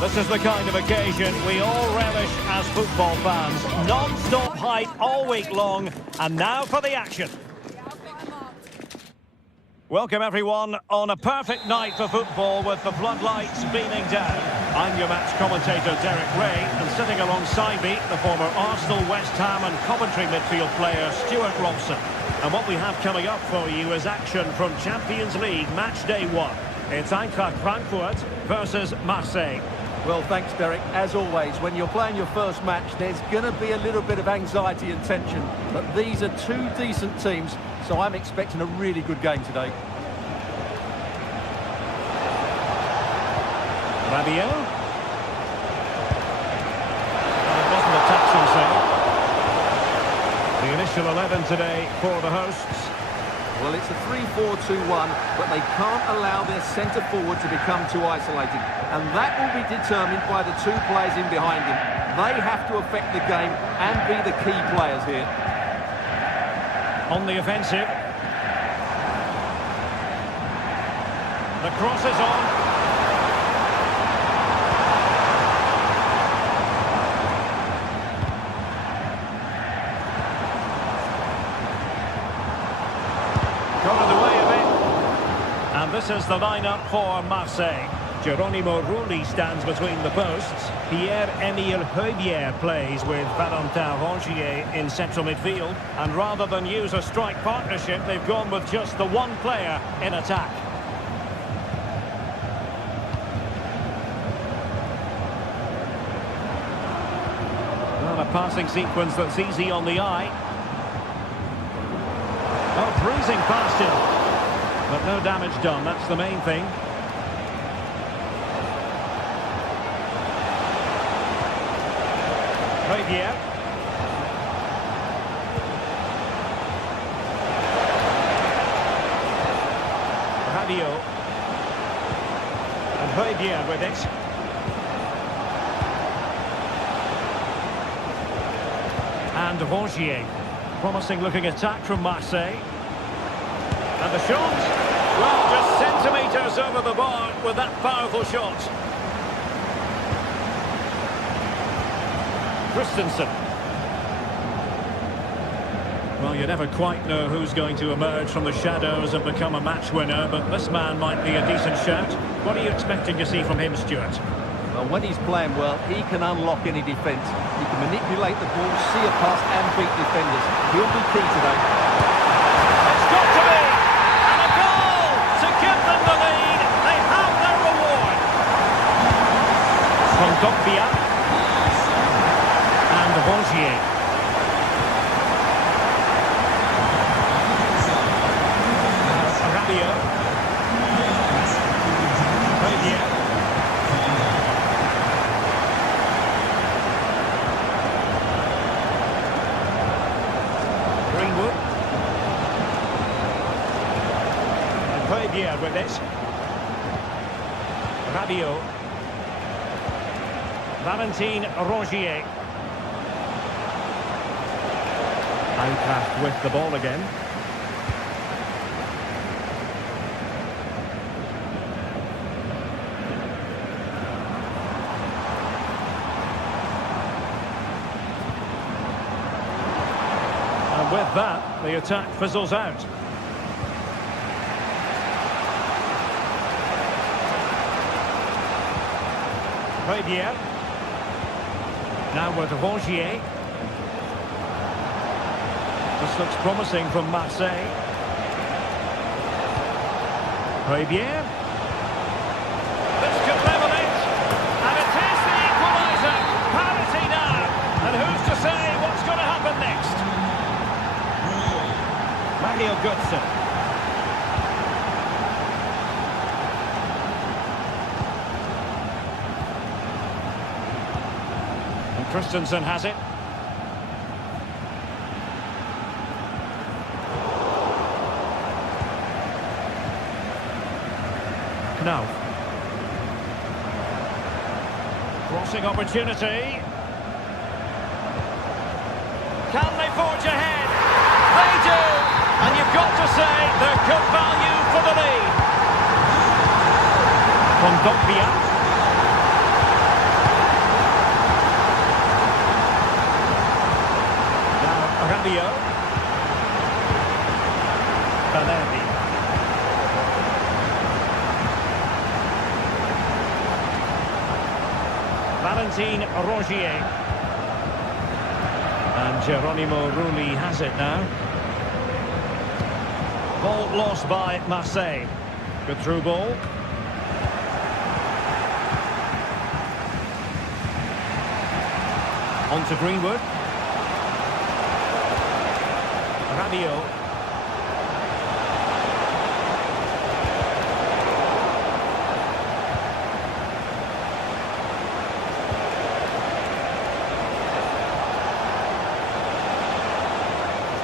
This is the kind of occasion we all relish as football fans. Non-stop hype all week long, and now for the action. Welcome everyone on a perfect night for football with the floodlights beaming down. I'm your match commentator Derek Ray, and sitting alongside me, the former Arsenal, West Ham and Coventry midfield player Stuart Robson. And what we have coming up for you is action from Champions League match day 1. It's Eintracht Frankfurt versus Marseille. Well, thanks, Derek. As always, when you're playing your first match, there's going to be a little bit of anxiety and tension. But these are two decent teams, so I'm expecting a really good game today. Rabiot. It wasn't a touching save. The initial 11 today for the hosts. Well, it's a 3-4-2-1, but they can't allow their centre-forward to become too isolated. And that will be determined by the two players in behind him. They have to affect the game and be the key players here. On the offensive. The cross is on. Got in the way of it. And this is the lineup for Marseille. Geronimo Rulli stands between the posts. Pierre-Emile Højbjerg plays with Valentin Rongier in central midfield. And rather than use a strike partnership, they've gone with just the one player in attack. Well, a passing sequence that's easy on the eye. Oh, breezing past him. But no damage done, that's the main thing. Højbjerg. Rabiot. And Højbjerg with it. And Rongier. Promising looking attack from Marseille. And the shot. Well, just centimetres over the bar with that powerful shot. Christensen. Well, you never quite know who's going to emerge from the shadows and become a match winner, but this man might be a decent shout. What are you expecting to see from him, Stuart? Well, when he's playing well, he can unlock any defence. He can manipulate the ball, see a pass and beat defenders. He'll be key today. It's got to be! And a goal to give them the lead. They have their reward. Kondogbia. And Rongier. Rabiot. Højbjerg. Greenwood. And Højbjerg with it. Rabiot. Valentin Rongier. Eintracht with the ball again. And with that, the attack fizzles out. Højbjerg. Now with Rongier. This looks promising from Marseille. Højbjerg. This could level it. And it is the equaliser. Parity now. And who's to say what's going to happen next? Mario Götze. And Christensen has it. Now, crossing opportunity. Can they forge ahead? They do! And you've got to say they're good value for the lead. Kondogbia. Rabiot. Balerdi. Valentin Rogier. And Geronimo Rulli has it now. Ball lost by Marseille. Good through ball. On to Greenwood. Rabiot.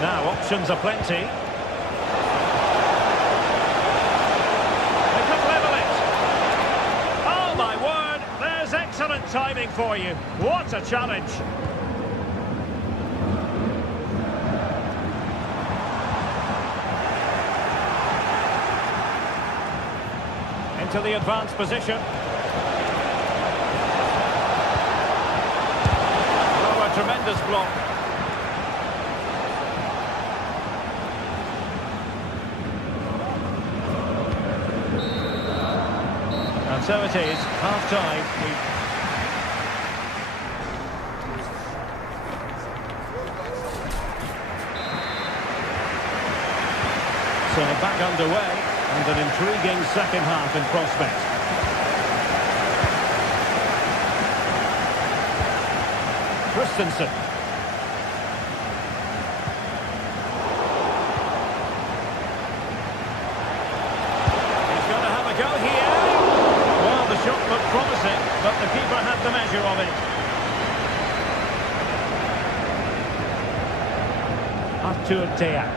Now options are plenty. They could level it. Oh my word, there's excellent timing for you. What a challenge. Into the advanced position. Oh, a tremendous block. And so it is, half-time. So back underway, and an intriguing second half in prospect. Christensen. He's going to have a go here. Well, the shot looked promising, but the keeper had the measure of it. Arthur Theat.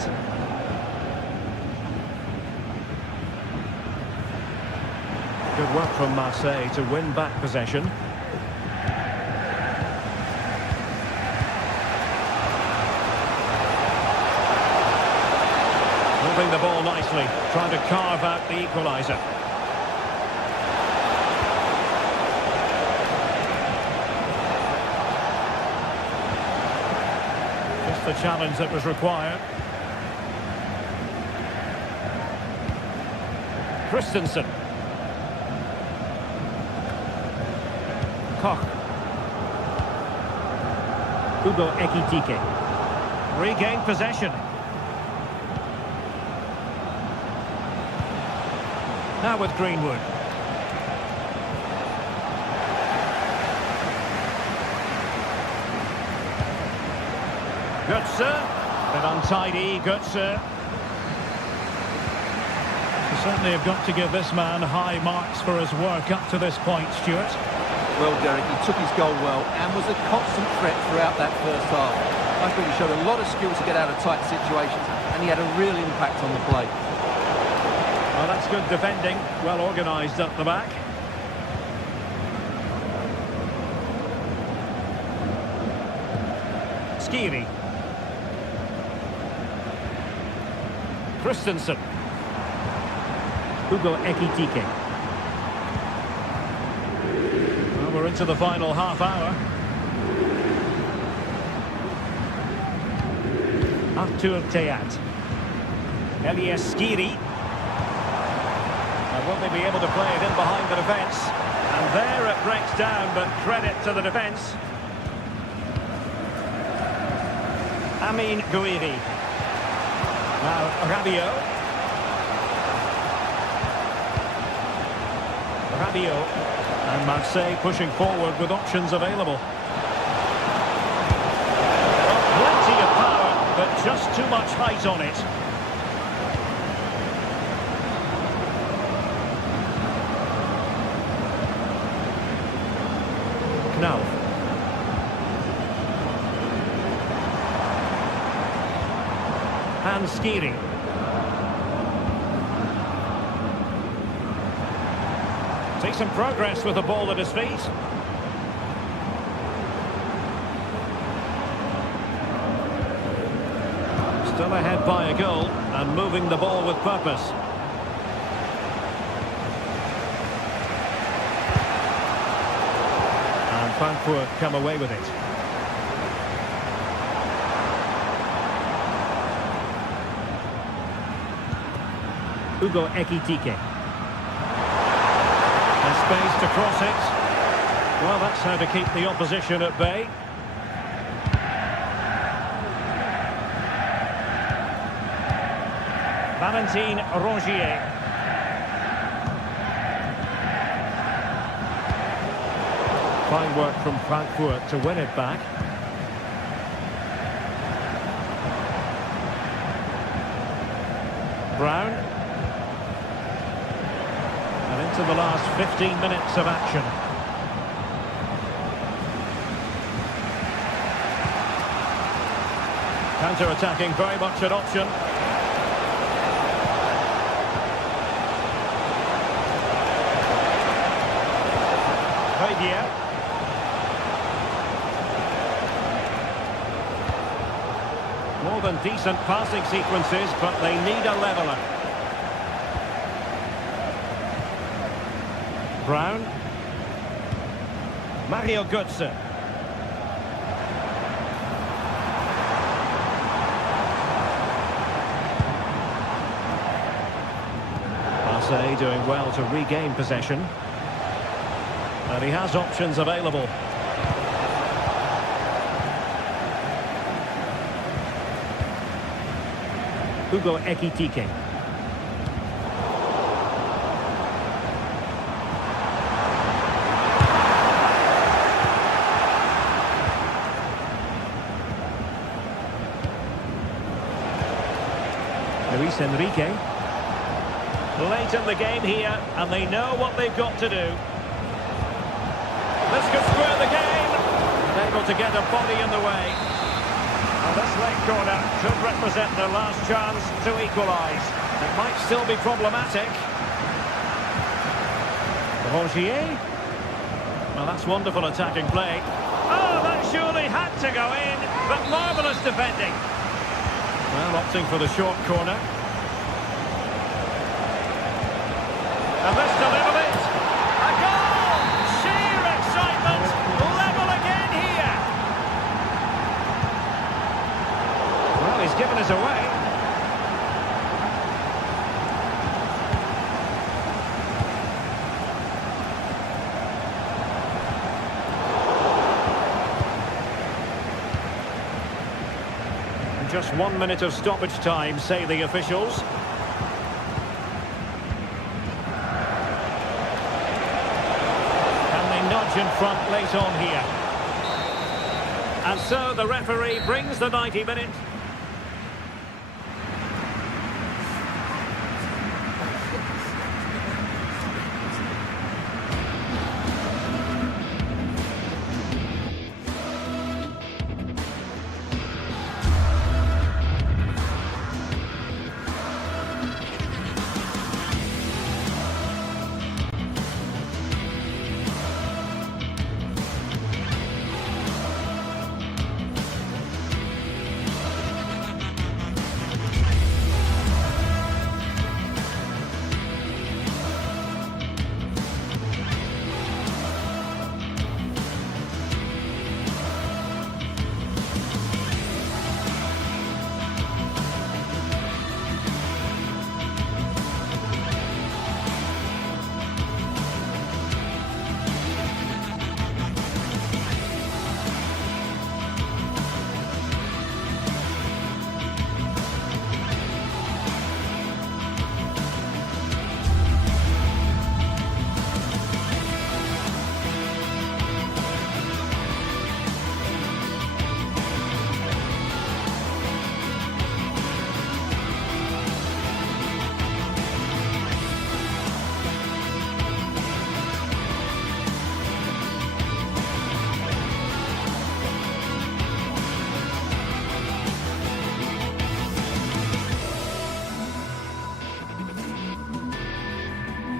Good work from Marseille to win back possession. Moving the ball nicely, trying to carve out the equaliser. Just the challenge that was required. Christensen. Koch. Hugo Ekitike. Regained possession. Now with Greenwood. Götze. Bit untidy, Götze. You certainly have got to give this man high marks for his work up to this point, Stuart. Well, Derek, he took his goal well and was a constant threat throughout that first half. I thought he showed a lot of skill to get out of tight situations, and he had a real impact on the play. Well, that's good defending, well organised up the back. Skiri. Christensen. Hugo Ekitike. Well, we're into the final half hour. Arthur Theat. Elias Skiri. Now, will they be able to play it in behind the defence? And there it breaks down, but credit to the defence. Amin Gouiri. Now Rabiot. And Marseille pushing forward with options available. Plenty of power, but just too much height on it. Knauf. And Skiri. Decent progress with the ball at his feet. Still ahead by a goal and moving the ball with purpose. And Frankfurt come away with it. Hugo Ekitike. And space to cross it. Well, that's how to keep the opposition at bay. Valentin Rongier. Fine work from Frankfurt to win it back. Brown. And into the last 15 minutes of action. Counter-attacking, very much an option. Here. More than decent passing sequences, but they need a leveller. Brown. Mario Götze. Marseille doing well to regain possession. And he has options available. Hugo Ekitike. Luis Enrique. Late in the game here, and they know what they've got to do. This could square the game. Able to get a body in the way. Well, this late corner could represent their last chance to equalise. It might still be problematic. Rongier. Well, that's wonderful attacking play. Oh, that surely had to go in, but marvellous defending. Well, opting for the short corner. And this delivers it. A goal! Sheer excitement. Level again here. Well, he's given us away. And just 1 minute of stoppage time, say the officials. In front late on here. And so the referee brings the 90 minutes.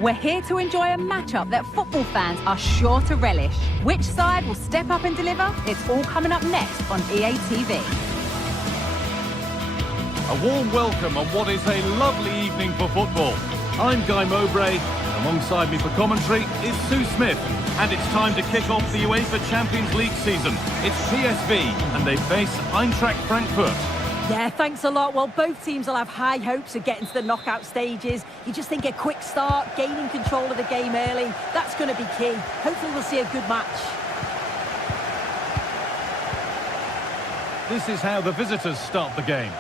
We're here to enjoy a matchup that football fans are sure to relish. Which side will step up and deliver? It's all coming up next on EA TV. A warm welcome on what is a lovely evening for football. I'm Guy Mowbray, and alongside me for commentary is Sue Smith. And it's time to kick off the UEFA Champions League season. It's PSV, and they face Eintracht Frankfurt. Yeah, thanks a lot. Well, both teams will have high hopes of getting to the knockout stages. You just think a quick start, gaining control of the game early, that's going to be key. Hopefully we'll see a good match. This is how the visitors start the game.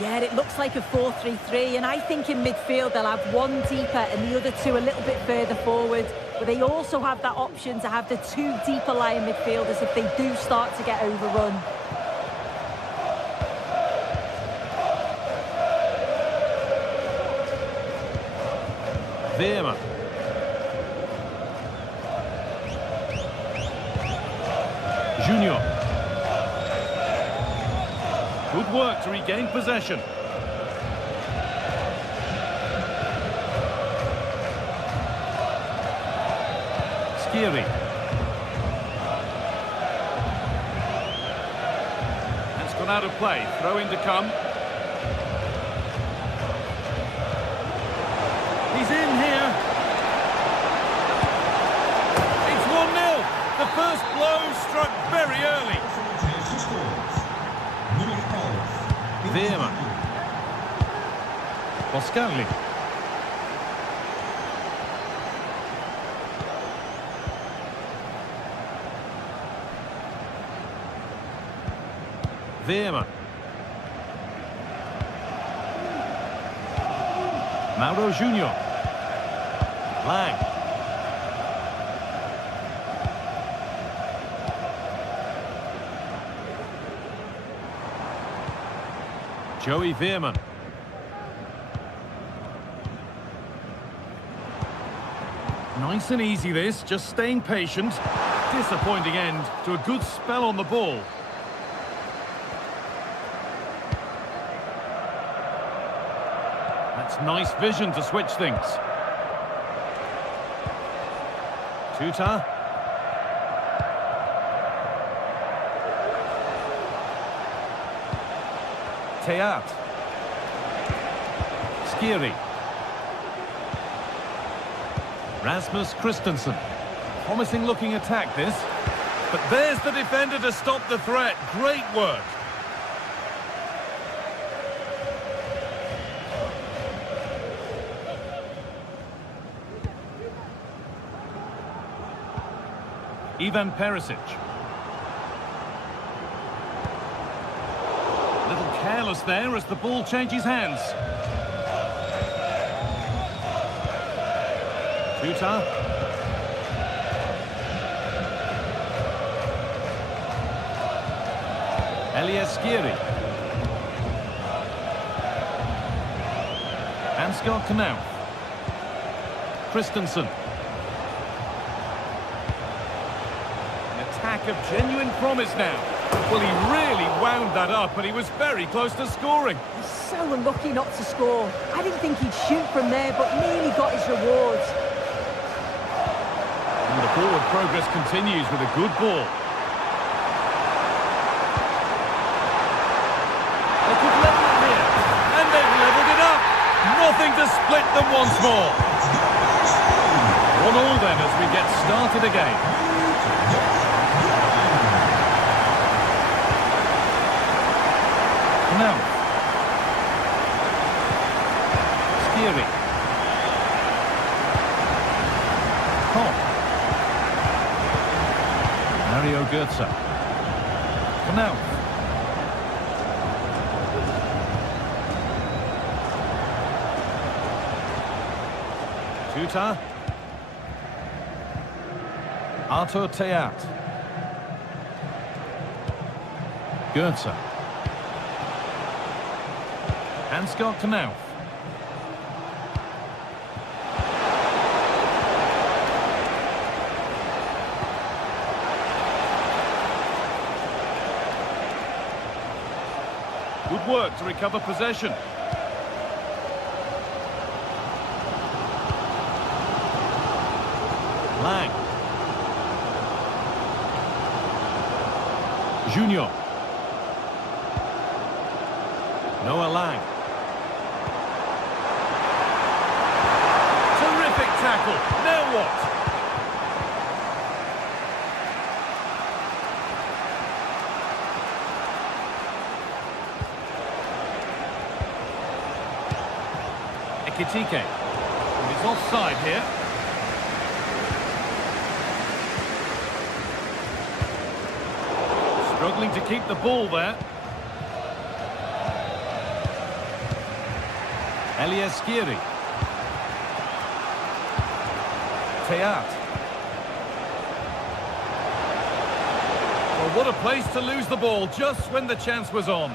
Yeah, it looks like a 4-3-3, and I think in midfield they'll have one deeper and the other two a little bit further forward. But they also have that option to have the two deeper lying midfielders if they do start to get overrun. Veerman. Junior. Good work to regain possession. Skiri. That's gone out of play. Throw in to come. He's in here. It's 1-0. The first blow struck very early. Veerman. Boscarli. Veerman. Mauro Junior. Lang. Joey Veerman. Nice and easy this, just staying patient. Disappointing end to a good spell on the ball. That's nice vision to switch things. Tuta. Teat. Skiri. Rasmus Christensen. Promising looking attack this. But there's the defender to stop the threat. Great work. Ivan Perisic. A little careless there as the ball changes hands. Tuta. Elias Skiri. Ansgar Knauf. Christensen. Of genuine promise now. Well, he really wound that up, and he was very close to scoring. He's so unlucky not to score. I didn't think he'd shoot from there, but nearly got his rewards. And the forward progress continues with a good ball. They could level it here, and they've levelled it up. Nothing to split them once more. 1-1 then as we get started again. Now, Skiri. Hall. Mario Götze. Now. Tuta. Artur Teat. Götze. Ansgar Knauf. Good work to recover possession. Lang. Junior. Noah Lang. Tackle. Now what? Ekitike. And it's offside here. Struggling to keep the ball there. Elias Skiri. Teat. Well, what a place to lose the ball just when the chance was on.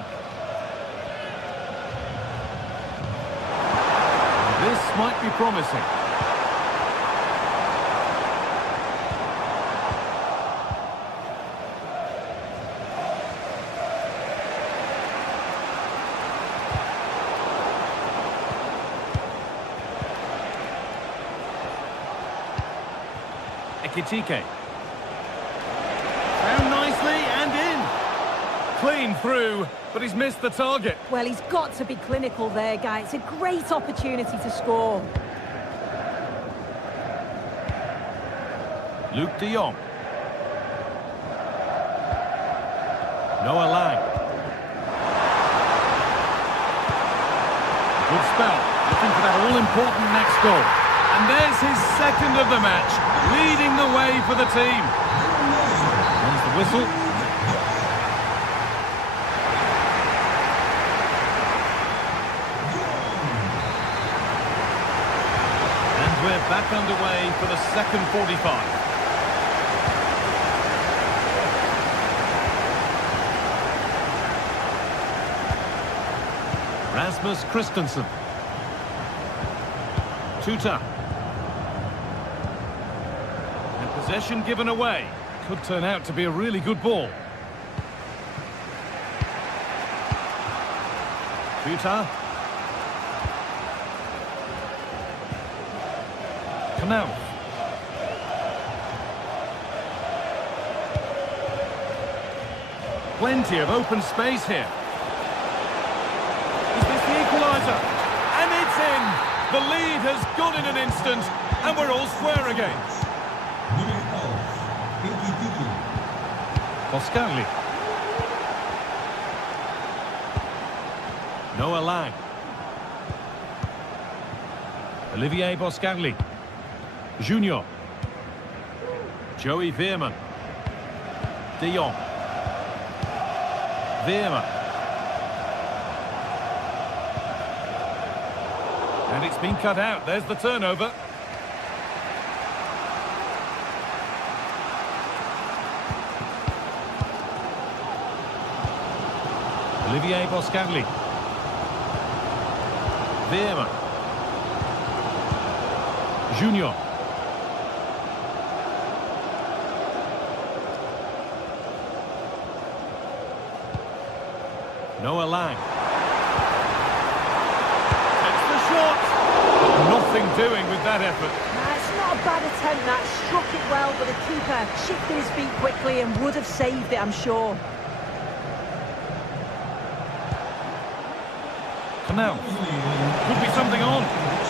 This might be promising. Ekitike. Found nicely and in. Clean through, but he's missed the target. Well, he's got to be clinical there, guys. It's a great opportunity to score. Luke de Jong. Noah Lang. Good spell. Looking for that all-important next goal. And there's his second of the match, leading the way for the team. There's the whistle. And we're back underway for the second 45. Rasmus Christensen. Tuta. And possession given away. Could turn out to be a really good ball. Tuta. Knauf. Plenty of open space here. Is this the equaliser? And it's in! The lead has gone in an instant, and we're all square again. Boscagli. Noah Lang. Olivier Boscagli. Junior. Joey Veerman. De Jong. Veerman. And it's been cut out. There's the turnover. Olivier Boscagli. Veerman. Junior. Noah Lang. Takes the shot. Nothing doing with that effort. It's not a bad attempt, that. Struck it well, but the keeper shifted his feet quickly and would have saved it, I'm sure. Knauf. Could be something on.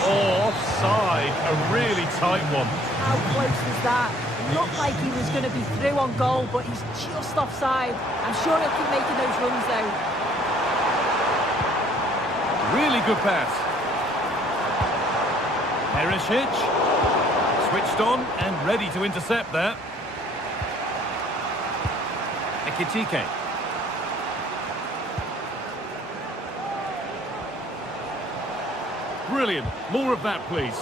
Oh, offside. A really tight one. How close was that? It looked like he was going to be through on goal, but he's just offside. I'm sure he'll keep making those runs, though. Really good pass. Perisic. Switched on and ready to intercept there. Ekitike. Brilliant. More of that, please.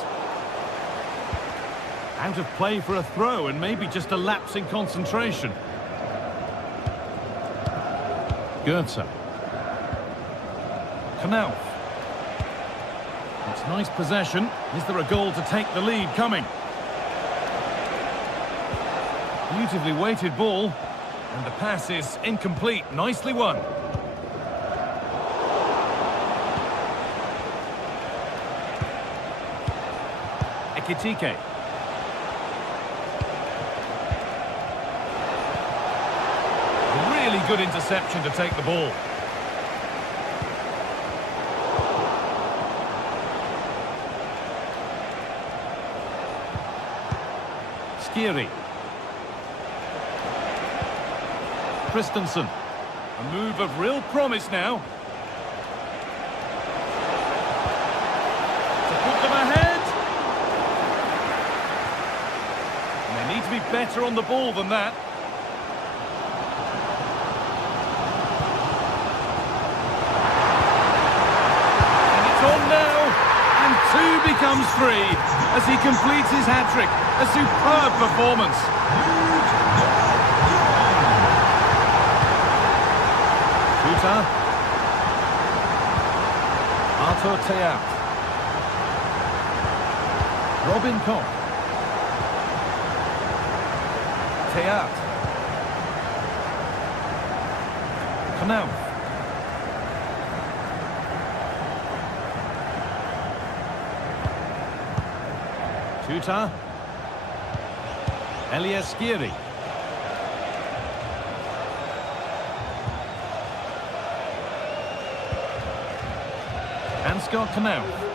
Out of play for a throw and maybe just a lapse in concentration. Goetze. Knauf. It's nice possession. Is there a goal to take the lead coming? Beautifully weighted ball. And the pass is incomplete. Nicely won. Ekitike. Really good interception to take the ball. Skiri. Christensen. A move of real promise now. To better on the ball than that. And it's on now. And 2 becomes 3 as he completes his hat-trick. A superb performance. Shooter. Arthur Teat. Robin Koch. Teat. Knauf. Tuta. Elias Giri. Ansgar Knauf.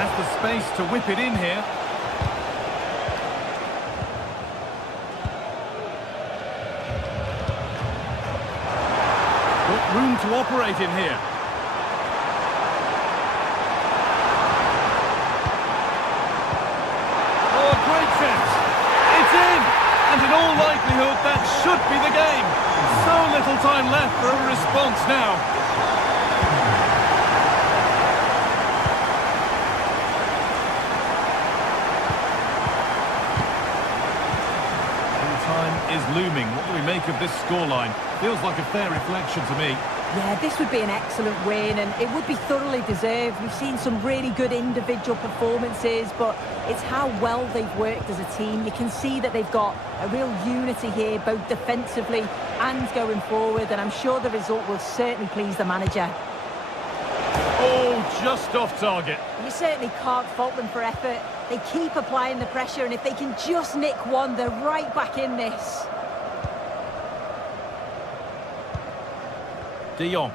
Has the space to whip it in here. Got room to operate in here. Oh, a great chance. It's in! And in all likelihood, that should be the game. So little time left for a response now. Time is looming. What do we make of this scoreline? Feels like a fair reflection to me. Yeah, this would be an excellent win, and it would be thoroughly deserved. We've seen some really good individual performances, but it's how well they've worked as a team. You can see that they've got a real unity here, both defensively and going forward, and I'm sure the result will certainly please the manager. Oh, just off target. You certainly can't fault them for effort. They keep applying the pressure, and if they can just nick one, they're right back in this. De Jong.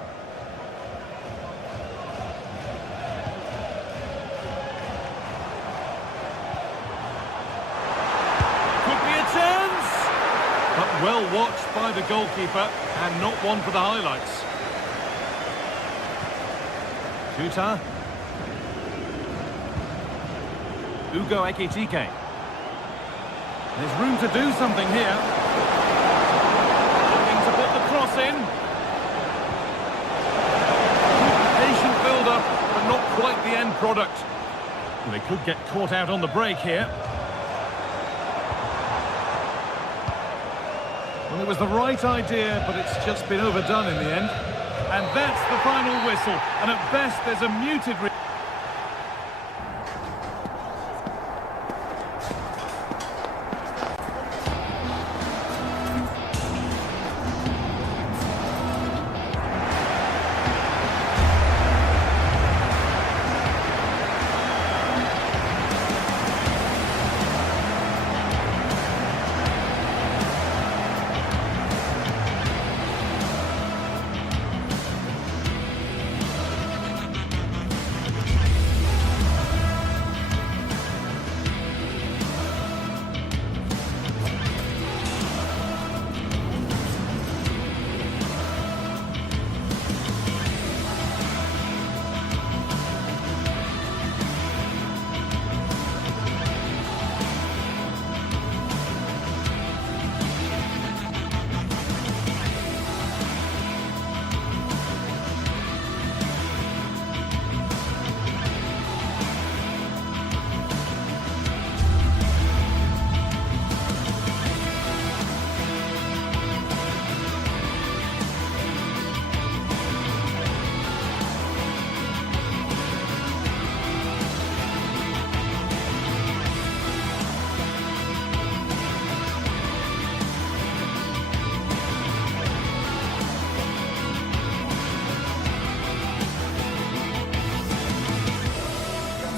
Could be a chance! But well watched by the goalkeeper, and not one for the highlights. Tuta. Ugo Ekitike. There's room to do something here. Looking to put the cross in. Patient build-up, but not quite the end product. Well, they could get caught out on the break here. Well, it was the right idea, but it's just been overdone in the end. And that's the final whistle. And at best, there's a muted...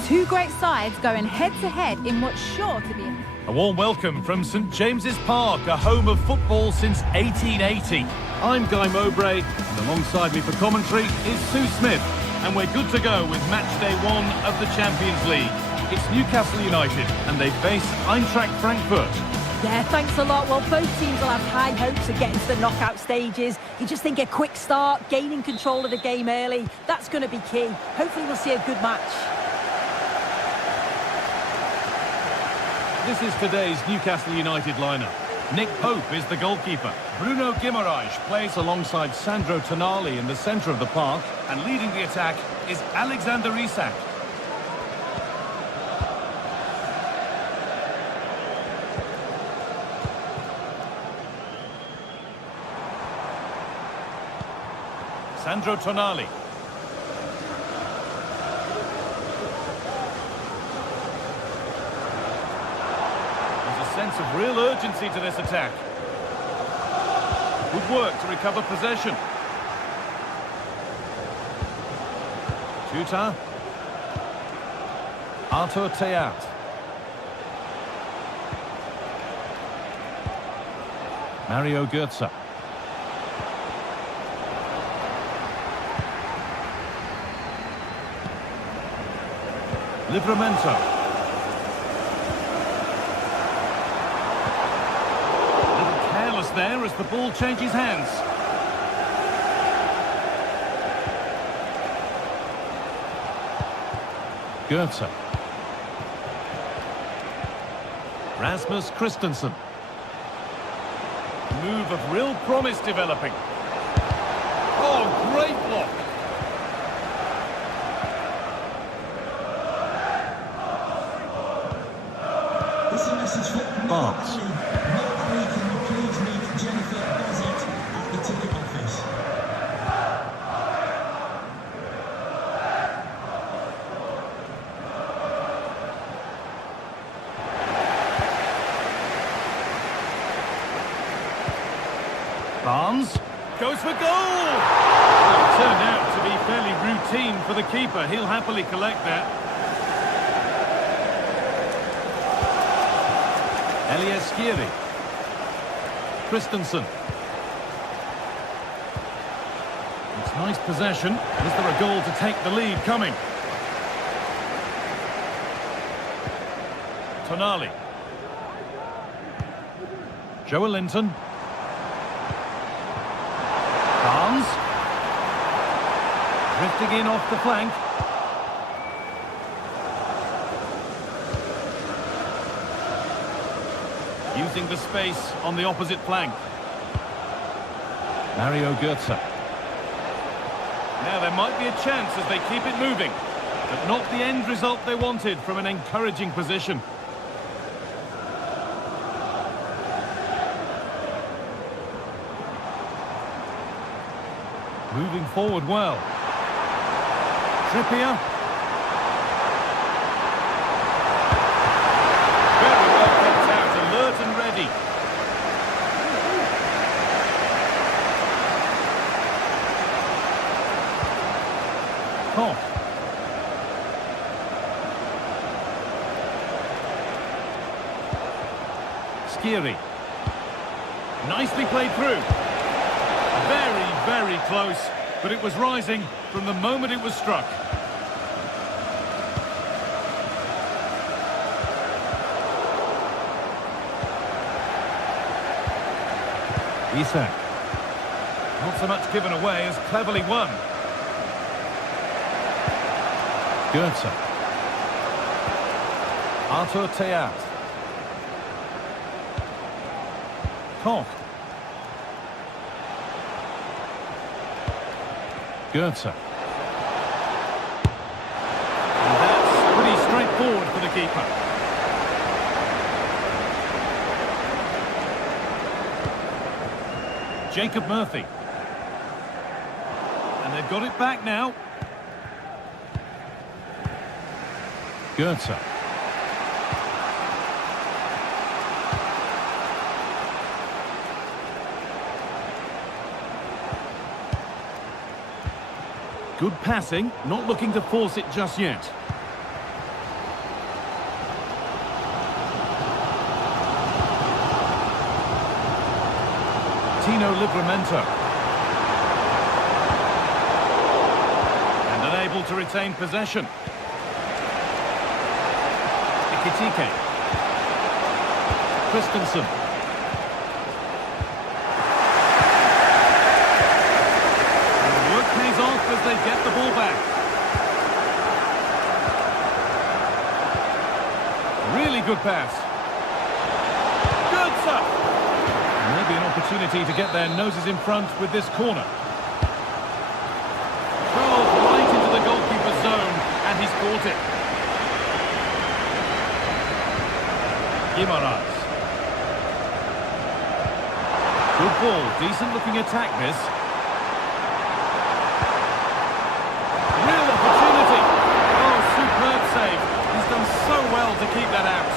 Two great sides going head-to-head in what's sure to be... A warm welcome from St James's Park, a home of football since 1880. I'm Guy Mowbray, and alongside me for commentary is Sue Smith. And we're good to go with match day 1 of the Champions League. It's Newcastle United, and they face Eintracht Frankfurt. Yeah, thanks a lot. Well, both teams will have high hopes of getting to the knockout stages. You just think a quick start, gaining control of the game early, that's going to be key. Hopefully we'll see a good match. This is today's Newcastle United lineup. Nick Pope is the goalkeeper. Bruno Guimaraes plays alongside Sandro Tonali in the centre of the park. And leading the attack is Alexander Isak. Sandro Tonali. Sense of real urgency to this attack. Good work to recover possession. Tuta. Artur Teat. Mario Götze. Livramento. There as the ball changes hands. Götze. Rasmus Christensen. Move of real promise developing. Oh, great block. Barnes. Barnes goes for goal! Well, it turned out to be fairly routine for the keeper. He'll happily collect that. Elias Skiri. Christensen. It's nice possession. Is there a goal to take the lead coming? Tonali. Joelinton. Barnes. Drifting in off the flank. Using the space on the opposite flank. Mario Götze. Now there might be a chance as they keep it moving, but not the end result they wanted from an encouraging position. Moving forward well. Trippier. Very well kept out, alert and ready. Koch. Skiri. Nicely played through. Very close, but it was rising from the moment it was struck. Isak. Not so much given away as cleverly won. Götze. Artur Teat. Koch. Götze. And that's pretty straightforward for the keeper. Jacob Murphy. And they've got it back now. Götze. Good passing, not looking to force it just yet. Tino Livramento. And unable to retain possession. Ekitike. Christensen. Pays off as they get the ball back. Really good pass. opportunity to get their noses in front with this corner. Curled right into the goalkeeper's zone, and he's caught it. Guimaraes. Good ball, decent looking attack this. Real opportunity. Oh, superb save. He's done so well to keep that out.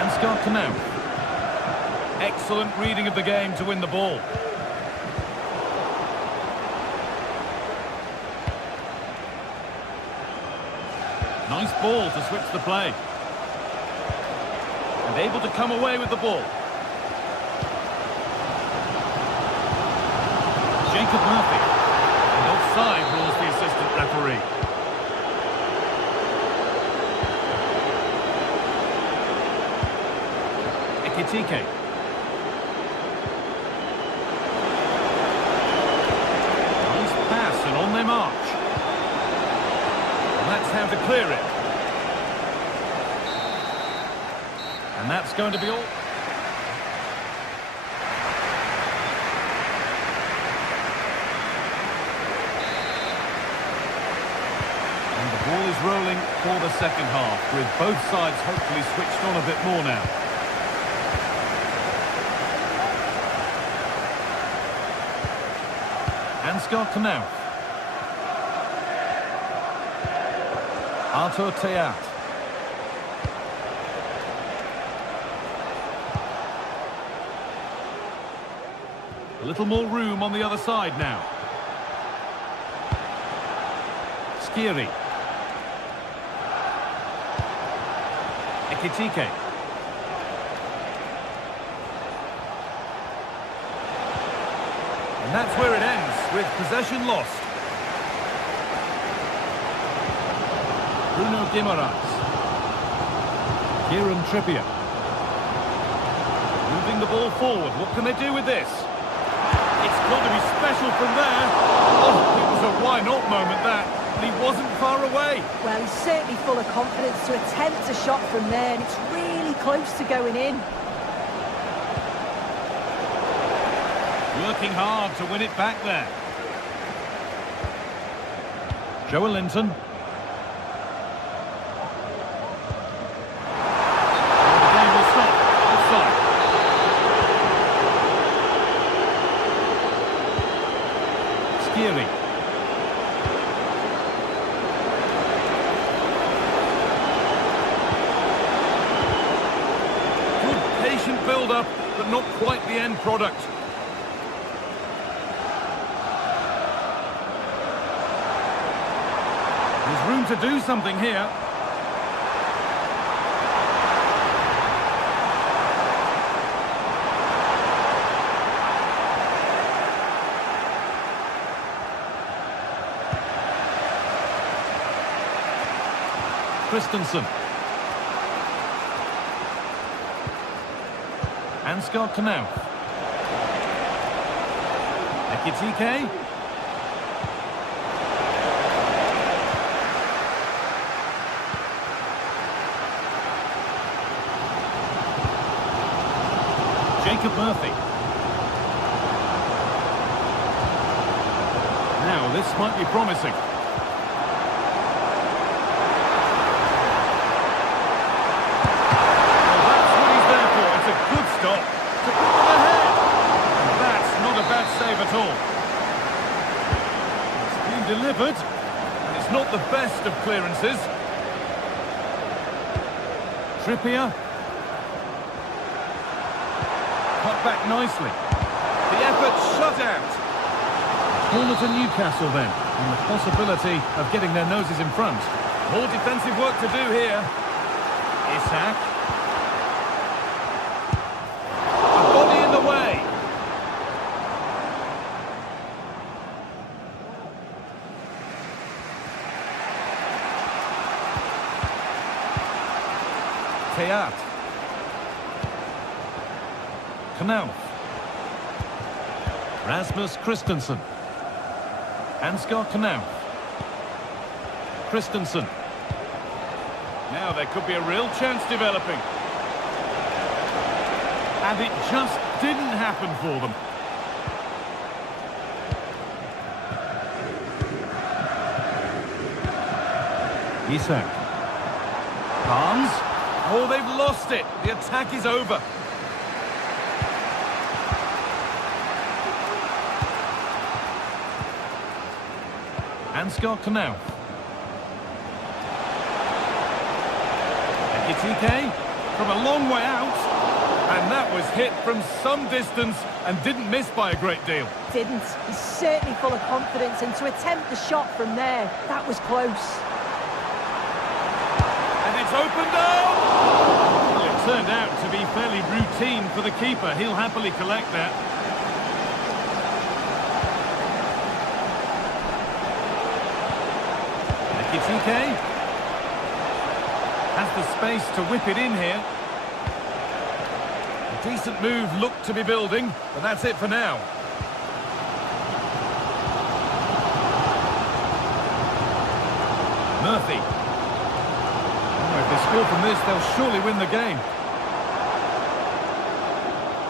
Ansgar Knauf. Excellent reading of the game to win the ball. Nice ball to switch the play. And able to come away with the ball. Jacob Murphy. And offside rules the assistant referee. Ekitike. Nice pass and on their march. And that's how to clear it. And that's going to be all. And the ball is rolling for the second half, with both sides hopefully switched on a bit more now. Ansgar Knauf. Arthur Theat. A little more room on the other side now. Skiri. Ekitike. And that's where it ends, with possession lost. Bruno Guimaraes. Kieran Trippier. Moving the ball forward. What can they do with this? It's got to be special from there. Oh, it was a why-not moment, that. And he wasn't far away. Well, he's certainly full of confidence to attempt a shot from there, and it's really close to going in. Working hard to win it back there. Joelinton. The game will stop. Offside. Skiri. Good patient build-up, but not quite the end product. There's room to do something here. Christensen. Ansgar Knauf. Ekitike. Jacob Murphy. Now, this might be promising. Well, that's what he's there for. It's a good stop. To put them ahead. And that's not a bad save at all. It's been delivered. And it's not the best of clearances. Trippier. Cut back nicely. The effort shut out. Corner to Newcastle then, and the possibility of getting their noses in front. More defensive work to do here. Isak. A body in the way. Theat. Knauf. Rasmus Christensen. Ansgar Knauf. Christensen. Now there could be a real chance developing. And it just didn't happen for them. Isak. Barnes. Oh, they've lost it. The attack is over. Ansgar Knauf. Ekitike from a long way out. And that was hit from some distance and didn't miss by a great deal. Didn't. He's certainly full of confidence, and to attempt the shot from there, that was close. And it's opened up! Well, it turned out to be fairly routine for the keeper. He'll happily collect that. Ekitike has the space to whip it in here. A decent move looked to be building, but that's it for now. Murphy. Oh, if they score from this, they'll surely win the game.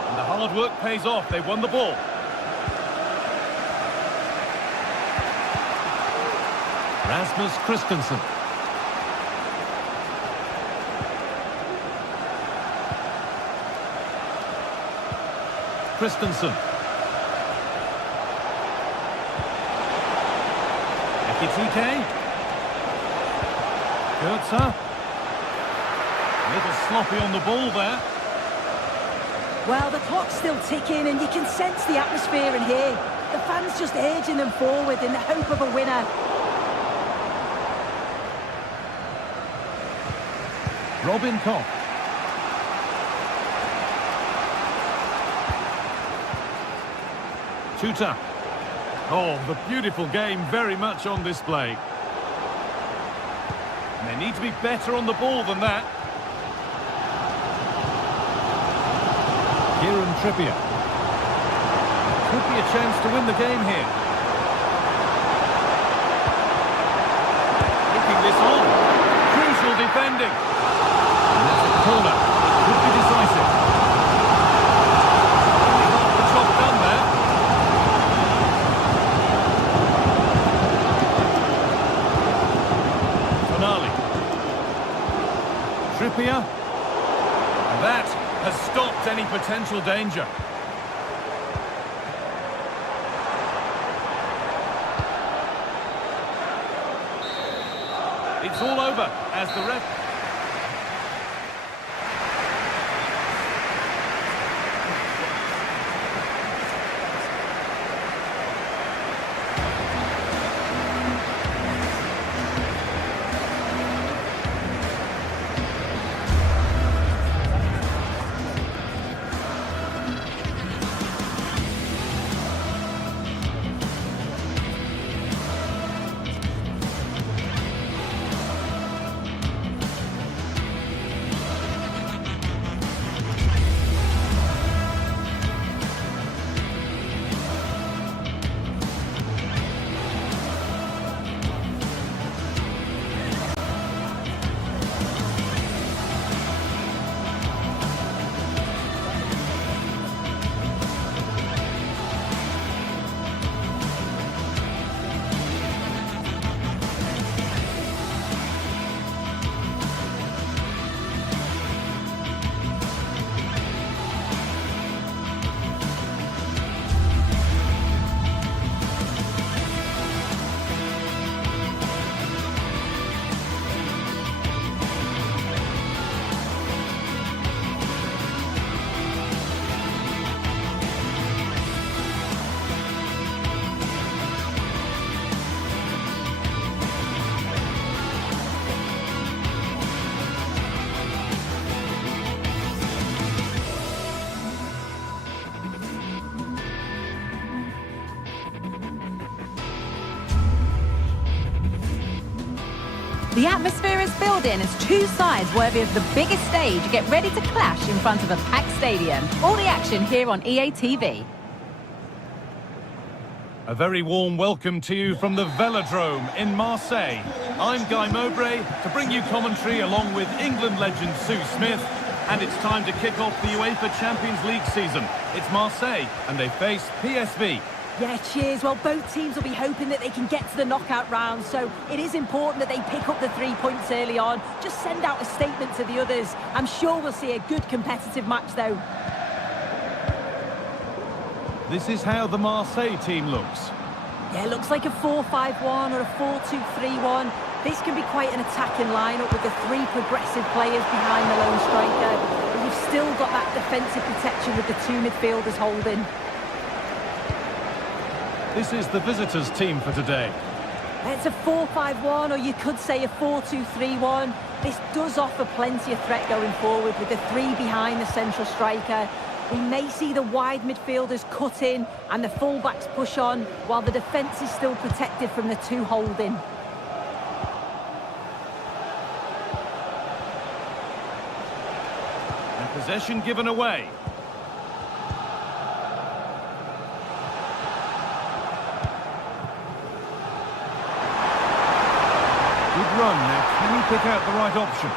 And the hard work pays off. They won the ball. Rasmus Christensen. Christensen. Ekitike. Goetze. A little sloppy on the ball there. Well, the clock's still ticking, and you can sense the atmosphere in here. The fans just urging them forward in the hope of a winner. Robin Koch. Tuta. Oh, the beautiful game very much on display. And they need to be better on the ball than that. Kieran Trippier. Could be a chance to win the game here. Taking this on. Crucial defending. And that's a corner. Could be decisive. Only half the job done there. Tonali. Trippier. And that has stopped any potential danger. It's all over as the ref... The atmosphere is building as two sides worthy of the biggest stage get ready to clash in front of a packed stadium. All the action here on EA TV. A very warm welcome to you from the Velodrome in Marseille. I'm Guy Mowbray to bring you commentary along with England legend Sue Smith And it's time to kick off the UEFA Champions League season. It's Marseille, and they face PSV. Yeah, cheers. Well, both teams will be hoping that they can get to the knockout round, so it is important that they pick up the 3 points early on. Just send out a statement to the others. I'm sure we'll see a good competitive match, though. This is how the Marseille team looks. Yeah, it looks like a 4-5-1 or a 4-2-3-1. This can be quite an attacking lineup with the 3 progressive players behind the lone striker. But you've still got that defensive protection with the 2 midfielders holding. This is the visitors' team for today. It's a 4-5-1, or you could say a 4-2-3-1. This does offer plenty of threat going forward with the 3 behind the central striker. We may see the wide midfielders cut in and the fullbacks push on, while the defence is still protected from the 2 holding. And possession given away. Good run. Now, can he pick out the right option?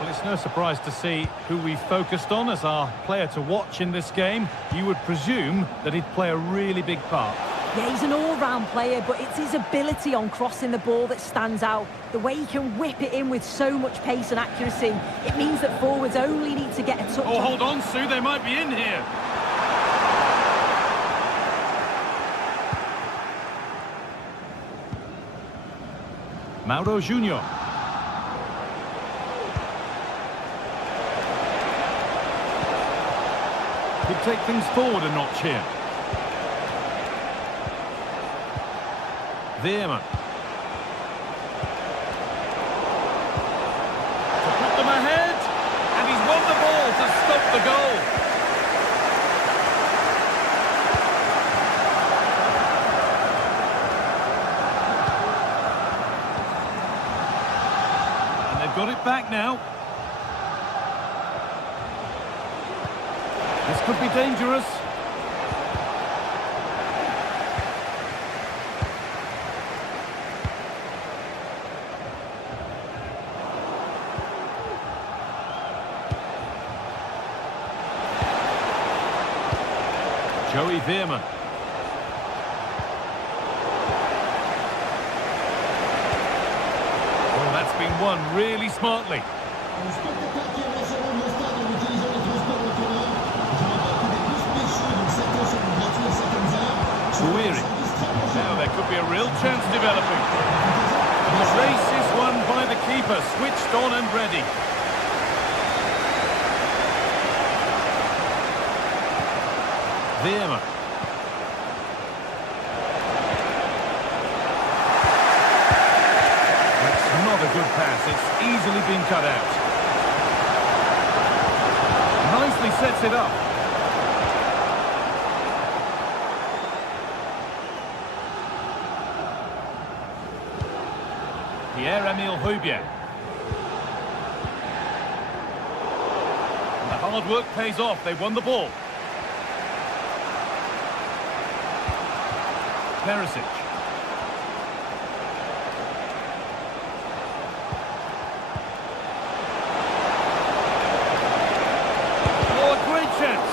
Well, it's no surprise to see who we focused on as our player to watch in this game. You would presume that he'd play a really big part. Yeah, he's an all-round player, but it's his ability on crossing the ball that stands out. The way he can whip it in with so much pace and accuracy. It means that forwards only need to get a touch. Oh, hold on, Sue, they might be in here. Mauro Junior. Could take things forward a notch here. Veerman. To put them ahead, and he's won the ball to stop the goal. And they've got it back now. This could be dangerous. Joey Veerman. Oh, that's been won really smartly. Weary. Now there could be a real chance developing. And the race is won by the keeper, switched on and ready. Veerman. That's not a good pass. It's easily been cut out. Nicely sets it up. Pierre-Emile Højbjerg. And the hard work pays off. They won the ball. Perisic. Oh, a great chance.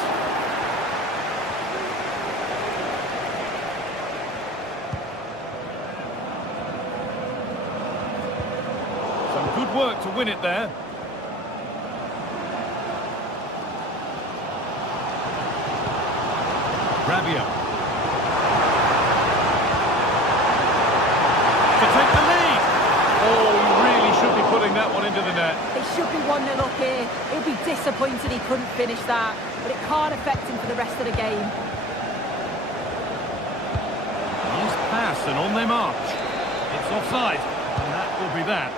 Some good work to win it there. Rabiot. To take the lead. Oh, he really should be putting that one into the net. It should be 1-0 up here. He'll be disappointed he couldn't finish that, but it can't affect him for the rest of the game. Nice pass and on they march. It's offside, and that will be that.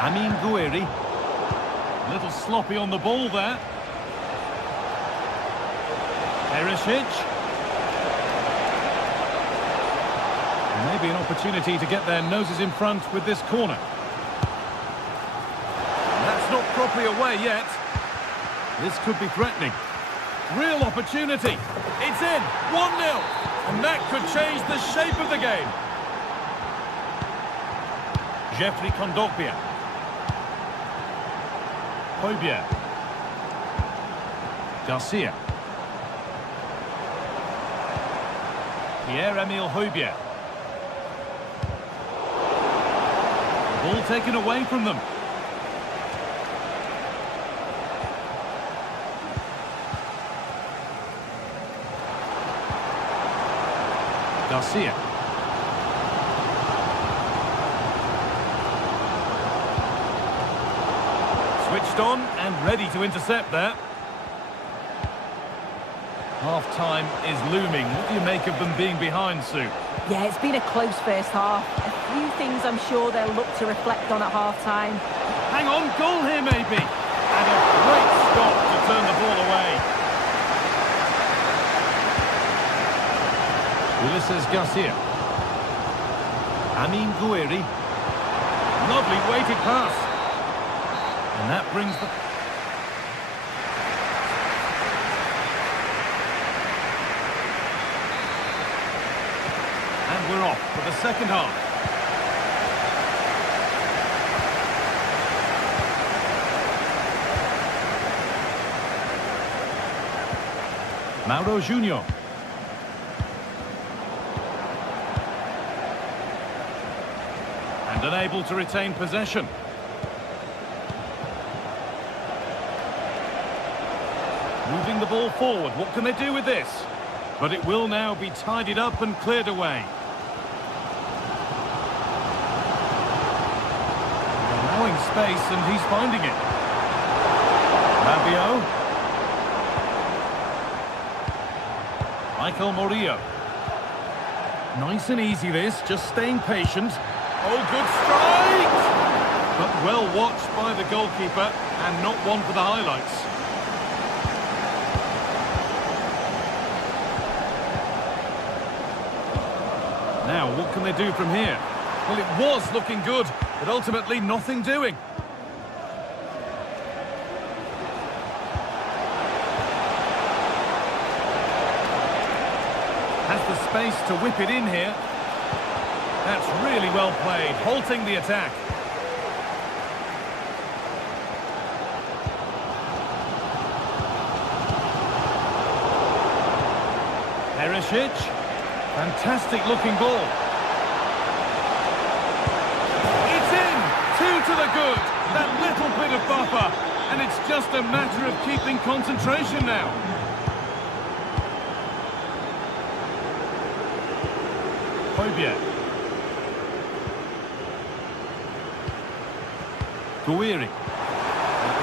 Amin Gouiri. A little sloppy on the ball there. Perisic. Maybe an opportunity to get their noses in front with this corner. That's not properly away yet. This could be threatening. Real opportunity. It's in. 1-0. And that could change the shape of the game. Jeffrey Kondogbia. Højbjerg. Garcia. Pierre-Emile Højbjerg. Ball taken away from them. Garcia. Switched on and ready to intercept there. Half-time is looming. What do you make of them being behind, Sue? Yeah, it's been a close first half. A few things I'm sure they'll look to reflect on at half-time. Hang on, goal here maybe. And a great stop to turn the ball away. Ulises Garcia. Amin Gouiri. Lovely weighted pass. And that brings the... And we're off for the second half. Mauro Junior. And unable to retain possession. Moving the ball forward. What can they do with this? But it will now be tidied up and cleared away. Allowing space, and he's finding it. Rabiot. Michael Murillo. Nice and easy this, just staying patient. Oh, good strike! But well watched by the goalkeeper, and not one for the highlights. Now, what can they do from here? Well, it was looking good, but ultimately nothing doing. Has the space to whip it in here. That's really well played, halting the attack. Perisic. Fantastic looking ball. It's in! 2 to the good. That little bit of buffer. And it's just a matter of keeping concentration now. Højbjerg. Gouiri.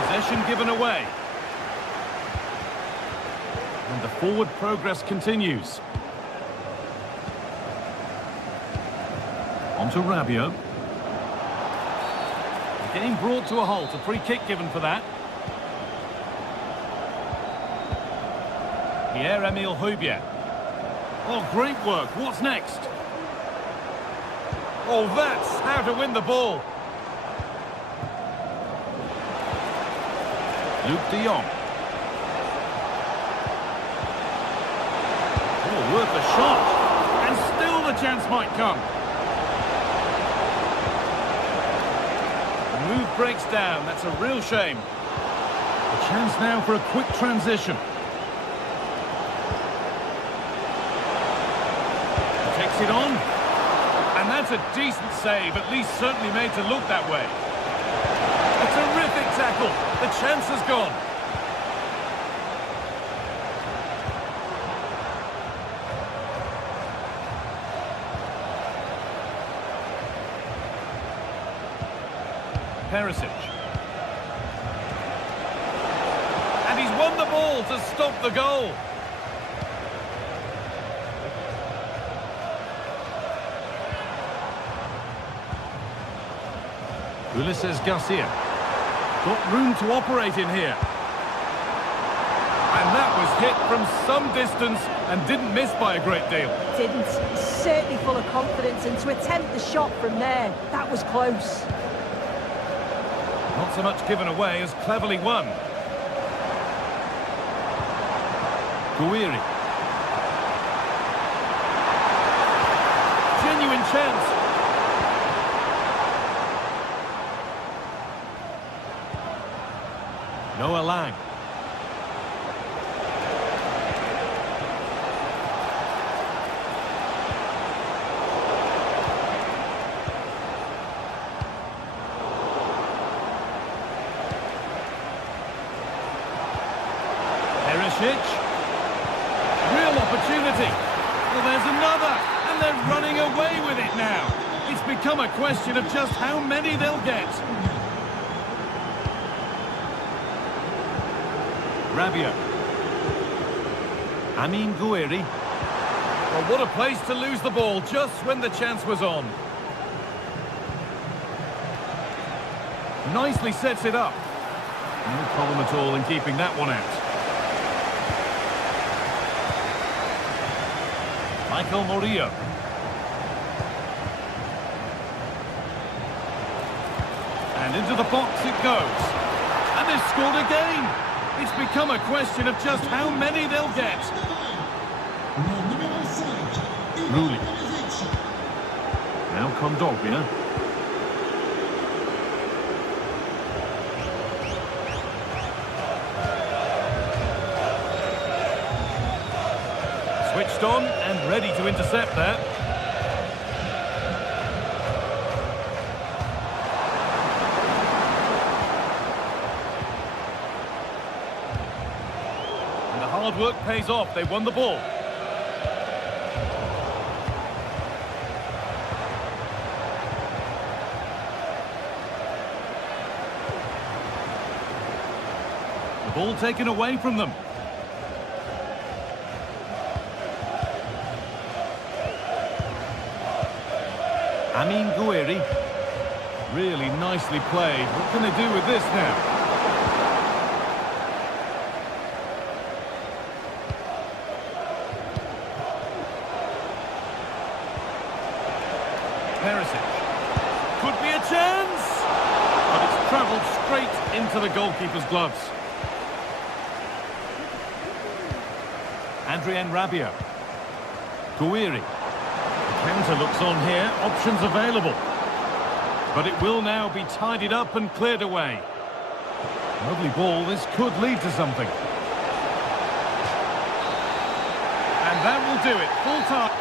Possession given away. And the forward progress continues. On to Rabiot. The game brought to a halt. A free kick given for that. Pierre-Emile Højbjerg. Oh, great work. What's next? Oh, that's how to win the ball. Luke de Jong. Oh, worth a shot. And still the chance might come. The move breaks down. That's a real shame. A chance now for a quick transition. He takes it on. And that's a decent save, at least certainly made to look that way. A terrific tackle. The chance has gone. Perisic. And he's won the ball to stop the goal. Ulises Garcia. Got room to operate in here. And that was hit from some distance and didn't miss by a great deal. Didn't. Certainly full of confidence, and to attempt the shot from there, that was close. Not so much given away as cleverly won. Guiri. Genuine chance. Noah Lang. Real opportunity. Well, there's another, and they're running away with it now. It's become a question of just how many they'll get. Rabiot. Amin Guiri. Well, what a place to lose the ball just when the chance was on. Nicely sets it up. No problem at all in keeping that one out. Michael Murillo. And into the box it goes. And they've scored again. It's become a question of just how many they'll get. Rulli. Now Kondogbia. Switched on and ready to intercept that. And the hard work pays off. They won the ball. The ball taken away from them. Amin Guiri. Really nicely played. What can they do with this now? Perisic. Could be a chance! But it's travelled straight into the goalkeeper's gloves. Adrien Rabiot. Guiri. Counter looks on here, options available. But it will now be tidied up and cleared away. Lovely ball, this could lead to something. And that will do it, full time.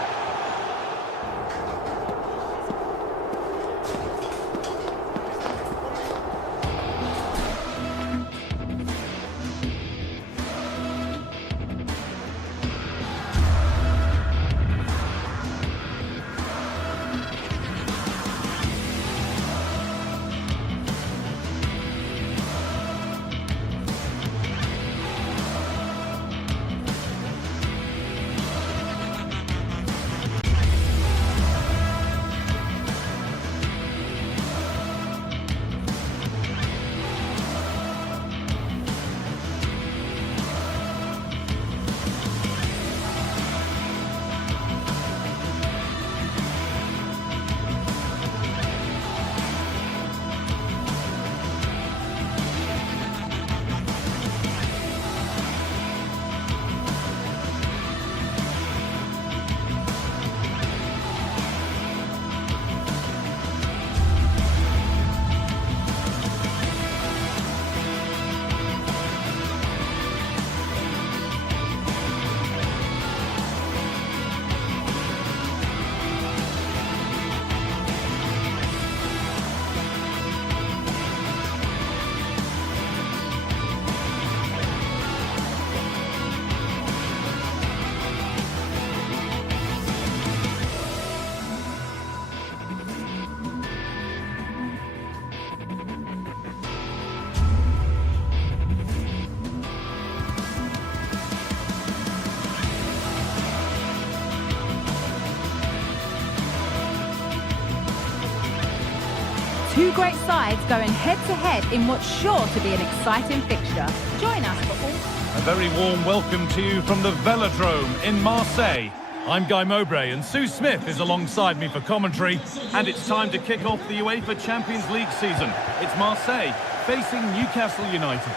Two great sides going head-to-head in what's sure to be an exciting fixture. Join us for all... A very warm welcome to you from the Velodrome in Marseille. I'm Guy Mowbray and Sue Smith is alongside me for commentary. And it's time to kick off the UEFA Champions League season. It's Marseille facing Newcastle United.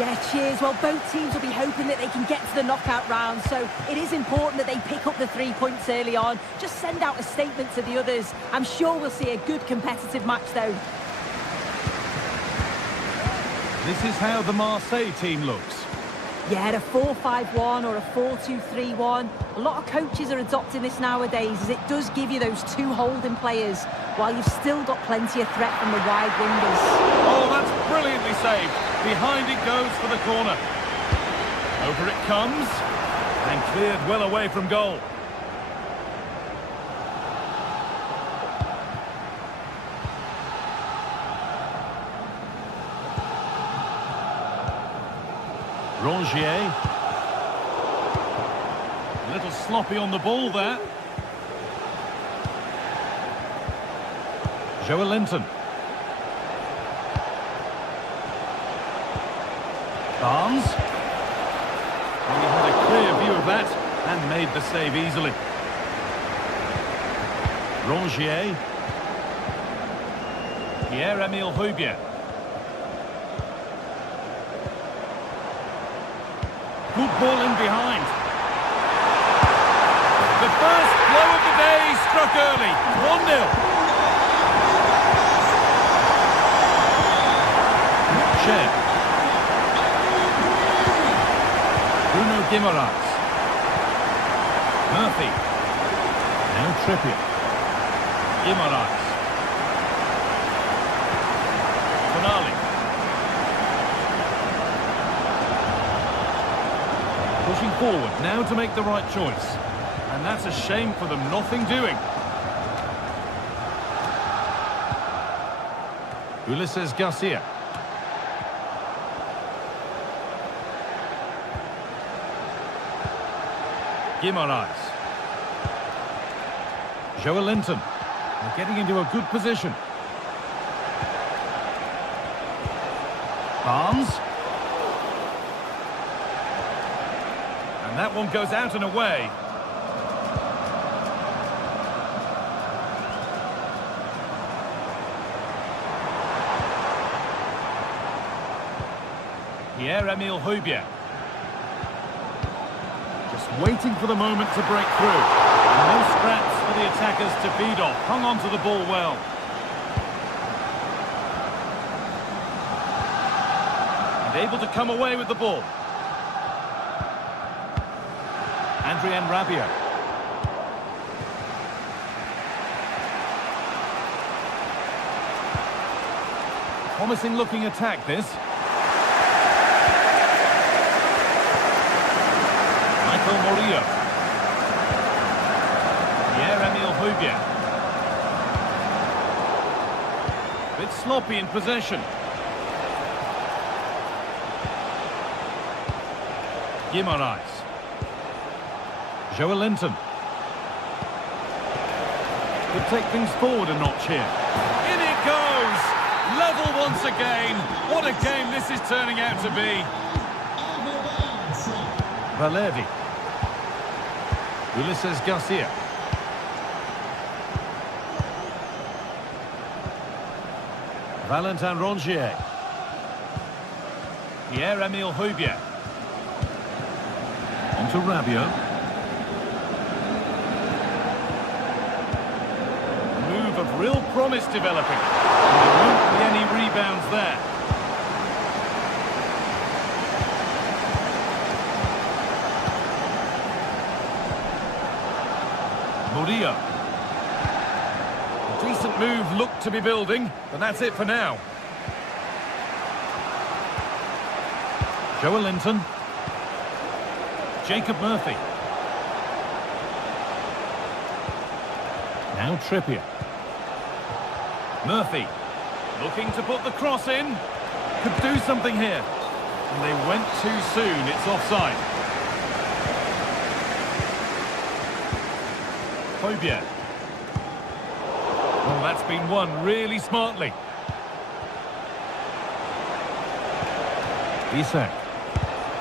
Yeah, cheers. Well, both teams will be hoping that they can get to the knockout round, so it is important that they pick up the 3 points early on. Just send out a statement to the others. I'm sure we'll see a good competitive match, though. This is how the Marseille team looks. Yeah, a 4-5-1 or a 4-2-3-1. A lot of coaches are adopting this nowadays, as it does give you those 2 holding players, while you've still got plenty of threat from the wide wingers. Oh, that's brilliantly saved. Behind it goes for the corner. Over it comes, and cleared well away from goal. Rongier. A little sloppy on the ball there. Joelinton. Barnes. Well, he had a clear view of that and made the save easily. Rongier. Pierre-Emile Højbjerg. Good ball in behind. The first blow of the day struck early. 1-0. Shed. Bruno Guimaraes. Murphy. Now Trippier. Guimaraes. Tonali. Pushing forward now to make the right choice. And that's a shame for them, nothing doing. Ulises Garcia. Guimaraes. Joelinton. They're getting into a good position. Barnes. And that one goes out and away. Pierre-Emile Højbjerg. Just waiting for the moment to break through. No scraps for the attackers to feed off. Hung on to the ball well. And able to come away with the ball. Adrien Rabiot. Promising looking attack this. Michael Murillo. Pierre-Emile Højbjerg. Bit sloppy in possession. Guimaraes. Joelinton. Could take things forward a notch here. In it goes! Level once again. What a game this is turning out to be. Valerdi. Ulises Garcia. Valentin Rongier. Pierre-Emile Højbjerg. On to Rabiot. Move of real promise developing. And there won't be any rebounds there. Murillo. A decent move looked to be building, but that's it for now. Joelinton. Jacob Murphy. Now Trippier. Murphy. Looking to put the cross in. Could do something here. And they went too soon. It's offside. Højbjerg. Well, that's been won really smartly. Isak.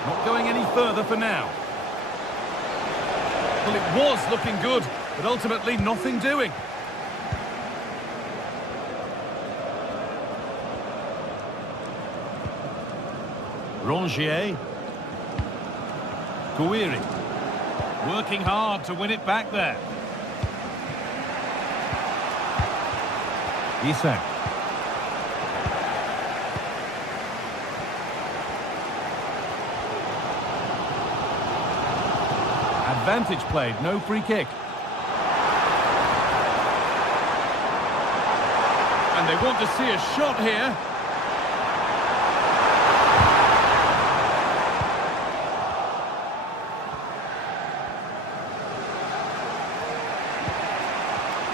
Not going any further for now. Well, it was looking good, but ultimately nothing doing. Rongier. Guiri. Working hard to win it back there. Isak. Advantage played, no free kick. And they want to see a shot here.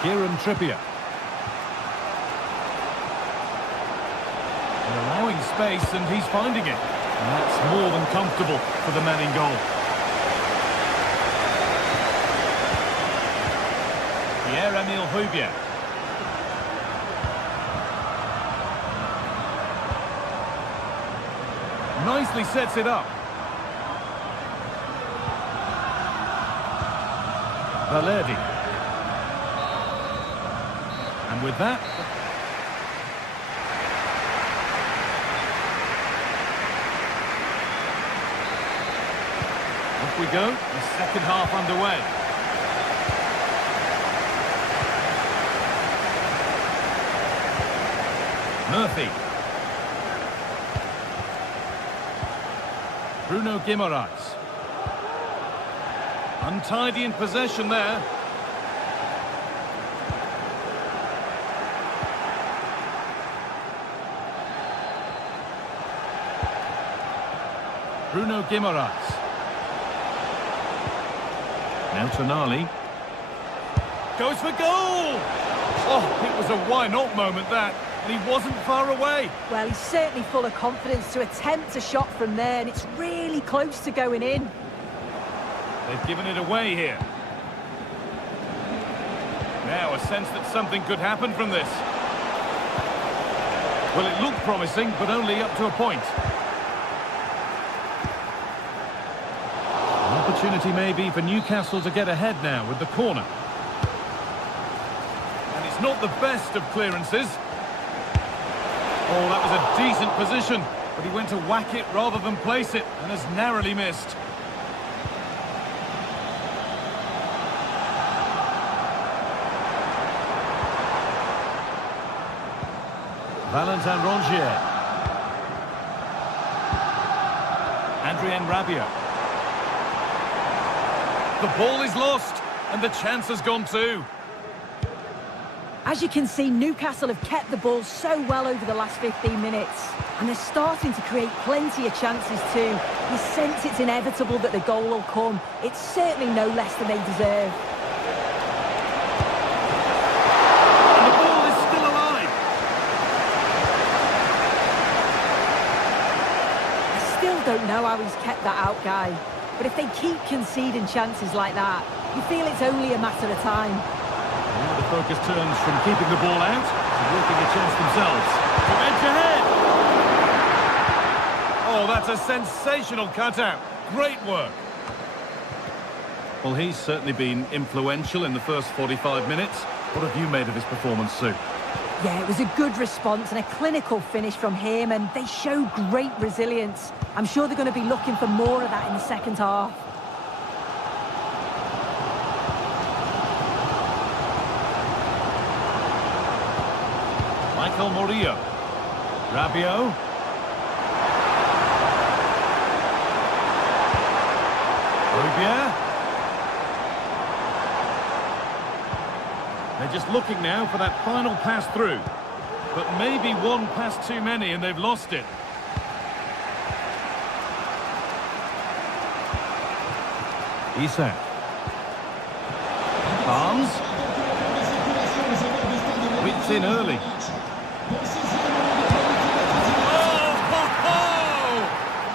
Kieran Trippier. And allowing space, and he's finding it. And that's more than comfortable for the man in goal. Pierre-Emile Højbjerg. Nicely sets it up. Valerdi. And with that... off we go, the second half underway. Murphy. Bruno Guimaraes. Untidy in possession there. Bruno Guimaraes. Now Tonali. Goes for goal! Oh, it was a why-not moment, that. And he wasn't far away. Well, he's certainly full of confidence to attempt a shot from there, and it's really close to going in. They've given it away here. Now a sense that something could happen from this. Well, it looked promising, but only up to a point. An opportunity maybe for Newcastle to get ahead now with the corner. And it's not the best of clearances. Oh, that was a decent position, but he went to whack it rather than place it, and has narrowly missed. Valentin Rongier. Adrien Rabiot. The ball is lost, and the chance has gone too. As you can see, Newcastle have kept the ball so well over the last 15 minutes. And they're starting to create plenty of chances too. You sense it's inevitable that the goal will come. It's certainly no less than they deserve. And the ball is still alive. I still don't know how he's kept that out, Guy. But if they keep conceding chances like that, you feel it's only a matter of time. Now the focus turns from keeping the ball out to working a chance themselves. To edge ahead! Oh, that's a sensational cutout. Great work. Well, he's certainly been influential in the first 45 minutes. What have you made of his performance, Sue? Yeah, it was a good response and a clinical finish from him, and they show great resilience. I'm sure they're going to be looking for more of that in the second half. Michael Murillo. Rabiot. Højbjerg. They're just looking now for that final pass through. But maybe one pass too many and they've lost it. Isak. Barnes. Whips in early.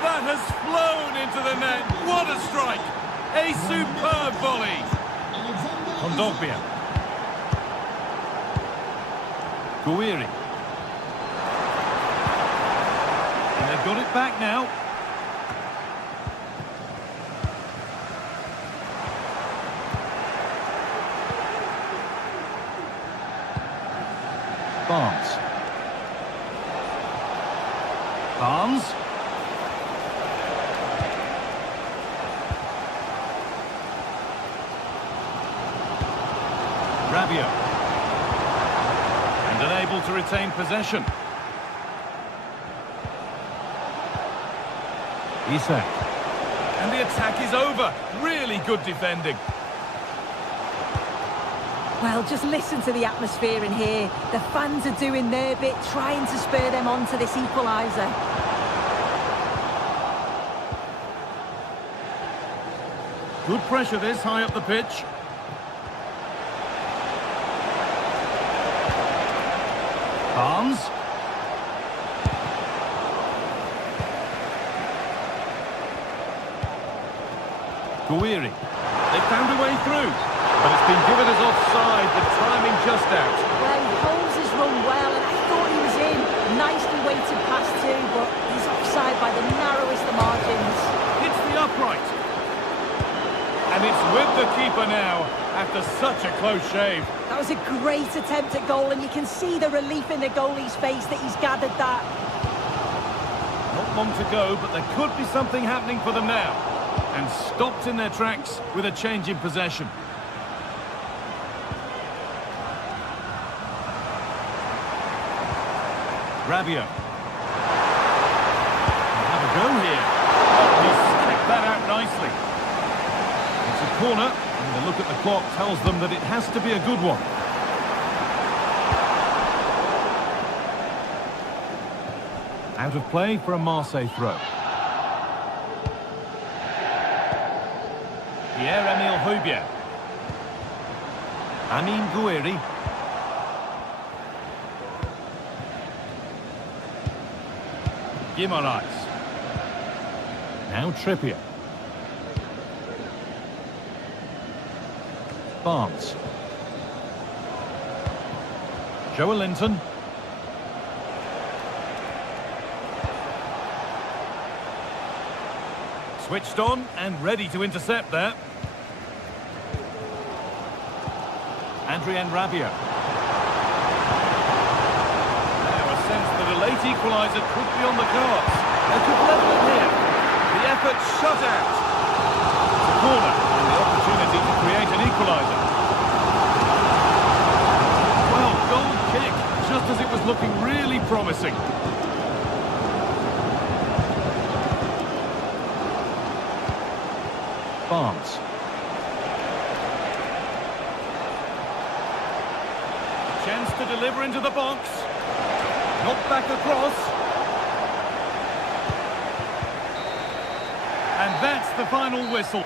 That has flown into the net. What a strike! A superb volley. Kondogbia. Guiri. And they've got it back now. Barnes. Barnes. Rabiot. And unable to retain possession. Isak. And the attack is over. Really good defending. Well, just listen to the atmosphere in here. The fans are doing their bit, trying to spur them on to this equaliser. Good pressure this, high up the pitch. Barnes. Guiri. They found a way through, but it's been given as offside, the timing just out. Well, he holds his run well, and I thought he was in. Nicely weighted pass too, but he's offside by the narrowest of margins. Hits the upright. And it's with the keeper now, after such a close shave. That was a great attempt at goal, and you can see the relief in the goalie's face that he's gathered that. Not long to go, but there could be something happening for them now. And stopped in their tracks with a change in possession. Rabiot. Have a go here. Oh, he's kicked that out nicely. It's a corner, and the look at the clock tells them that it has to be a good one. Out of play for a Marseille throw. Pierre-Emile Højbjerg. Amin Guiri. Guimaraes. Now Trippier. Barnes. Joelinton. Switched on and ready to intercept there. Adrien Rabiot. Now a sense that a late equaliser could be on the cards. They could level it here. The effort shut out. It's a corner and the opportunity to create an equaliser. Well, goal kick, just as it was looking really promising. Barnes. Chance to deliver into the box. Knocked back across. And that's the final whistle.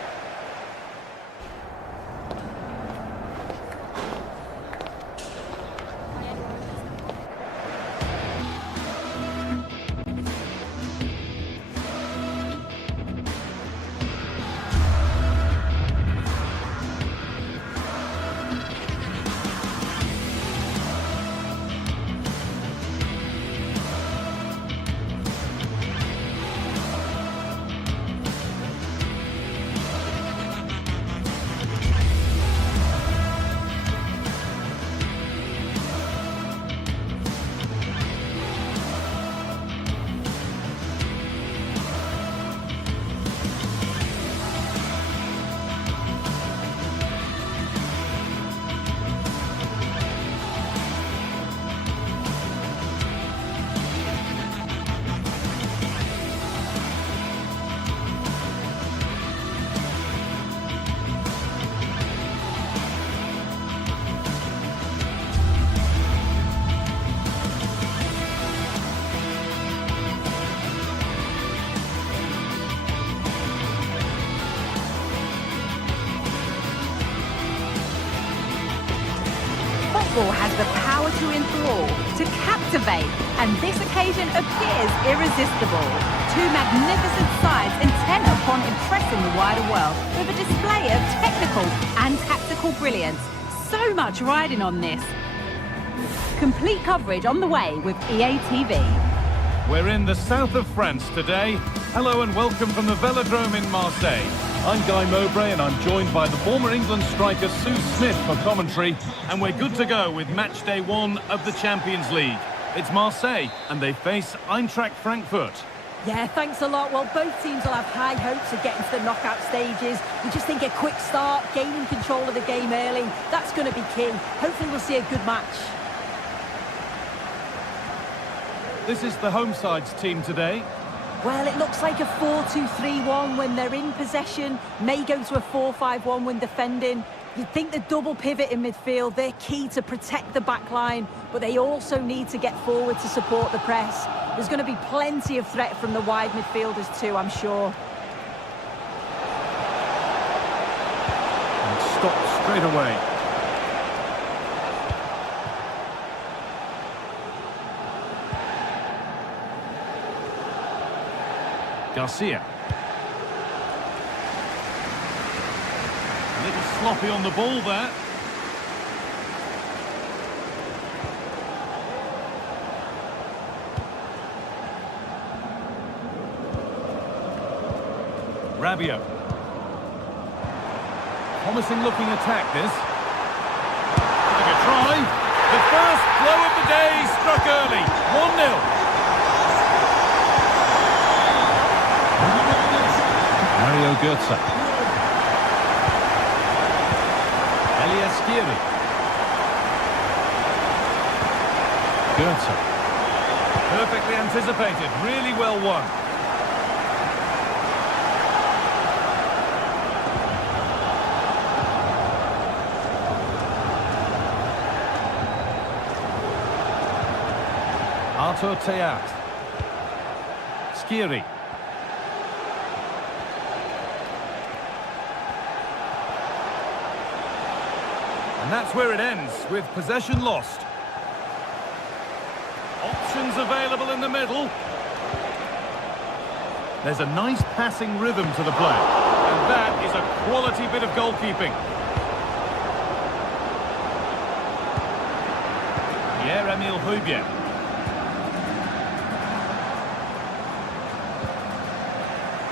Football has the power to enthrall, to captivate, and this occasion appears irresistible. Two magnificent sides intent upon impressing the wider world with a display of technical and tactical brilliance. So much riding on this. Complete coverage on the way with EA TV. We're in the south of France today. Hello and welcome from the Velodrome in Marseille. I'm Guy Mowbray and I'm joined by the former England striker Sue Smith for commentary. And we're good to go with match day 1 of the Champions League. It's Marseille and they face Eintracht Frankfurt. Yeah, thanks a lot. Well, both teams will have high hopes of getting to the knockout stages. We just think a quick start, gaining control of the game early, that's going to be key. Hopefully we'll see a good match. This is the home side's team today. Well, it looks like a 4-2-3-1 when they're in possession. May go to a 4-5-1 when defending. You'd think the double pivot in midfield, they're key to protect the back line, but they also need to get forward to support the press. There's going to be plenty of threat from the wide midfielders too, I'm sure. And stopped straight away. Garcia. A little sloppy on the ball there. Rabiot. Promising looking attack this. Having a try. The first blow of the day struck early. 1-0. Mario Götze. Eliaskiri. Götze. Perfectly anticipated. Really well won. Artur Teat. Skiri. And that's where it ends, with possession lost. Options available in the middle. There's a nice passing rhythm to the play. And that is a quality bit of goalkeeping. Pierre-Emile Højbjerg.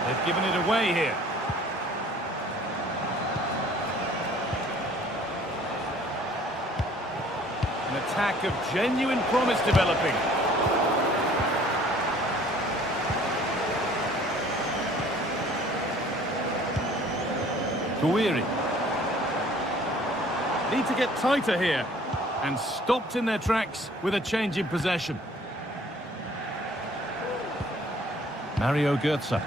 They've given it away here. An attack of genuine promise developing. Guiri. Need to get tighter here. And stopped in their tracks with a change in possession. Mario Götze.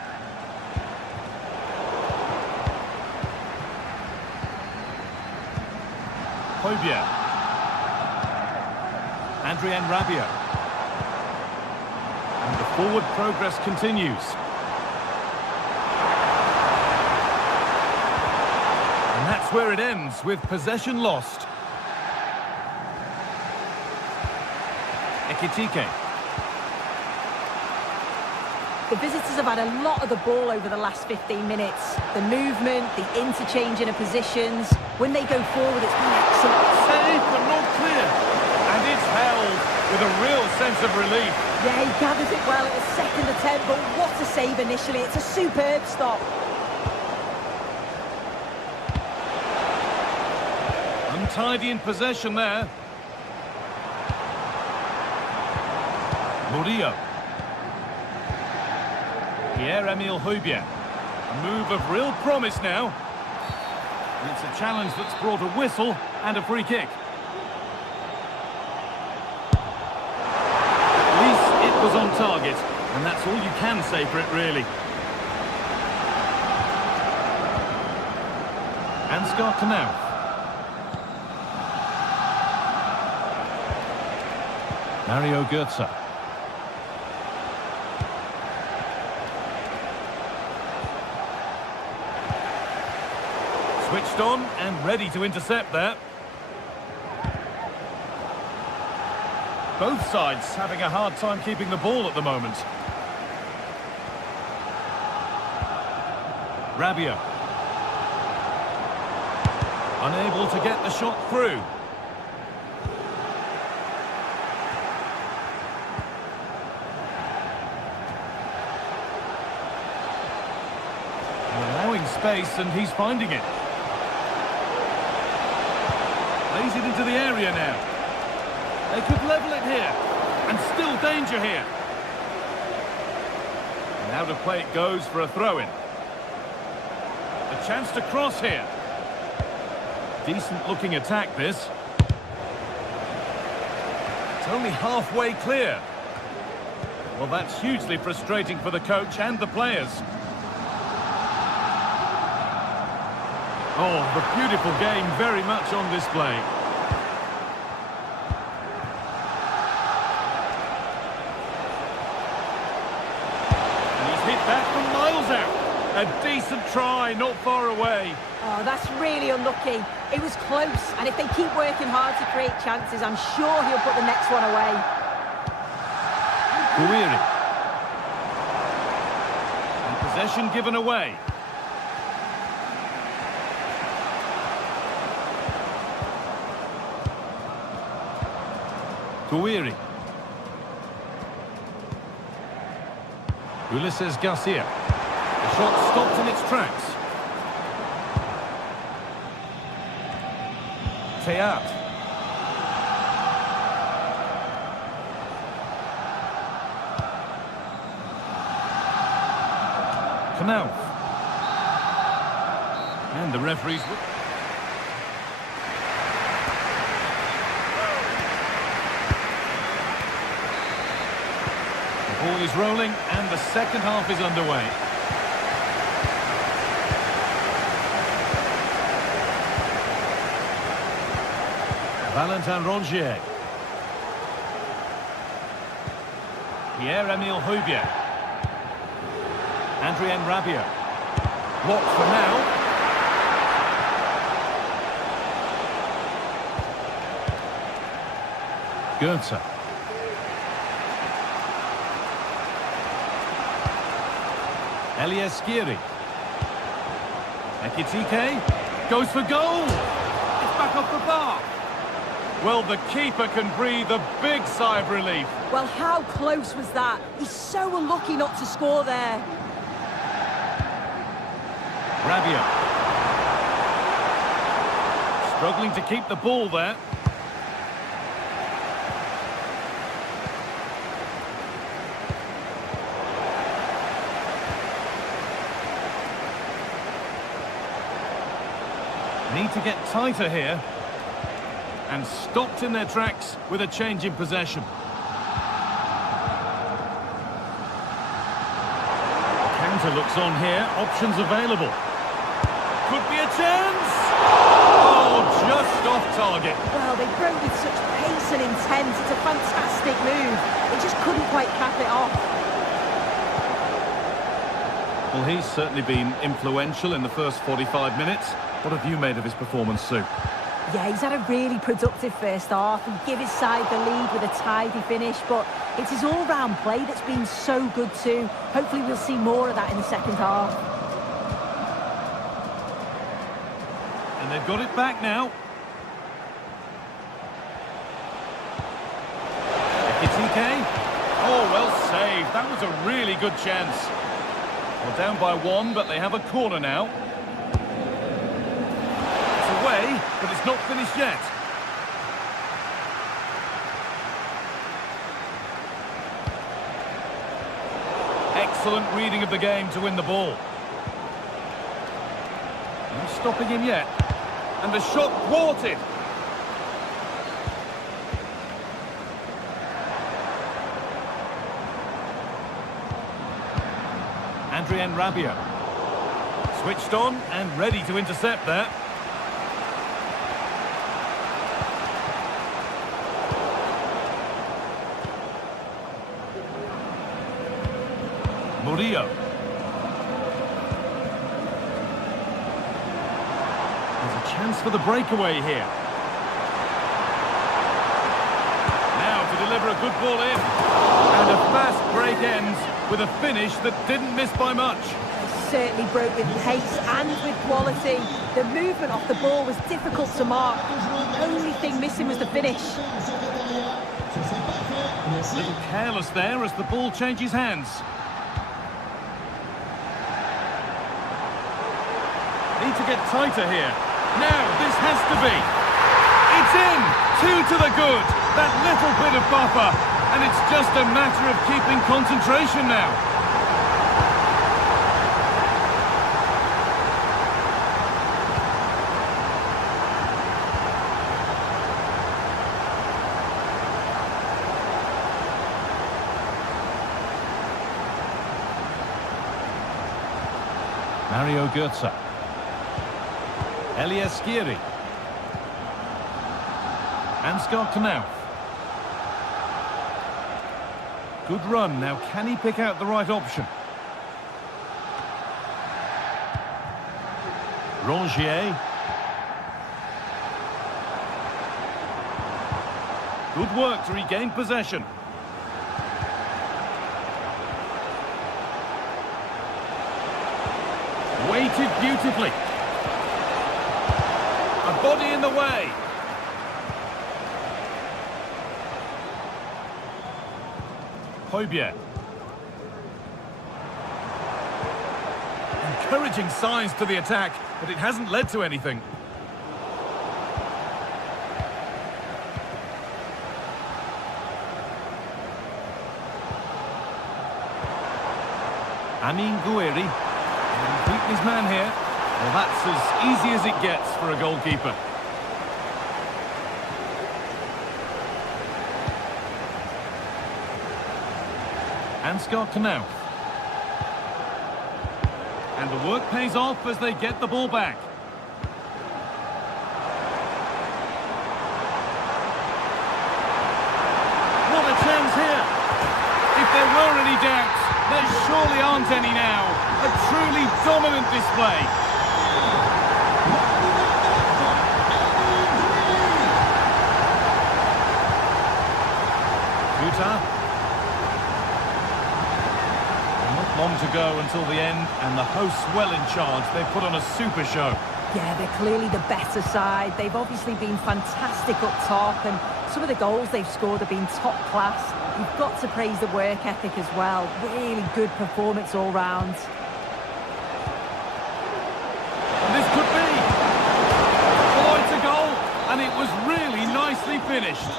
Højbjerg. Adrien Rabiot. And the forward progress continues. And that's where it ends, with possession lost. Ekitike. The visitors have had a lot of the ball over the last 15 minutes. The movement, the interchanging of positions. When they go forward, it's been excellent. Safe but not clear. And it's held with a real sense of relief. Yeah, he gathers it well at the second attempt, but what a save initially. It's a superb stop. Untidy in possession there. Murillo. Pierre-Emile Højbjerg. A move of real promise now. And it's a challenge that's brought a whistle and a free kick. At least it was on target, and that's all you can say for it, really. Ansgar Knauf. Mario Götze. Switched on and ready to intercept there. Both sides having a hard time keeping the ball at the moment. Rabiot. Unable to get the shot through. Allowing space, and he's finding it. Lays it into the area now. They could level it here. And still danger here. Out of play it goes for a throw-in. A chance to cross here. Decent looking attack this. It's only halfway clear. Well, that's hugely frustrating for the coach and the players. Oh, the beautiful game very much on display. And he's hit that from miles out. A decent try, not far away. Oh, that's really unlucky. It was close, and if they keep working hard to create chances, I'm sure he'll put the next one away. Guiri. And possession given away. Guiri. Ulises Garcia. The shot stopped in its tracks. Teat. Knauf. And the referees... The ball is rolling and the second half is underway. Valentin Rongier. Pierre-Emile Højbjerg. Adrien Rabiot. Blocked for now. Goetze. Elias Skiri. Ekitike goes for goal. It's back off the bar. Well, the keeper can breathe a big sigh of relief. Well, how close was that? He's so unlucky not to score there. Rabiot. Struggling to keep the ball there. Need to get tighter here. And stopped in their tracks with a change in possession. Counter looks on here. Options available. Could be a chance! Oh, just off target. Well, they broke with such pace and intent. It's a fantastic move. They just couldn't quite cap it off. Well, he's certainly been influential in the first 45 minutes. What have you made of his performance, Sue? Yeah, he's had a really productive first half. He gave his side the lead with a tidy finish, but it's his all-round play that's been so good too. Hopefully we'll see more of that in the second half. And they've got it back now. Ekitike. Oh, well saved. That was a really good chance. Well, down by one, but they have a corner now. Away, but it's not finished yet. Excellent reading of the game to win the ball. No stopping him yet. And the shot thwarted. Adrien Rabiot. Switched on and ready to intercept there. Murillo. There's a chance for the breakaway here. Now to deliver a good ball in. And a fast break ends with a finish that didn't miss by much. He certainly broke with pace and with quality. The movement off the ball was difficult to mark. The only thing missing was the finish. A little careless there as the ball changes hands. Need to get tighter here. Now, this has to be. It's in! 2 to the good. That little bit of buffer. And it's just a matter of keeping concentration now. Mario Götze. Elias Skiri. Ansgar Knauf. Good run. Now, can he pick out the right option? Rongier. Good work to regain possession. Weighted beautifully. A body in the way. Højbjerg. Encouraging signs to the attack, but it hasn't led to anything. Amin Gouiri. Beaten his man here. Well, that's as easy as it gets for a goalkeeper. Ansgar Knauf. And the work pays off as they get the ball back. What a chance here! If there were any doubts, there surely aren't any now. A truly dominant display. Utah. Not long to go until the end, and the hosts well in charge. They've put on a super show. Yeah, they're clearly the better side. They've obviously been fantastic up top, and some of the goals they've scored have been top class. You've got to praise the work ethic as well. Really good performance all round. And this could be. Oh, it's a goal, and it was really nicely finished.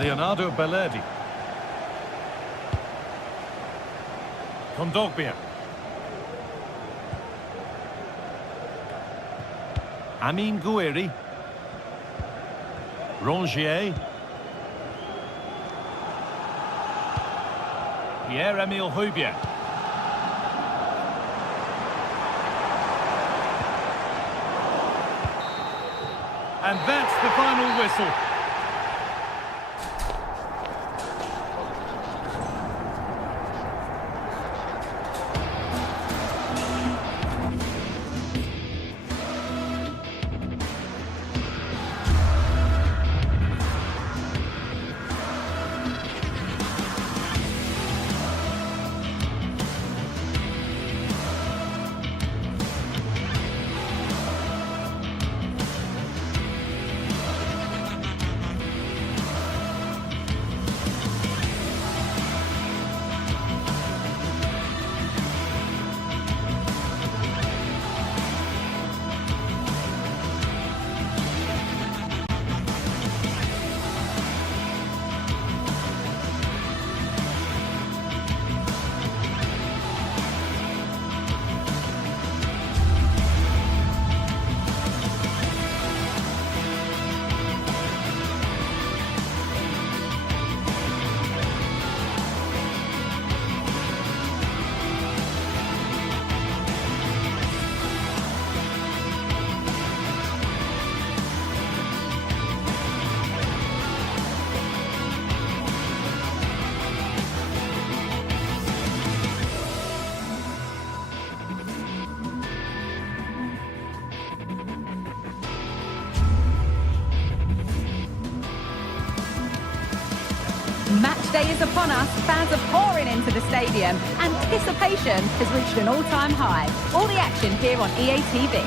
Leonardo Bellerdi. Kondogbia. Amin Gouiri. Rongier. Pierre-Emile Højbjerg. And that's the final whistle. Match day is upon us. Fans are pouring into the stadium. Anticipation has reached an all-time high. All the action here on EA TV.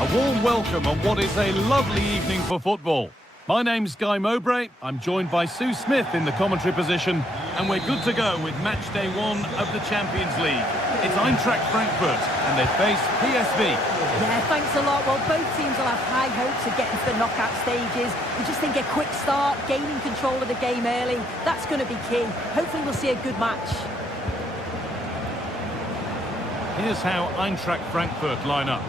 A warm welcome on what is a lovely evening for football. My name's Guy Mowbray. I'm joined by Sue Smith in the commentary position, and we're good to go with match day 1 of the Champions League. It's Eintracht Frankfurt, and they face PSV. Yeah, thanks a lot. Well, both teams will have high hopes of getting to the knockout stages. We just think a quick start, gaining control of the game early, that's going to be key. Hopefully we'll see a good match. Here's how Eintracht Frankfurt line up.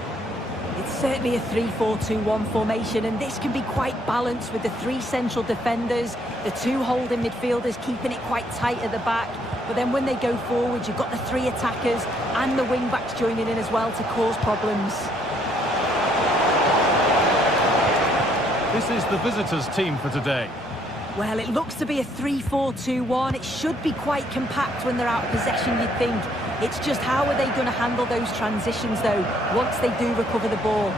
It's certainly a 3-4-2-1 formation, and this can be quite balanced with the 3 central defenders, the 2 holding midfielders keeping it quite tight at the back. But then when they go forward, you've got the 3 attackers and the wing-backs joining in as well to cause problems. This is the visitors' team for today. Well, it looks to be a 3-4-2-1. It should be quite compact when they're out of possession, you'd think. It's just how are they going to handle those transitions, though, once they do recover the ball?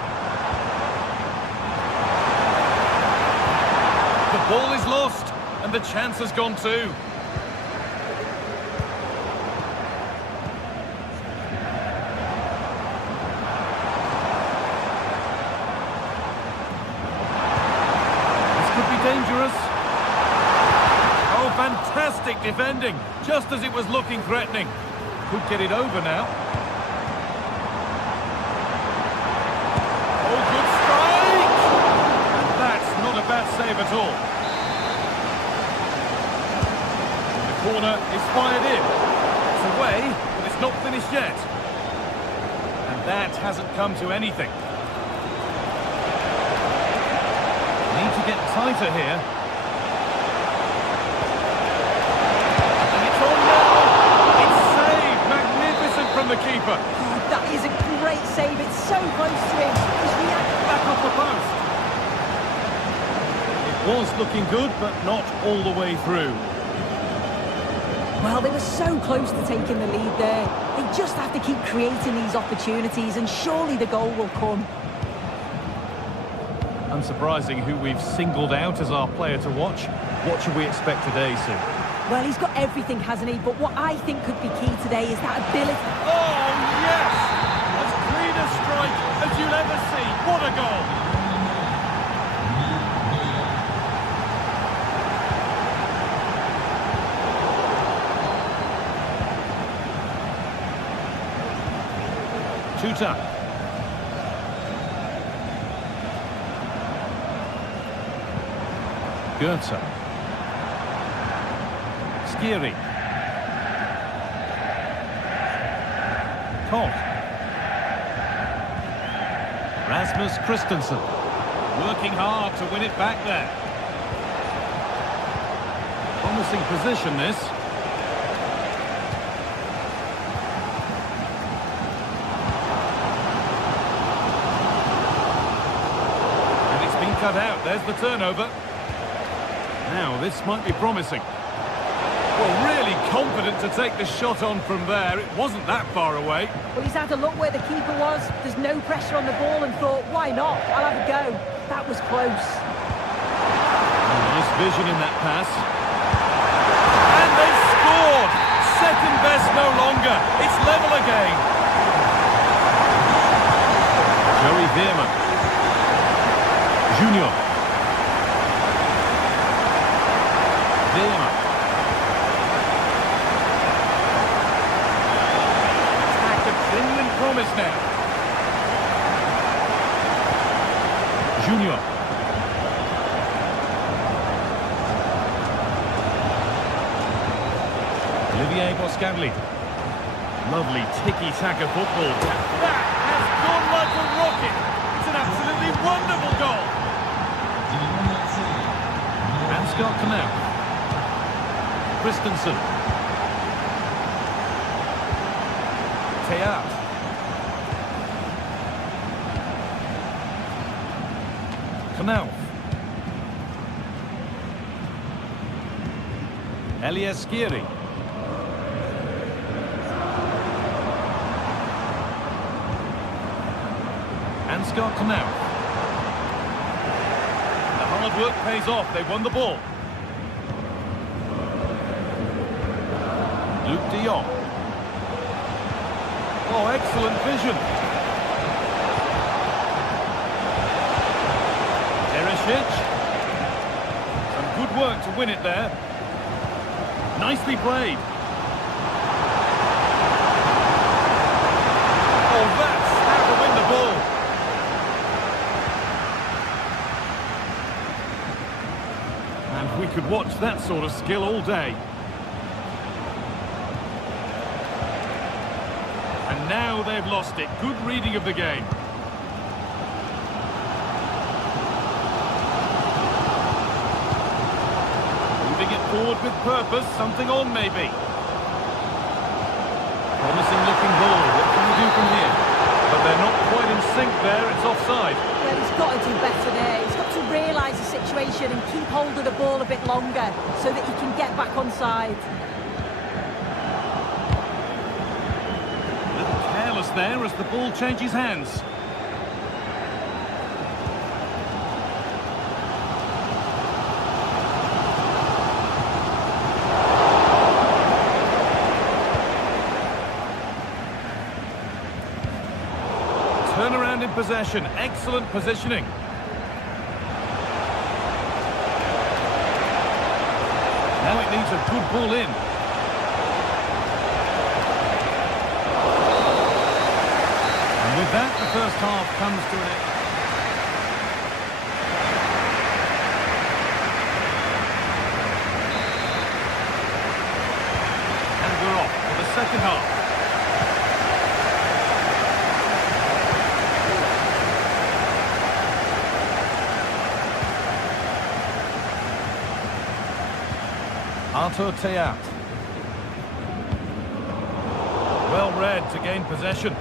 The ball is lost, and the chance has gone too. This could be dangerous. Oh, fantastic defending, just as it was looking threatening. Could get it over now. Oh, good strike! And that's not a bad save at all. The corner is fired in. It's away, but it's not finished yet. And that hasn't come to anything. Need to get tighter here. From the keeper. Oh, that is a great save. It's so close to him. He's reacted Back off the post. It was looking good, but not all the way through. Well, they were so close to taking the lead there. They just have to keep creating these opportunities, and surely the goal will come. Unsurprising who we've singled out as our player to watch. What should we expect today, Sue? Well, he's got everything, hasn't he? But what I think could be key today is that ability. Oh, yes! As clean a strike as you'll ever see. What a goal! Tuta. Goethe. Skiri. Koch. Rasmus Christensen. Working hard to win it back there. Promising position, this. And it's been cut out. There's the turnover. Now, this might be promising. Well, really confident to take the shot on from there. It wasn't that far away. Well, he's had a look where the keeper was. There's no pressure on the ball and thought, why not? I'll have a go. That was close. Nice vision in that pass. And they've scored! Second best no longer. It's level again. Joey Veerman. Junior. Veerman. Promise now. Junior. Olivier Boscagli. Lovely tiki-taka football. That has gone like a rocket. It's an absolutely wonderful goal. Ansgar Knaup. Christensen. Teat. Knauf. Elias Skiri. Ansgar Knauf. The hard work pays off. They won the ball. Luke de Jong. Oh, excellent vision. Some good work to win it there. Nicely played. Oh, that's how to win the ball. And we could watch that sort of skill all day. And now they've lost it. Good reading of the game. forward with purpose, something on maybe. Promising looking ball, what can you do from here? But they're not quite in sync there, it's offside. Yeah, he's got to do better there. He's got to realise the situation and keep hold of the ball a bit longer so that he can get back onside. A little careless there as the ball changes hands. Turn around in possession, excellent positioning. Now it needs a good ball in. And with that, the first half comes to an end. And we're off for the second half. Artur Teat. Well read to gain possession.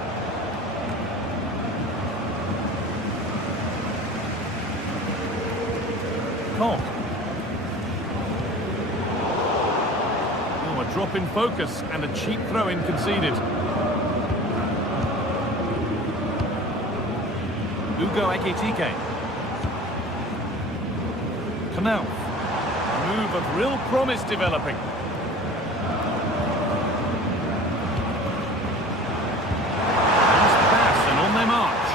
Cock. Oh, a drop in focus and a cheap throw-in conceded. Ugo Ekitike. Knauf. Move of real promise developing. Nice pass and on their march.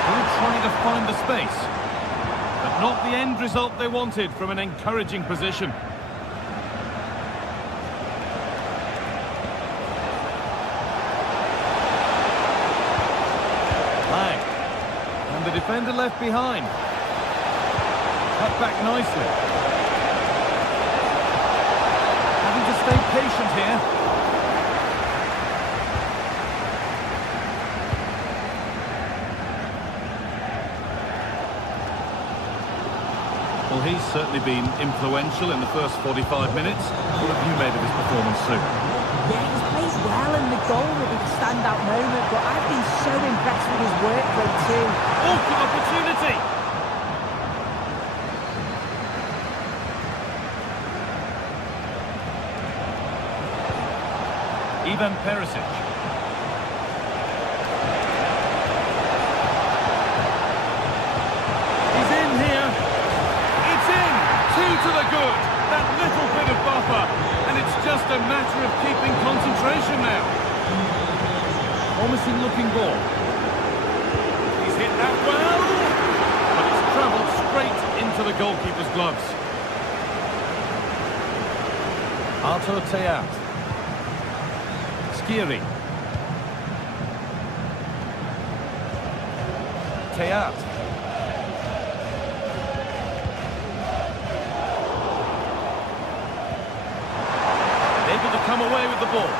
Still trying to find the space, but not the end result they wanted from an encouraging position. Lang. And the defender left behind. Cut back nicely. Having to stay patient here. Well, he's certainly been influential in the first 45 minutes. What have you made of his performance, Sue? Yeah, he's played well and the goal will be the standout moment, but I've been so impressed with his work rate too. Oh, good opportunity! Ivan Perisic. He's in here. It's in. 2 to the good. That little bit of buffer. And it's just a matter of keeping concentration now. Promising looking ball. He's hit that well. But it's travelled straight into the goalkeeper's gloves. Artur Teat. Skiri. Teat. Able to come away with the ball.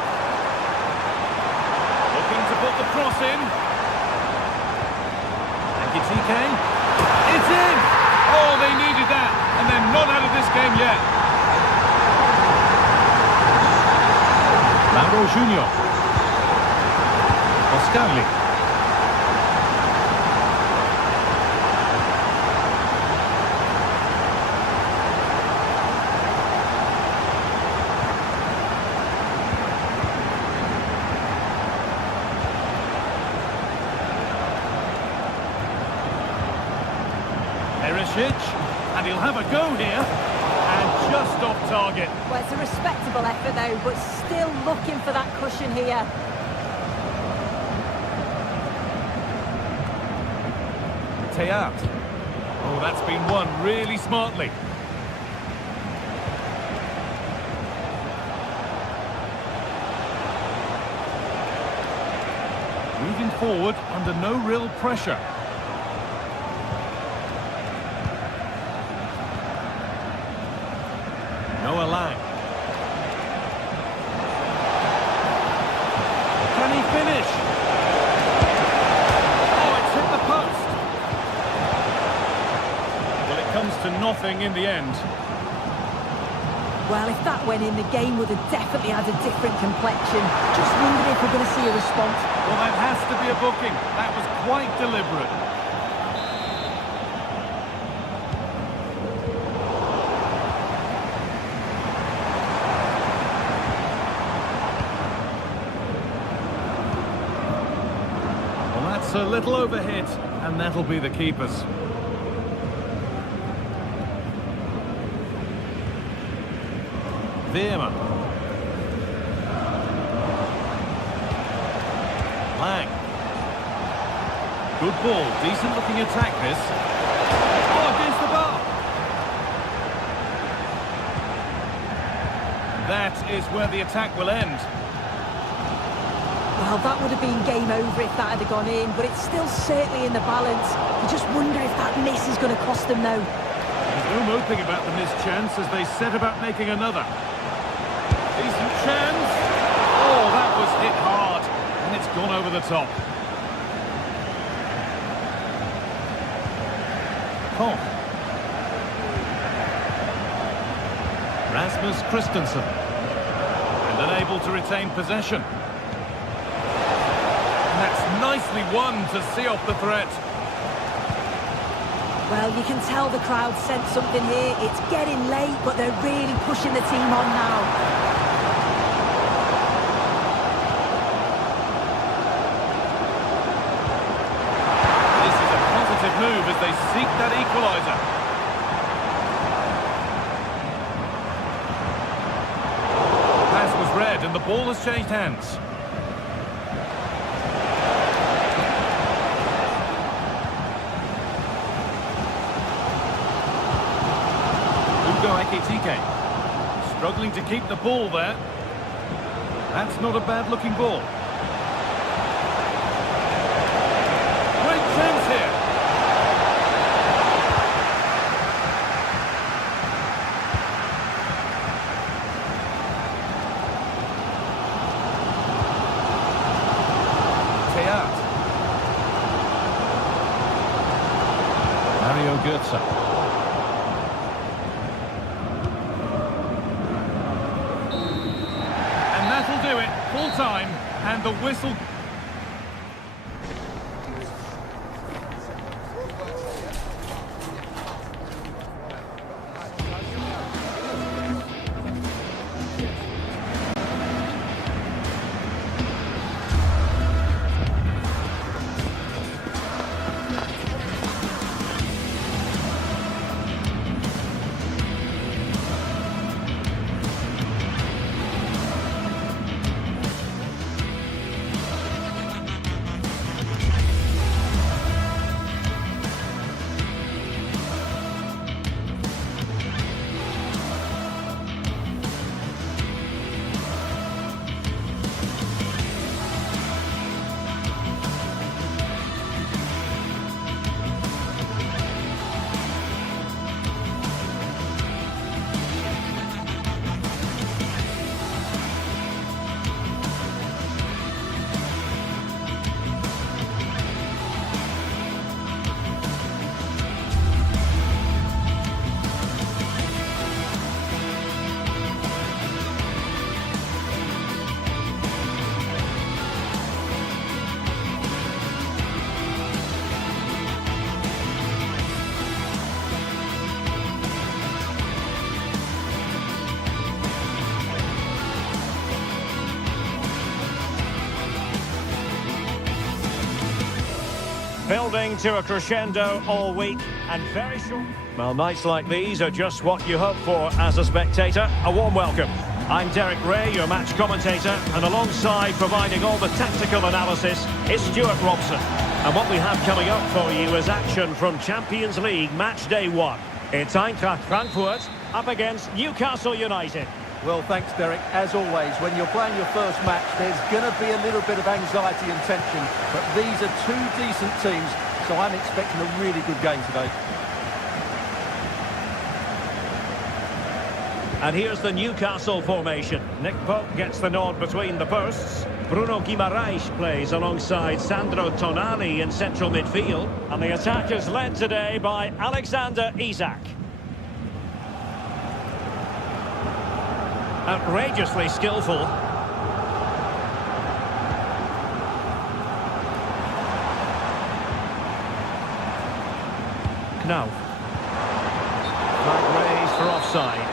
Looking to put the cross in. Ekitike. It's in! Oh, they needed that, and they're not out of this game yet. Mauro Junior. Oscarli. Perisic, and he'll have a go here. And just off target. Well, it's a respectable effort though, but still looking for that cushion here. Teat. Oh, that's been won really smartly. Moving forward under no real pressure. Noah Lang. Can he finish? Oh, it's hit the post. Well, it comes to not everything in the end. Well, if that went in, the game would have definitely had a different complexion. Just wondering if we're going to see a response. Well, that has to be a booking. That was quite deliberate. Well, that's a little overhit, and that'll be the keeper's. Veerman. Lang. Good ball, decent looking attack this. Oh, against the bar. That is where the attack will end. Well, that would have been game over if that had gone in, but it's still certainly in the balance. You just wonder if that miss is going to cost them now. There's no moping about the missed chance as they set about making another. Decent chance. Oh, that was hit hard. And it's gone over the top. Koch. Rasmus Christensen. And unable to retain possession. And that's nicely won to see off the threat. Well, you can tell the crowd sense something here. It's getting late, but they're really pushing the team on now. Move as they seek that equaliser. Pass was read and the ball has changed hands. Ugo Ekitike struggling to keep the ball there. That's not a bad looking ball. Great chance here. Mario Götze. And that'll do it. Full time. And the whistle. Building to a crescendo all week and very short. Well, nights like these are just what you hope for as a spectator. A warm welcome. I'm Derek Ray, your match commentator, and alongside providing all the tactical analysis is Stuart Robson. And what we have coming up for you is action from Champions League match day 1. It's Eintracht Frankfurt up against Newcastle United. Well, thanks, Derek. As always, when you're playing your first match, there's going to be a little bit of anxiety and tension. But these are two decent teams, so I'm expecting a really good game today. And here's the Newcastle formation. Nick Pope gets the nod between the posts. Bruno Guimaraes plays alongside Sandro Tonali in central midfield. And the attack is led today by Alexander Isak. Outrageously skillful. Knauf. Flag raised for offside.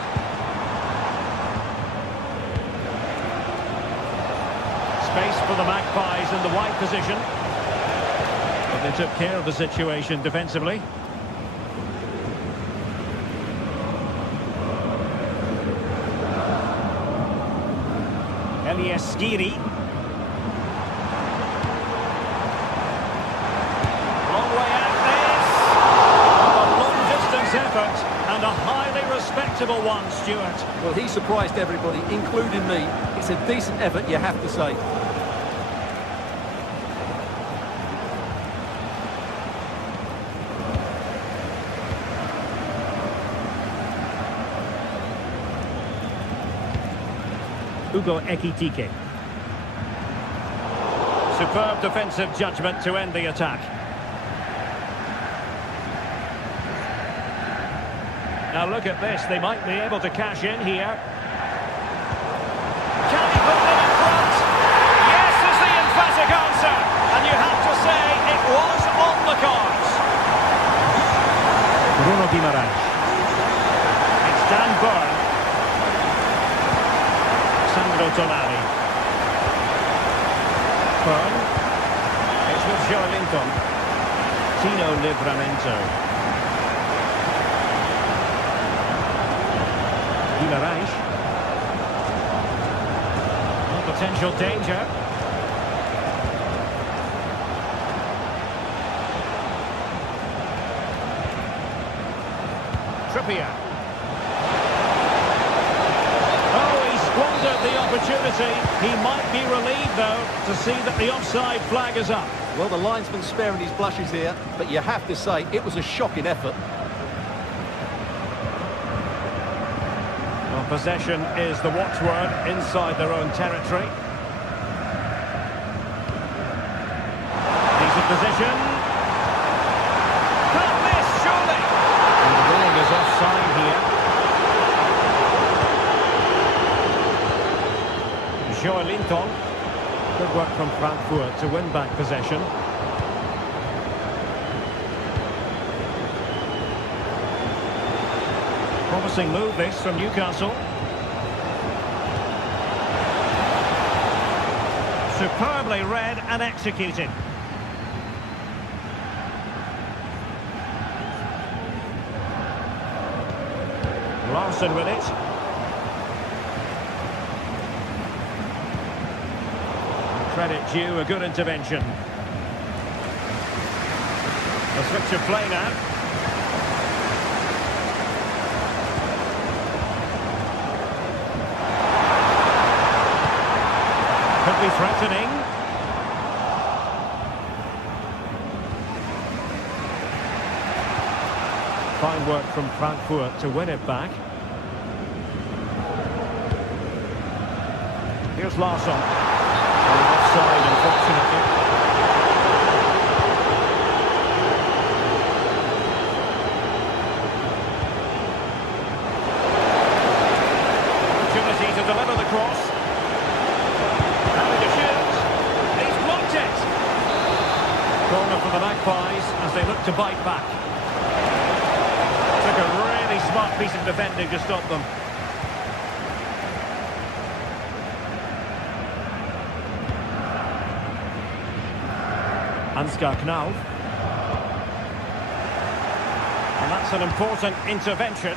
Space for the Magpies in the wide position. But they took care of the situation defensively. Skiri. Long way out this. A long-distance effort and a highly respectable one, Stuart. Well, he surprised everybody, including me. It's a decent effort, you have to say. Ugo Ekitike. Superb defensive judgment to end the attack. Now look at this, they might be able to cash in here. Can he put them in front? Yes is the emphatic answer, and you have to say it was on the cards. Bruno Guimaraes. It's Dan Burn. Sandro Tonali. Burn. It's with Joelinton. Tino Livramento. Guimaraes. Potential danger. Trippier. The opportunity. He might be relieved, though, to see that the offside flag is up. Well, the linesman's sparing his blushes here, but you have to say it was a shocking effort. Well, possession is the watchword inside their own territory. Decent position. Can't miss, surely. And the ruling is offside here. Joelinton. Good work from Frankfurt to win back possession. Promising move this from Newcastle. Superbly read and executed. Larson with it. Credit due, a good intervention. A switch of play now. Could be threatening. Fine work from Frankfurt to win it back. Here's Larson. Offside, unfortunately. Opportunity to deliver the cross. Having to shoot. He's blocked it. Corner for the Magpies as they look to bite back. Took a really smart piece of defending to stop them. Ansgar Knauf. And that's an important intervention.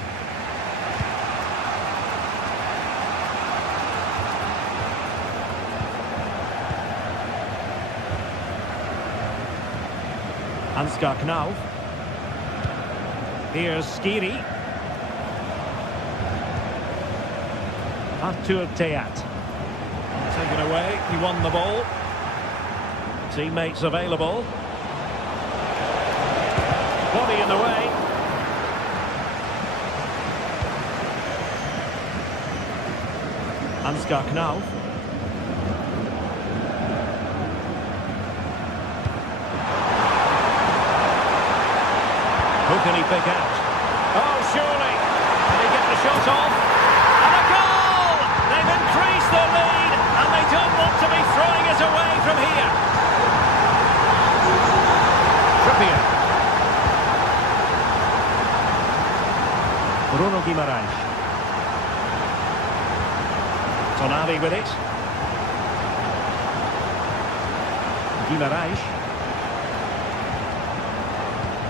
Ansgar Knauf. Here's Skiri. Artur Teat. Taken away, he won the ball. Teammates available. Body in the way. Ansgar Knauf. Who can he pick out? Oh, surely. Can he get the shot off? And a goal! is away from here. Trippier. Bruno Guimaraes. Tonali with it. Guimaraes.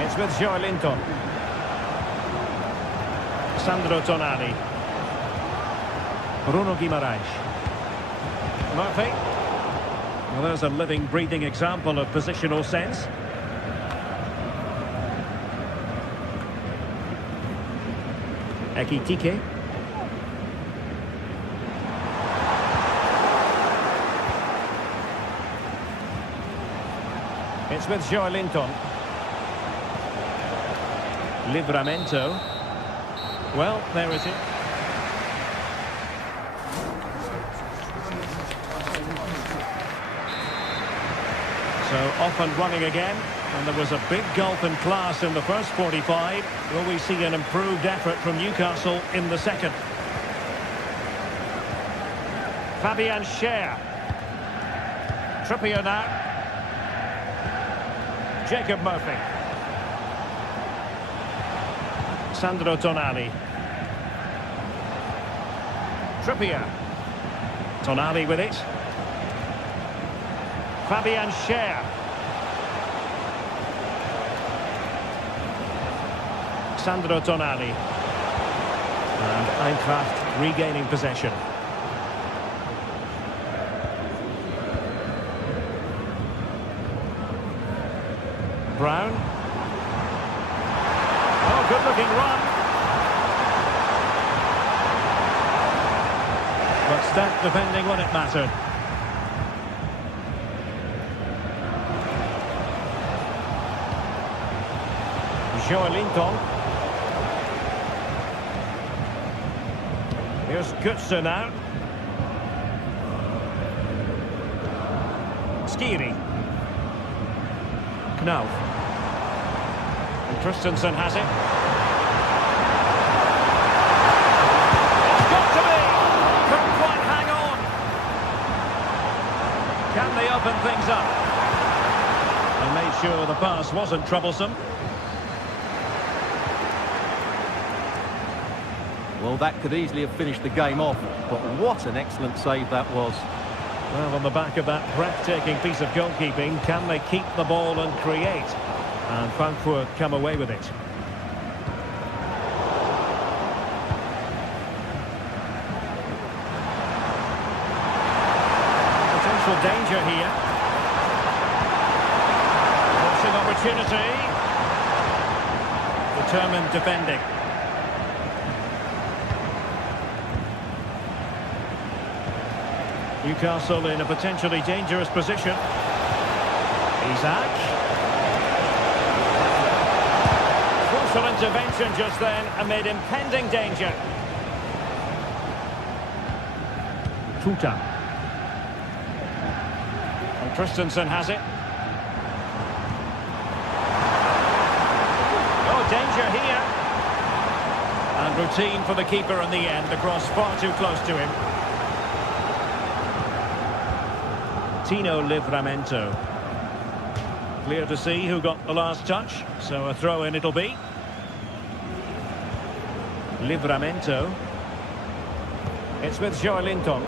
It's with Joelinton. Sandro Tonali. Bruno Guimaraes. Murphy. Well, there's a living, breathing example of positional sense. Ekitike. It's with Joelinton. Livramento. Well, there is it. So off and running again, and there was a big gulf in class in the first 45. Will we see an improved effort from Newcastle in the second? Fabian Schär. Trippier now. Jacob Murphy. Sandro Tonali. Trippier. Tonali with it. Fabian Schär. Sandro Tonali. And Eintracht regaining possession. Brown. Oh, good-looking run. But stat defending when it mattered. Joelinton. Here's Götze now. Skiri. Knauf. And Christensen has it. It's got to be! Couldn't quite hang on. Can they open things up? And made sure the pass wasn't troublesome. Well, that could easily have finished the game off, but what an excellent save that was. Well, on the back of that breathtaking piece of goalkeeping, can they keep the ball and create? And Frankfurt come away with it. Potential danger here. Crossing opportunity. Determined defending. Newcastle in a potentially dangerous position. Isak. Crucial intervention just then amid impending danger. Tuta. And Christensen has it. Oh, danger here. And routine for the keeper in the end. The cross far too close to him. Tino Livramento. Clear to see who got the last touch, so a throw-in it'll be. Livramento. It's with Joelinton.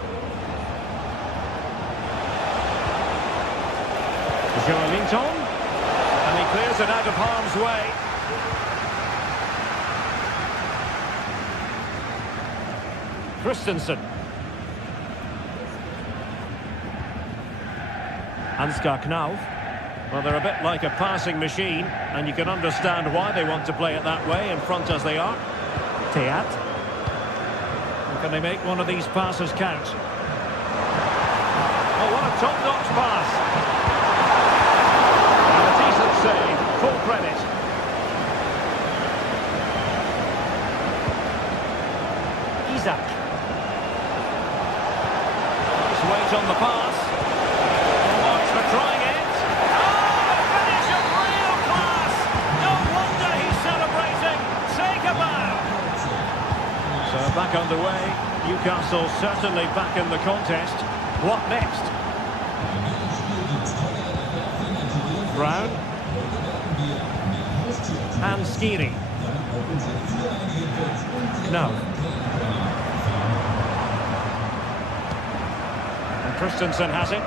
Joelinton. And he clears it out of harm's way. Christensen. Ansgar Knauf. Well, they're a bit like a passing machine, and you can understand why they want to play it that way, in front as they are. Teat. Can they make one of these passes count? Oh, what a top-notch pass. And a decent save, full credit. Isak. Nice weight on the pass. Trying it. Oh, the finish of real class. No wonder he's celebrating. Take a bow. So back underway. Newcastle certainly back in the contest. What next? Brown. And Skiri. No. And Christensen has it.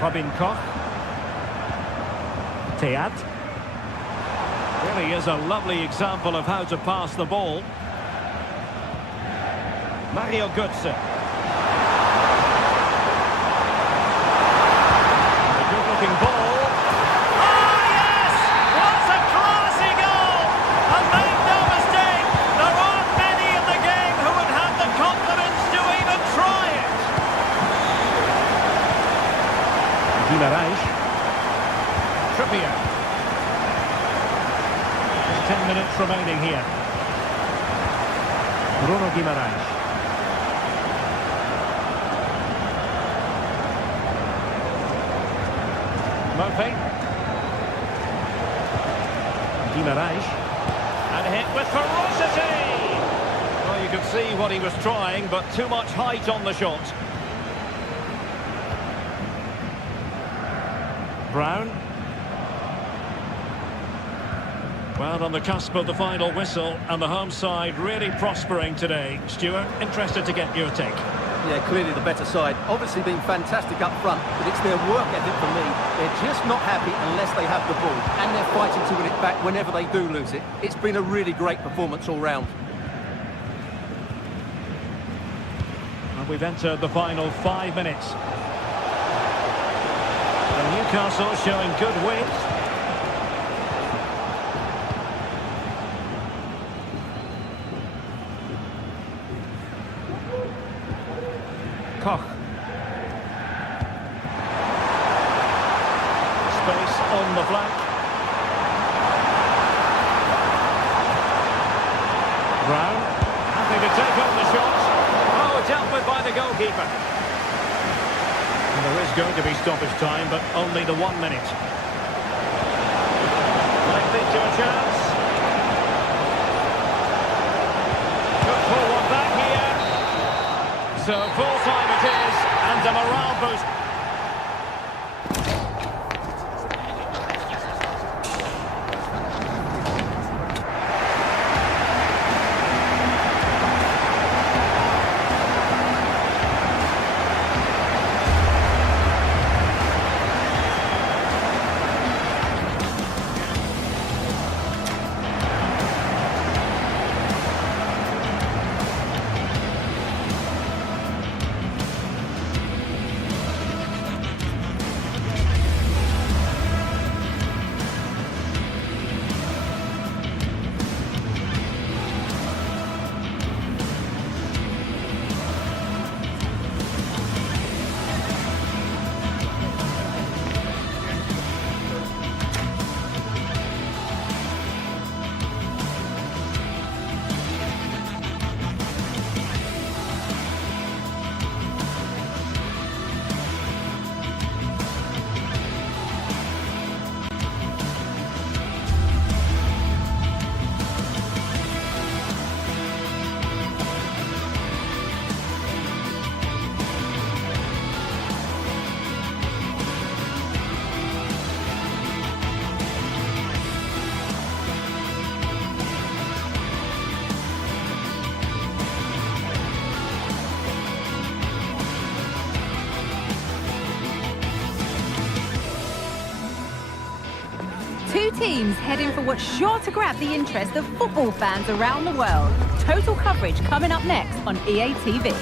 Robin Koch. Teat. Really is a lovely example of how to pass the ball. Mario Götze. A good-looking ball. Oh, yes! What a classy goal! And make no mistake, there aren't many in the game who would have the confidence to even try it. Guimarães. Trippier. 10 minutes remaining here. Bruno Guimarães. Murphy. Guimarães. And hit with ferocity! Well, you could see what he was trying, but too much height on the shot. Brown. Well, on the cusp of the final whistle, and the home side really prospering today. Stuart, interested to get your take. Yeah, clearly the better side. Obviously been fantastic up front, but it's their work ethic for me. They're just not happy unless they have the ball, and they're fighting to win it back whenever they do lose it. It's been a really great performance all round. And we've entered the final 5 minutes. And Newcastle showing good width. Koch. Space on the flank. Brown. Happy to take on the shot. Oh, dealt with by the goalkeeper. And there is going to be stoppage time, but only the 1 minute. Might lead to a chance. Good forward back here. So full time it is, and a morale boost. Two teams heading for what's sure to grab the interest of football fans around the world. Total coverage coming up next on EA TV.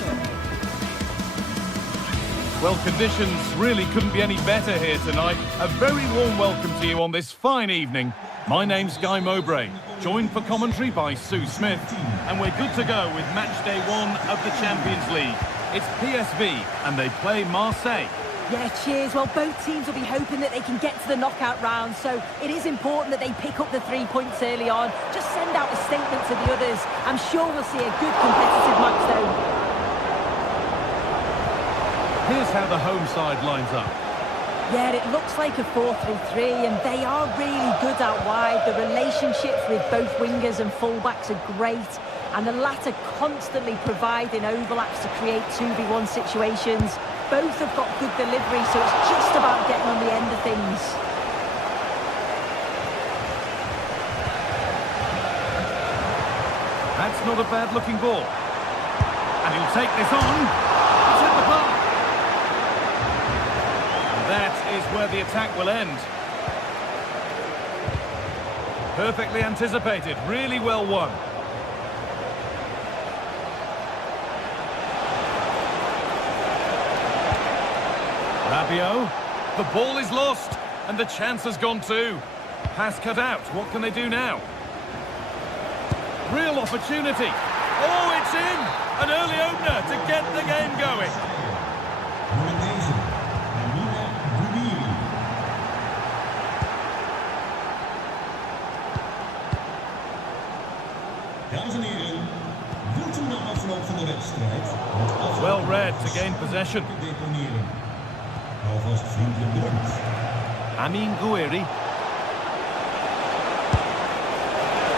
Well, conditions really couldn't be any better here tonight. A very warm welcome to you on this fine evening. My name's Guy Mowbray, joined for commentary by Sue Smith, and we're good to go with match day 1 of the Champions League. It's PSV, and they play Marseille. Yeah, cheers. Well, both teams will be hoping that they can get to the knockout round, so it is important that they pick up the 3 points early on. Just send out a statement to the others. I'm sure we'll see a good competitive match, though. Here's how the home side lines up. Yeah, it looks like a 4-3-3, and they are really good out wide. The relationships with both wingers and fullbacks are great, and the latter constantly providing overlaps to create 2v1 situations. Both have got good delivery, so it's just about getting on the end of things. That's not a bad-looking ball. And he'll take this on. It's hit the bar. And that is where the attack will end. Perfectly anticipated. Really well won. Rabiot. The ball is lost. And the chance has gone too. Pass cut out. What can they do now? Real opportunity. Oh, it's in! An early opener to get the game going. Well read to gain possession. Amin Gouiri.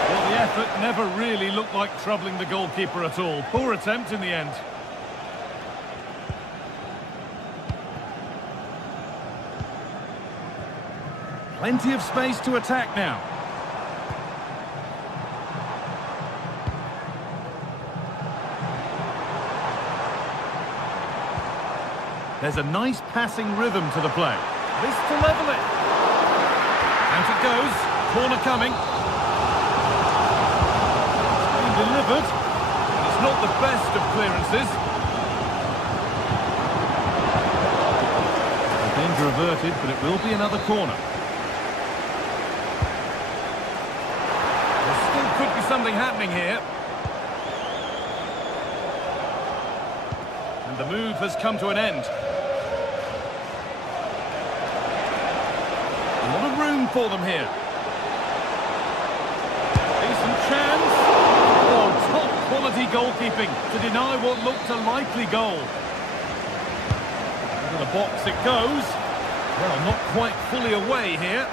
Well, the effort never really looked like troubling the goalkeeper at all. Poor attempt in the end. Plenty of space to attack now. There's a nice passing rhythm to the play. This to level it. Out it goes. Corner coming. It's been delivered. It's not the best of clearances. The danger averted, but it will be another corner. There still could be something happening here. And the move has come to an end. A lot of room for them here. Decent chance. Oh, top quality goalkeeping to deny what looked a likely goal. Into the box it goes. Well, not quite fully away here.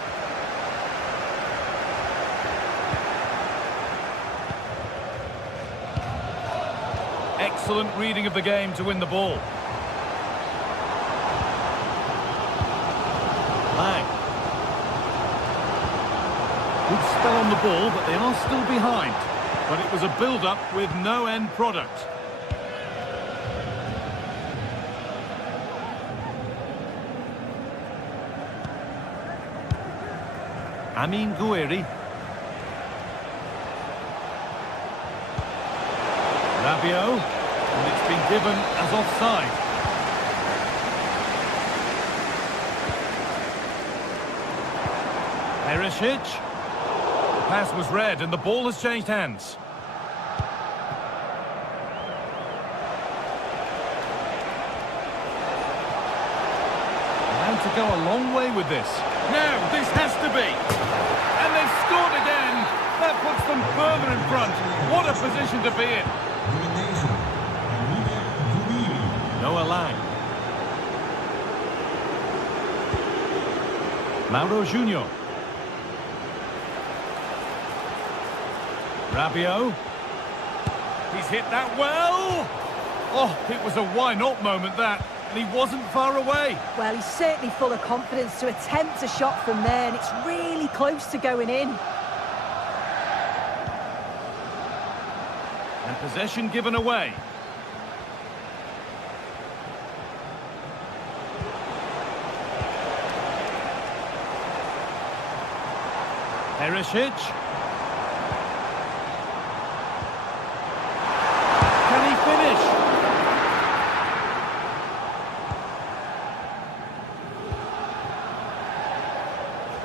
Excellent reading of the game to win the ball. Lang. Good spell on the ball, but they are still behind. But it was a build-up with no end product. Amin Gouiri. Rabiot. And it's been given as offside. Perisic. The pass was read and the ball has changed hands. Allowed to go a long way with this. Now, this has to be. And they've scored again. That puts them further in front. What a position to be in. Noah Lang. Mauro Junior. Rabiot. He's hit that well. Oh, it was a why not moment that. And he wasn't far away. Well, he's certainly full of confidence to attempt a shot from there, and it's really close to going in. And possession given away. Perisic. Can he finish?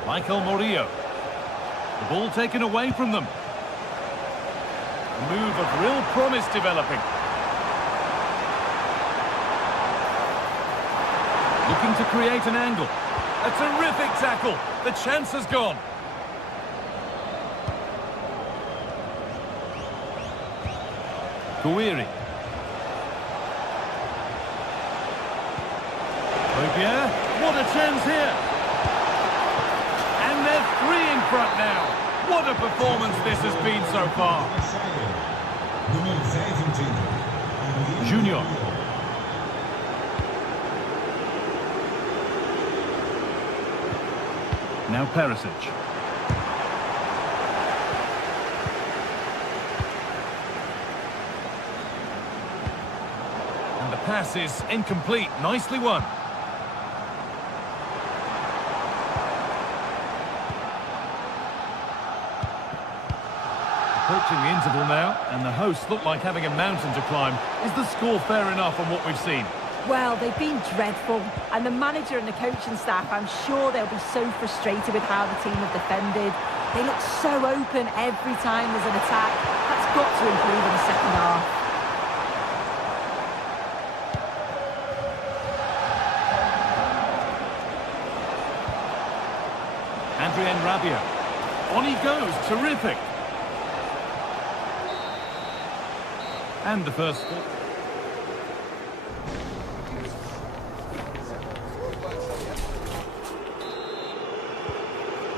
Michael Murillo. The ball taken away from them. A move of real promise developing. Looking to create an angle. A terrific tackle. The chance has gone. Gouiri. Robert, what a chance here. And they're three in front now. What a performance this has been so far. Junior. Now Perisic. And the pass is incomplete. Nicely won. Approaching the interval now, and the hosts look like having a mountain to climb. Is the score fair enough on what we've seen? Well, they've been dreadful, and the manager and the coaching staff, I'm sure they'll be so frustrated with how the team have defended. They look so open every time there's an attack. That's got to improve in the second half. Adrien Rabiot. On he goes, terrific. And the first...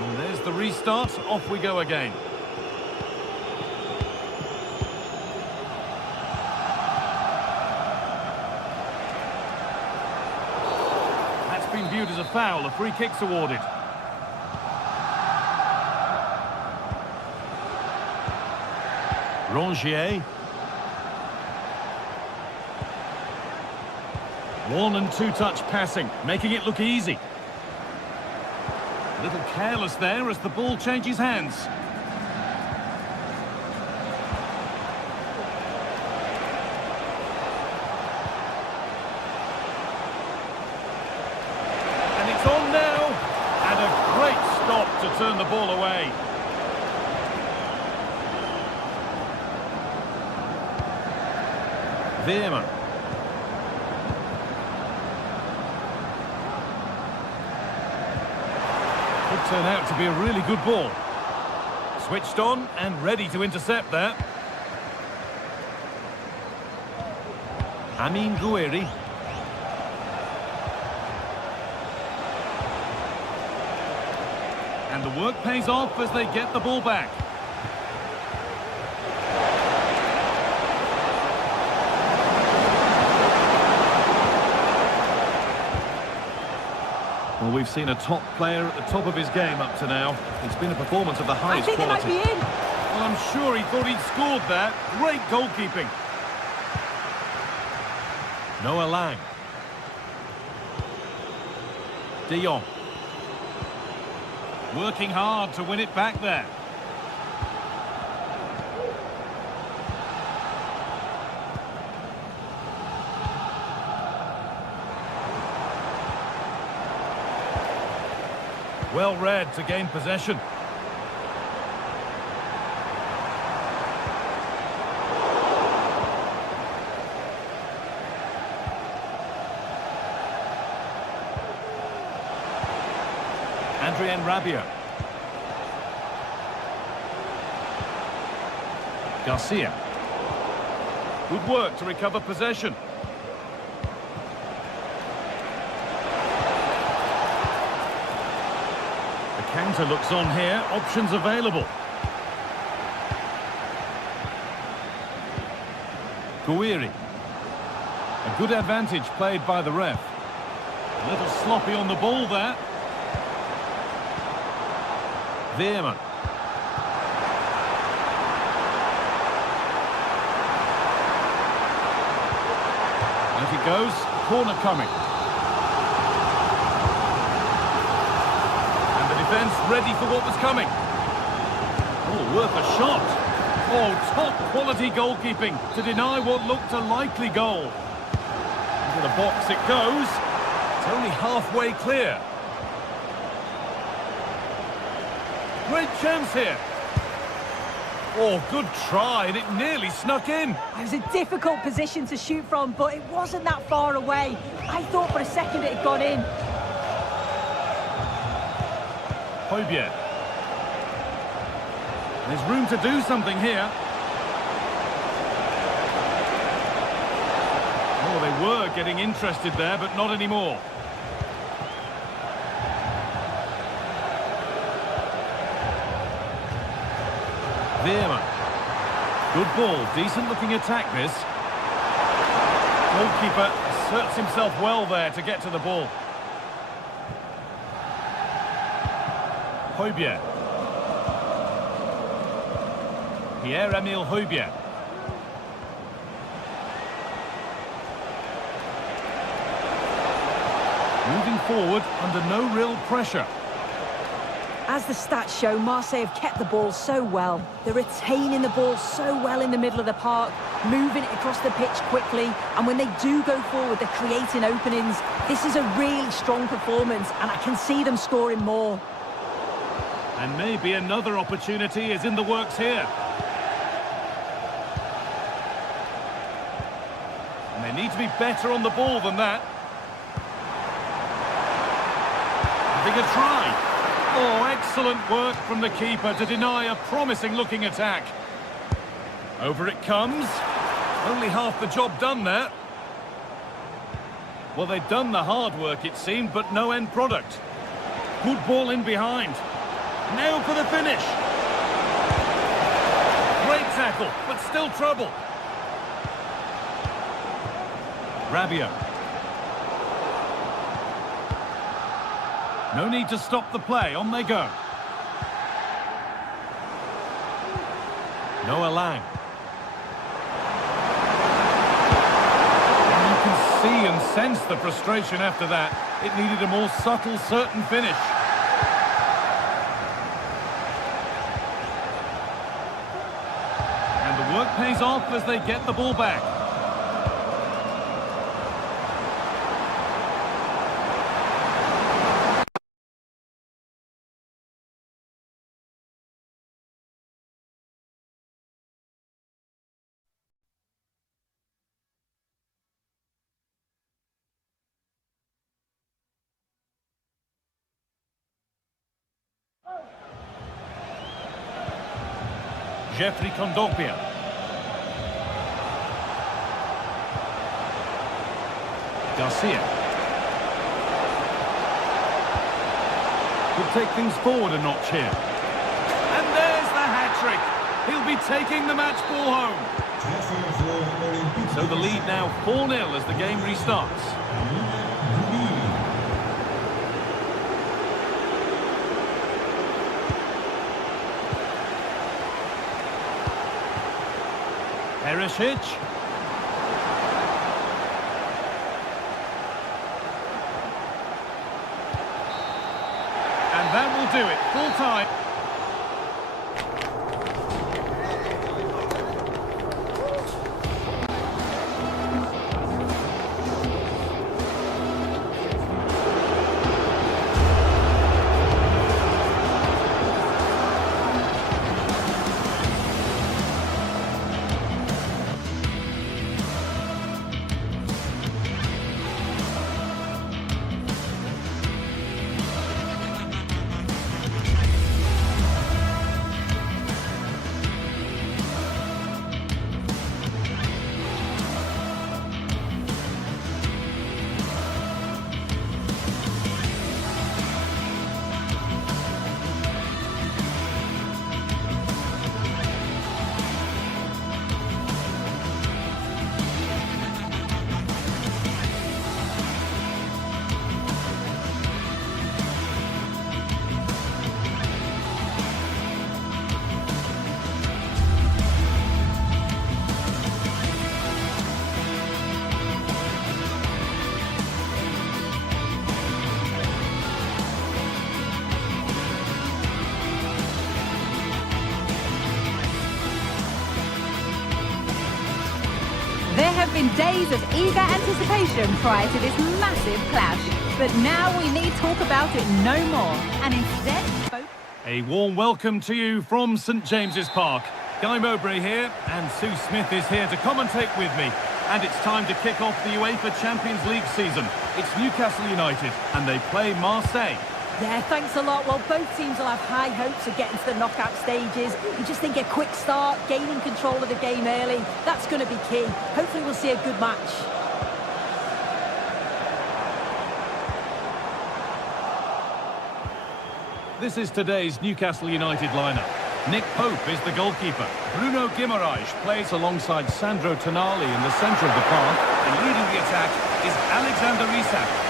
And there's the restart, off we go again. That's been viewed as a foul, a free kick's awarded. Rongier. One and two touch passing, making it look easy. A little careless there as the ball changes hands. And it's on now. And a great stop to turn the ball away. Veerman. Could turn out to be a really good ball. Switched on and ready to intercept that. Amin Gouiri. And the work pays off as they get the ball back. Well, we've seen a top player at the top of his game up to now. It's been a performance of the highest quality. I think they might be in. Well, I'm sure he thought he'd scored that. Great goalkeeping. Noah Lang. De Jong. Working hard to win it back there. Well read to gain possession. Adrien Rabiot. Garcia. Good work to recover possession. Counter looks on here, options available. Gouiri. A good advantage played by the ref. A little sloppy on the ball there. Veerman. If it goes, corner coming. Defence ready for what was coming. Oh, worth a shot. Oh, top quality goalkeeping to deny what looked a likely goal. Into the box it goes. It's only halfway clear. Great chance here. Oh, good try, and it nearly snuck in. It was a difficult position to shoot from, but it wasn't that far away. I thought for a second it had gone in. Højbjerg. There's room to do something here. Oh, they were getting interested there, but not anymore. Veerman. Good ball, decent looking attack this. Goalkeeper asserts himself well there to get to the ball. Højbjerg. Pierre-Emile Højbjerg. Moving forward under no real pressure. As the stats show, Marseille have kept the ball so well. They're retaining the ball so well in the middle of the park, moving it across the pitch quickly, and when they do go forward, they're creating openings. This is a really strong performance, and I can see them scoring more. And maybe another opportunity is in the works here. And they need to be better on the ball than that. Having a try. Oh, excellent work from the keeper to deny a promising-looking attack. Over it comes. Only half the job done there. Well, they've done the hard work, it seemed, but no end product. Good ball in behind. Now for the finish. Great tackle, but still trouble. Rabiot. No need to stop the play, on they go. Noah Lang. And you can see and sense the frustration after that. It needed a more subtle, certain finish. And the work pays off as they get the ball back. Jeffrey Kondogbia. Garcia. Could take things forward a notch here. And there's the hat-trick. He'll be taking the match ball home. So the lead now 4-0 as the game restarts. Perisic. And that will do it. Full time. There have been days of eager anticipation prior to this massive clash, but now we need talk about it no more, and instead focus. A warm welcome to you from St James's Park. Guy Mowbray here, and Sue Smith is here to commentate with me. And it's time to kick off the UEFA Champions League season. It's Newcastle United, and they play Marseille. Yeah, thanks a lot. Well, both teams will have high hopes of getting to the knockout stages. You just think a quick start, gaining control of the game early, that's going to be key. Hopefully we'll see a good match. This is today's Newcastle United lineup. Nick Pope is the goalkeeper. Bruno Guimaraes plays alongside Sandro Tonali in the centre of the park. And leading the attack is Alexander Isak.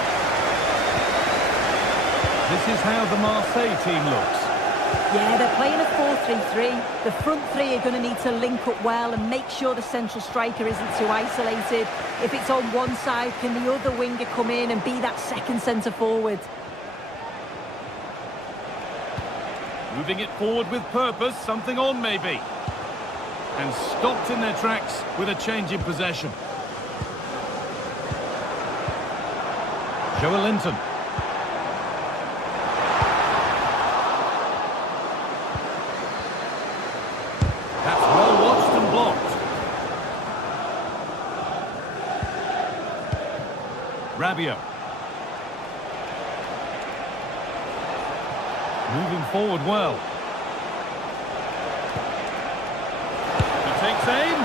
This is how the Marseille team looks. Yeah, they're playing a 4-3-3. The front three are going to need to link up well and make sure the central striker isn't too isolated. If it's on one side, can the other winger come in and be that second centre-forward? Moving it forward with purpose, something on maybe. And stopped in their tracks with a change in possession. Joelinton. That's well watched and blocked. Rabiot. Moving forward well. He takes aim.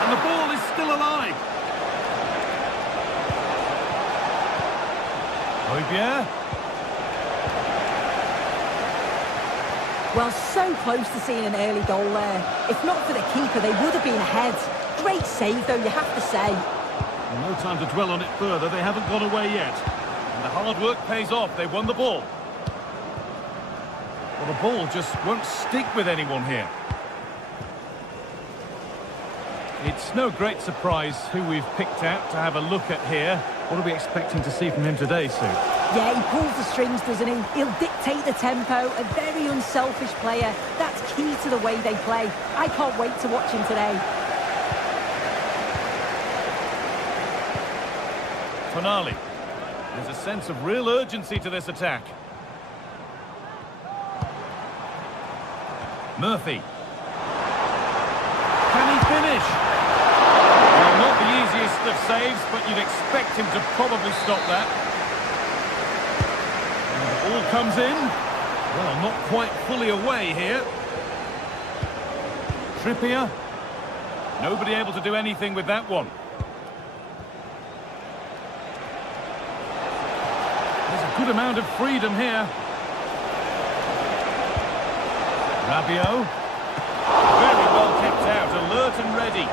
And the ball is still alive. Højbjerg. Well, so close to seeing an early goal there. If not for the keeper, they would have been ahead. Great save, though, you have to say. No time to dwell on it further. They haven't gone away yet. And the hard work pays off. They won the ball. Well, the ball just won't stick with anyone here. It's no great surprise who we've picked out to have a look at here. What are we expecting to see from him today, Sue? Yeah, he pulls the strings, doesn't he? He'll dictate the tempo. A very unselfish player. That's key to the way they play. I can't wait to watch him today. Tonali. There's a sense of real urgency to this attack. Murphy. Can he finish? Well, not the easiest of saves, but you'd expect him to probably stop that. And the ball comes in. Well, not quite fully away here. Trippier. Nobody able to do anything with that one. There's a good amount of freedom here. Rabiot. Very well kept out, alert and ready.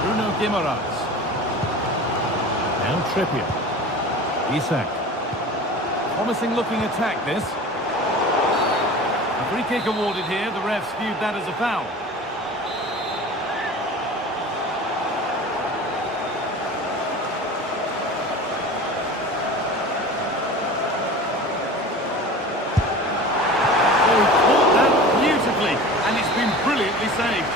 Bruno Guimaraes. Now Trippier. Isak. Promising looking attack this. A free kick awarded here, the refs viewed that as a foul. Brilliantly saved.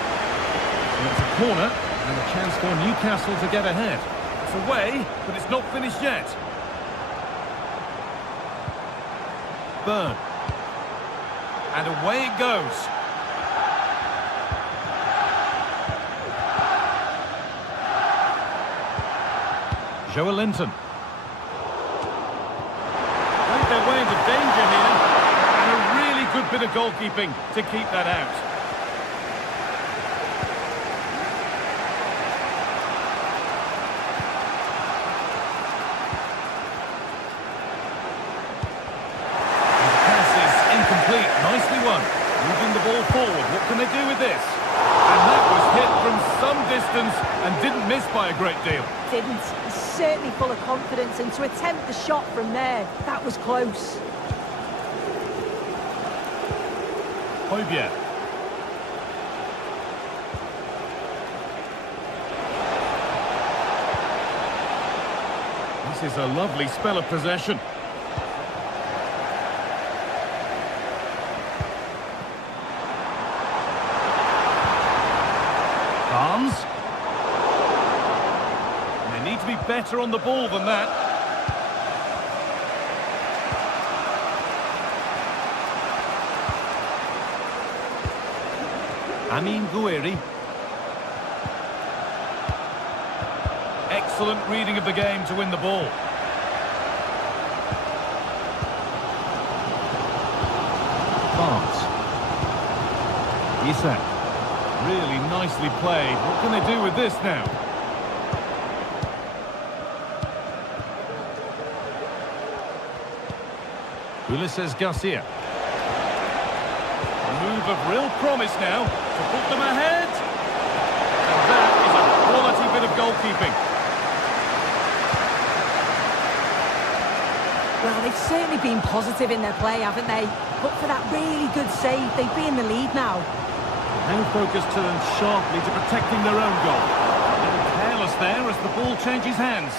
And it's a corner and a chance for Newcastle to get ahead. It's away, but it's not finished yet. Burn. And away it goes. Joelinton. Played their way into danger here. And a really good bit of goalkeeping to keep that out. Nicely won. Moving the ball forward. What can they do with this? And that was hit from some distance and didn't miss by a great deal. Didn't. He's certainly full of confidence, and to attempt the shot from there, that was close. Højbjerg. This is a lovely spell of possession. And they need to be better on the ball than that. Amin Gouiri. Excellent reading of the game to win the ball. Barnes. Isak. Really nicely played. What can they do with this now? Ulises Garcia. A move of real promise now to put them ahead. And that is a quality bit of goalkeeping. been positive in their play, haven't they? But for that really good save, they'd be in the lead now. Now focus turns sharply to protecting their own goal. A little careless there as the ball changes hands.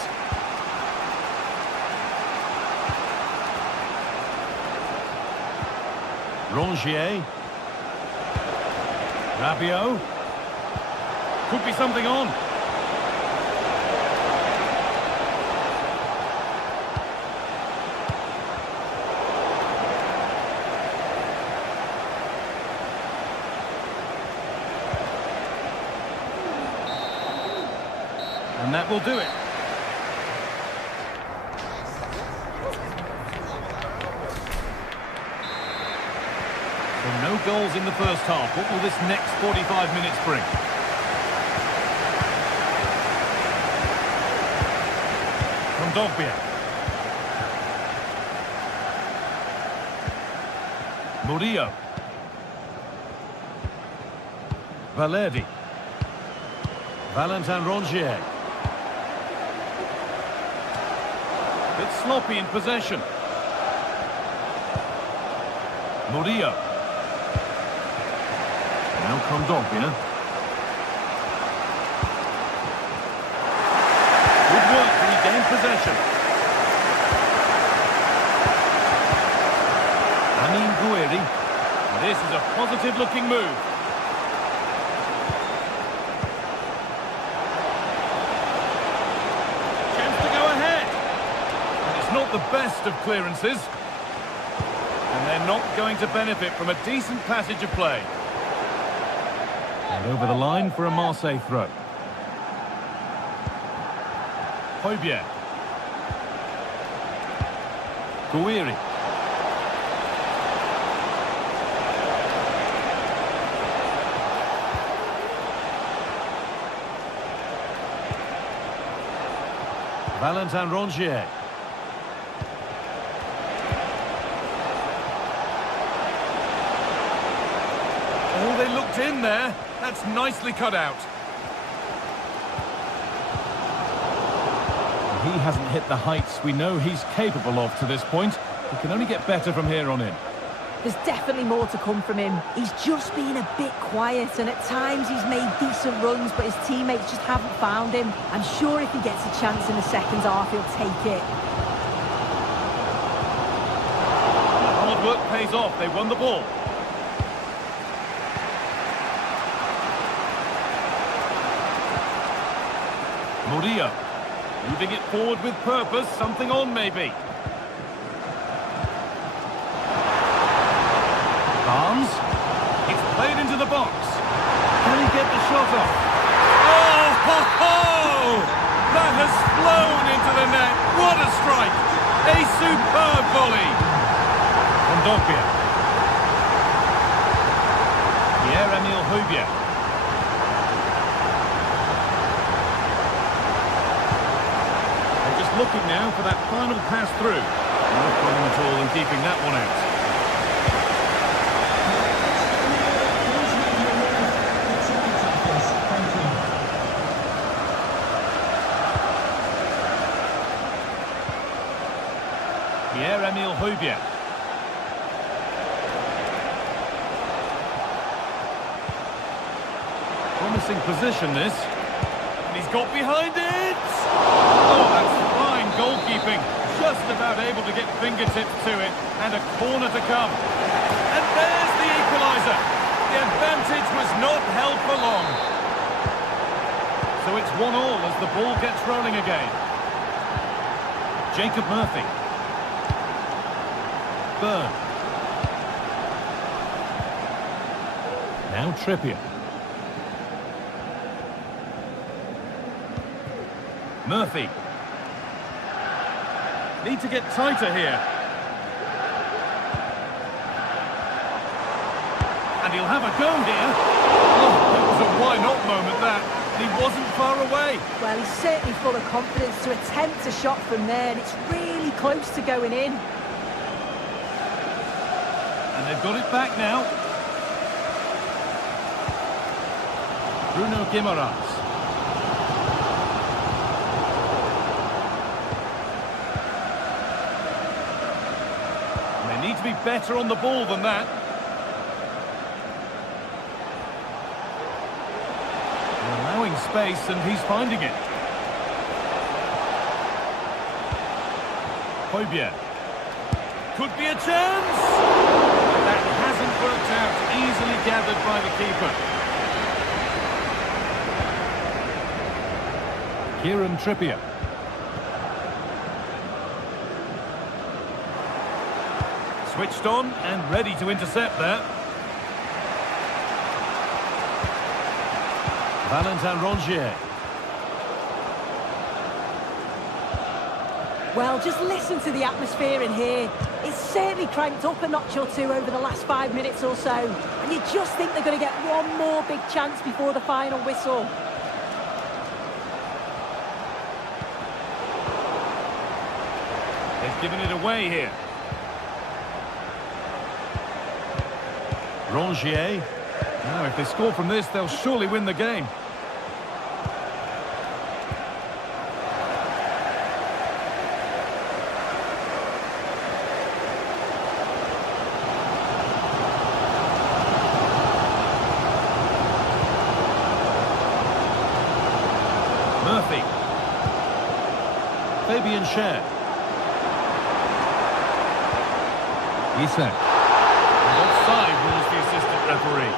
Rongier. Rabiot. Could be something on. And that will do it. So no goals in the first half. What will this next 45 minutes bring? Kondogbia. Murillo. Valerdi. Valentin Rongier. Bit sloppy in possession. Murillo. Now Kondogbia. Good work to regain possession. Amin Gouiri. This is a positive-looking move. Chance to go ahead. And it's not the best of clearances. And they're not going to benefit from a decent passage of play. And over the line for a Marseille throw. Højbjerg. Gouiri. Valentin Rongier. Oh, they looked in there. That's nicely cut out. He hasn't hit the heights we know he's capable of to this point. He can only get better from here on in. There's definitely more to come from him. He's just been a bit quiet, and at times he's made decent runs, but his teammates just haven't found him. I'm sure if he gets a chance in the second half, he'll take it. Hard work pays off. They won the ball. Murillo. Moving it forward with purpose, something on maybe. Barnes. It's played into the box. Can he get the shot off? Oh, ho, ho! That has flown into the net. What a strike! A superb volley. Kondogbia. Pierre-Emile Højbjerg. Looking now for that final pass through. No problem at all in keeping that one out. Pierre-Emile Højbjerg. Promising position this. And he's got behind it! Oh, that's fine goalkeeping. Just about able to get fingertips to it. And a corner to come. And there's the equaliser. The advantage was not held for long. So it's 1-1 as the ball gets rolling again. Jacob Murphy. Byrne. Now Trippier. Murphy. Need to get tighter here. And he'll have a go here. Oh, that was a why-not moment, that. He wasn't far away. Well, he's certainly full of confidence to attempt a shot from there, and it's really close to going in. And they've got it back now. Bruno Guimaraes. better on the ball than that. They're allowing space and he's finding it. Hojbjerg. Could be a chance! That hasn't worked out. Easily gathered by the keeper. Kieran Trippier. Switched on and ready to intercept there. Valentin Rongier. Well, just listen to the atmosphere in here. It's certainly cranked up a notch or two over the last 5 minutes or so. And you just think they're going to get one more big chance before the final whistle. They've given it away here. Rongier. Now, if they score from this, they'll surely win the game. Murphy. Fabian Schär. Isak. Offside rules the assistant referee.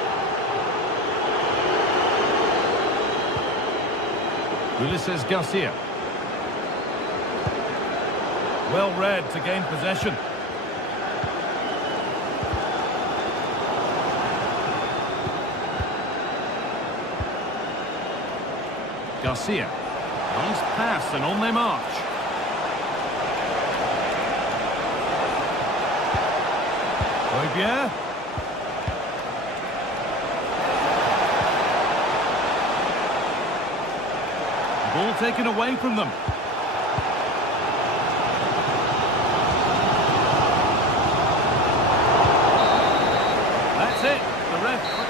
Ulises Garcia. Well read to gain possession. Garcia. Nice pass and on their march. Hojbjerg. Ball taken away from them. That's it. The ref.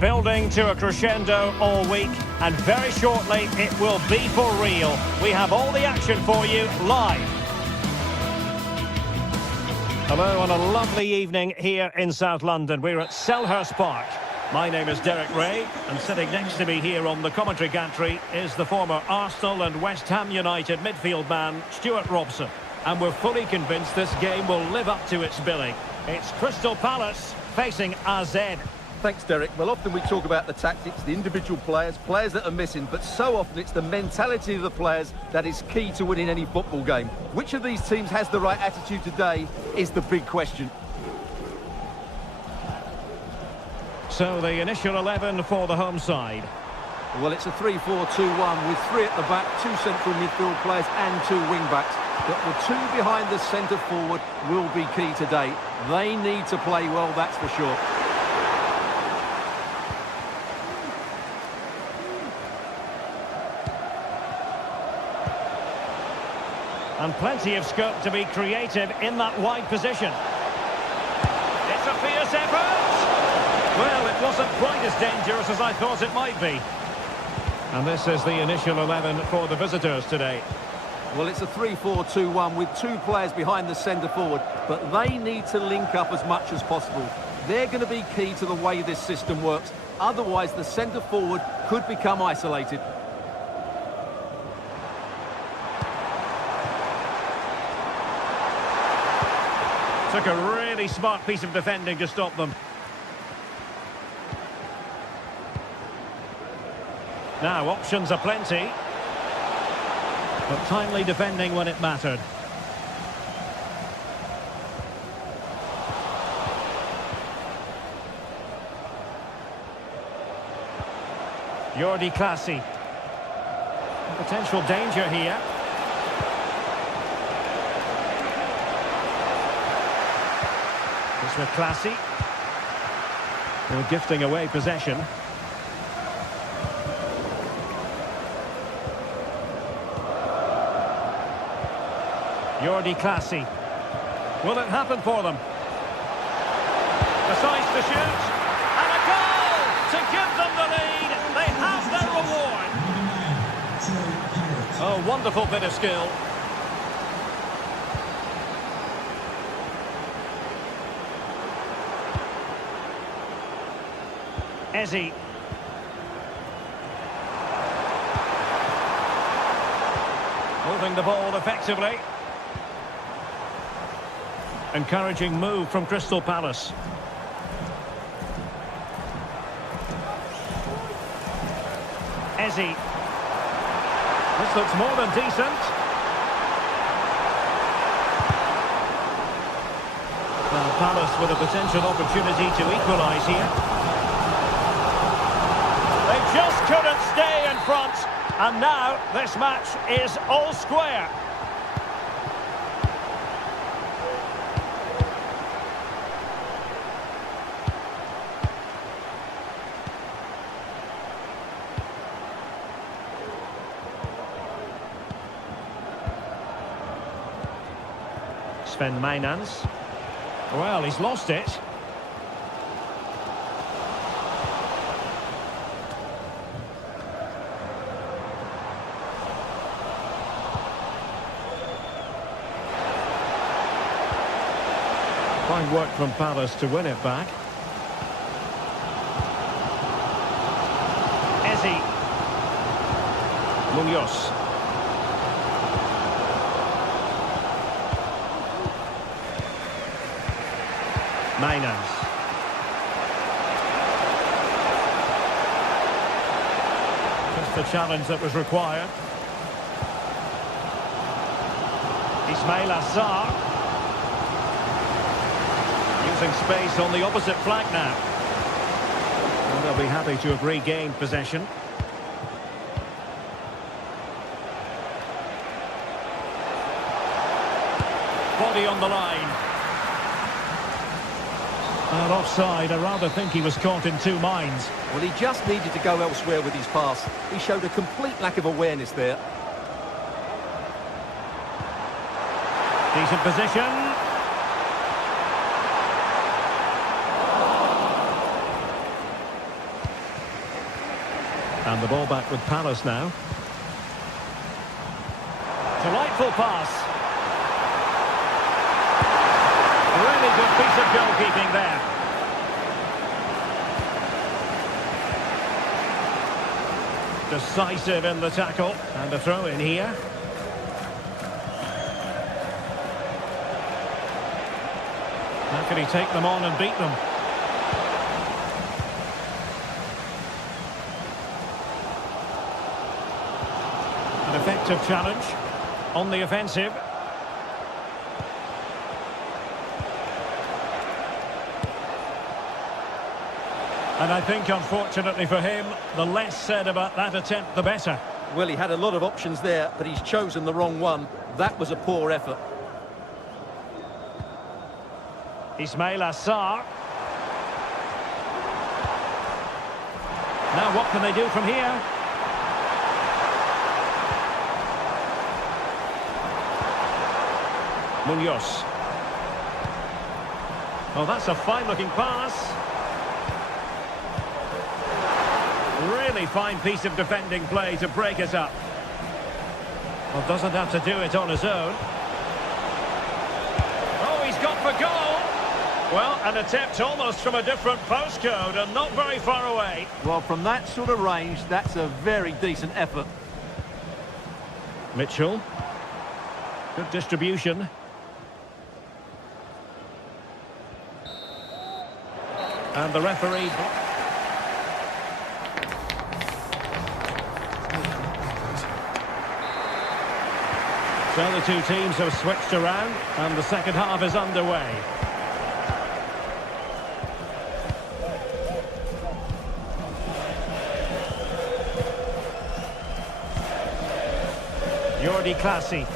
Building to a crescendo all week, and very shortly it will be for real. We have all the action for you live. Hello on a lovely evening here in South London. We're at Selhurst Park. My name is Derek Ray, and sitting next to me here on the commentary gantry is the former Arsenal and West Ham United midfield man, Stuart Robson. And we're fully convinced this game will live up to its billing. It's Crystal Palace facing AZ. Thanks, Derek. Well, often we talk about the tactics, the individual players that are missing, but so often it's the mentality of the players that is key to winning any football game. Which of these teams has the right attitude today is the big question. So the initial 11 for the home side. Well, it's a 3-4-2-1 with 3 at the back, 2 central midfield players and 2 wing-backs. But the 2 behind the centre forward will be key today. They need to play well, that's for sure. And plenty of scope to be creative in that wide position. It's a fierce effort! Well, it wasn't quite as dangerous as I thought it might be. And this is the initial 11 for the visitors today. Well, it's a 3-4-2-1 with two players behind the centre forward, but they need to link up as much as possible. They're going to be key to the way this system works. Otherwise, the centre forward could become isolated. Took a really smart piece of defending to stop them. Now, options are plenty. But timely defending when it mattered. Jordi Clasie. Potential danger here. It's with Clasie. Well, gifting away possession. Jordi Clasie. Will it happen for them? Decides to shoot. And a goal to give them the lead. They have their reward. Oh, wonderful bit of skill. Eze. Moving the ball effectively. Encouraging move from Crystal Palace. Eze. This looks more than decent. Well, Palace with a potential opportunity to equalise here. They just couldn't stay in front. And now this match is all square. Sven Mainans. Well, he's lost it. Fine work from Palace to win it back. Eze. Munoz. Mainans. Just the challenge that was required. Ismail Assar. Using space on the opposite flank now. And they'll be happy to have regained possession. Body on the line. And offside, I rather think he was caught in two minds. Well, he just needed to go elsewhere with his pass. He showed a complete lack of awareness there. Decent position. And the ball back with Palace now. Delightful pass. Really good piece of goalkeeping there. Decisive in the tackle. And a throw in here. How can he take them on and beat them? An effective challenge on the offensive. And I think, unfortunately for him, the less said about that attempt, the better. Well, he had a lot of options there, but he's chosen the wrong one. That was a poor effort. Ismail Assar. Now what can they do from here? Munoz. Oh, that's a fine-looking pass. Really fine piece of defending play to break it up. Well, doesn't have to do it on his own. Oh, he's got for goal. Well, an attempt almost from a different postcode and not very far away. Well, from that sort of range, that's a very decent effort. Mitchell. Good distribution. And the referee... So the two teams have switched around and the second half is underway. Jordi Clasie.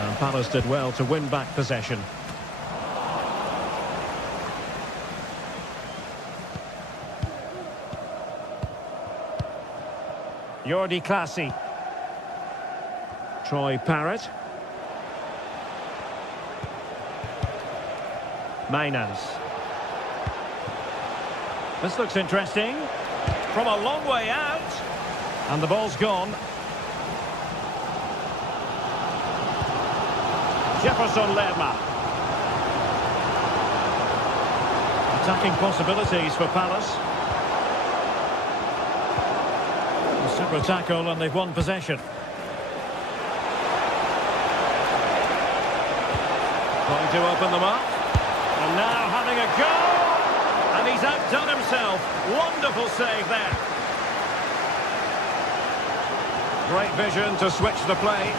And Palace did well to win back possession. Jordi Clasie. Troy Parrott. Mainans. This looks interesting. From a long way out. And the ball's gone. Jefferson Lerma. Attacking possibilities for Palace. A super tackle and they've won possession. Trying to open them up. And now having a go. And he's outdone himself. Wonderful save there. Great vision to switch the play.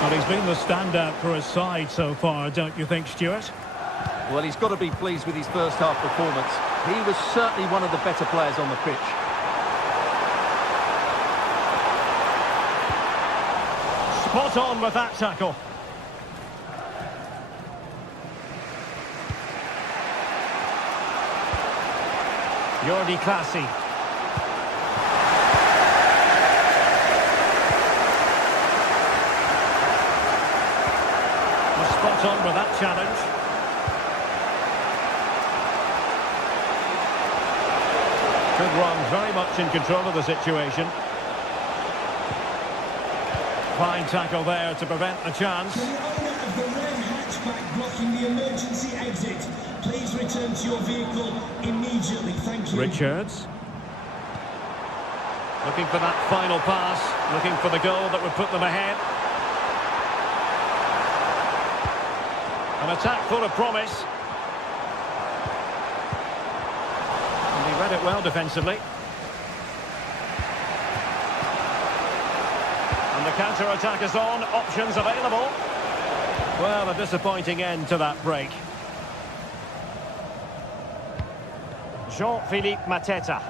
Well, he's been the standout for his side so far, don't you think, Stuart? Well, he's got to be pleased with his first half performance. He was certainly one of the better players on the pitch. Spot on with that tackle. Jordi Clasie. Spot on with that challenge. Good run, very much in control of the situation. Fine tackle there to prevent the chance. To the owner of the red hatchback blocking the emergency exit, please return to your vehicle immediately. Thank you. Richards. Looking for that final pass, looking for the goal that would put them ahead. An attack full of promise. And he read it well defensively. And the counter-attack is on, options available. Well, a disappointing end to that break. Jean-Philippe Mateta.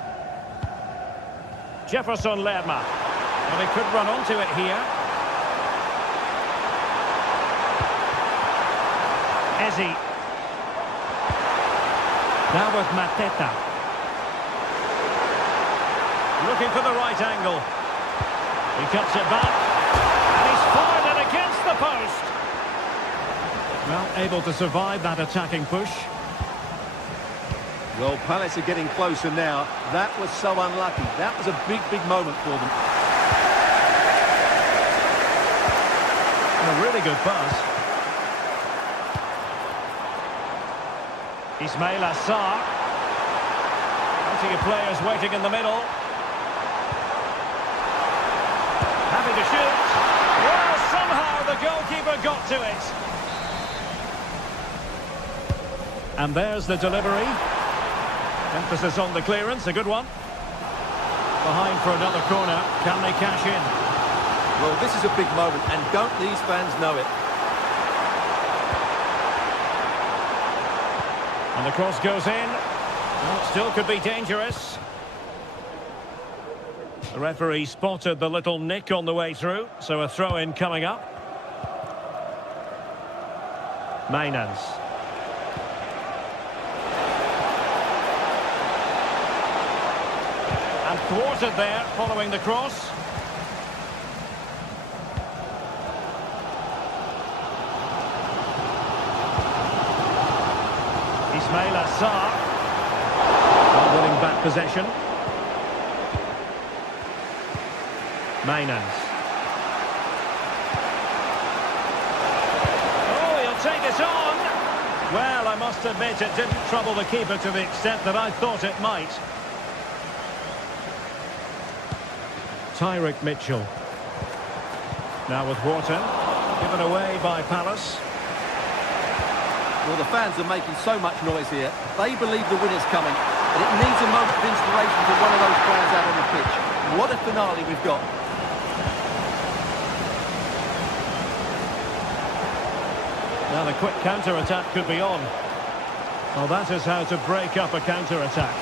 Jefferson Lerma. Well, he could run onto it here. Ezzi. Now with Mateta. Looking for the right angle. He cuts it back. And he's fired it against the post. Well, able to survive that attacking push. Well, Palace are getting closer now. That was so unlucky. That was a big, big moment for them. A really good pass. Ismail Assar. Plenty of players waiting in the middle. Having to shoot. Well, somehow the goalkeeper got to it. And there's the delivery. Emphasis on the clearance, a good one. Behind for another corner. Can they cash in? Well, this is a big moment, and don't these fans know it? And the cross goes in. Well, it still could be dangerous. The referee spotted the little nick on the way through, so a throw-in coming up. Mainans. And thwarted there, following the cross. Ismail Assar. Well, winning back possession. Mainans. Oh, he'll take it on. Well, I must admit it didn't trouble the keeper to the extent that I thought it might. Tyrick Mitchell. Now with Wharton. Given away by Palace. Well, the fans are making so much noise here. They believe the winner's coming, but it needs a moment of inspiration for one of those players out on the pitch. What a finale we've got. Now the quick counter-attack could be on. Well, that is how to break up a counter-attack.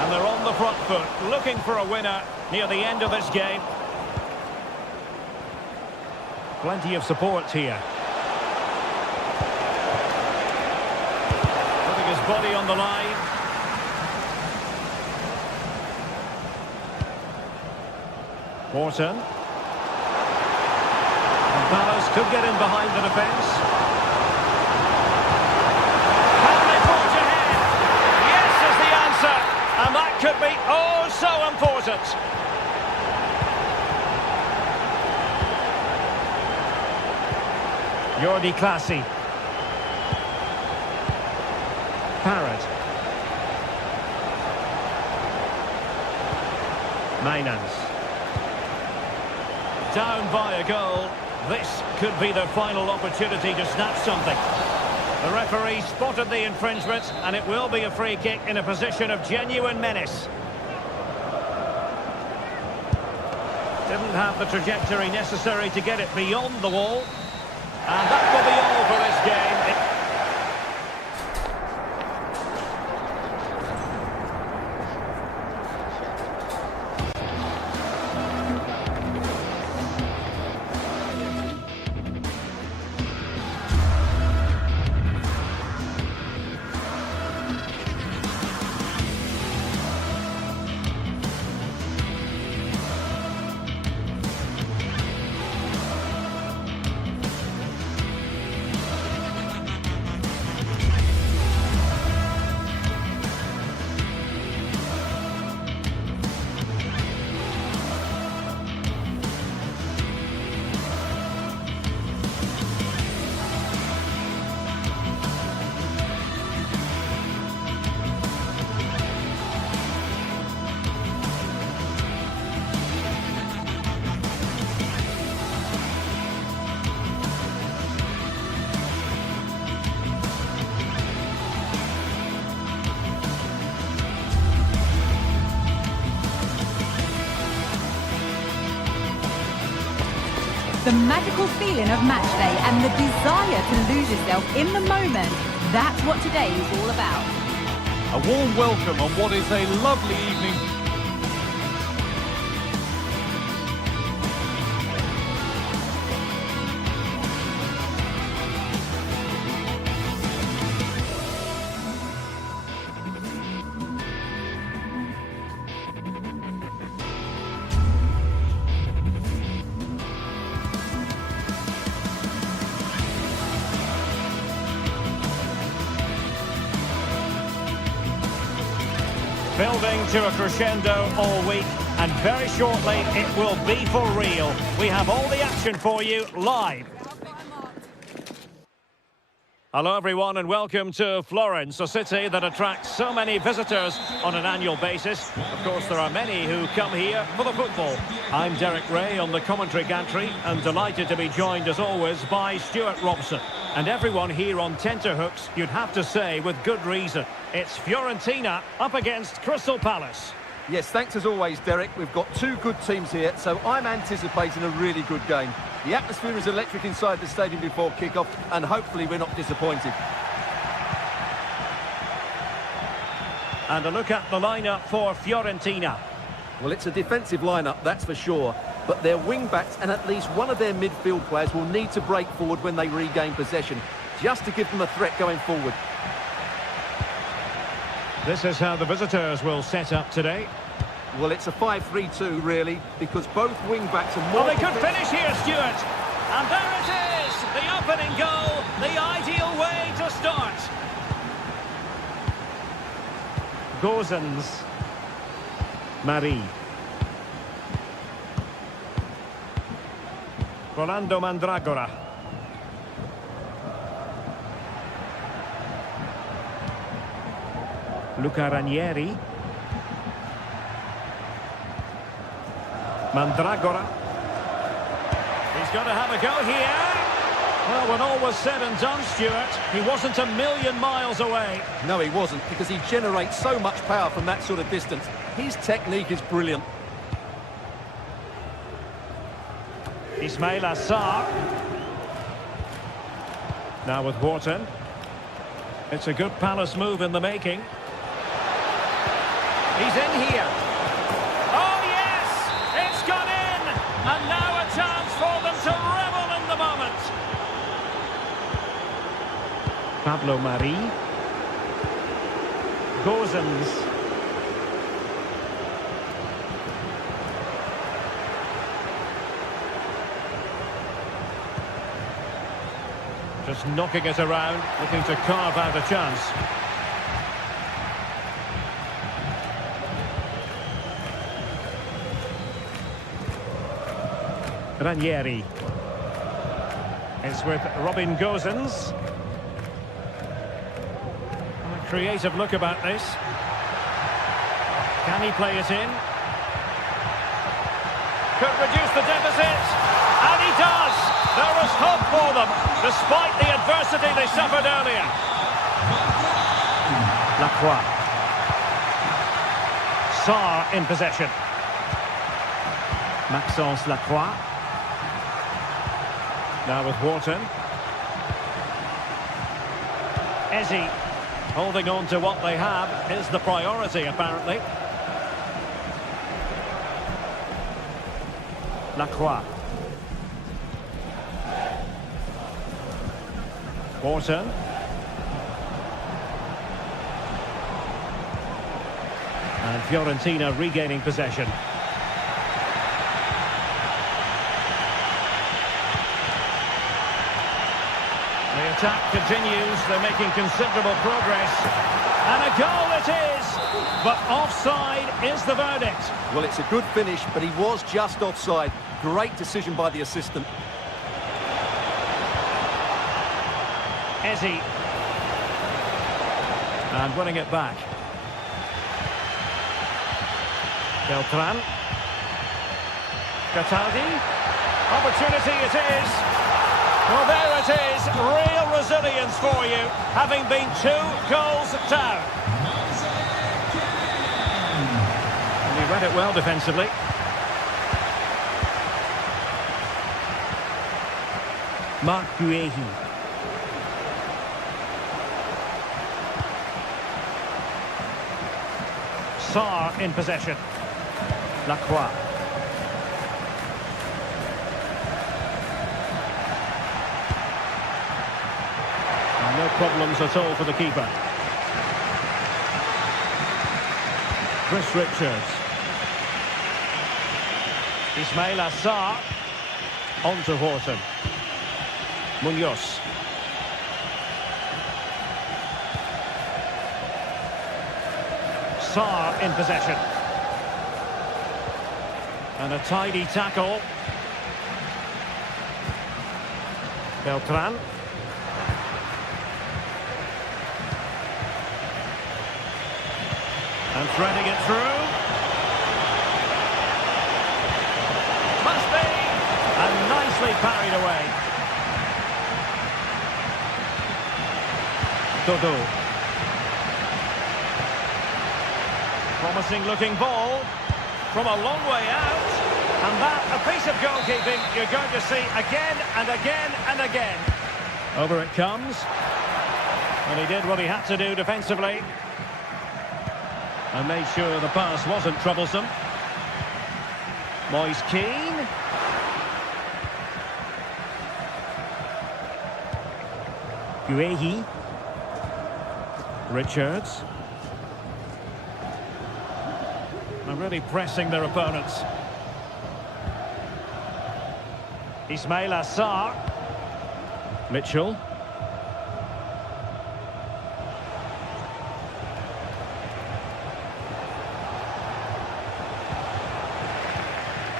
And they're on the front foot, looking for a winner near the end of this game. Plenty of support here. Putting his body on the line. Wharton. And Palace could get in behind the defence. Can they forge ahead? Yes is the answer. And that could be oh so important. Jordi Clasie. Parrott. Mainans. Down by a goal. This could be their final opportunity to snatch something. The referee spotted the infringement, and it will be a free kick in a position of genuine menace. Didn't have the trajectory necessary to get it beyond the wall. And that will be all for this game. The magical feeling of match day and the desire to lose yourself in the moment, that's what today is all about. A warm welcome on what is a lovely evening. Building to a crescendo all week, and very shortly it will be for real. We have all the action for you live. Hello everyone and welcome to Florence, a city that attracts so many visitors on an annual basis. Of course there are many who come here for the football. I'm Derek Ray on the commentary gantry and delighted to be joined as always by Stuart Robson. And everyone here on tenterhooks, you'd have to say with good reason. It's Fiorentina up against Crystal Palace. Yes, thanks as always, Derek. We've got two good teams here, so I'm anticipating a really good game. The atmosphere is electric inside the stadium before kick-off, and hopefully we're not disappointed. And a look at the lineup for Fiorentina. Well, it's a defensive lineup, that's for sure. but their wing-backs and at least one of their midfield players will need to break forward when they regain possession, just to give them a threat going forward. This is how the visitors will set up today. Well, it's a 5-3-2, really, because both wing-backs are more... Oh, they could finish here, Stuart. And there it is, the opening goal, the ideal way to start. Gozens. Marie. Rolando Mandragora. Luca Ranieri. Mandragora. He's going to have a go here. Well, when all was said and done, Stuart, he wasn't a million miles away. No, he wasn't, because he generates so much power from that sort of distance. His technique is brilliant. Ismail Assar. Now with Wharton. It's a good Palace move in the making. He's in here. Oh, yes! It's gone in! And now a chance for them to revel in the moment. Pablo Mari. Gozens. Just knocking it around, looking to carve out a chance. Ranieri. It's with Robin Gozens. A creative look about this. Can he play it in? Could reduce the deficit. And he does! There was hope for them, despite the adversity they suffered earlier. Lacroix. Sarr in possession. Maxence Lacroix. Now with Wharton. Eze holding on to what they have is the priority, apparently. Lacroix. Wharton. And Fiorentina regaining possession. The attack continues, they're making considerable progress. And a goal it is, but offside is the verdict. Well, it's a good finish, but he was just offside. Great decision by the assistant. Eze. And winning it back. Beltran. Cataldi. Opportunity it is. Well, there it is. Real resilience for you, having been 2 goals down. And he read it well defensively. Marc Guehi. Sarr in possession. Lacroix. No problems at all for the keeper. Chris Richards. Ismail Assar. On to Wharton. Munoz. Sarr in possession. And a tidy tackle. Beltran. And threading it through. Must be. And nicely parried away. Dodo. Promising looking ball. From a long way out. And that, a piece of goalkeeping you're going to see again and again and again. Over it comes. And he did what he had to do defensively. And made sure the pass wasn't troublesome. Moise Keane. Guehi. Richards. They're really pressing their opponents. Ismail Assar. Mitchell.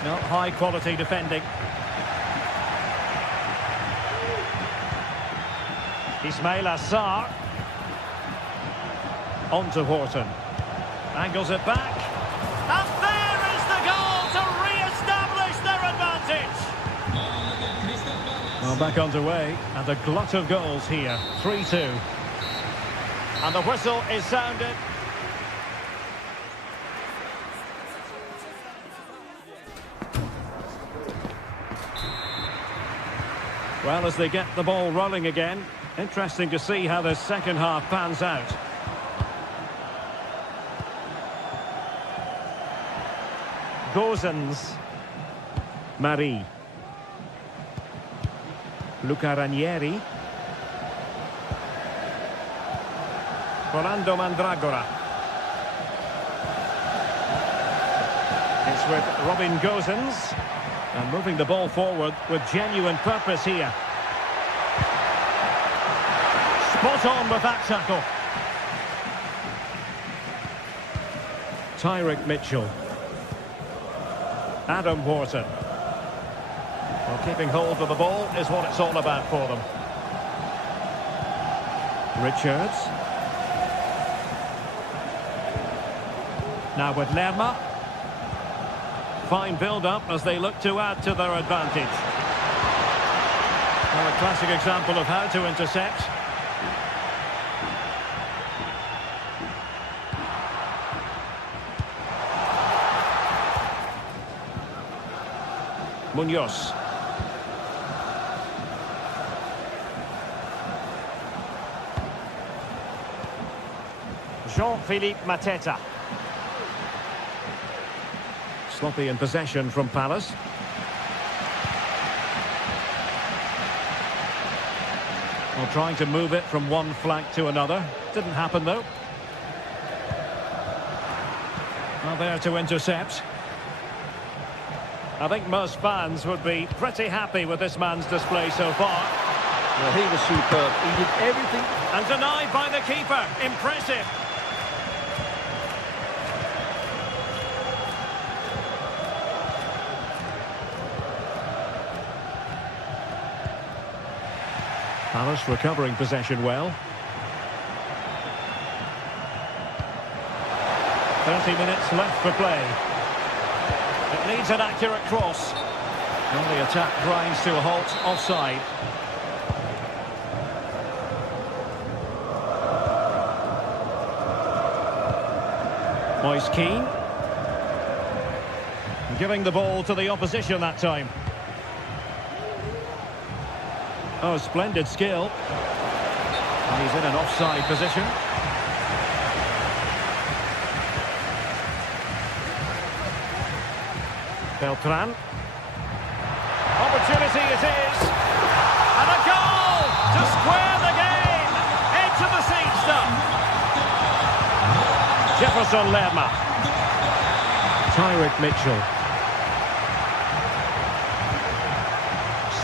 Not high quality defending. Ismail Assar. On to Horton. Angles it back. And there is the goal to re-establish their advantage. Well, back underway, and a glut of goals here. 3-2. And the whistle is sounded. Well, as they get the ball rolling again, interesting to see how the second half pans out. Gozens. Marie. Luca Ranieri. Rolando Mandragora. It's with Robin Gozens. And moving the ball forward with genuine purpose here. Spot on with that tackle. Tyrick Mitchell. Adam Horton. Well, keeping hold of the ball is what it's all about for them. Richards. Now with Lerma. Fine build-up as they look to add to their advantage. Well, a classic example of how to intercept. Munoz. Jean-Philippe Mateta. Sloppy in possession from Palace. Well, trying to move it from one flank to another. Didn't happen, though. Well, there to intercept. I think most fans would be pretty happy with this man's display so far. Well, he was superb. He did everything. And denied by the keeper. Impressive. Palace recovering possession well. 30 minutes left for play. It needs an accurate cross. And the attack grinds to a halt offside. Moise Keane. Giving the ball to the opposition that time. Oh, splendid skill. And he's in an offside position. Beltran. Opportunity it is. And a goal to square the game. Into the seat stuff. Jefferson Lerma. Tyrick Mitchell.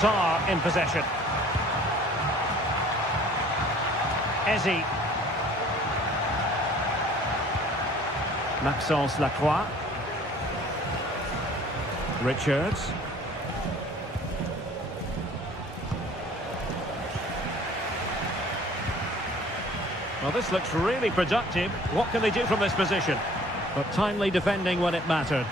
Sarr in possession. Ezi. Maxence Lacroix. Richards. Well, this looks really productive. What can they do from this position? But timely defending when it mattered.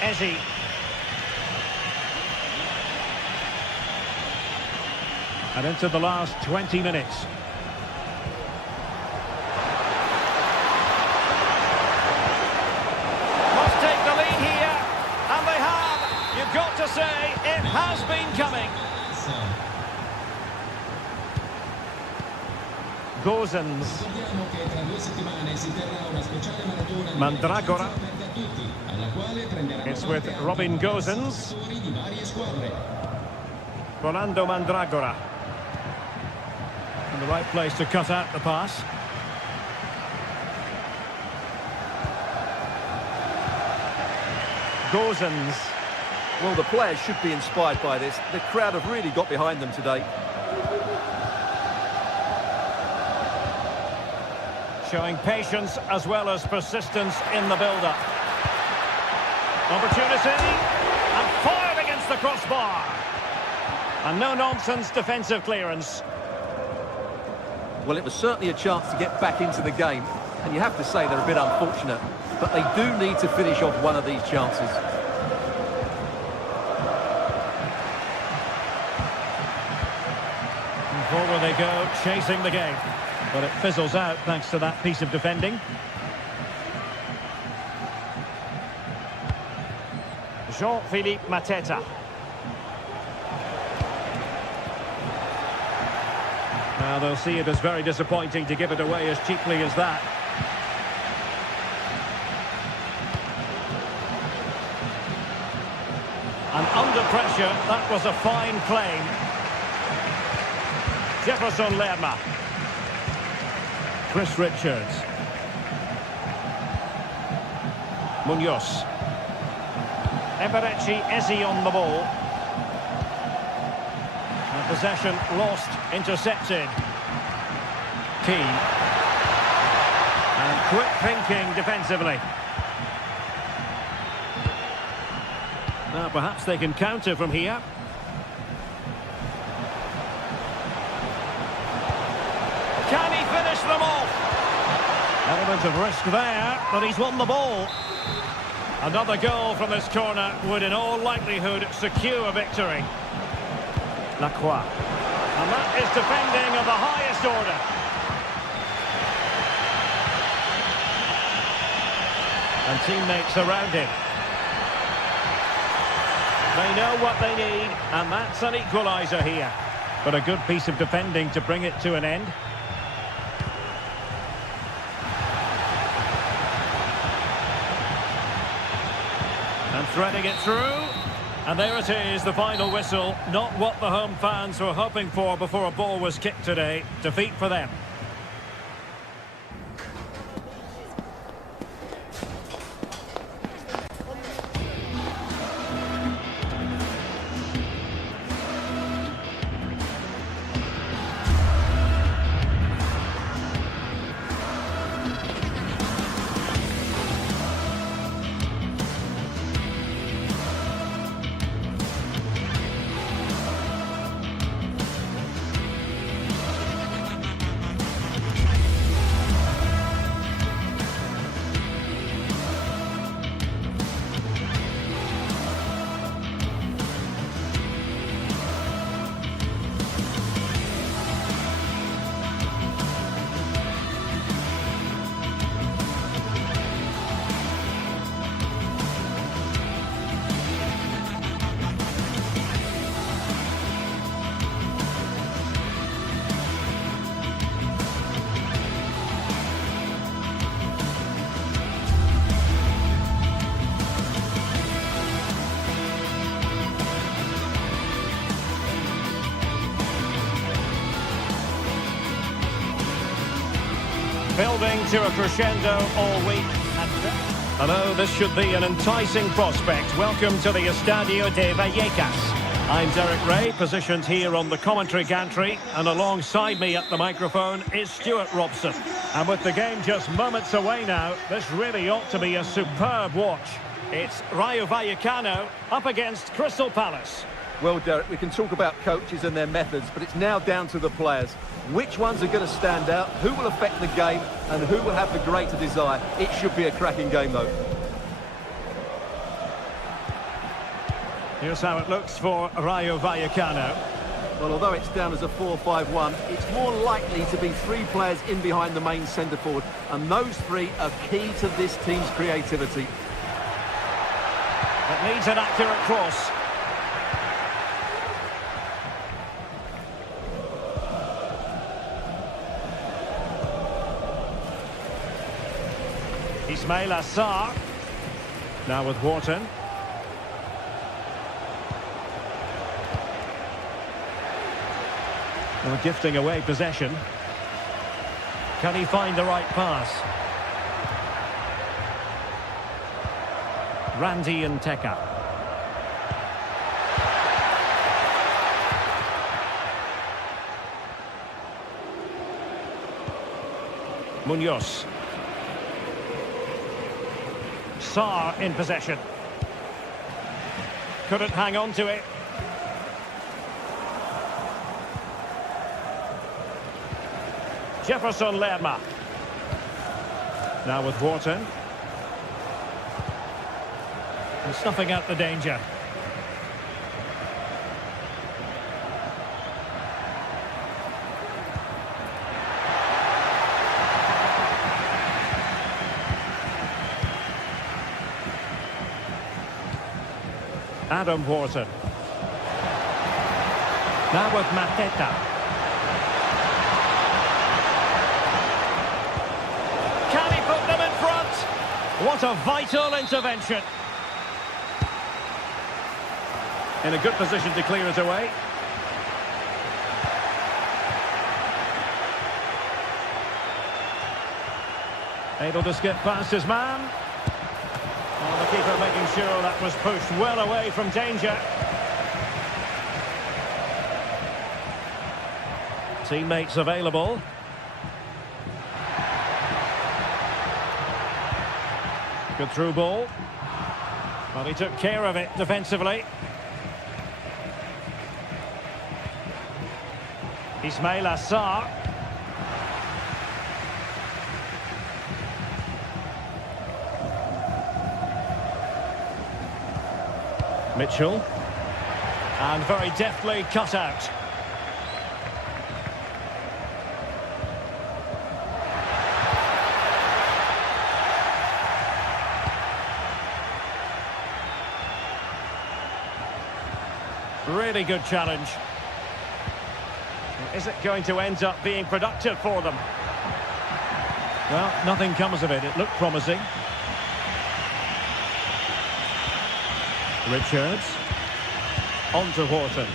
Ezi. And into the last 20 minutes. Must take the lead here. And they have. You've got to say, it has been coming. Gozens. Mandragora. It's with Robin Gosens. Rolando Mandragora. In the right place to cut out the pass. Gosens. Well, the players should be inspired by this. The crowd have really got behind them today. Showing patience as well as persistence in the build-up. Opportunity, and fired against the crossbar. And no-nonsense defensive clearance. Well, it was certainly a chance to get back into the game, and you have to say they're a bit unfortunate, but they do need to finish off one of these chances. And forward they go, chasing the game. But it fizzles out thanks to that piece of defending. Jean-Philippe Mateta. Now they'll see it as very disappointing to give it away as cheaply as that. And under pressure, that was a fine claim. Jefferson Lerma. Chris Richards. Munoz. Eberechi Eze on the ball. And possession lost, intercepted. Key. And quick thinking defensively. Now perhaps they can counter from here. Can he finish them off? Element of risk there, but he's won the ball. Another goal from this corner would in all likelihood secure a victory. Lacroix. And that is defending of the highest order. And teammates around him. They know what they need, and that's an equaliser here. But a good piece of defending to bring it to an end. And threading it through. And there it is, the final whistle. Not what the home fans were hoping for before a ball was kicked today. Defeat for them. Building to a crescendo all week. Hello, this should be an enticing prospect. Welcome to the Estadio de Vallecas. I'm Derek Ray, positioned here on the commentary gantry, and alongside me at the microphone is Stuart Robson. And with the game just moments away now, this really ought to be a superb watch. It's Rayo Vallecano up against Crystal Palace. Well, Derek, we can talk about coaches and their methods, but it's now down to the players. Which ones are going to stand out, who will affect the game, and who will have the greater desire? It should be a cracking game, though. Here's how it looks for Rayo Vallecano. Well, although it's down as a 4-5-1, it's more likely to be three players in behind the main centre-forward, and those three are key to this team's creativity. It needs an accurate cross. Ismail Assar. Now with Wharton. They're gifting away possession. Can he find the right pass? Randy and Teka. Munoz. Sarr in possession. Couldn't hang on to it. Jefferson Lerma. Now with Wharton. And snuffing out the danger. Adam Wharton. Now with Mateta. Can he put them in front? What a vital intervention. In a good position to clear it away. Able to skip past his man. Oh, the keeper making sure that was pushed well away from danger. Teammates available. Good through ball. Well, he took care of it defensively. Ismail Assar. Mitchell. And very deftly cut out. Really good challenge. Is it going to end up being productive for them? Well, nothing comes of it. It looked promising. Richards. On to Wharton.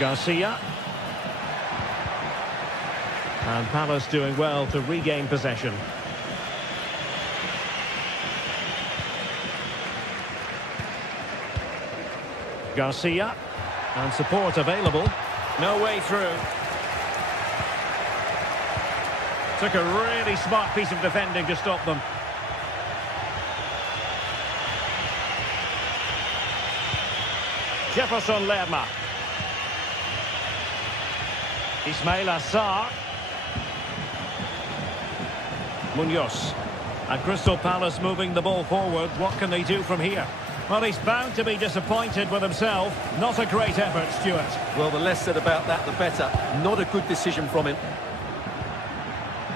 Garcia. And Palace doing well to regain possession. Garcia. And support available. No way through. Took a really smart piece of defending to stop them. Jefferson Lerma. Ismail Assar. Munoz. And Crystal Palace moving the ball forward. What can they do from here? Well, he's bound to be disappointed with himself. Not a great effort, Stuart. Well, the less said about that, the better. Not a good decision from him.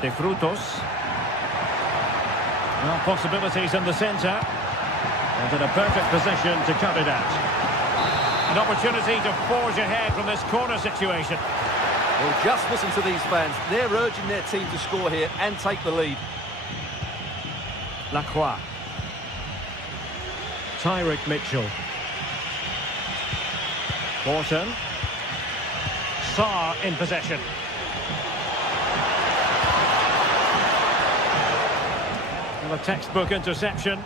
De Frutos. Well, possibilities in the centre. And in a perfect position to cut it out. An opportunity to forge ahead from this corner situation. Well, just listen to these fans. They're urging their team to score here and take the lead. Lacroix. Tyrick Mitchell. Wharton. Sarr in possession. Well, a textbook interception.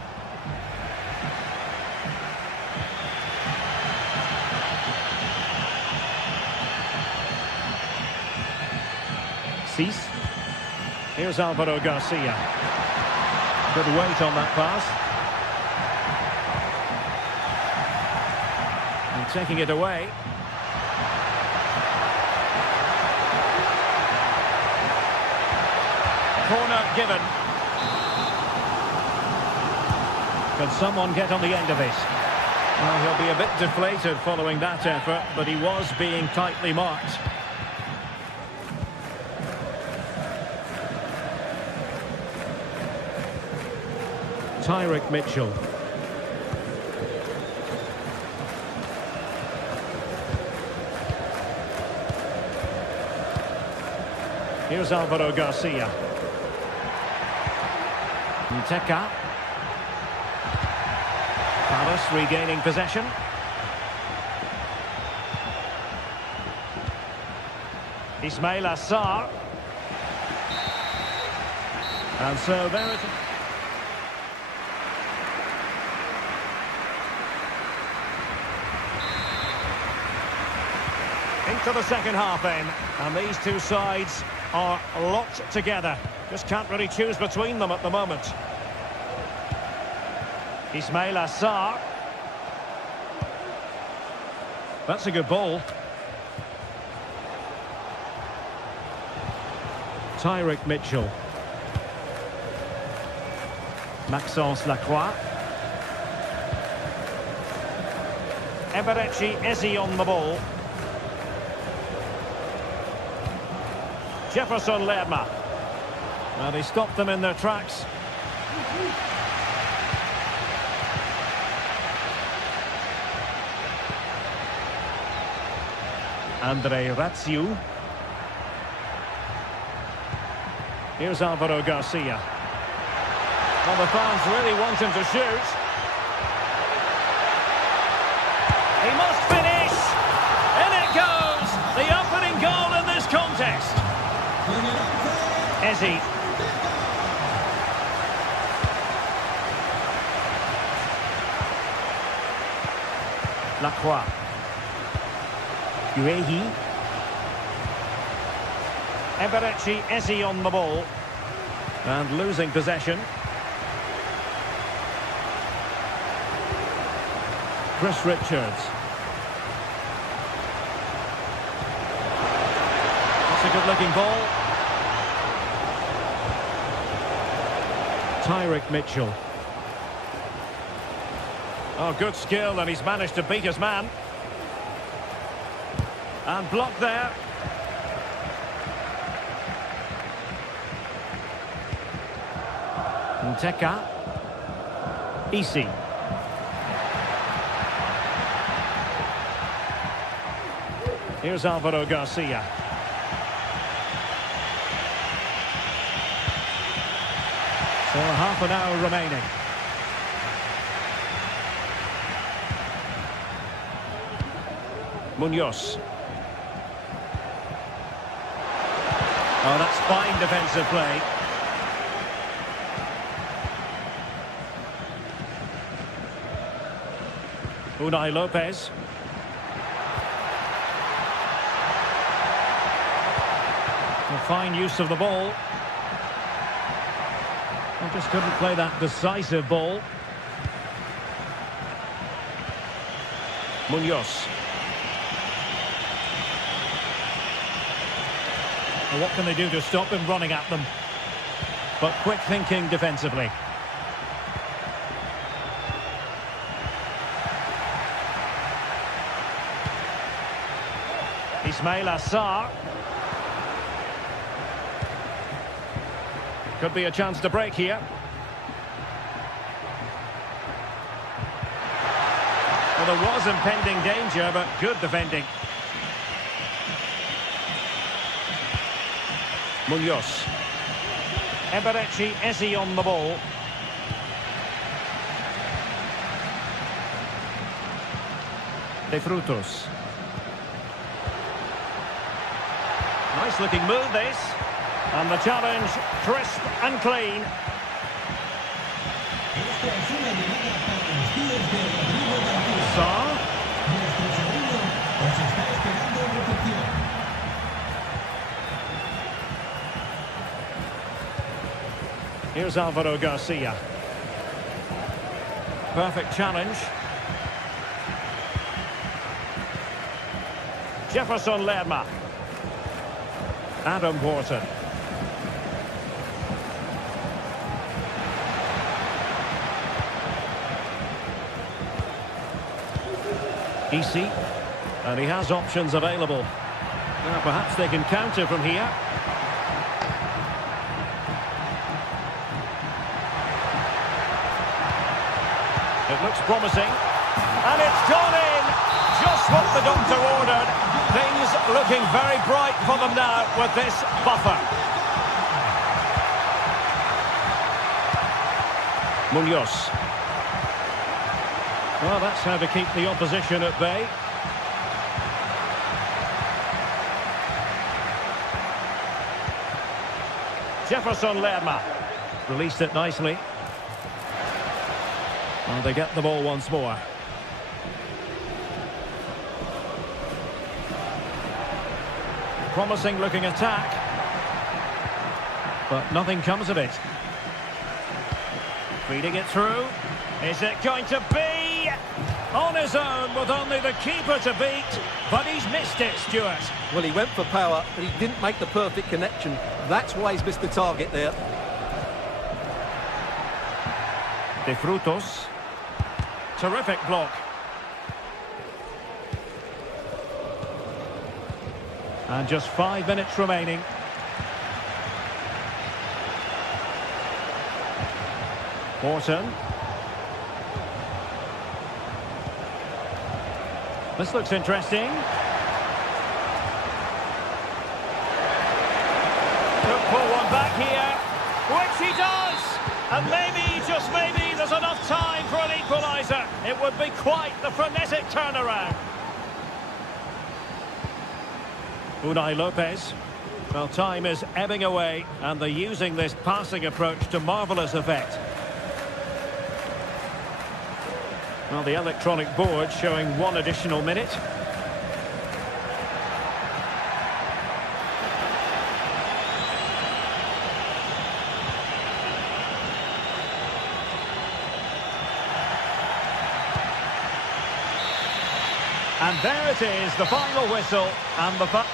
Cease. Here's Alvaro Garcia. Good weight on that pass. And taking it away. Corner given. Can someone get on the end of this? Well, he'll be a bit deflated following that effort, but he was being tightly marked. Tyrick Mitchell. Here's Alvaro Garcia. Nteka. Palace regaining possession. Ismail Assar. And so there it is. Into the second half then, and these two sides are locked together. Just can't really choose between them at the moment. Ismail Assar. That's a good ball. Tyrick Mitchell. Maxence Lacroix. Eberechi Eze on the ball. Jefferson Lerma. And he stopped them in their tracks. Andre Ratsiu. Here's Alvaro Garcia. Well, the fans really want him to shoot. He must finish! In it goes! The opening goal in this contest. Eze. Lacroix. Guehi. Eberechi Eze on the ball. And losing possession. Chris Richards. That's a good-looking ball. Tyrick Mitchell. Oh, good skill, and he's managed to beat his man. And blocked there. Nteka. Isi. Here's Alvaro Garcia. So half an hour remaining. Munoz. Oh, that's fine defensive play. Unai Lopez. A fine use of the ball. I just couldn't play that decisive ball. Munoz. Well, what can they do to stop him running at them? But quick thinking defensively. Ismail Assar. Could be a chance to break here. Well, there was impending danger, but good defending. Munoz. Eberechi Eze on the ball. De Frutos. Nice looking move this. And the challenge crisp and clean. Sarr. Here's Alvaro Garcia. Perfect challenge. Jefferson Lerma. Adam Wharton. Isi. And he has options available. Now, perhaps they can counter from here. It looks promising. And it's gone in! Just what the doctor ordered. Things looking very bright for them now with this buffer. Munoz. Well, that's how to keep the opposition at bay. Jefferson Lerma. Released it nicely. Well, they get the ball once more. Promising looking attack. But nothing comes of it. Feeding it through. Is it going to be on his own with only the keeper to beat? But he's missed it, Stuart. Well, he went for power, but he didn't make the perfect connection. That's why he's missed the target there. De Frutos. Terrific block. And just 5 minutes remaining. Morton. This looks interesting. Could pull one back here, which he does. And maybe, just maybe, there's enough time for an equaliser. It would be quite the frenetic turnaround. Unai Lopez. Well, time is ebbing away, and they're using this passing approach to marvellous effect. Well, the electronic board showing 1 additional minute. And there it is, the final whistle, and the...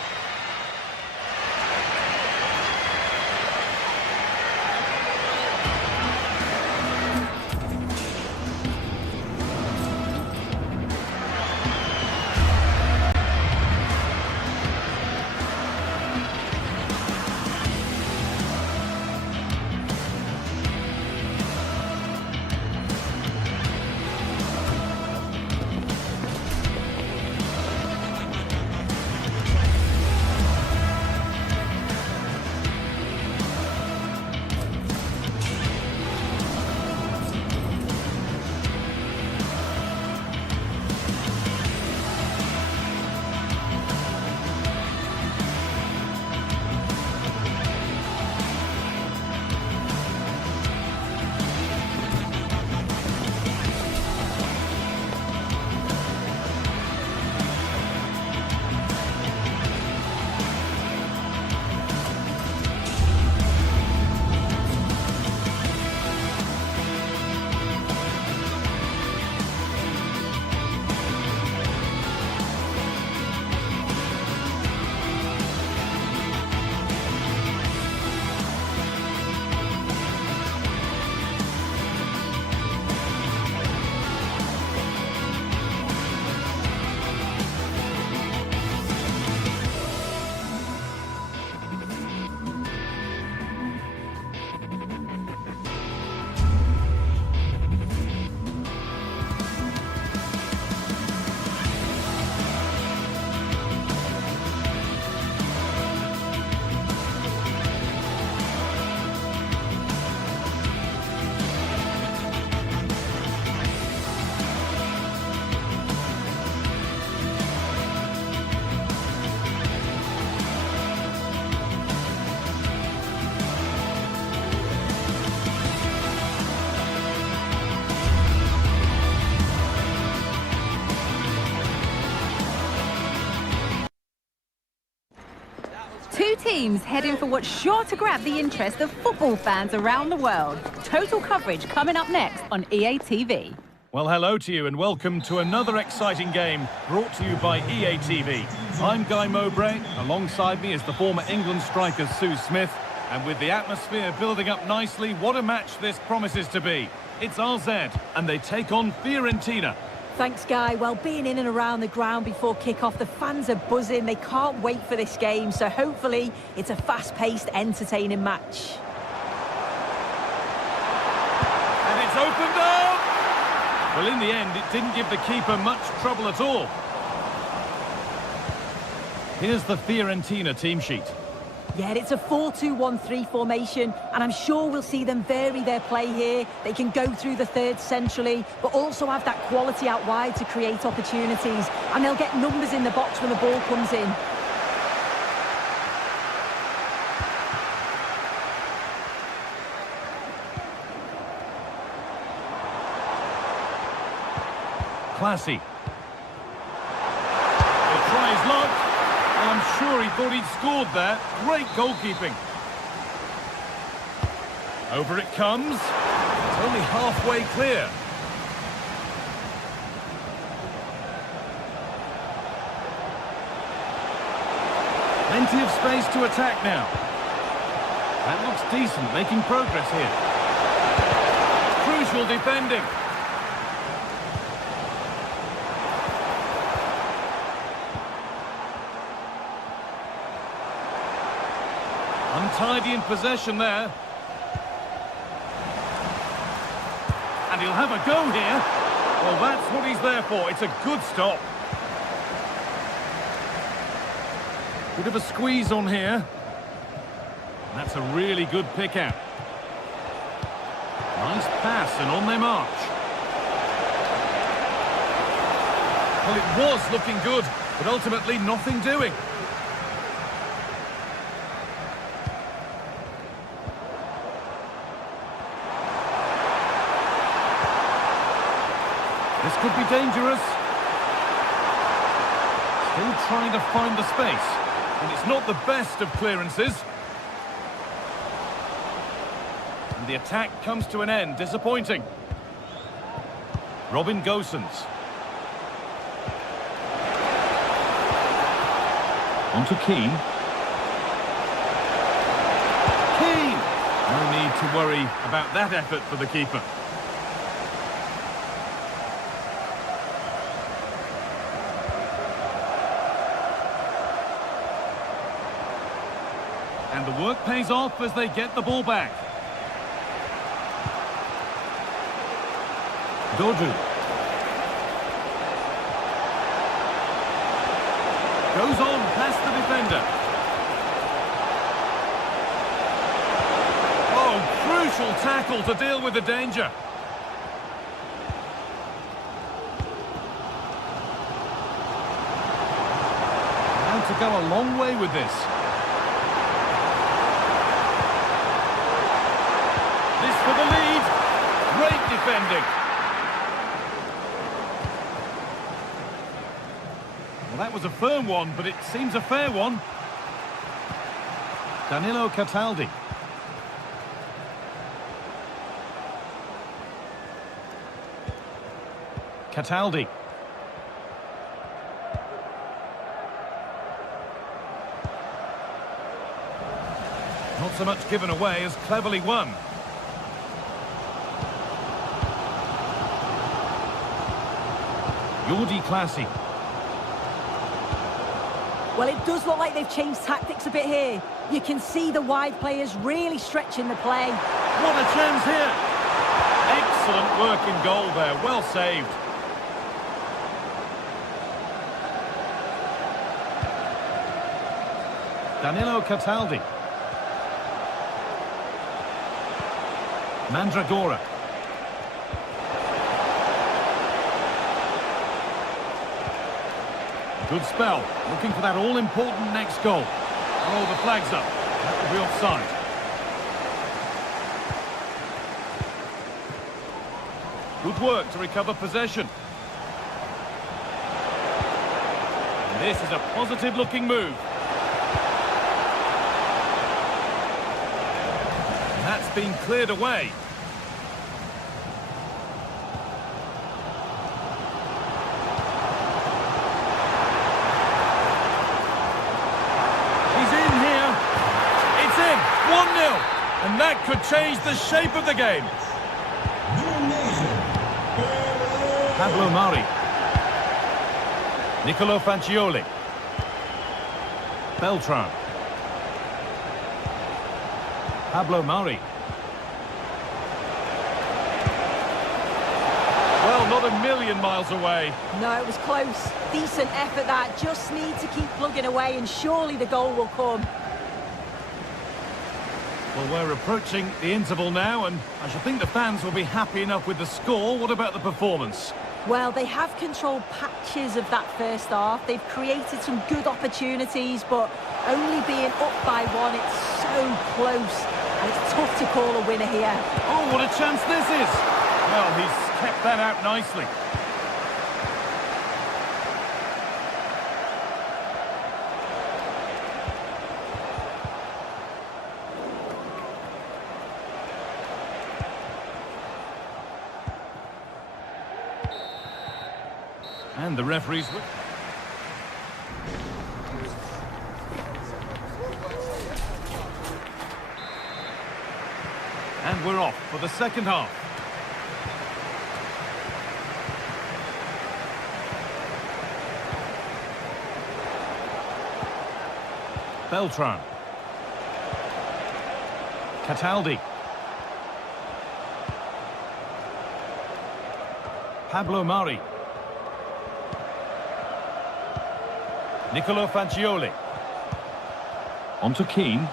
Two teams heading for what's sure to grab the interest of football fans around the world. Total coverage coming up next on EA TV. Well, hello to you and welcome to another exciting game brought to you by EA TV. I'm Guy Mowbray. Alongside me is the former England striker Sue Smith. And with the atmosphere building up nicely, what a match this promises to be. It's RZ and they take on Fiorentina. Thanks, Guy. Well, being in and around the ground before kick-off, the fans are buzzing. They can't wait for this game, so hopefully it's a fast-paced, entertaining match. And it's opened up! Well, in the end, it didn't give the keeper much trouble at all. Here's the Fiorentina team sheet. Yeah, it's a 4-2-1-3 formation, and I'm sure we'll see them vary their play here. They can go through the third centrally, but also have that quality out wide to create opportunities, and they'll get numbers in the box when the ball comes in. Classy. He'll try his luck. Well, I'm sure he thought he'd scored there. Great goalkeeping. Over it comes. It's only halfway clear. Plenty of space to attack now. That looks decent, making progress here. Crucial defending. Untidy in possession there. And he'll have a go here. Well, that's what he's there for. It's a good stop. Bit of a squeeze on here. That's a really good pick out. Nice pass and on their march. Well, it was looking good, but ultimately nothing doing. This could be dangerous. Still trying to find the space. And it's not the best of clearances. And the attack comes to an end. Disappointing. Robin Gosens. On to Keane. Keane! No need to worry about that effort for the keeper. And the work pays off as they get the ball back. Dodu. Goes on past the defender. Oh, crucial tackle to deal with the danger. Now to go a long way with this. This for the lead. Great defending. Well, that was a firm one, but it seems a fair one. Danilo Cataldi. Cataldi. Not so much given away as cleverly won. Jordi Classy. Well, it does look like they've changed tactics a bit here. You can see the wide players really stretching the play. What a chance here. Excellent work in goal there. Well saved. Danilo Cataldi. Mandragora. Good spell. Looking for that all-important next goal. Oh, the flag's up. That will be offside. Good work to recover possession. And this is a positive-looking move. And that's been cleared away. And that could change the shape of the game. Pablo Mari. Nicolo Fagioli. Beltran. Pablo Mari. Well, Well, not a million miles away. No, it was close. Decent effort that. Just need to keep plugging away and surely the goal will come. Well, we're approaching the interval now, and I should think the fans will be happy enough with the score. What about the performance? Well, they have controlled patches of that first half. They've created some good opportunities, but only being up by one, it's so close. And it's tough to call a winner here. Oh, what a chance this is! Well, he's kept that out nicely. And the referees... And we're off for the second half. Beltran. Cataldi. Pablo Mari. Nicolo Fagioli. On to Keane.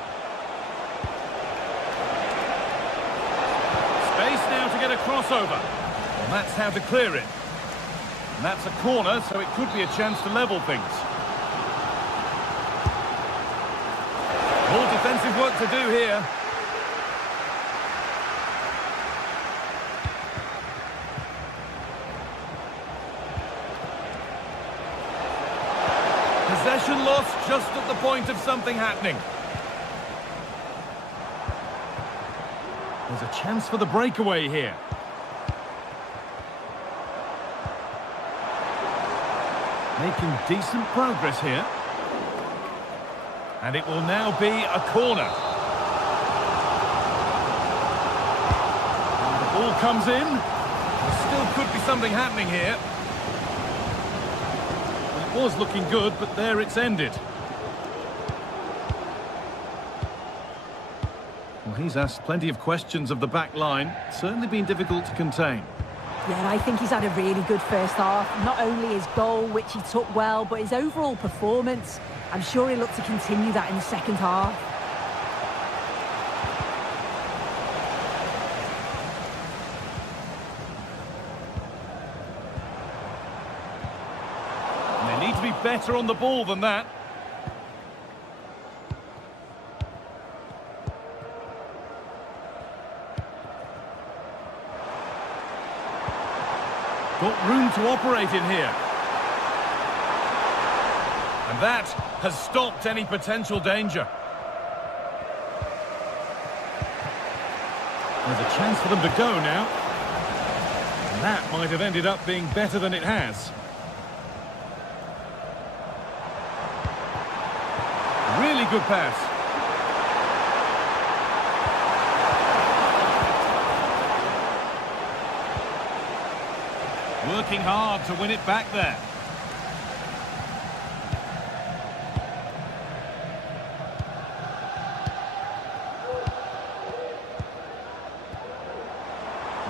Space now to get a crossover. And that's how to clear it. And that's a corner, so it could be a chance to level things. More defensive work to do here. Possession lost just at the point of something happening. There's a chance for the breakaway here. Making decent progress here. And it will now be a corner. And the ball comes in. There still could be something happening here. It was looking good, but there it's ended. Well, he's asked plenty of questions of the back line. Certainly been difficult to contain. Yeah, and I think he's had a really good first half. Not only his goal, which he took well, but his overall performance. I'm sure he'll look to continue that in the second half. And they need to be better on the ball than that. Got room to operate in here. And that has stopped any potential danger. There's a chance for them to go now. And that might have ended up being better than it has. Really good pass. Working hard to win it back there.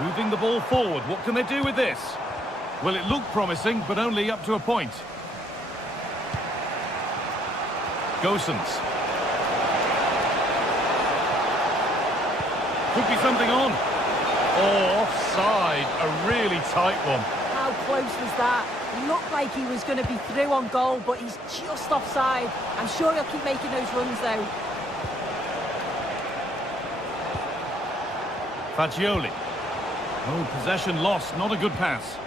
Moving the ball forward. What can they do with this? Well, it looked promising, but only up to a point. Gosens. Could be something on. Oh, offside. A really tight one. How close was that? It looked like he was going to be through on goal, but he's just offside. I'm sure he'll keep making those runs, though. Fagioli. Oh, possession lost. Not a good pass.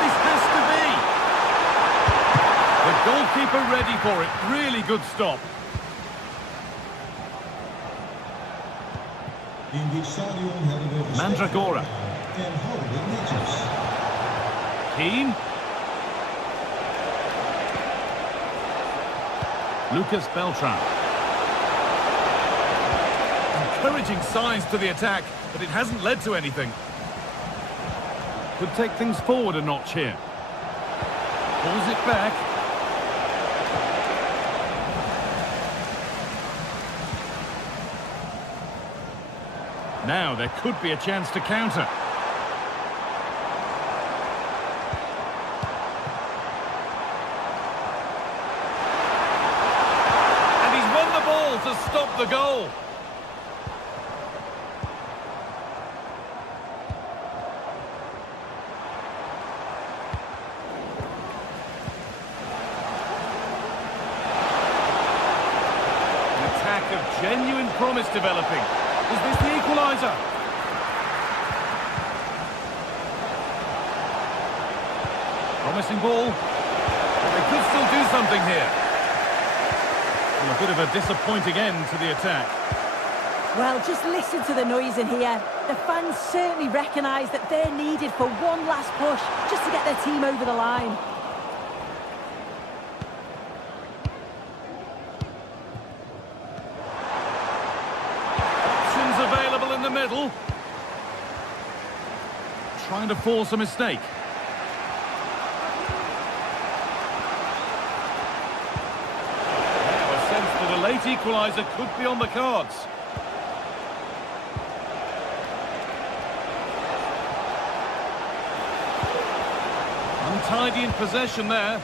This has to be. The goalkeeper ready for it. Really good stop. Mandragora. Keane. Lucas Beltran. Encouraging signs to the attack, but it hasn't led to anything. Could take things forward a notch here. Pulls it back. Now there could be a chance to counter. And he's won the ball to stop the goal. Of genuine promise developing. Is this the equaliser? Promising ball. But they could still do something here. And a bit of a disappointing end to the attack. Well, just listen to the noise in here. The fans certainly recognise that they're needed for one last push just to get their team over the line. In the middle, trying to force a mistake. Now a sense that a late equaliser could be on the cards. Untidy in possession there.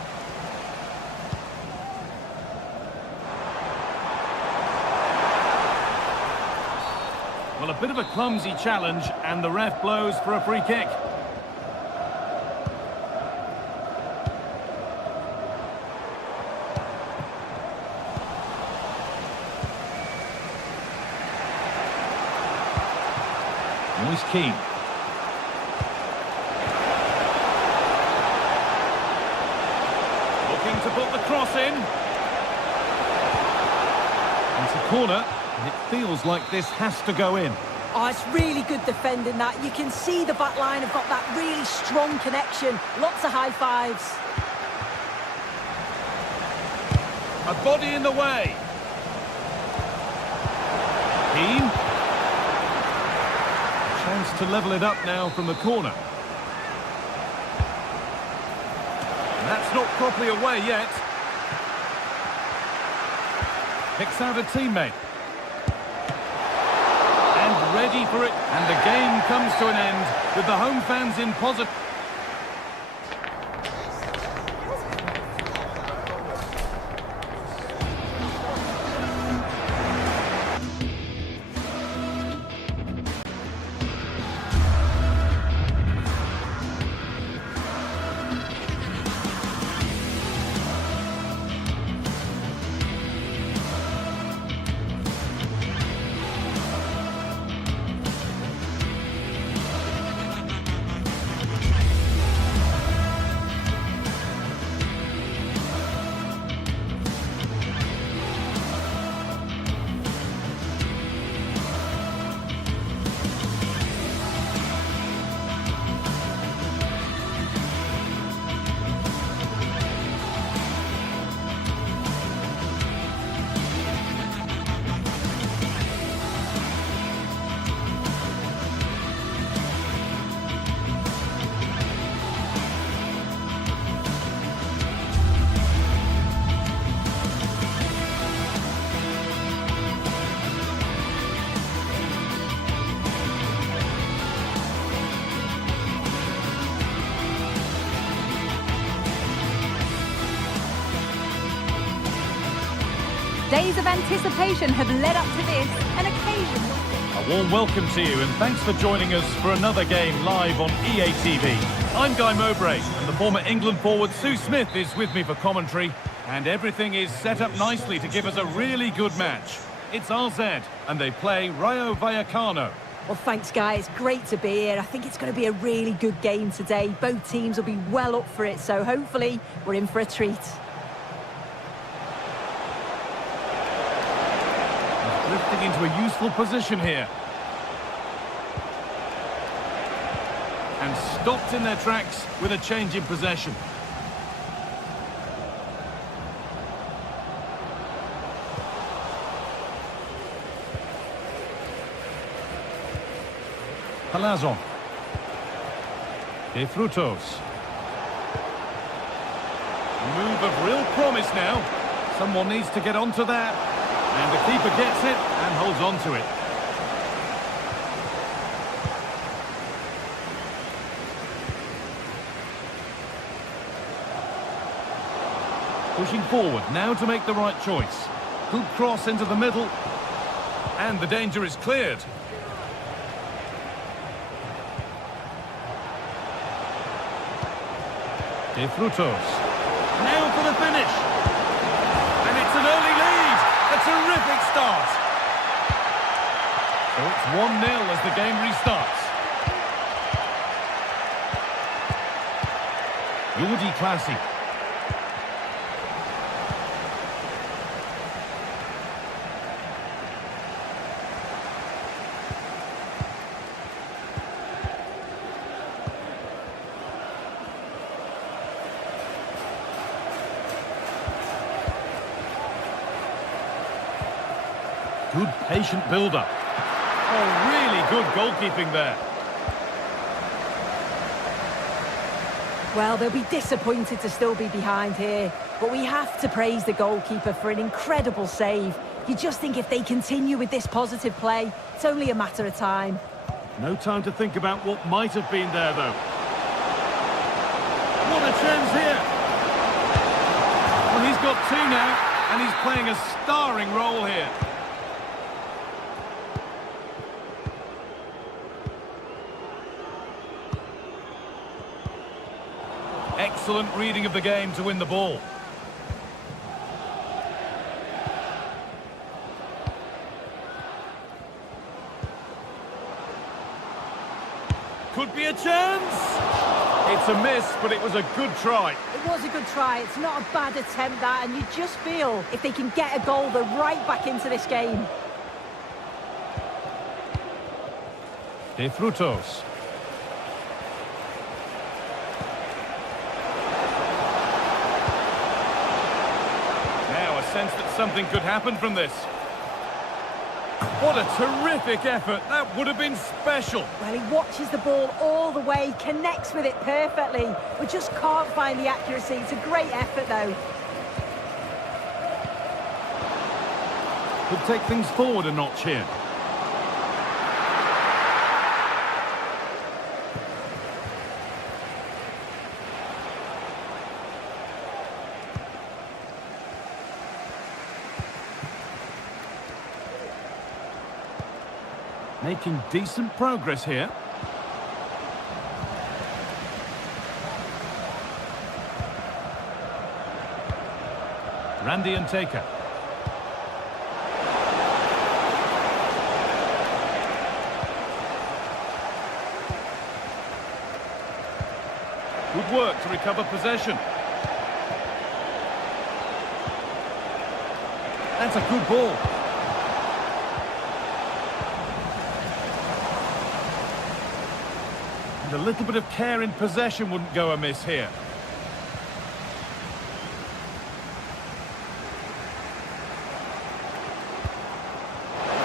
Well, a bit of a clumsy challenge, and the ref blows for a free kick. Moise Keane. Looking to put the cross in. It's a corner. And it feels like this has to go in. Oh, it's really good defending that. You can see the back line have got that really strong connection. Lots of high fives. A body in the way. Keane. A chance to level it up now from the corner. And that's not properly away yet. Picks out a teammate. Ready for it, and the game comes to an end with the home fans in positive. Days of anticipation have led up to this, an occasion. A warm welcome to you, and thanks for joining us for another game live on EA TV. I'm Guy Mowbray, and the former England forward Sue Smith is with me for commentary, and everything is set up nicely to give us a really good match. It's RZ, and they play Rayo Vallecano. Well, thanks, Guy. It's great to be here. I think it's going to be a really good game today. Both teams will be well up for it, so hopefully we're in for a treat. Drifting into a useful position here. And stopped in their tracks with a change in possession. Palazzo. De Frutos. Move of real promise now. Someone needs to get onto that. And the keeper gets it and holds on to it. Pushing forward now to make the right choice. Good cross into the middle. And the danger is cleared. De Frutos. Now for the finish. And it's an early lead. A terrific start. So it's 1-0 as the game restarts. Jordi Classy. Good patient build-up. Oh, really good goalkeeping there. Well, they'll be disappointed to still be behind here, but we have to praise the goalkeeper for an incredible save. You just think if they continue with this positive play, it's only a matter of time. No time to think about what might have been there, though. What a chance here. Well, he's got two now, and he's playing a starring role here. Excellent reading of the game to win the ball. Could be a chance. It's a miss, but it was a good try. It was a good try. It's not a bad attempt, that, and you just feel if they can get a goal, they're right back into this game. De Frutos. Sense that something could happen from this. What a terrific effort. That would have been special. Well, he watches the ball all the way, connects with it perfectly. We just can't find the accuracy. It's a great effort, though. Could take things forward a notch here. Making decent progress here. Randy and Taker. Good work to recover possession. That's a good ball. A little bit of care in possession wouldn't go amiss here.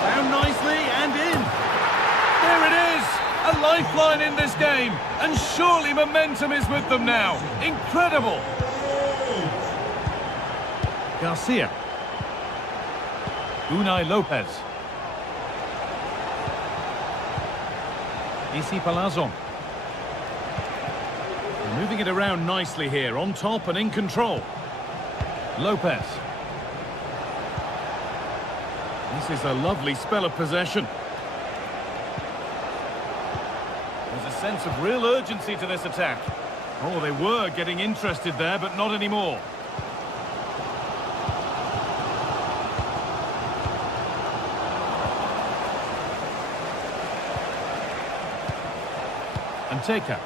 Found nicely and in. There it is! A lifeline in this game. And surely momentum is with them now. Incredible! Garcia. Unai Lopez. Isi Palazon. Moving it around nicely here, on top and in control. Lopez. This is a lovely spell of possession. There's a sense of real urgency to this attack. Oh, they were getting interested there, but not anymore. And Taker.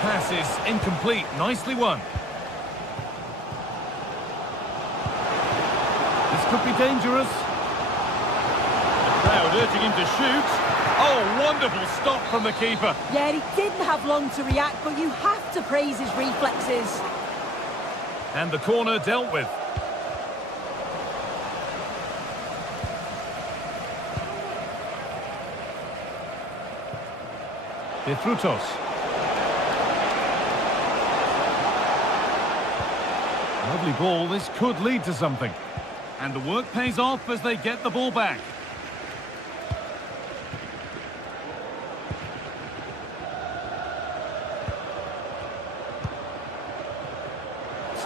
Pass is incomplete. Nicely won. This could be dangerous. The crowd urging him to shoot. Oh, wonderful stop from the keeper. Yeah, he didn't have long to react, but you have to praise his reflexes. And the corner dealt with. De Frutos. Lovely ball, this could lead to something. And the work pays off as they get the ball back.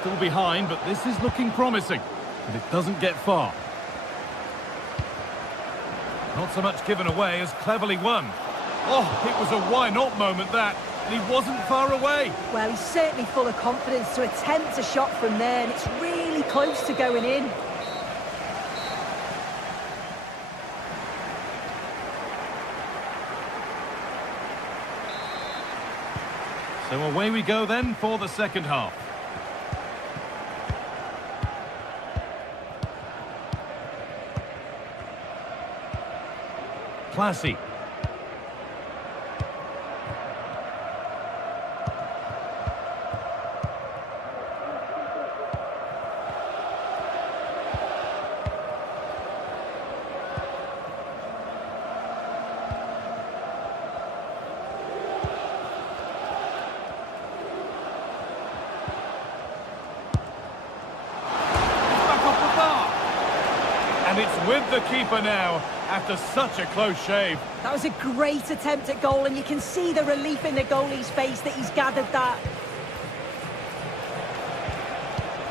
still behind, but this is looking promising. But it doesn't get far. Not so much given away as cleverly won. Oh, it was a why-not moment, that. And he wasn't far away. Well, he's certainly full of confidence to attempt a shot from there, and it's really close to going in. So away we go then for the second half. Classy. And it's with the keeper now, after such a close shave. That was a great attempt at goal, and you can see the relief in the goalie's face that he's gathered that.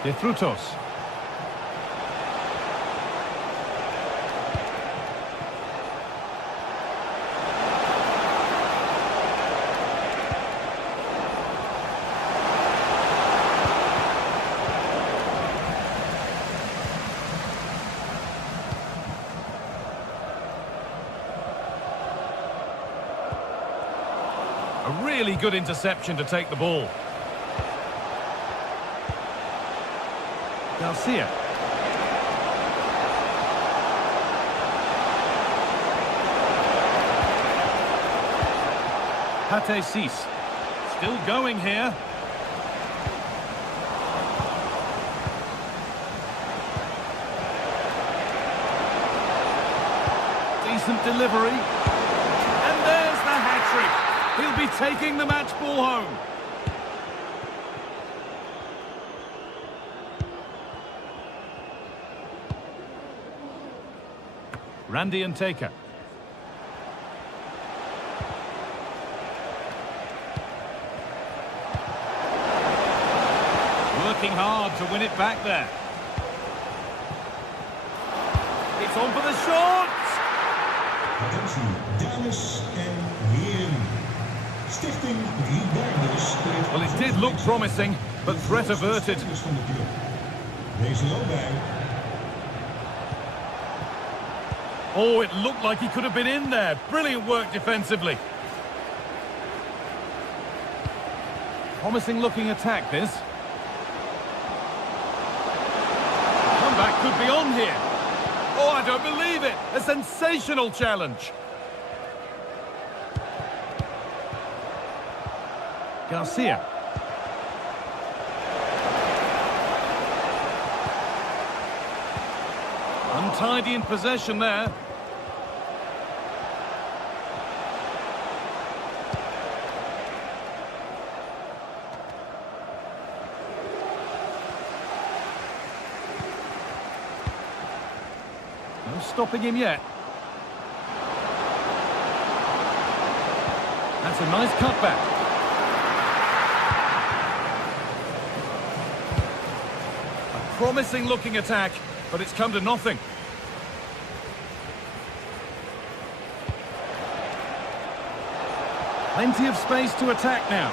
De Frutos. A really good interception to take the ball. Garcia. Pate Cis. Still going here. Decent delivery. And there's the hat-trick. He'll be taking the match ball home. Randy and Taker. Working hard to win it back there. It's on for the shot! Well, it did look promising, but threat averted. Oh, it looked like he could have been in there. Brilliant work defensively. Promising looking attack, this. Comeback could be on here. Oh, I don't believe it. A sensational challenge. Garcia. Untidy in possession there. No stopping him yet. That's a nice cutback. Promising looking attack, but it's come to nothing. Plenty of space to attack now.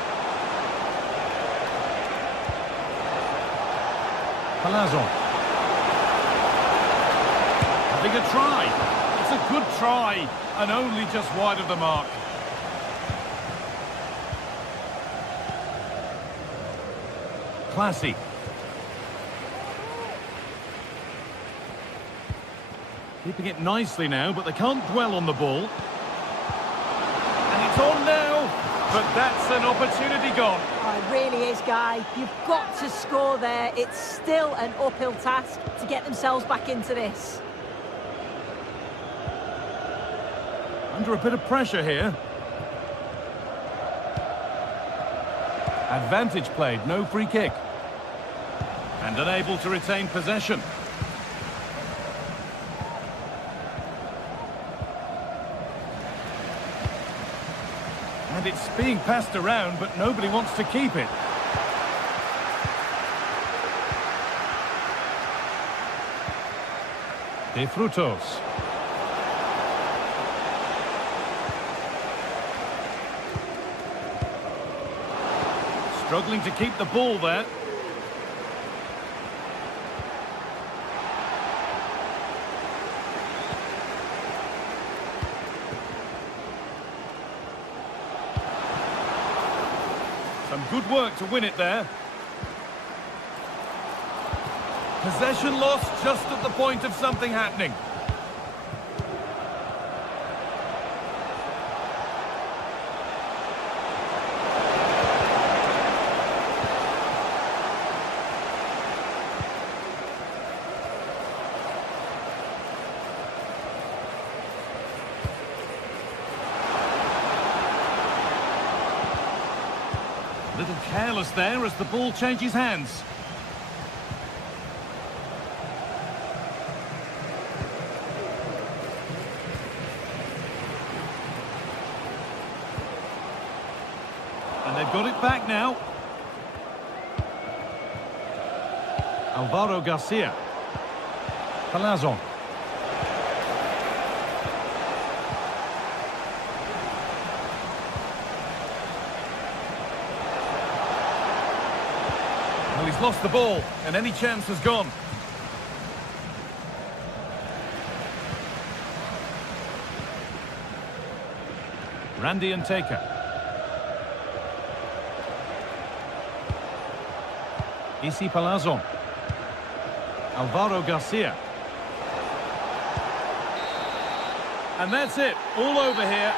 Palazzo. Having a try. It's a good try, and only just wide of the mark. Classy. Keeping it nicely now, but they can't dwell on the ball. And it's on now, but that's an opportunity gone. Oh, it really is, Guy. You've got to score there. It's still an uphill task to get themselves back into this. Under a bit of pressure here. Advantage played, no free kick. And unable to retain possession. And it's being passed around, but nobody wants to keep it. De Frutos. Struggling to keep the ball there. Some good work to win it there. Possession lost just at the point of something happening. A little careless there as the ball changes hands. And they've got it back now. Alvaro Garcia. Palazon. Well, he's lost the ball, and any chance has gone. Randy and Taker. Isi Palazon. Alvaro Garcia. And that's it, all over here.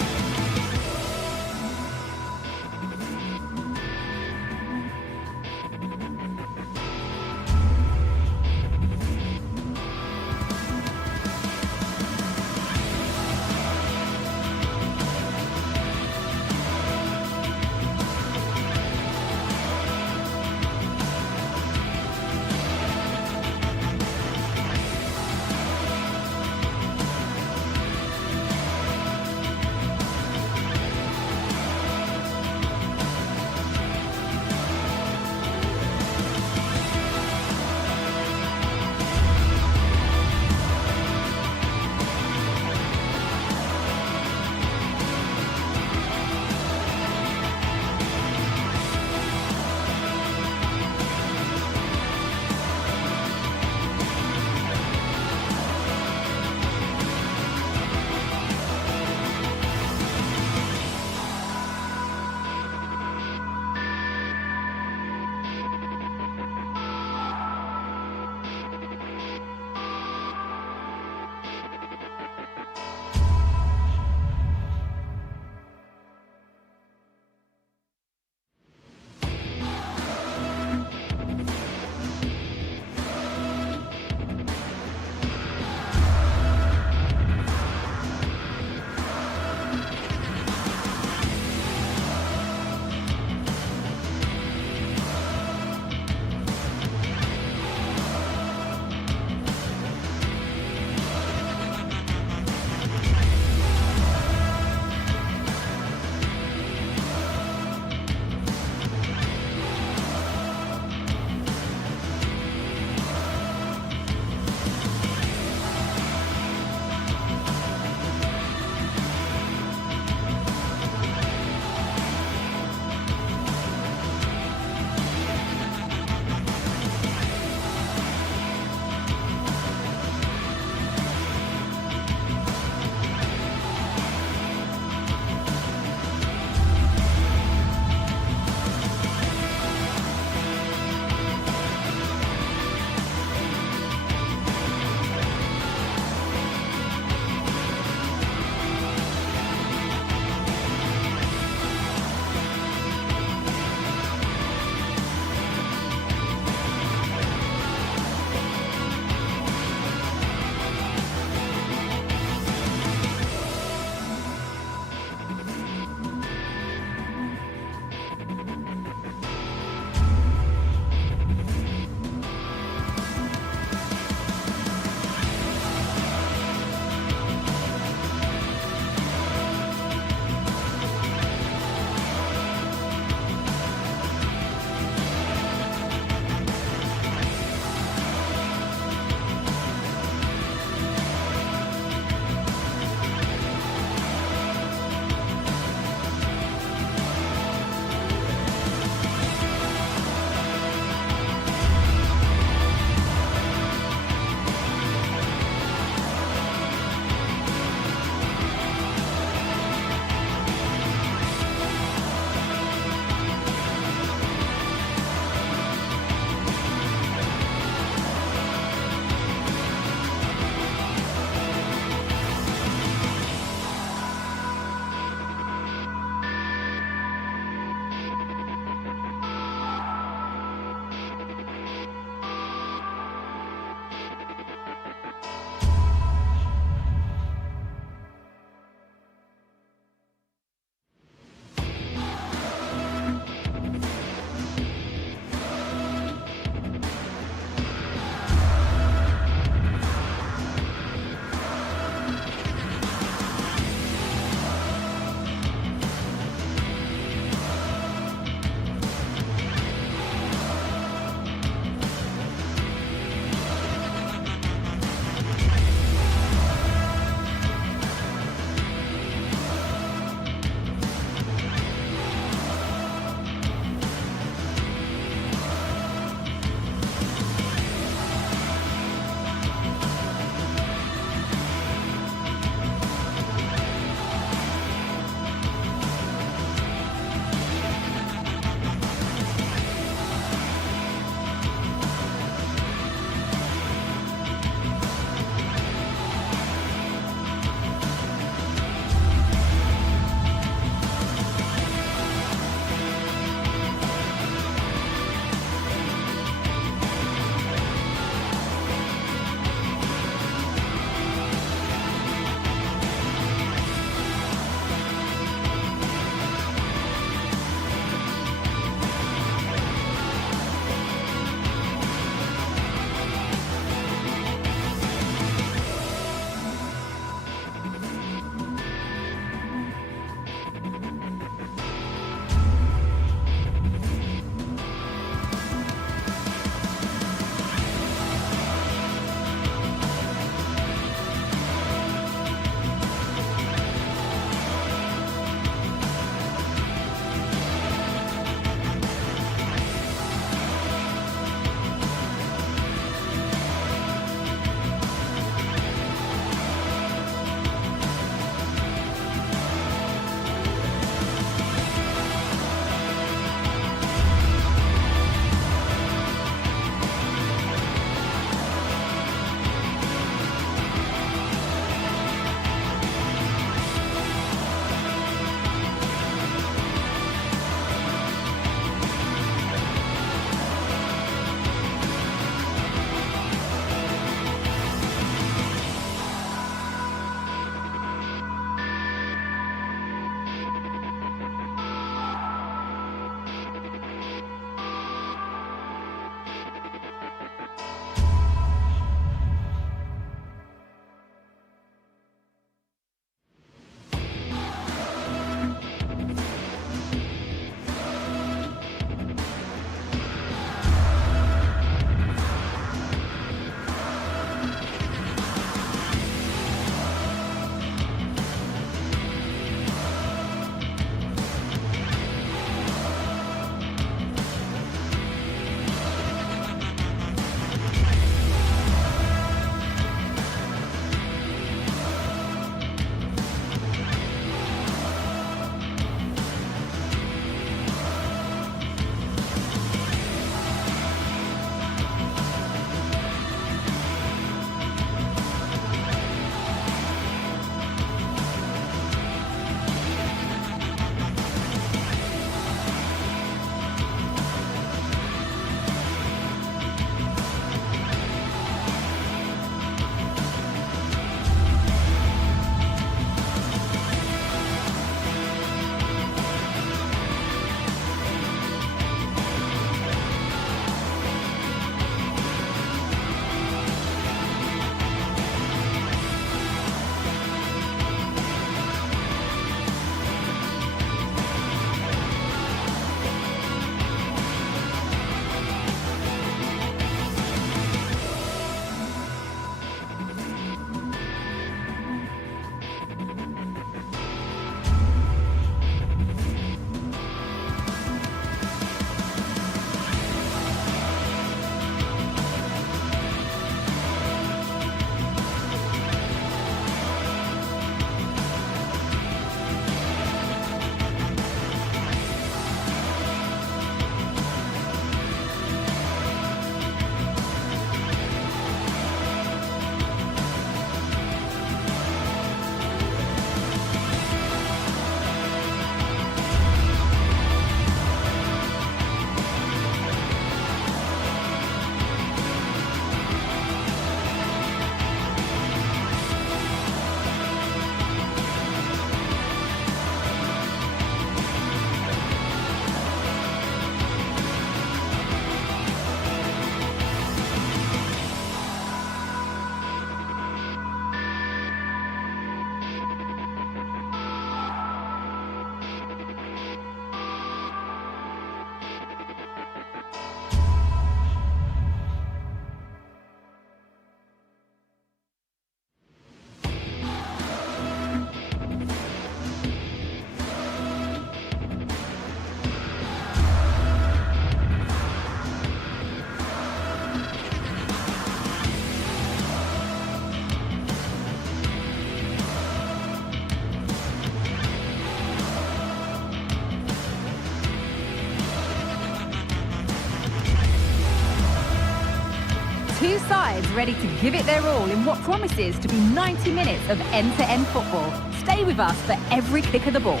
Two sides ready to give it their all in what promises to be 90 minutes of end-to-end football. Stay with us for every kick of the ball.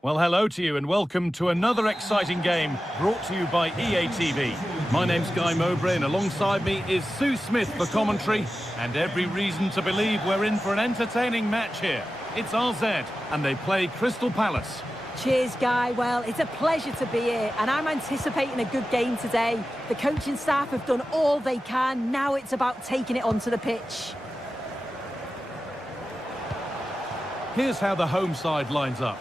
Well, hello to you and welcome to another exciting game brought to you by EA TV. My name's Guy Mowbray and alongside me is Sue Smith for commentary, and every reason to believe we're in for an entertaining match here. It's RZ and they play Crystal Palace. Cheers, Guy. Well, it's a pleasure to be here, and I'm anticipating a good game today. The coaching staff have done all they can. Now it's about taking it onto the pitch. Here's how the home side lines up.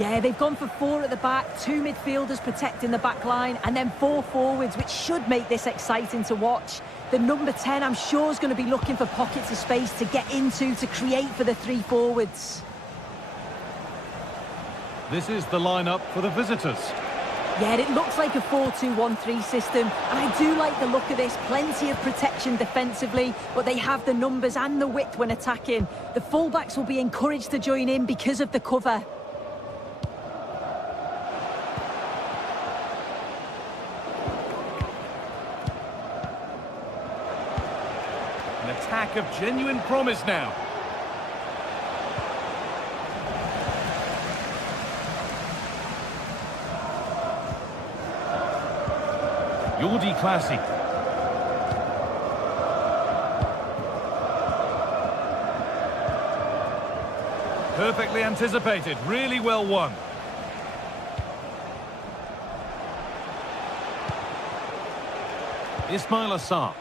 Yeah, they've gone for 4 at the back, 2 midfielders protecting the back line, and then 4 forwards, which should make this exciting to watch. The number 10, I'm sure, is going to be looking for pockets of space to get into, to create for the 3 forwards. This is the lineup for the visitors. Yeah, it looks like a 4-2-1-3 system, and I do like the look of this. Plenty of protection defensively, but they have the numbers and the width when attacking. The fullbacks will be encouraged to join in because of the cover. An attack of genuine promise now. Jordi Classy. Perfectly anticipated, really well won. Ismail Assar.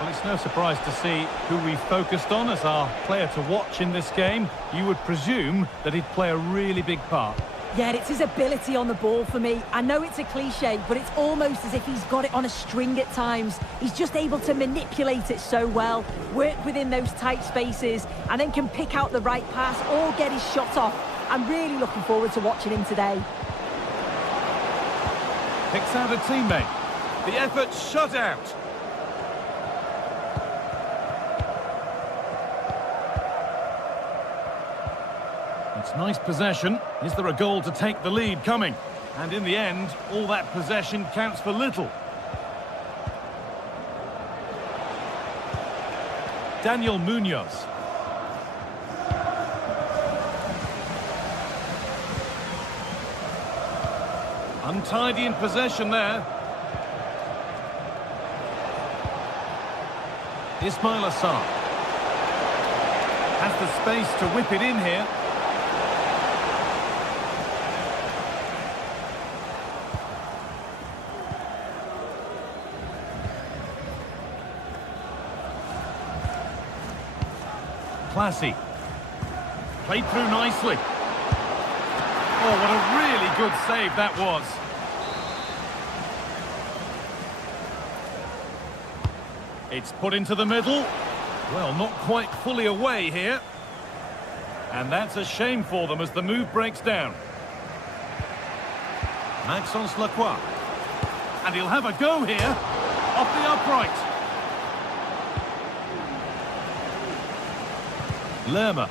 Well, it's no surprise to see who we focused on as our player to watch in this game. You would presume that he'd play a really big part. Yeah, it's his ability on the ball for me. I know it's a cliche, but it's almost as if he's got it on a string at times. He's just able to manipulate it so well, work within those tight spaces, and then can pick out the right pass or get his shot off. I'm really looking forward to watching him today. Picks out a teammate. The effort shut out. It's nice possession. Is there a goal to take the lead coming? And in the end, all that possession counts for little. Daniel Munoz. Untidy in possession there. Ismail Assar. Has the space to whip it in here. Classy. Played through nicely. Oh, what a really good save that was. It's put into the middle. Well, not quite fully away here. And that's a shame for them as the move breaks down. Maxence Lacroix. And he'll have a go here. Off the upright. Lerma.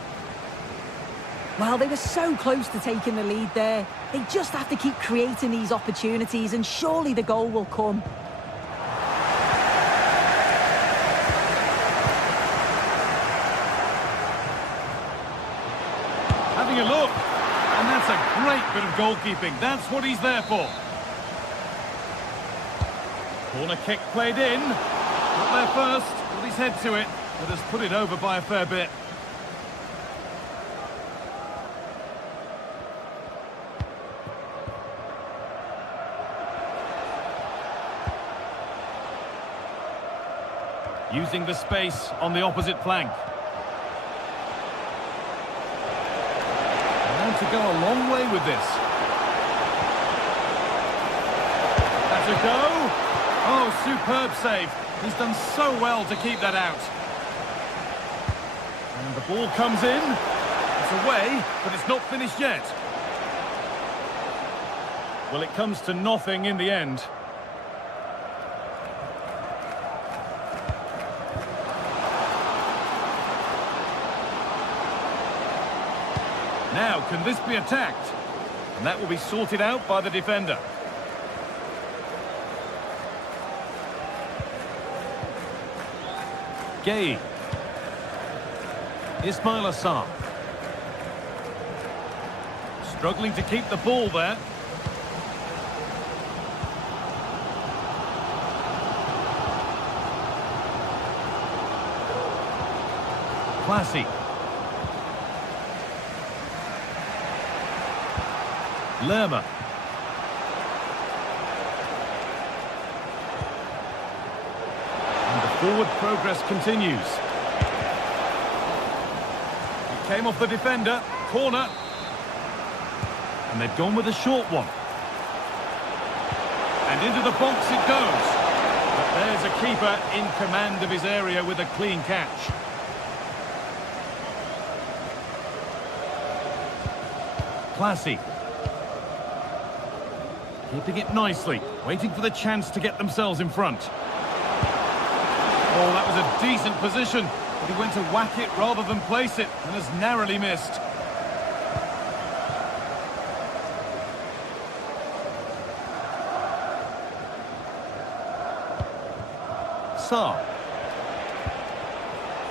Well, they were so close to taking the lead there. They just have to keep creating these opportunities, and surely the goal will come. Having a look. And that's a great bit of goalkeeping. That's what he's there for. Corner kick played in. Not there first. Put his head to it, but has put it over by a fair bit. Using the space on the opposite flank. And to go a long way with this. That's a go. Oh, superb save. He's done so well to keep that out. And the ball comes in. It's away, but it's not finished yet. Well, it comes to nothing in the end. Now, can this be attacked? And that will be sorted out by the defender. Gay. Ismail Assar. Struggling to keep the ball there. Classy. Lerma. And the forward progress continues. It came off the defender. Corner. And they've gone with a short one. And into the box it goes. But there's a keeper in command of his area with a clean catch. Classy. Keeping it nicely, waiting for the chance to get themselves in front. Oh, that was a decent position, but he went to whack it rather than place it, and has narrowly missed. Sarr.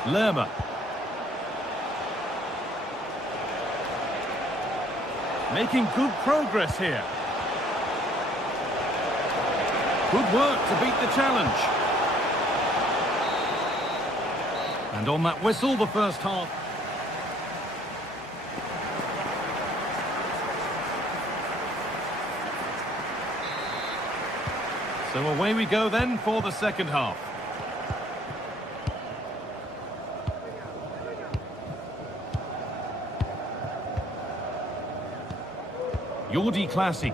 Lerma. Making good progress here. Good work to beat the challenge. And on that whistle, the first half. So away we go then for the second half. Jordi Classy.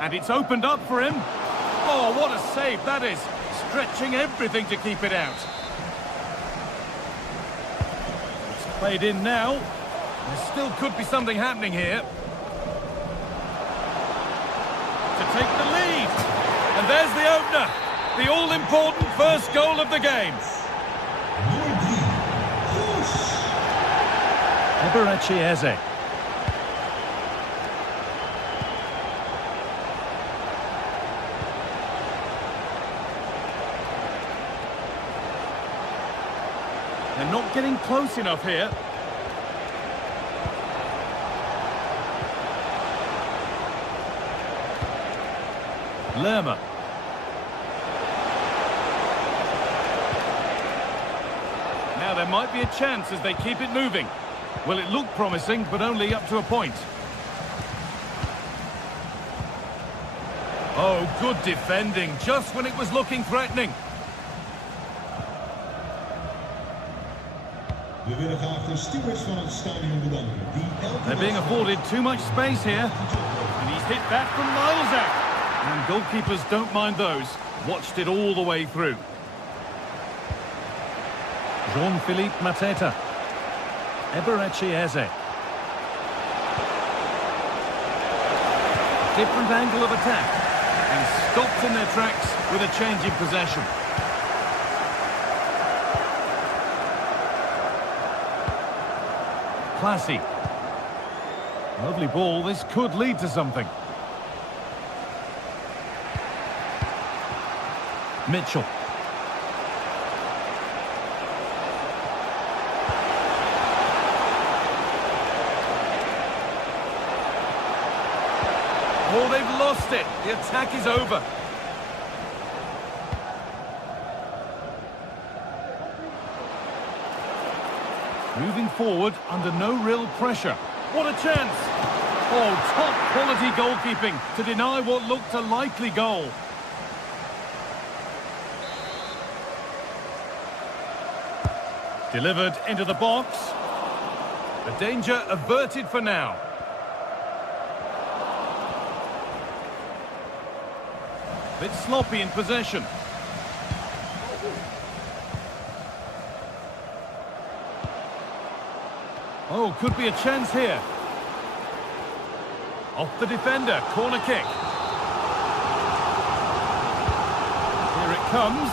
And it's opened up for him. Oh, what a save that is. Stretching everything to keep it out. It's played in now. There still could be something happening here. To take the lead. And there's the opener. The all-important first goal of the game. Eberechi Eze. They're not getting close enough here. Lerma. Now there might be a chance as they keep it moving. Well, it looked promising, but only up to a point. Oh, good defending, just when it was looking threatening. They're being afforded too much space here. And he's hit that from miles out. And goalkeepers don't mind those. Watched it all the way through. Jean-Philippe Mateta. Eberechi Eze. Different angle of attack. And stopped in their tracks with a change in possession. Classy. Lovely ball. This could lead to something. Mitchell. Oh, they've lost it. The attack is over. Moving forward under no real pressure. What a chance! Oh, top quality goalkeeping to deny what looked a likely goal. Delivered into the box. The danger averted for now. Bit sloppy in possession. Oh, could be a chance here. Off the defender, corner kick. Here it comes.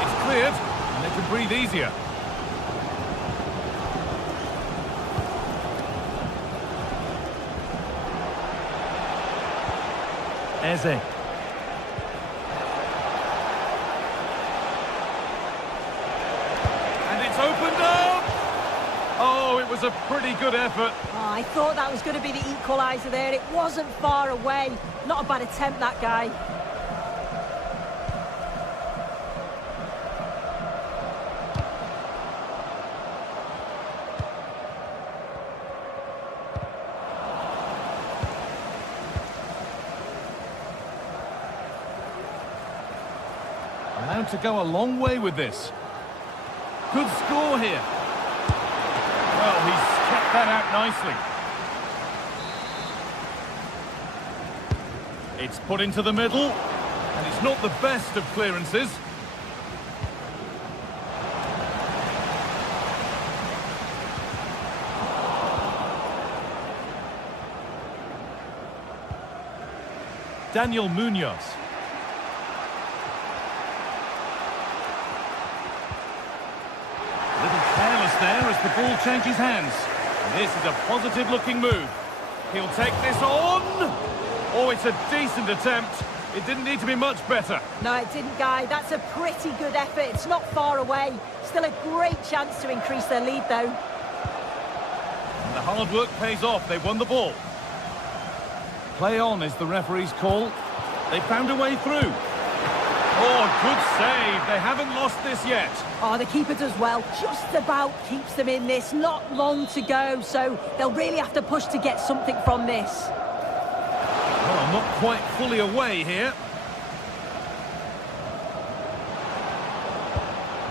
It's cleared, and they can breathe easier. Eze. And it's opened up! Oh, it was a pretty good effort. Oh, I thought that was going to be the equaliser there. It wasn't far away. Not a bad attempt, that guy. Allowed to go a long way with this. Good score here. Well, he's kept that out nicely. It's put into the middle, and it's not the best of clearances. Daniel Munoz. There as the ball changes hands. And this is a positive-looking move. He'll take this on. Oh, it's a decent attempt. It didn't need to be much better. No, it didn't, Guy. That's a pretty good effort. It's not far away. Still a great chance to increase their lead, though. And the hard work pays off. They won the ball. Play on is the referee's call. They found a way through. Oh, good save. They haven't lost this yet. Oh, the keeper does well. Just about keeps them in this. Not long to go, so they'll really have to push to get something from this. Well, not quite fully away here.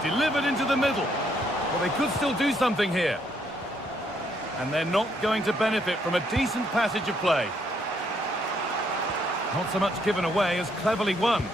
Delivered into the middle. Well, they could still do something here. And they're not going to benefit from a decent passage of play. Not so much given away as cleverly won.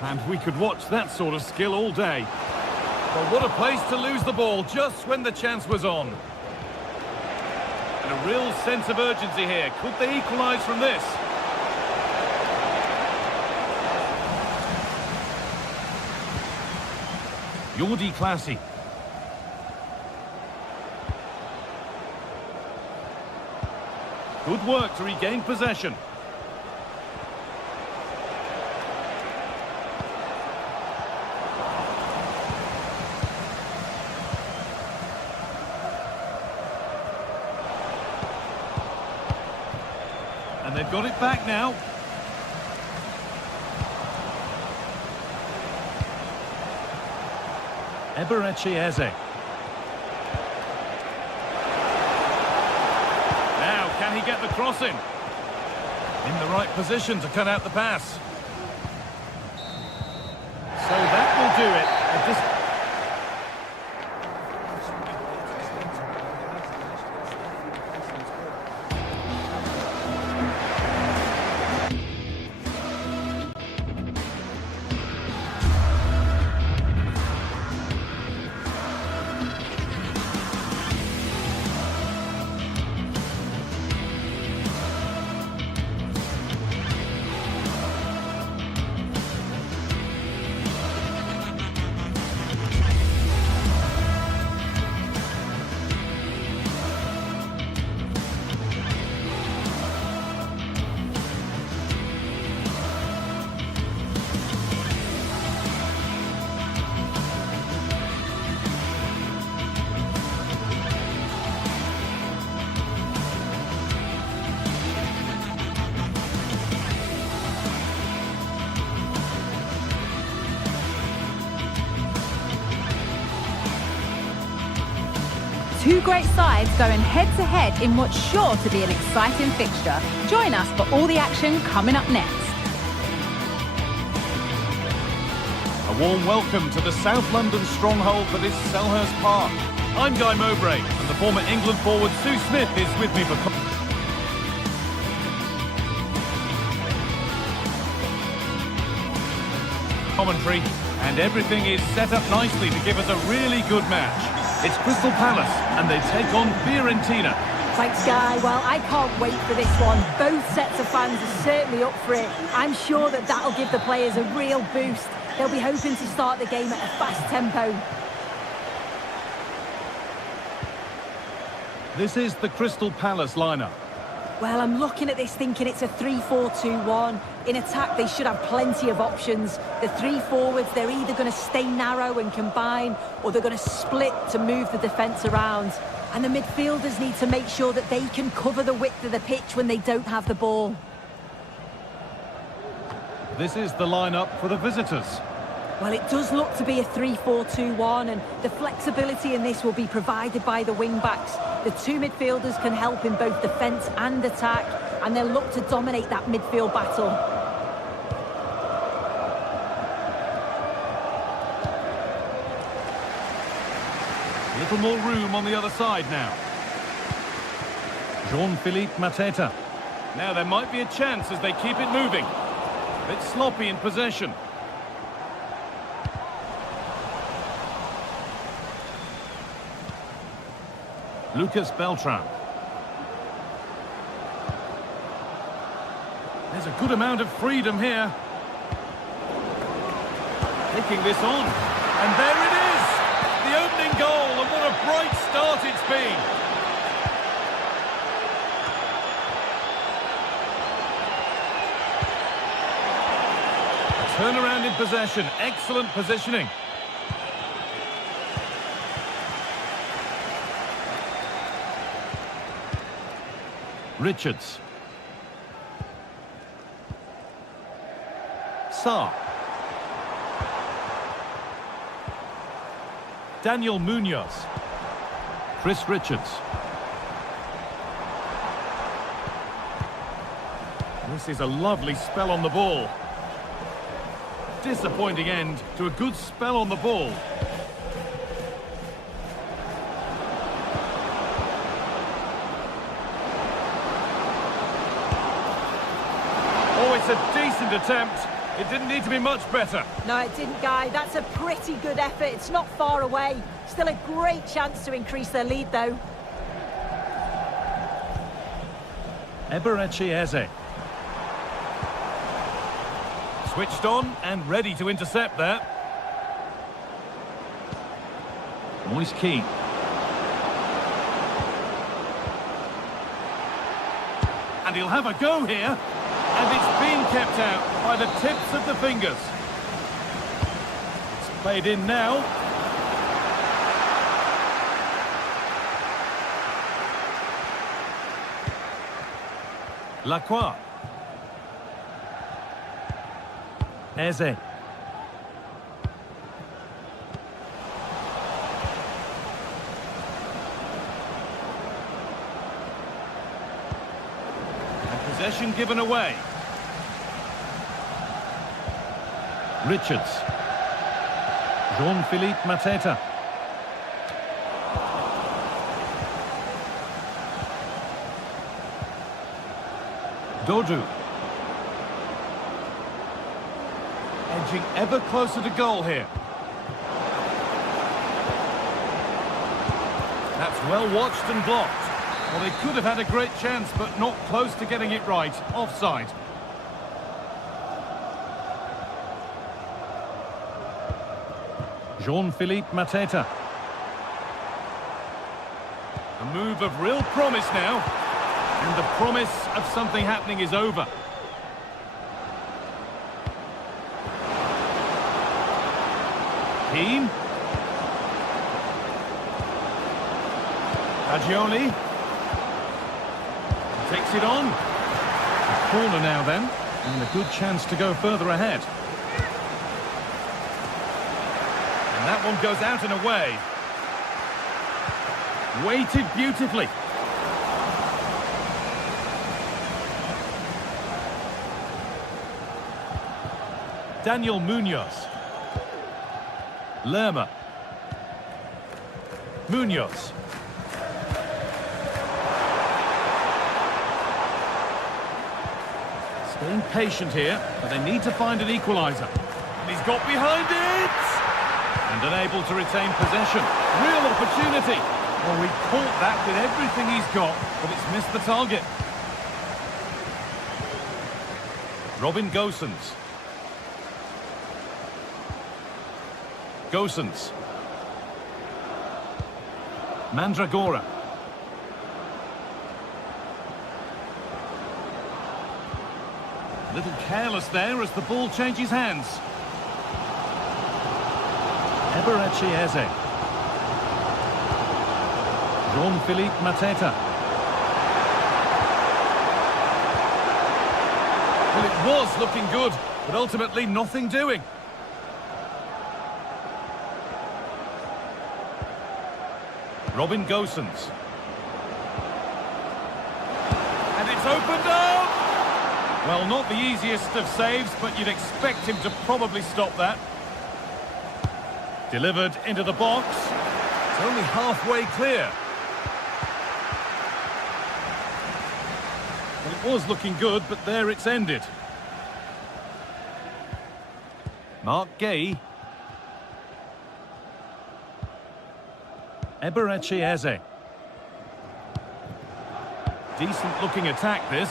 And we could watch that sort of skill all day. But what a place to lose the ball just when the chance was on. And a real sense of urgency here. Could they equalise from this? Jordi Classy. Good work to regain possession. And they've got it back now. Eberechi Eze. Now, can he get the cross in? In the right position to cut out the pass. So that will do it. Two great sides going head-to-head in what's sure to be an exciting fixture. Join us for all the action coming up next. A warm welcome to the South London stronghold that is Selhurst Park. I'm Guy Mowbray, and the former England forward Sue Smith is with me for... commentary, and everything is set up nicely to give us a really good match. It's Crystal Palace, and they take on Fiorentina. Thanks, Guy. Well, I can't wait for this one. Both sets of fans are certainly up for it. I'm sure that that'll give the players a real boost. They'll be hoping to start the game at a fast tempo. This is the Crystal Palace lineup. Well, I'm looking at this thinking it's a 3-4-2-1. In attack, they should have plenty of options. The three forwards, they're either going to stay narrow and combine, or they're going to split to move the defence around. And the midfielders need to make sure that they can cover the width of the pitch when they don't have the ball. This is the lineup for the visitors. Well, it does look to be a 3-4-2-1, and the flexibility in this will be provided by the wing-backs. The two midfielders can help in both defence and attack, and they'll look to dominate that midfield battle. A little more room on the other side now. Jean-Philippe Mateta. Now there might be a chance as they keep it moving. A bit sloppy in possession. Lucas Beltran. There's a good amount of freedom here. Taking this on. And there it is! The opening goal, and what a bright start it's been. A turnaround in possession. Excellent positioning. Richards. Sarr. Daniel Munoz. Chris Richards. This is a lovely spell on the ball. Disappointing end to a good spell on the ball. It's a decent attempt. It didn't need to be much better. No, it didn't, Guy. That's a pretty good effort. It's not far away. Still a great chance to increase their lead, though. Eberechi Eze. Switched on and ready to intercept there. Moise Keane. And he'll have a go here. And it's been kept out by the tips of the fingers. It's played in now. Lacroix. Eze. Possession given away. Richards. Jean-Philippe Mateta. Dodu. Edging ever closer to goal here. That's well watched and blocked. Well, they could have had a great chance, but not close to getting it right. Offside. Jean-Philippe Mateta. A move of real promise now. And the promise of something happening is over. Keane. Fagioli. Takes it on. A corner now then. And a good chance to go further ahead. And that one goes out and away. Weighted beautifully. Daniel Munoz. Lerma. Munoz. Staying patient here, but they need to find an equaliser. And he's got behind it! And unable to retain possession. Real opportunity. Well, he caught that with everything he's got, but it's missed the target. Robin Gosens. Gosens. Mandragora. A little careless there as the ball changes hands. Eberechi Eze. Jean-Philippe Mateta. Well, it was looking good, but ultimately nothing doing. Robin Gosens. And it's opened up! Well, not the easiest of saves, but you'd expect him to probably stop that. Delivered into the box. It's only halfway clear. Well, it was looking good, but there it's ended. Mark Gay. Eberechi Eze. Decent looking attack this.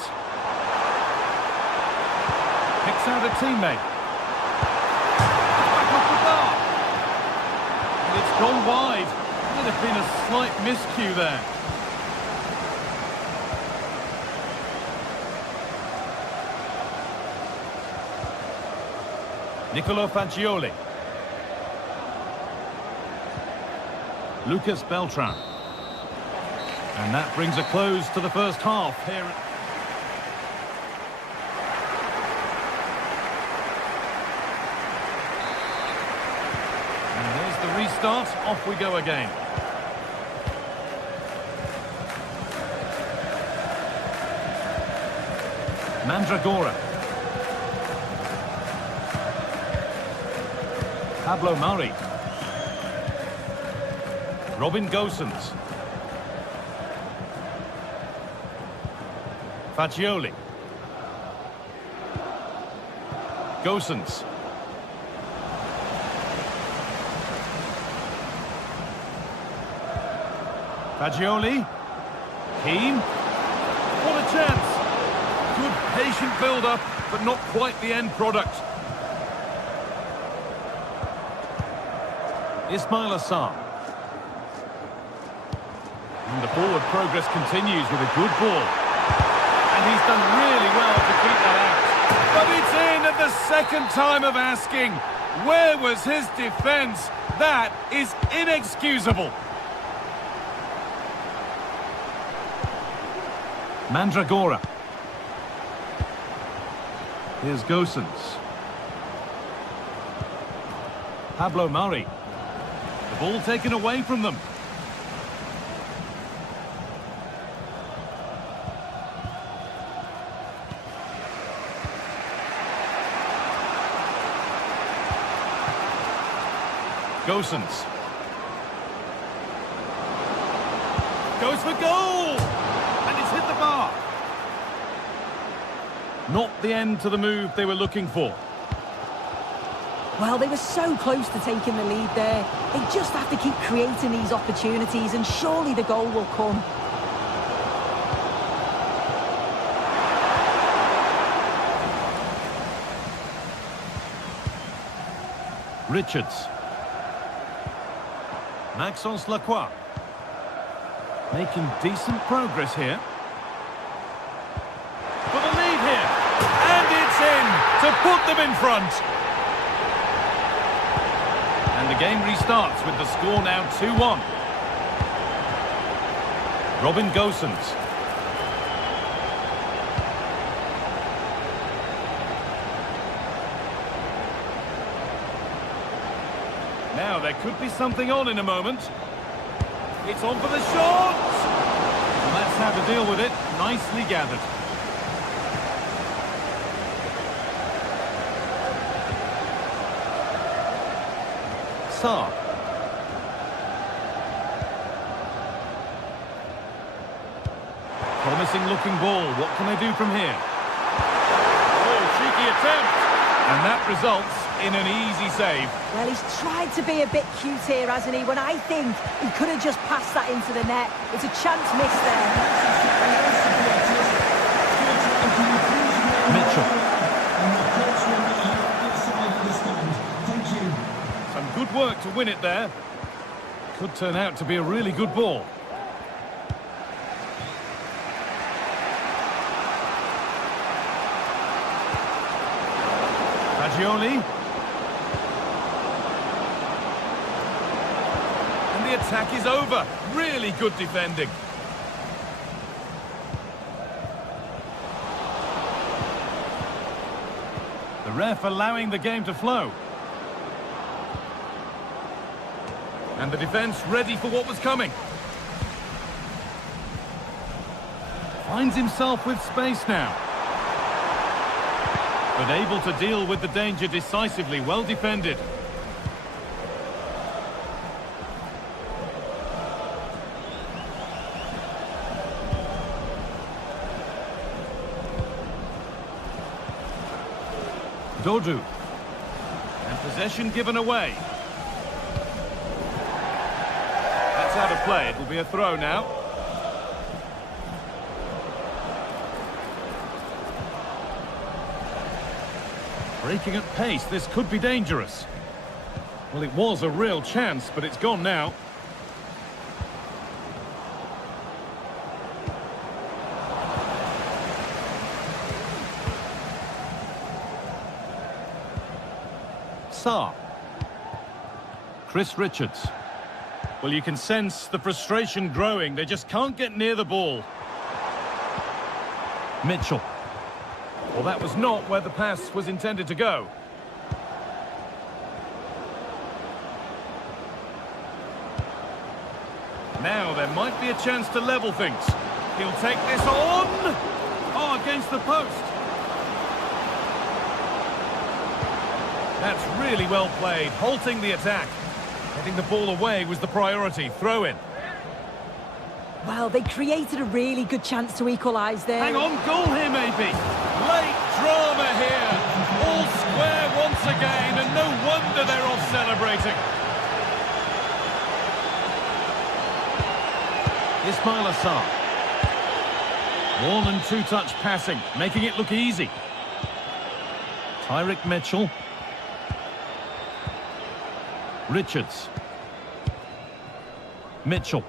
Picks out a teammate. Back off the bar. And it's gone wide. Could have been a slight miscue there. Nicolo Fagioli. Lucas Beltran. And that brings a close to the first half here. And there's the restart. Off we go again. Mandragora. Pablo Murray. Robin Gosens. Fagioli. Gosens. Fagioli. Keane. What a chance. Good patient build-up, but not quite the end product. Ismail Assar. And the forward progress continues with a good ball. And he's done really well to keep that out. But it's in at the second time of asking. Where was his defence? That is inexcusable. Mandragora. Here's Gosens. Pablo Murray. The ball taken away from them. Gosens. Goes for goal! And it's hit the bar. Not the end to the move they were looking for. Well, they were so close to taking the lead there. They just have to keep creating these opportunities and surely the goal will come. Richards. Maxence Lacroix. Making decent progress here. For the lead here. And it's in to put them in front. And the game restarts with the score now 2-1. Robin Gosens. Now there could be something on in a moment. It's on for the shot! And that's how to deal with it. Nicely gathered. Sarr. Promising looking ball. What can they do from here? Oh, cheeky attempt. And that results in an easy save. Well, he's tried to be a bit cute here, hasn't he? When I think he could have just passed that into the net. It's a chance missed there. Mitchell. Some good work to win it there. Could turn out to be a really good ball. Fagioli. And the attack is over. Really good defending. The ref allowing the game to flow. And the defence ready for what was coming. Finds himself with space now. But able to deal with the danger decisively, well defended. Dodu. And possession given away. That's out of play. It will be a throw now. Breaking at pace, this could be dangerous. Well, it was a real chance, but it's gone now. Sarr. Chris Richards. Well, you can sense the frustration growing. They just can't get near the ball. Mitchell. Well, that was not where the pass was intended to go. Now there might be a chance to level things. He'll take this on. Oh, against the post. That's really well played, halting the attack. Getting the ball away was the priority. Throw in. Well, they created a really good chance to equalise there. Hang on, goal here maybe. Late drama here. All square once again, and no wonder they're off celebrating. Ismail Assar. One and two-touch passing, making it look easy. Tyrick Mitchell. Richards. Mitchell.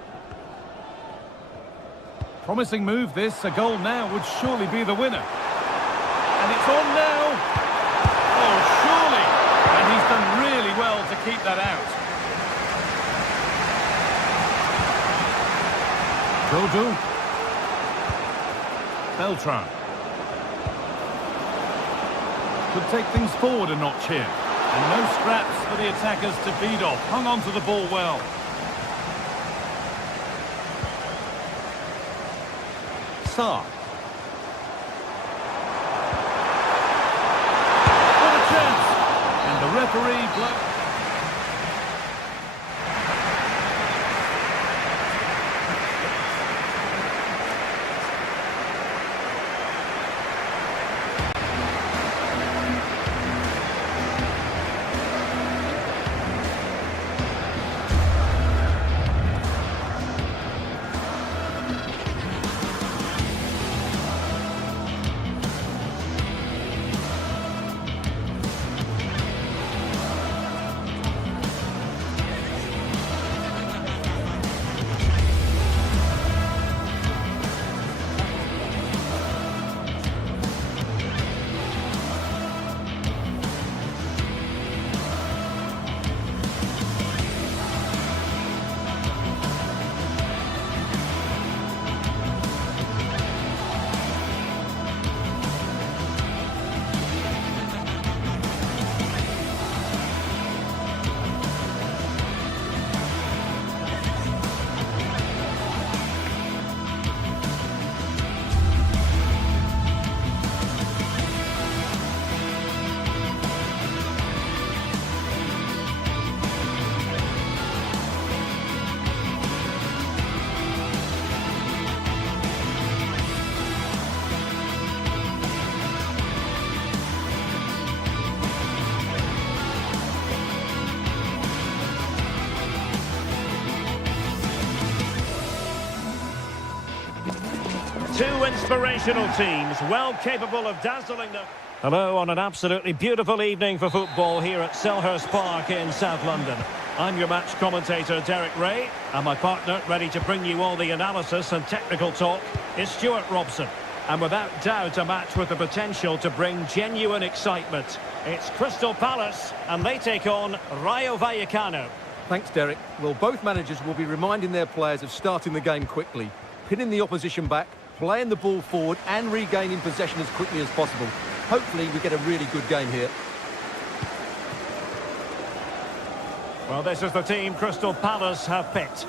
Promising move this. A goal now would surely be the winner. And it's on now. Oh, surely. And he's done really well to keep that out. Dodu. Beltran. Could take things forward a notch here. And no scraps for the attackers to feed off. Hung on to the ball well. Sarr. What a chance! And the referee Two inspirational teams, well capable of dazzling them. Hello on an absolutely beautiful evening for football here at Selhurst Park in South London. I'm your match commentator, Derek Ray, and my partner, ready to bring you all the analysis and technical talk, is Stuart Robson. And without doubt, a match with the potential to bring genuine excitement. It's Crystal Palace, and they take on Rayo Vallecano. Thanks, Derek. Well, both managers will be reminding their players of starting the game quickly, pinning the opposition back, playing the ball forward and regaining possession as quickly as possible. Hopefully we get a really good game here. Well, this is the team Crystal Palace have picked.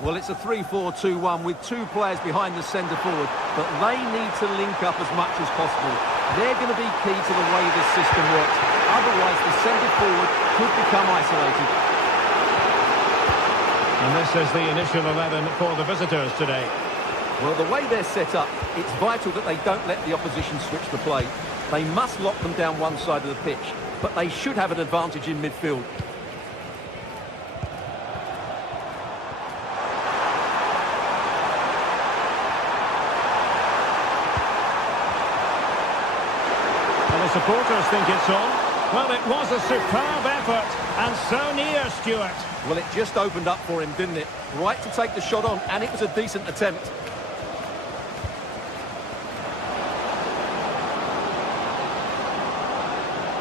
Well, it's a 3-4-2-1 with two players behind the centre forward, but they need to link up as much as possible. They're going to be key to the way this system works. Otherwise, the centre forward could become isolated. And this is the initial 11 for the visitors today. Well, the way they're set up, it's vital that they don't let the opposition switch the play. They must lock them down one side of the pitch, but they should have an advantage in midfield. Well, the supporters think it's on. Well, it was a superb effort, and so near, Stuart. Well, it just opened up for him, didn't it? Right to take the shot on, and it was a decent attempt.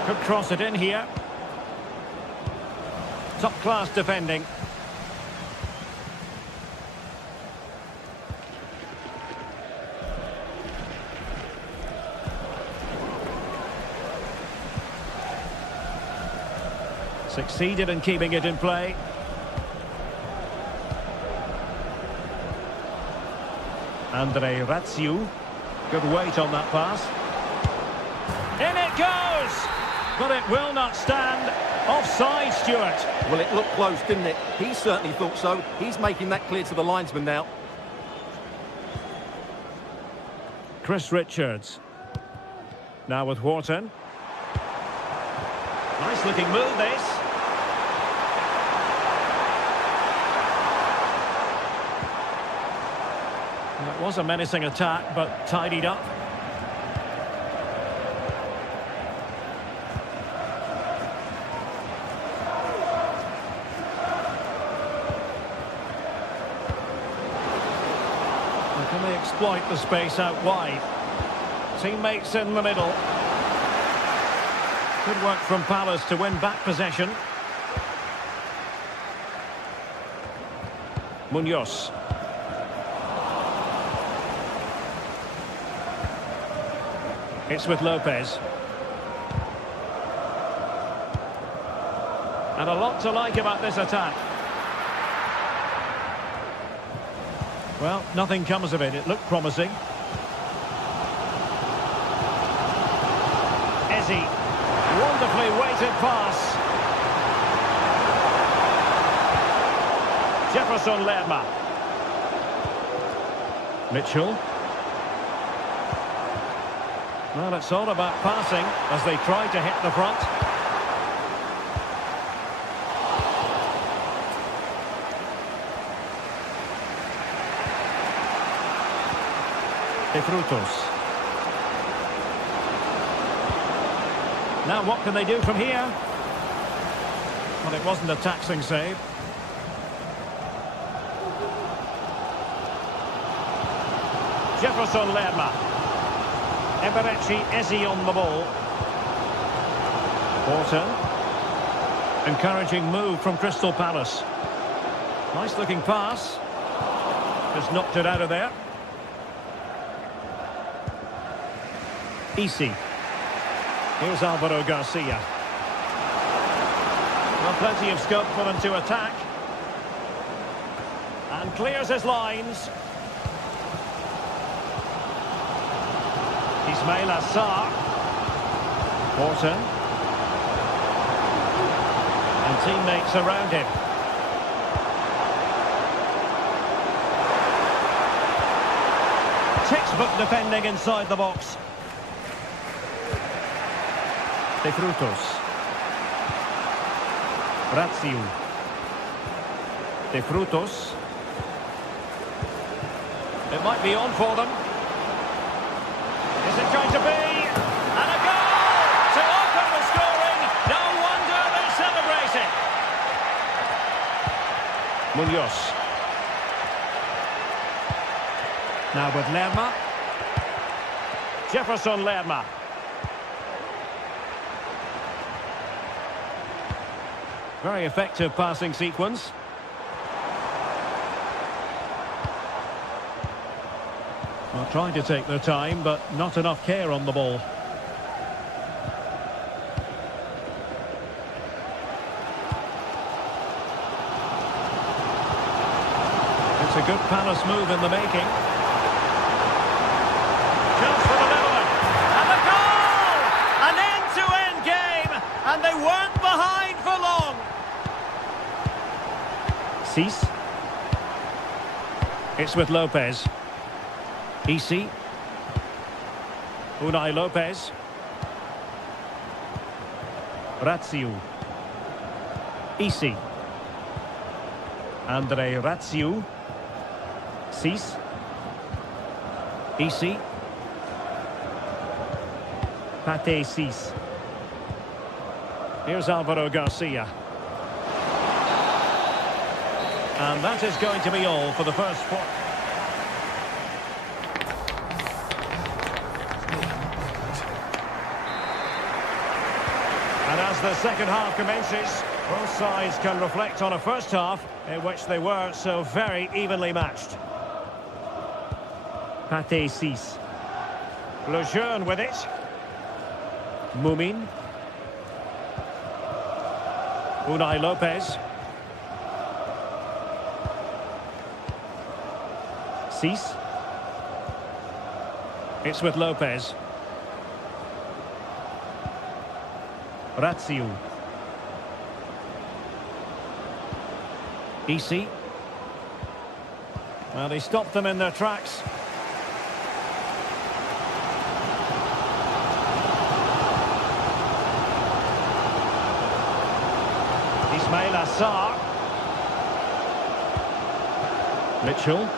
Could cross it in here. Top-class defending. Succeeded in keeping it in play. Andre Ratsiu. Good weight on that pass. In it goes! But it will not stand. Offside, Stuart. Well, it looked close, didn't it? He certainly thought so. He's making that clear to the linesman now. Chris Richards. Now with Wharton. Nice looking move, this. Well, it was a menacing attack, but tidied up. Can they exploit the space out wide? Teammates in the middle. Good work from Palace to win back possession. Munoz. It's with Lopez. And a lot to like about this attack. Well, nothing comes of it. It looked promising. Eze. Wonderfully weighted pass. Jefferson Lerma. Mitchell. Well, it's all about passing as they try to hit the front. De Frutos. Now what can they do from here? Well, it wasn't a taxing save. Jefferson Lerma. Eberechi Eze on the ball. Wharton. Encouraging move from Crystal Palace. Nice looking pass. Just knocked it out of there. Easy. Here's Alvaro Garcia. Well, plenty of scope for them to attack. And clears his lines. Ismail Assar. Wharton. And teammates around him. Textbook defending inside the box. De Frutos. Ratsiu. De Frutos. It might be on for them. Is it going to be? And a goal to open the scoring. No wonder they're celebrating. Munoz. Now with Lerma. Jefferson Lerma. Very effective passing sequence. Well, trying to take their time, but not enough care on the ball. It's a good Palace move in the making. Chance for the leveller. And the goal! An end-to-end game, and they weren't behind for long. Cease. It's with Lopez. EC. Unai Lopez. Ratsiu. EC. Andre Ratsiu. Cease. EC. Pate Cease. Here's Alvaro Garcia. And that is going to be all for the first quarter. And as the second half commences, both sides can reflect on a first half in which they were so very evenly matched. Pate Cease. Lejeune with it. Mumin. Unai Lopez. Cease. It's with Lopez. Ratsiu. EC. Well, they stopped them in their tracks. Ismail Assar. Mitchell.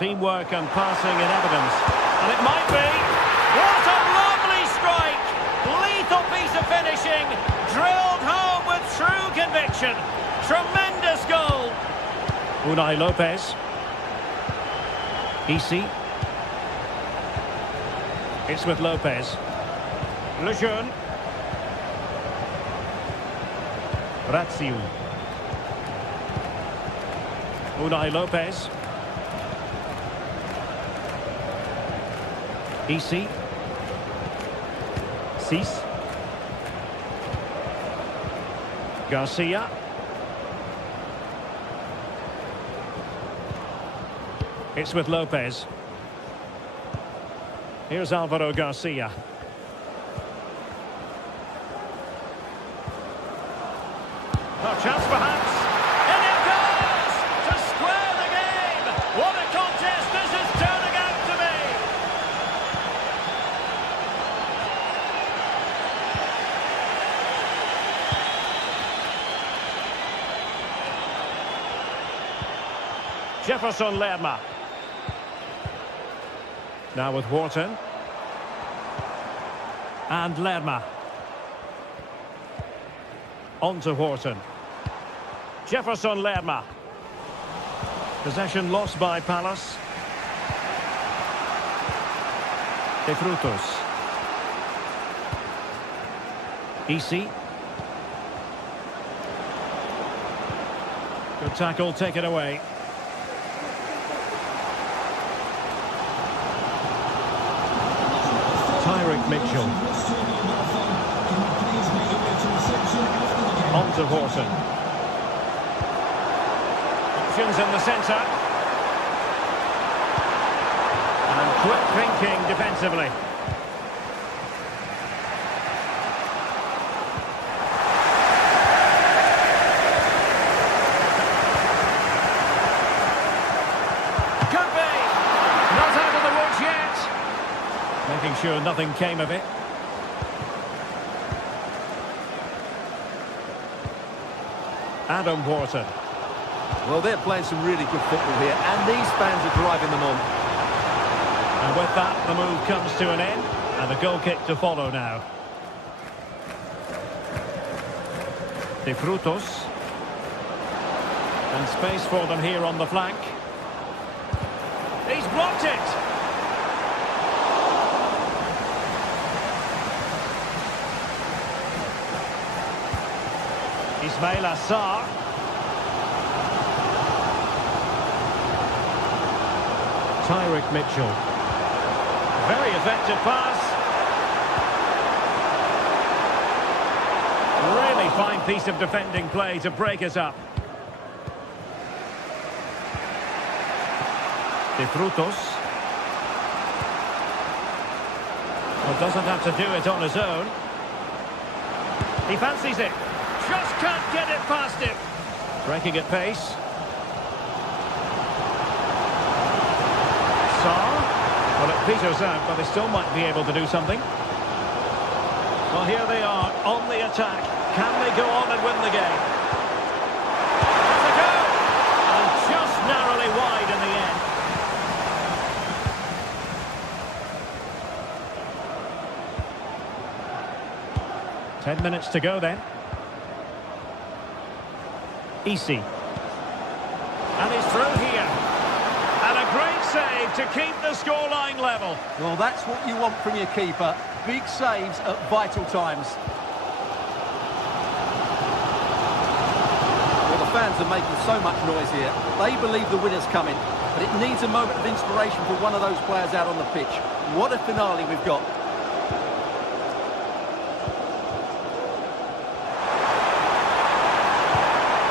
Teamwork and passing in evidence. And it might be. What a lovely strike! Lethal piece of finishing. Drilled home with true conviction. Tremendous goal. Unai Lopez. EC. It's with Lopez. Lejeune. Ratsiu. Unai Lopez. EC. Cease. Garcia. It's with Lopez. Here's Alvaro Garcia. A chance perhaps. And it goes to square the game. What a contest this is turning out to be. Jefferson Lerma. Now with Wharton. And Lerma. On to Wharton. Jefferson Lerma. Possession lost by Palace. De Frutos. EC. Good tackle, take it away. Mitchell. On to Wharton. Options in the centre. And quick thinking defensively. Could be. Not out of the woods yet. Making sure nothing came of it. Adam Wharton. Well, they're playing some really good football here, and these fans are driving them on. And with that, the move comes to an end, and a goal kick to follow now. De Frutos. And space for them here on the flank. He's blocked it! Ismail Assar. Tyrick Mitchell. Very effective pass. Really fine piece of defending play to break us up. De Frutos. Well, doesn't have to do it on his own. He fancies it. Just can't get it past him. Breaking at pace. Sarr. Well, it peters out, but they still might be able to do something. Well, here they are on the attack. Can they go on and win the game? Has a go! And just narrowly wide in the end. Ten minutes to go then. Easy. And he's through here. And a great save to keep the scoreline level. Well, that's what you want from your keeper. Big saves at vital times. Well, the fans are making so much noise here. They believe the winner's coming, but it needs a moment of inspiration for one of those players out on the pitch. What a finale we've got.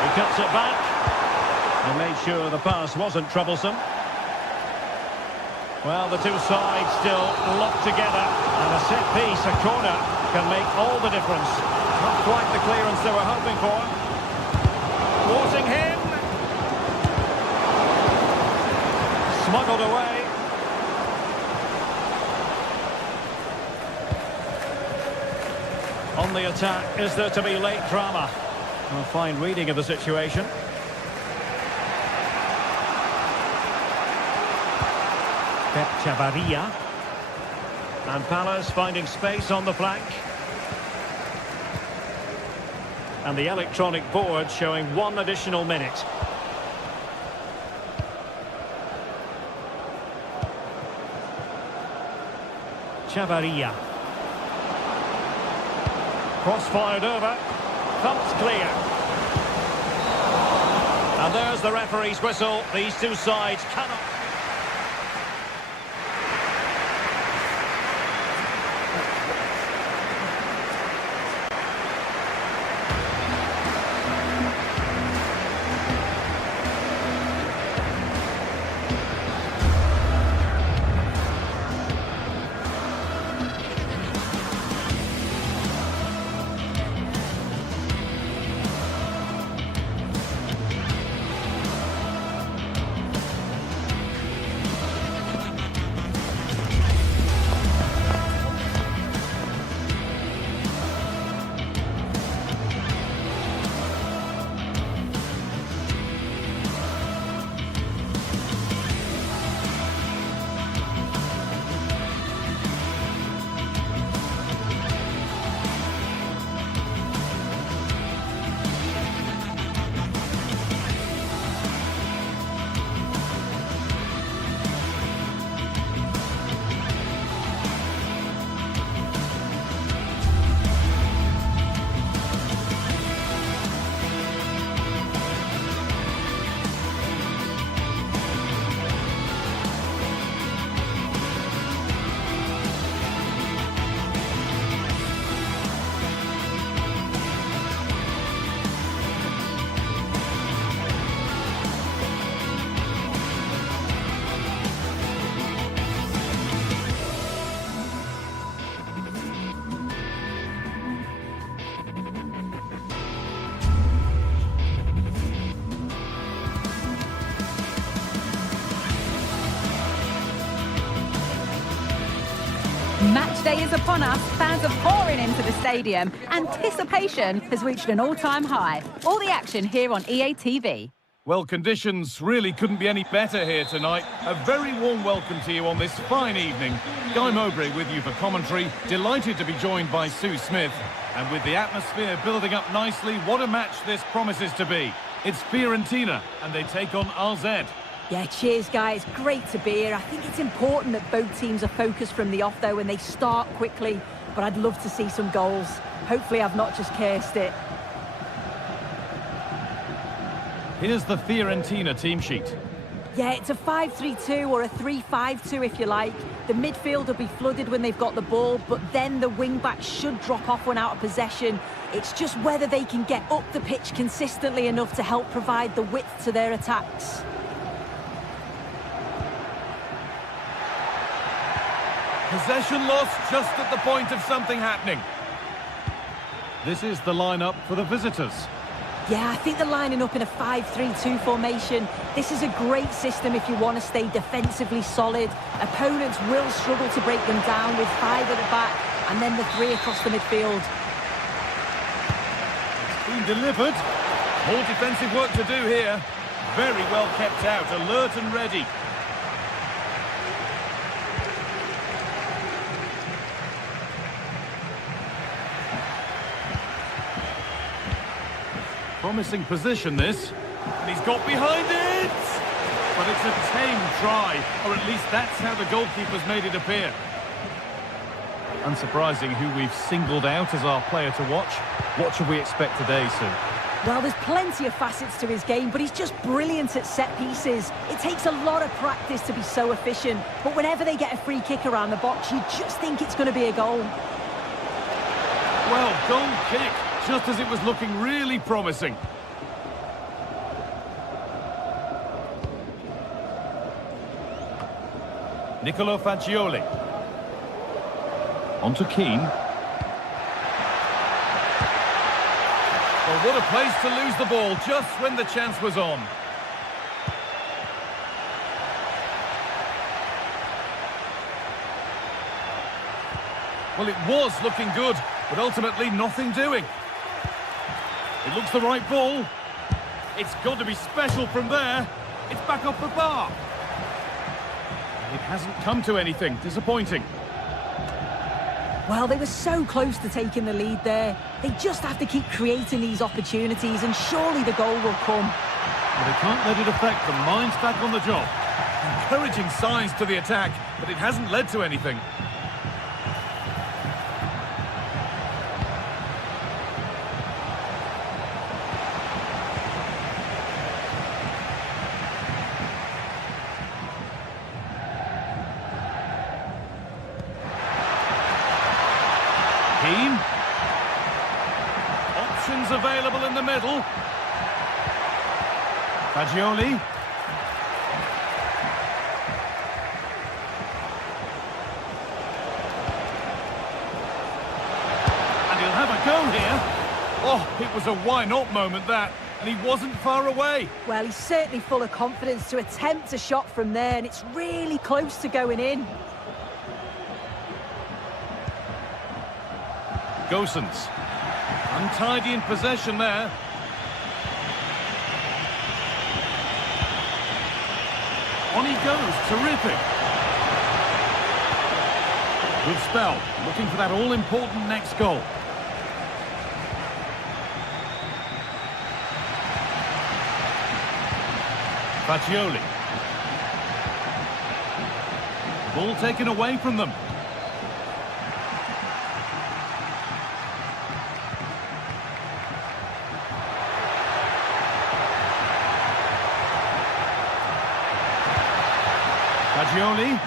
He cuts it back. And made sure the pass wasn't troublesome. Well, the two sides still locked together, and a set piece, a corner, can make all the difference. Not quite the clearance they were hoping for. Thwarting him. Smuggled away. On the attack, is there to be late drama? A fine reading of the situation. Pep Chavarria. And Palace finding space on the flank. And the electronic board showing 1 additional minute. Chavarria. Cross fired over. Thumped clear. And there's the referee's whistle. These two sides cannot... Match day is upon us. Fans are pouring into the stadium. Anticipation has reached an all-time high. All the action here on EA TV. Well, conditions really couldn't be any better here tonight. A very warm welcome to you on this fine evening. Guy Mowbray with you for commentary. Delighted to be joined by Sue Smith. And with the atmosphere building up nicely, what a match this promises to be. It's Fiorentina, and they take on RZ. Yeah, cheers, guys. Great to be here. I think it's important that both teams are focused from the off, though, and they start quickly. But I'd love to see some goals. Hopefully I've not just cursed it. Here's the Fiorentina team sheet. Yeah, it's a 5-3-2 or a 3-5-2 if you like. The midfield will be flooded when they've got the ball, but then the wing-backs should drop off when out of possession. It's just whether they can get up the pitch consistently enough to help provide the width to their attacks. Possession lost just at the point of something happening. This is the lineup for the visitors. Yeah, I think they're lining up in a 5-3-2 formation. This is a great system if you want to stay defensively solid. Opponents will struggle to break them down with 5 at the back and then the 3 across the midfield. It's been delivered. More defensive work to do here. Very well kept out, alert and ready. Promising position, this. And he's got behind it! But it's a tame try, or at least that's how the goalkeeper's made it appear. Unsurprising who we've singled out as our player to watch. What should we expect today, Sue? Well, there's plenty of facets to his game, but he's just brilliant at set pieces. It takes a lot of practice to be so efficient, but whenever they get a free kick around the box, you just think it's going to be a goal. Well, goal kick, just as it was looking really promising. Nicolo Fagioli. On to Keane. Well, what a place to lose the ball just when the chance was on. Well, it was looking good, but ultimately nothing doing. It looks the right ball. It's got to be special from there. It's back off the bar. It hasn't come to anything. Disappointing. Well, they were so close to taking the lead there. They just have to keep creating these opportunities, and surely the goal will come. Well, they can't let it affect them. Mind's back on the job. Encouraging signs to the attack, but it hasn't led to anything. Keane. Options available in the middle. Fagioli. And he'll have a go here. Oh, it was a why-not moment, that. And he wasn't far away. Well, he's certainly full of confidence to attempt a shot from there, and it's really close to going in. Gosens. Untidy in possession there. On he goes. Terrific. Good spell. Looking for that all-important next goal. Fagioli. Ball taken away from them. Fagioli.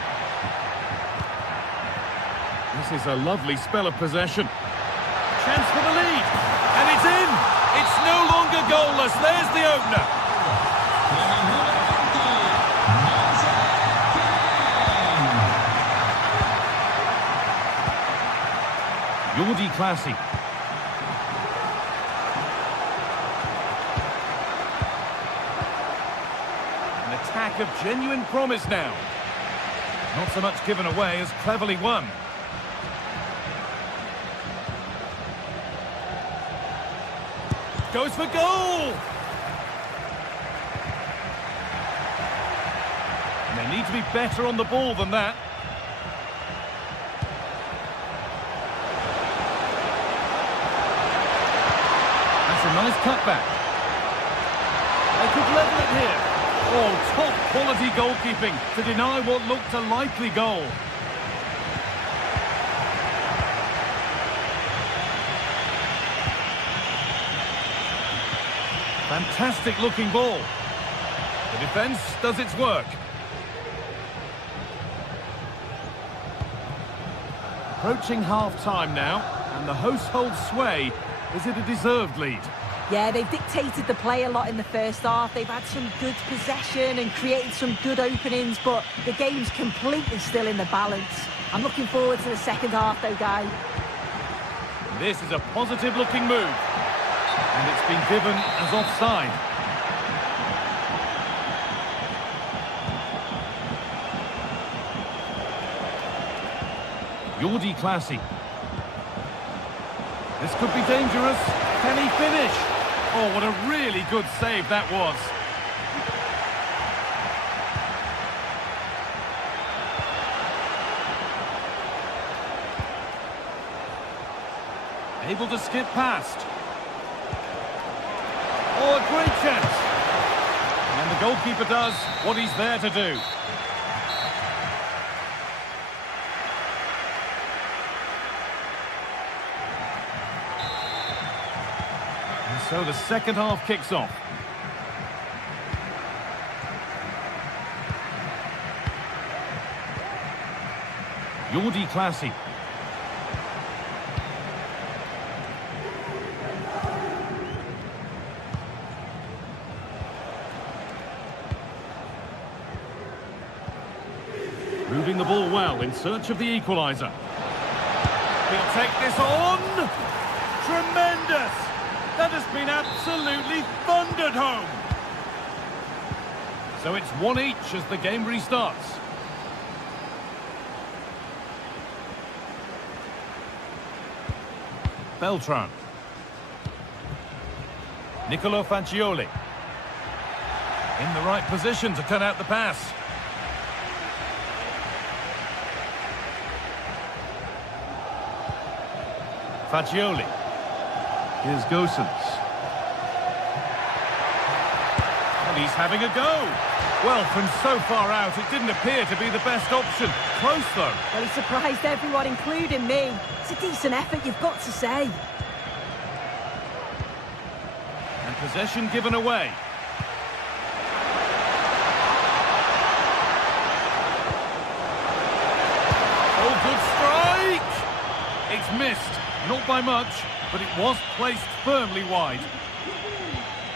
This is a lovely spell of possession. Chance for the lead. And it's in. It's no longer goalless. There's the opener. Jordi Classy. An attack of genuine promise now. Not so much given away as cleverly won. Goes for goal! And they need to be better on the ball than that. That's a nice cutback. They could level it here. Oh, top quality goalkeeping to deny what looked a likely goal. Fantastic looking ball. The defence does its work. Approaching half-time now, and the hosts hold sway. Is it a deserved lead? Yeah, they've dictated the play a lot in the first half. They've had some good possession and created some good openings, but the game's completely still in the balance. I'm looking forward to the second half though, guys. This is a positive-looking move. And it's been given as offside. Jordi Classy. This could be dangerous. Can he finish? Oh, what a really good save that was. Able to skip past. Oh, a great chance. And the goalkeeper does what he's there to do. And so the second half kicks off. Jordi Classy. Moving the ball well in search of the equaliser. He'll take this on. Tremendous! That has been absolutely thundered home. So it's 1 each as the game restarts. Beltran. Nicolo Fagioli. In the right position to cut out the pass. Fagioli. Here's Gosens. And he's having a go. Well, from so far out, it didn't appear to be the best option. Close, though. Well, he surprised everyone, including me. It's a decent effort, you've got to say. And possession given away. Oh, good strike! It's missed. Not by much, but it was placed firmly wide.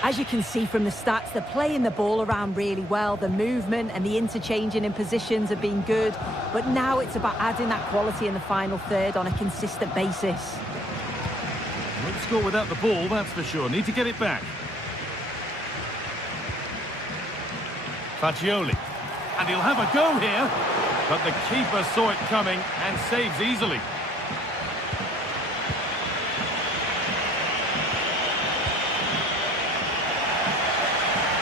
As you can see from the stats, they're playing the ball around really well. The movement and the interchanging in positions have been good. But now it's about adding that quality in the final third on a consistent basis. Won't score without the ball, that's for sure. Need to get it back. Fagioli. And he'll have a go here. But the keeper saw it coming and saves easily.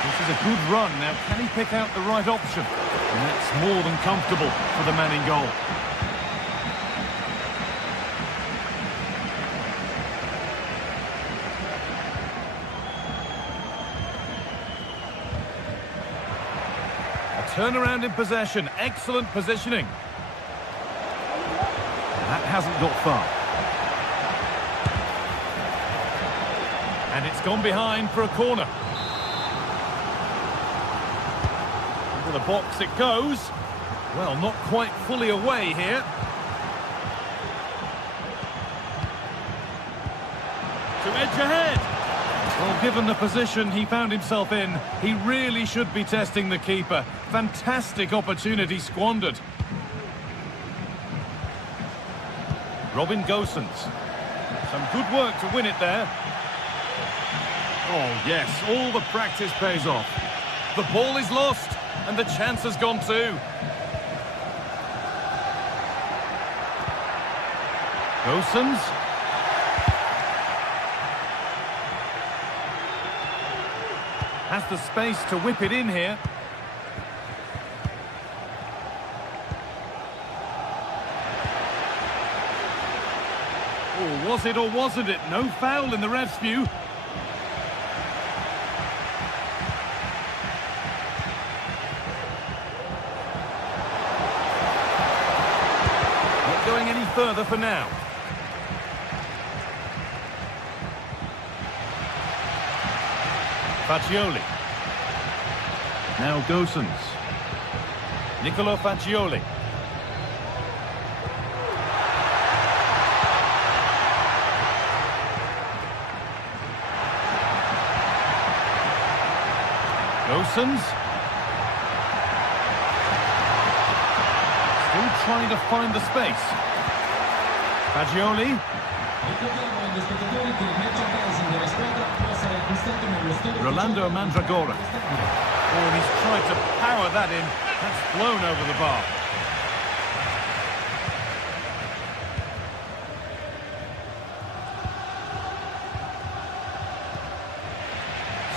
This is a good run. Now, can he pick out the right option? And that's more than comfortable for the man in goal. A turnaround in possession. Excellent positioning. That hasn't got far. And it's gone behind for a corner. The box it goes. Well, not quite fully away here. To edge ahead. Well, given the position he found himself in, he really should be testing the keeper. Fantastic opportunity squandered. Robin Gosens. Some good work to win it there. Oh, yes, all the practice pays off. The ball is lost. And the chance has gone too. Gosens. Has the space to whip it in here. Oh, was it or wasn't it? No foul in the ref's view. Not going any further for now. Faccioli. Now Gosens. Nicolo Faccioli. Gosens. Still trying to find the space. Faccioli. Rolando Mandragora. Oh, and he's tried to power that in. That's flown over the bar.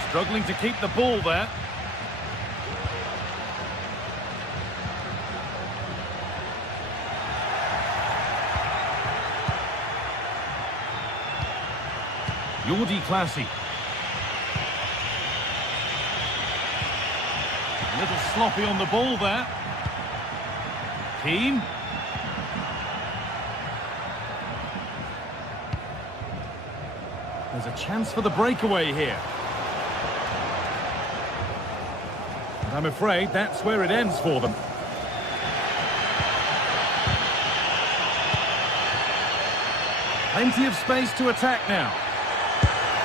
Struggling to keep the ball there. Jordi Classy. A little sloppy on the ball there. Keane. There's a chance for the breakaway here. But I'm afraid that's where it ends for them. Plenty of space to attack now.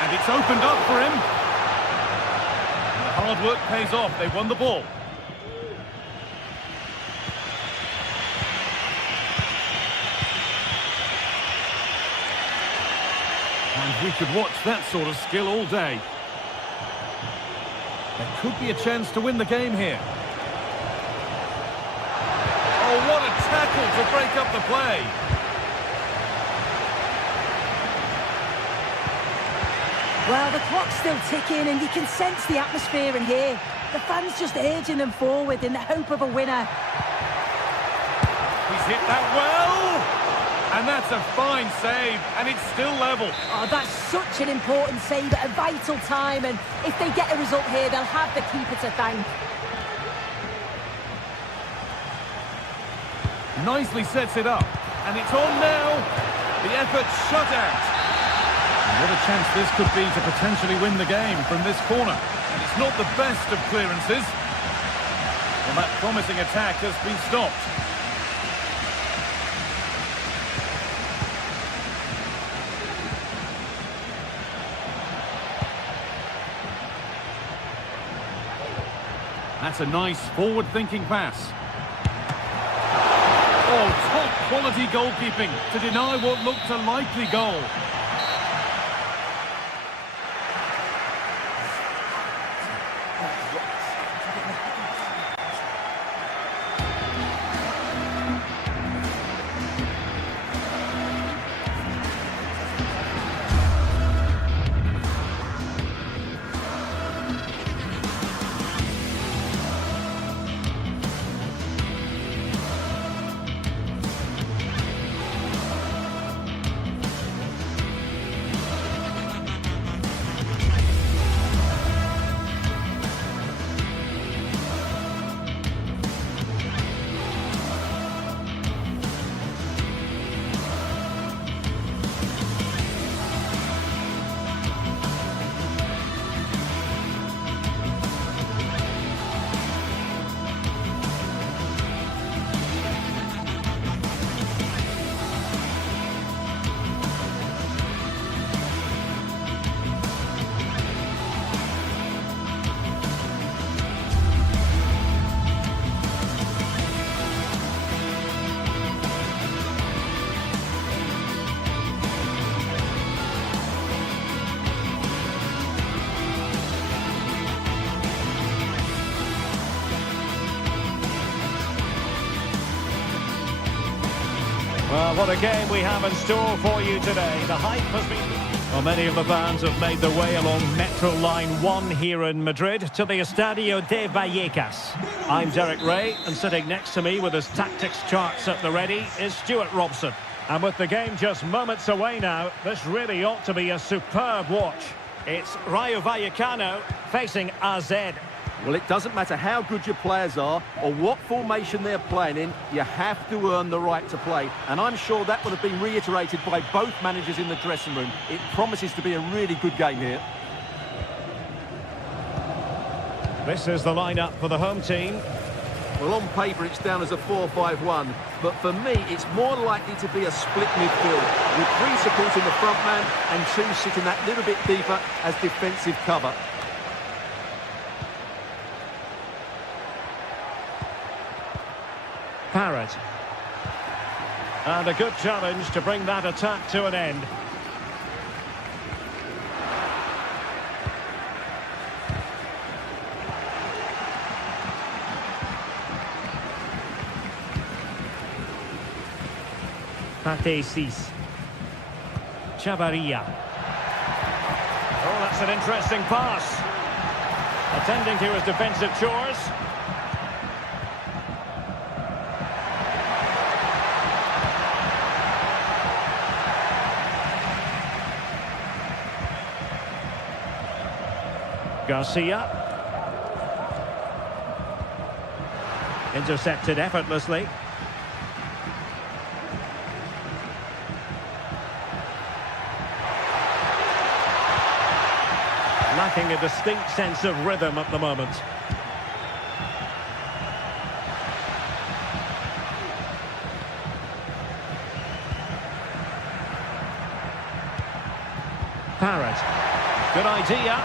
And it's opened up for him. And the hard work pays off. They won the ball. And we could watch that sort of skill all day. There could be a chance to win the game here. Oh, what a tackle to break up the play. Well, the clock's still ticking and you can sense the atmosphere in here. The fans just urging them forward in the hope of a winner. He's hit that well! And that's a fine save, and it's still level. Oh, that's such an important save at a vital time, and if they get a result here, they'll have the keeper to thank. Nicely sets it up, and it's on now. The effort shut out. And what a chance this could be to potentially win the game from this corner. And it's not the best of clearances. Well, that promising attack has been stopped. That's a nice forward-thinking pass. Oh, top-quality goalkeeping to deny what looked a likely goal. Well, what a game we have in store for you today. The hype has been... Well, many of the fans have made their way along Metro Line 1 here in Madrid to the Estadio de Vallecas. I'm Derek Ray, and sitting next to me with his tactics charts at the ready is Stuart Robson. And with the game just moments away now, this really ought to be a superb watch. It's Rayo Vallecano facing AZ. Well, it doesn't matter how good your players are or what formation they're playing in, you have to earn the right to play. And I'm sure that would have been reiterated by both managers in the dressing room. It promises to be a really good game here. This is the lineup for the home team. Well, on paper, it's down as a 4-5-1. But for me, it's more likely to be a split midfield, with 3 supporting the front man and 2 sitting that little bit deeper as defensive cover. Parrott. And a good challenge to bring that attack to an end. Pate Cis. Chavarria. Oh, that's an interesting pass. Attending to his defensive chores. Garcia. Intercepted effortlessly. Lacking a distinct sense of rhythm at the moment. Parrott. Good idea.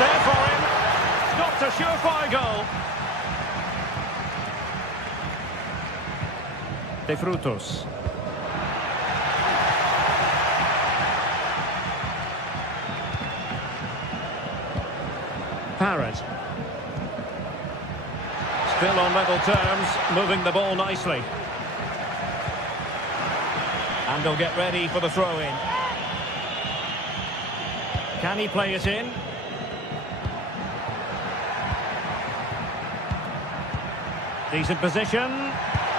There for him. Not a surefire goal. De Frutos. Parrott. Still on level terms, moving the ball nicely. And they'll get ready for the throw-in. Can he play it in? Decent position.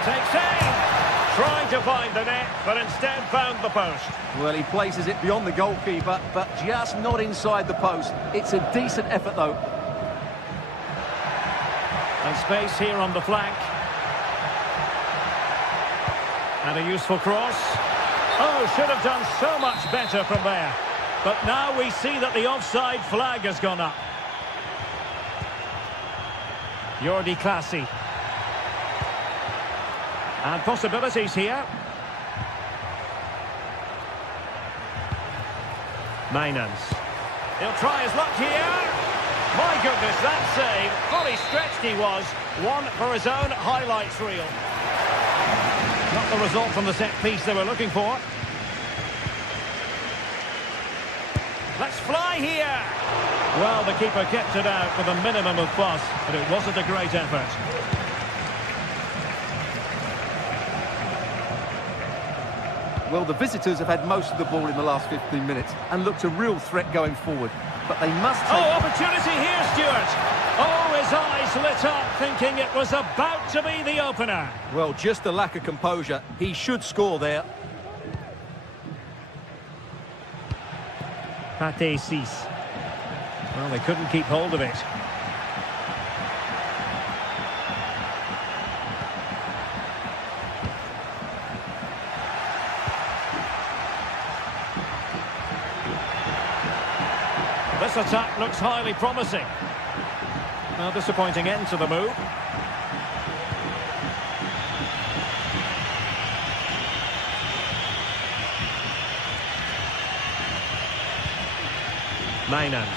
Takes aim. Trying to find the net, but instead found the post. Well, he places it beyond the goalkeeper, but just not inside the post. It's a decent effort, though. And space here on the flank. And a useful cross. Oh, should have done so much better from there. But now we see that the offside flag has gone up. Jordi Clasie. And possibilities here. Mainans. He'll try his luck here. My goodness, that save. Fully stretched he was. One for his own highlights reel. Not the result from the set piece they were looking for. Let's fly here. Well, the keeper kept it out with a minimum of fuss, but it wasn't a great effort. Well, the visitors have had most of the ball in the last 15 minutes and looked a real threat going forward. But they must take... Oh, opportunity here, Stuart. Oh, his eyes lit up, thinking it was about to be the opener. Well, just a lack of composure. He should score there. Pate Cis. Well, they couldn't keep hold of it. This attack looks highly promising. Well, disappointing end to the move. Mainans.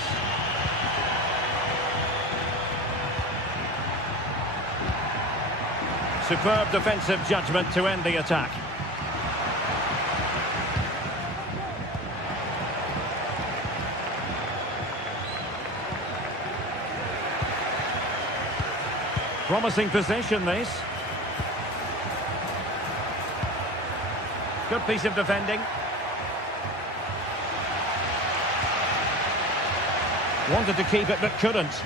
Superb defensive judgment to end the attack. Promising possession, this. Good piece of defending. Wanted to keep it, but couldn't.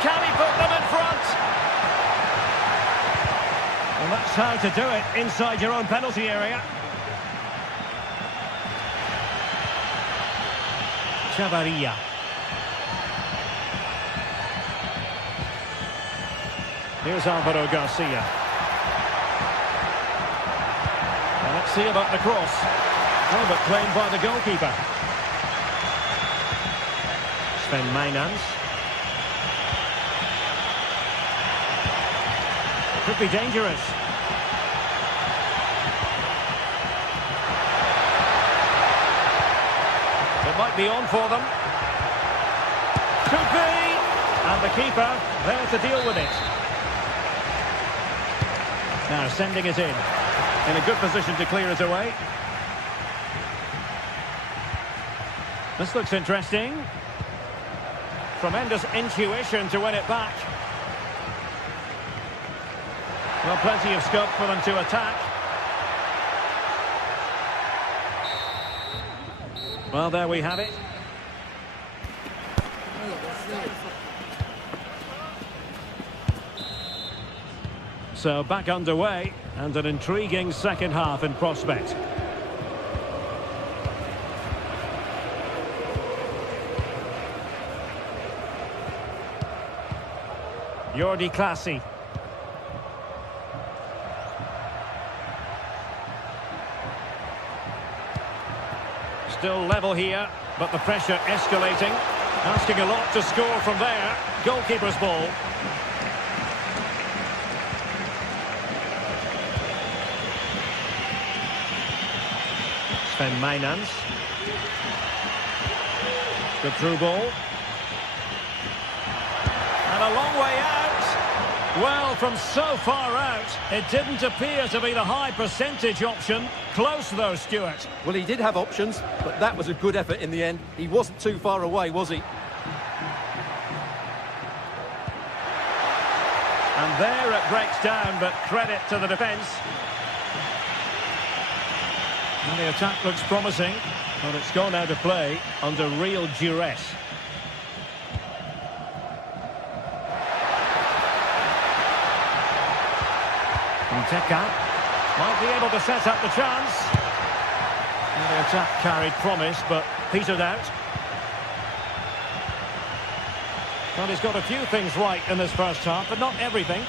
Can he put them in front? Well, that's how to do it inside your own penalty area. Chavarria. Here's Alvaro Garcia. Well, let's see about the cross. Oh, but claimed by the goalkeeper. Sven Mainans. Could be dangerous. It might be on for them. Could be. And the keeper there to deal with it. Now sending it in a good position to clear it away. This looks interesting. Tremendous intuition to win it back. Well, plenty of scope for them to attack. Well, there we have it. So back underway, and an intriguing second half in prospect. Jordi Clasie. Still level here, but the pressure escalating. Asking a lot to score from there. Goalkeeper's ball. Sven Mainans. Good through ball. And a long way out. Well, from so far out, it didn't appear to be the high percentage option. Close though, Stuart. Well, he did have options, but that was a good effort in the end. He wasn't too far away, was he? And there it breaks down, but credit to the defence. And the attack looks promising, but it's gone out of play under real duress. Teka might be able to set up the chance. And the attack carried promise, but petered out. Well, he's got a few things right in this first half, but not everything.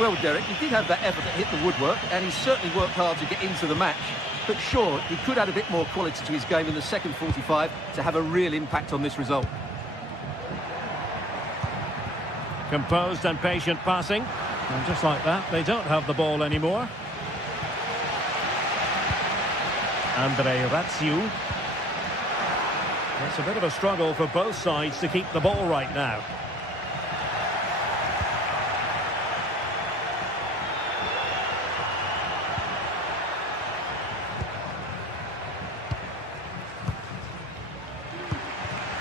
Well, Derek, he did have that effort that hit the woodwork, and he certainly worked hard to get into the match. But sure, he could add a bit more quality to his game in the second 45 to have a real impact on this result. Composed and patient passing. And just like that, they don't have the ball anymore. Andre Ratsiu. It's a bit of a struggle for both sides to keep the ball right now.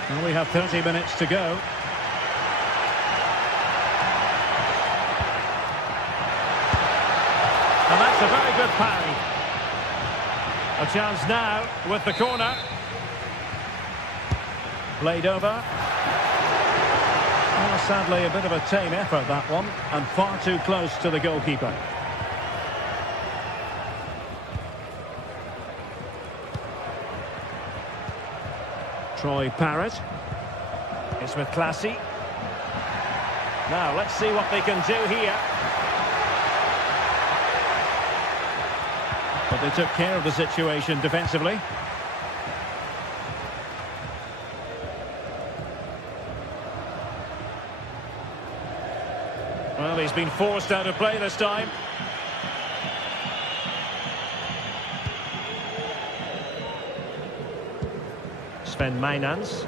Well, we have 30 minutes to go. And that's a very good parry. A chance now with the corner. Played over. Well, sadly, a bit of a tame effort, that one, and far too close to the goalkeeper. Troy Parrott. It's with Clasie. Now, let's see what they can do here. But they took care of the situation defensively. Well, he's been forced out of play this time. Sven Mainans.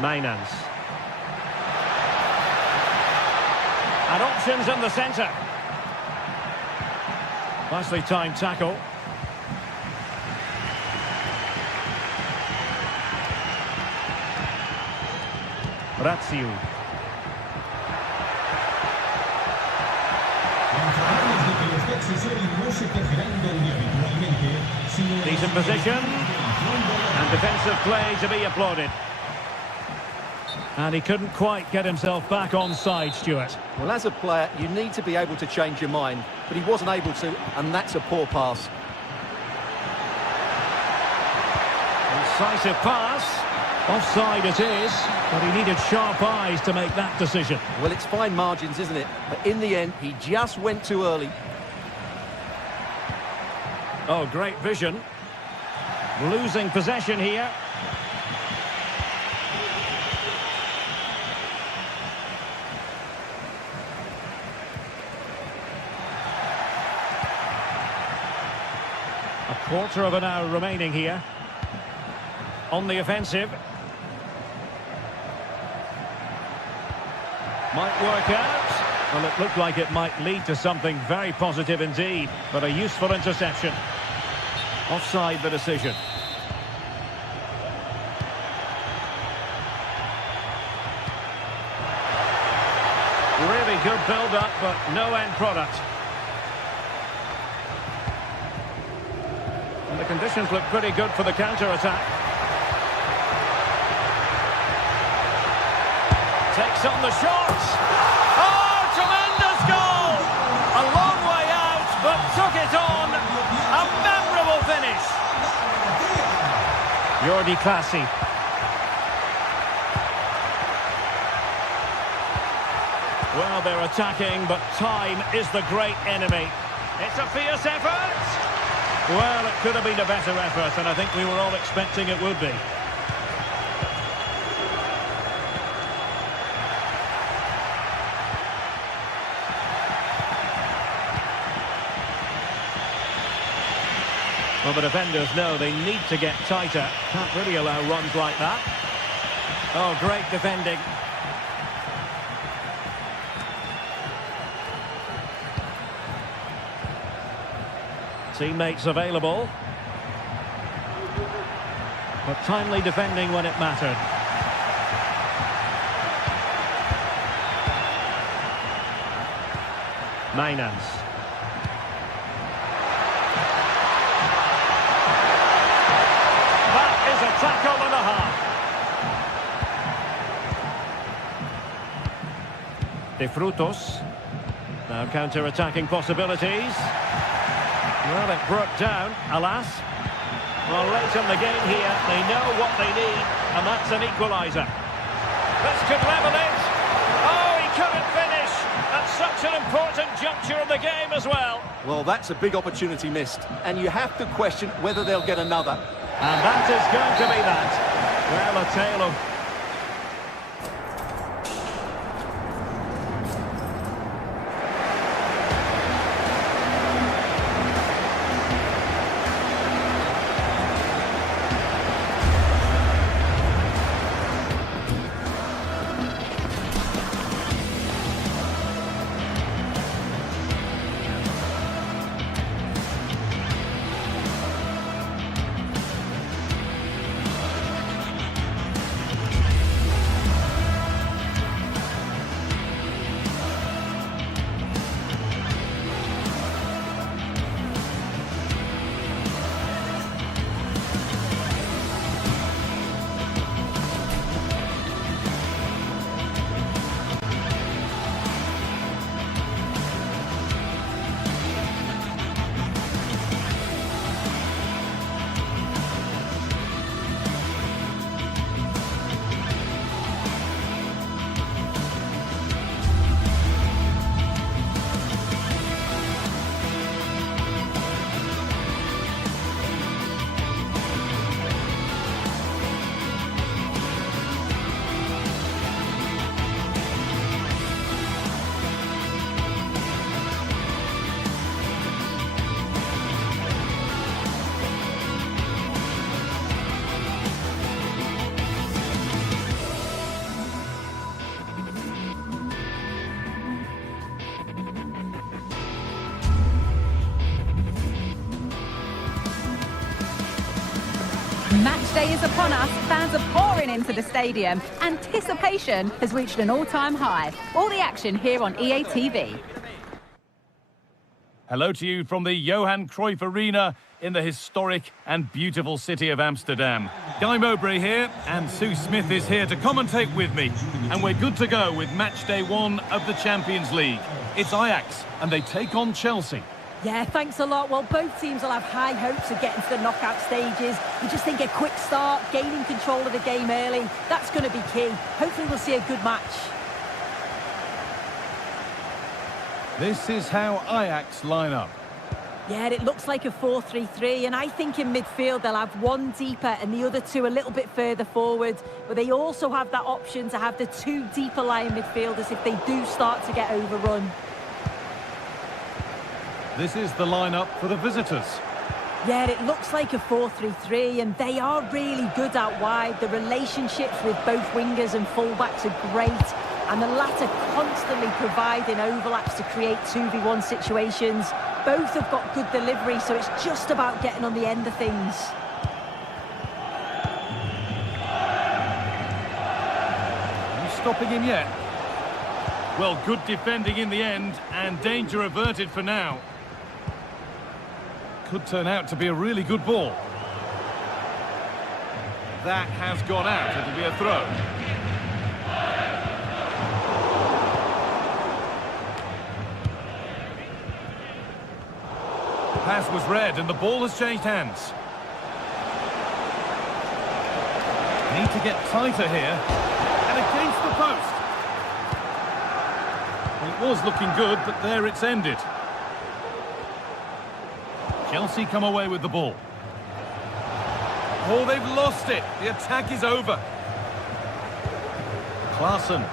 Mainans. And options in the centre. Nicely timed tackle. Razziu. Decent position. And defensive play to be applauded. And he couldn't quite get himself back on side, Stuart. Well, as a player, you need to be able to change your mind, but he wasn't able to, and that's a poor pass. Decisive pass. Offside it is, but he needed sharp eyes to make that decision. Well, it's fine margins, isn't it? But in the end, he just went too early. Oh, great vision. Losing possession here. A quarter of an hour remaining here. On the offensive. Might work out. Well, it looked like it might lead to something very positive indeed, but a useful interception. Offside the decision. Really good build-up, but no end product. And the conditions look pretty good for the counter-attack. Takes on the shot. Oh, tremendous goal! A long way out, but took it on. A memorable finish. Jordi Clasie. Well, they're attacking, but time is the great enemy. It's a fierce effort. Well, it could have been a better effort, and I think we were all expecting it would be. Well, the defenders know they need to get tighter. Can't really allow runs like that. Oh, great defending. Teammates available. But timely defending when it mattered. Mainans. Tackle and a half. De Frutos. Now counter-attacking possibilities. Well, it broke down, alas. Well, late in the game here, they know what they need, and that's an equaliser. This could level it. Oh, he couldn't finish at such an important juncture of the game as well. Well, that's a big opportunity missed, and you have to question whether they'll get another. And that is going to be that. Well, a tale of... Match day is upon us, fans are pouring into the stadium. Anticipation has reached an all-time high. All the action here on EA TV. Hello to you from the Johan Cruyff Arena in the historic and beautiful city of Amsterdam. Guy Mowbray here, and Sue Smith is here to commentate with me. And we're good to go with match day 1 of the Champions League. It's Ajax, and they take on Chelsea. Yeah, thanks a lot. Well, both teams will have high hopes of getting to the knockout stages. You just think a quick start, gaining control of the game early, that's going to be key. Hopefully we'll see a good match. This is how Ajax line up. Yeah, it looks like a 4-3-3, and I think in midfield they'll have one deeper and the other two a little bit further forward. But they also have that option to have the two deeper lying midfielders if they do start to get overrun. This is the lineup for the visitors. Yeah, it looks like a 4-3-3, and they are really good out wide. The relationships with both wingers and fullbacks are great, and the latter constantly providing overlaps to create 2v1 situations. Both have got good delivery, so it's just about getting on the end of things. Are you stopping him yet? Well, good defending in the end, and danger averted for now. Could turn out to be a really good ball. That has gone out. It'll be a throw. The pass was read and the ball has changed hands. Need to get tighter here. And against the post. Well, it was looking good, but there it's ended. Chelsea come away with the ball. Oh, they've lost it. The attack is over. Klaassen.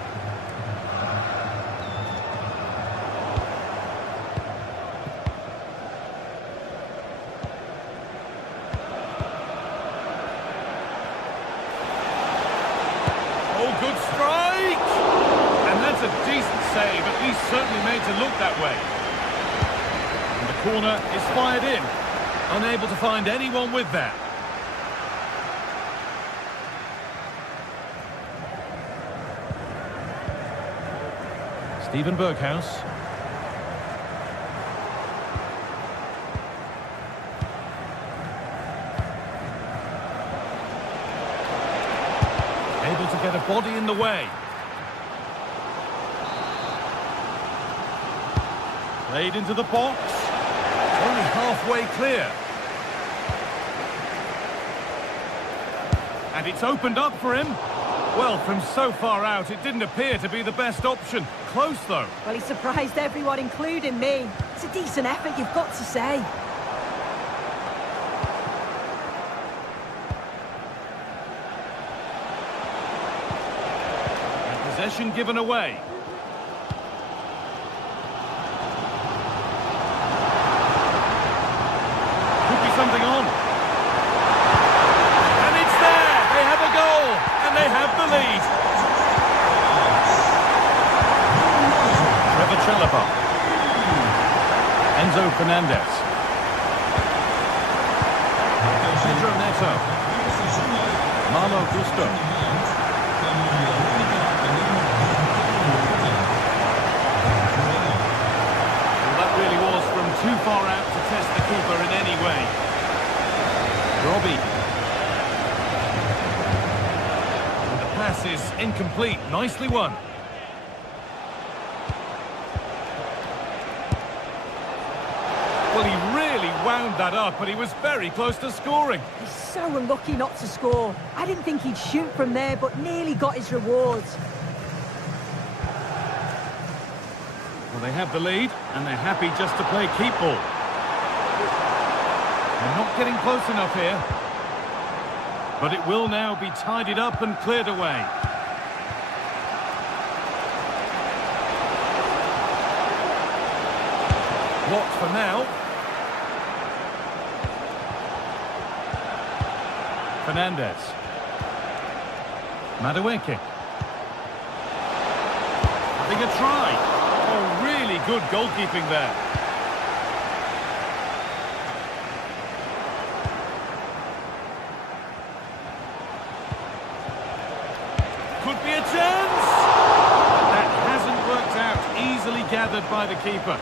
Oh, good strike! And that's a decent save, at least certainly made to look that way. Corner is fired in. Unable to find anyone with that. Steven Berghuis. Able to get a body in the way. Played into the box. Only halfway clear. And it's opened up for him. Well, from so far out, it didn't appear to be the best option. Close, though. Well, he surprised everyone, including me. It's a decent effort, you've got to say. And possession given away. Something on. And it's there! They have a goal! And they have the lead! Trevor Chalobah. Enzo Fernandez. Pedro Neto. Malo Gusto. Well, that really was from too far out to test the keeper in any way. Robbie. And the pass is incomplete. Nicely won. Well, he really wound that up, but he was very close to scoring. He's so unlucky not to score. I didn't think he'd shoot from there, but nearly got his rewards. Well, they have the lead, and they're happy just to play keep ball. They're not getting close enough here. But it will now be tidied up and cleared away. Blocked for now. Fernandez. Madueke. Having a try. Oh, really good goalkeeping there. could be a chance! That hasn't worked out. Easily gathered by the keeper.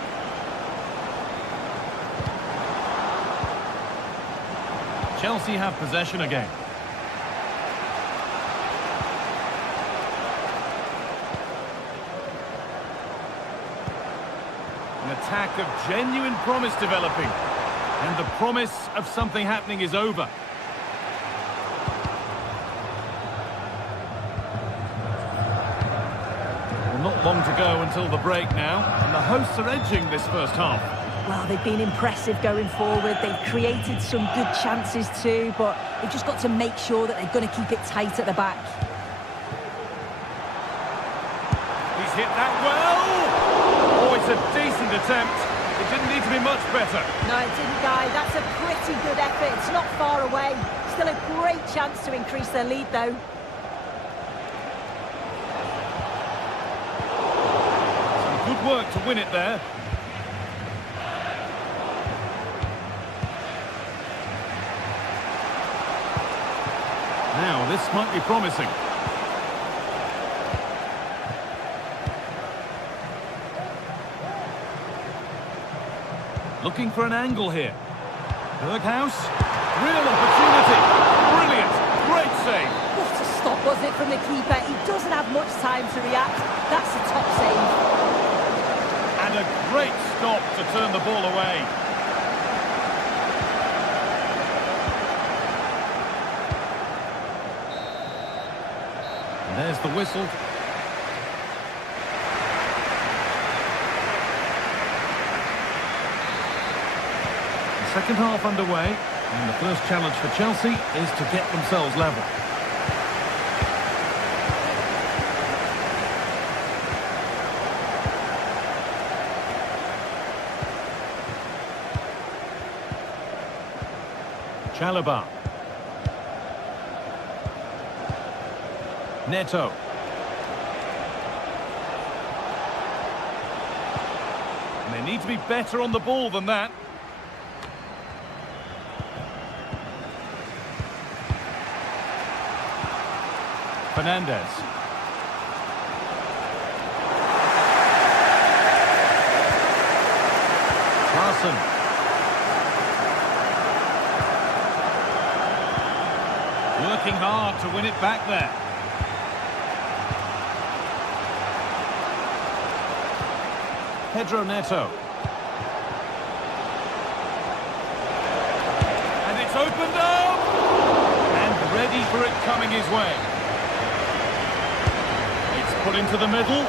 Chelsea have possession again. An attack of genuine promise developing. And the promise of something happening is over. Well, not long to go until the break now. And the hosts are edging this first half. Well, they've been impressive going forward. They've created some good chances too, but they've just got to make sure that they're going to keep it tight at the back. He's hit that well! Oh, it's a decent attempt. It didn't need to be much better. No, it didn't, Guy. That's a pretty good effort. It's not far away. Still a great chance to increase their lead, though. Some good work to win it there. Now, this might be promising. Looking for an angle here. Berghaus. Real opportunity. Brilliant. Great save. What a stop was it from the keeper. He doesn't have much time to react. That's a top save. And a great stop to turn the ball away. And there's the whistle. Second half underway, and the first challenge for Chelsea is to get themselves level. Chalobah. Neto. And they need to be better on the ball than that. Fernandez. Larson. Working hard to win it back there. Pedro Neto. And it's opened up! And ready for it coming his way. Put into the middle.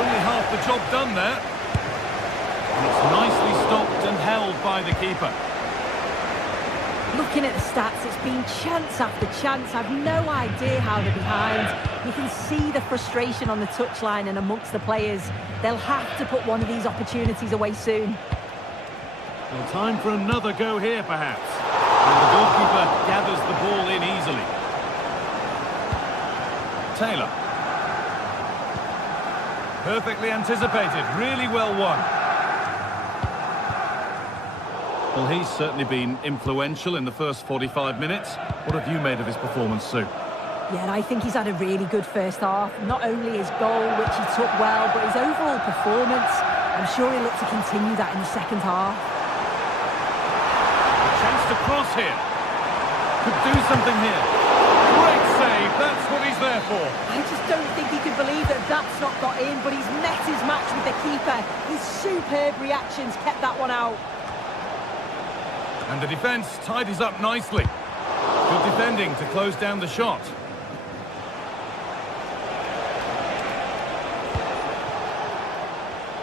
Only half the job done there. And it's nicely stopped and held by the keeper. Looking at the stats, it's been chance after chance. I've no idea how they're behind. You can see the frustration on the touchline and amongst the players. They'll have to put one of these opportunities away soon. Well, time for another go here, perhaps. And the goalkeeper gathers the ball in easily. Taylor. Perfectly anticipated, really well won. Well, he's certainly been influential in the first 45 minutes. What have you made of his performance, Sue? Yeah, and I think he's had a really good first half. Not only his goal, which he took well, but his overall performance. I'm sure he'll look to continue that in the second half. A chance to cross here. Could do something here. Great save, that's what he's there for. I just don't think he can believe that that's not got in, but he's met his match with the keeper. His superb reactions kept that one out. And the defence tidies up nicely. Good defending to close down the shot.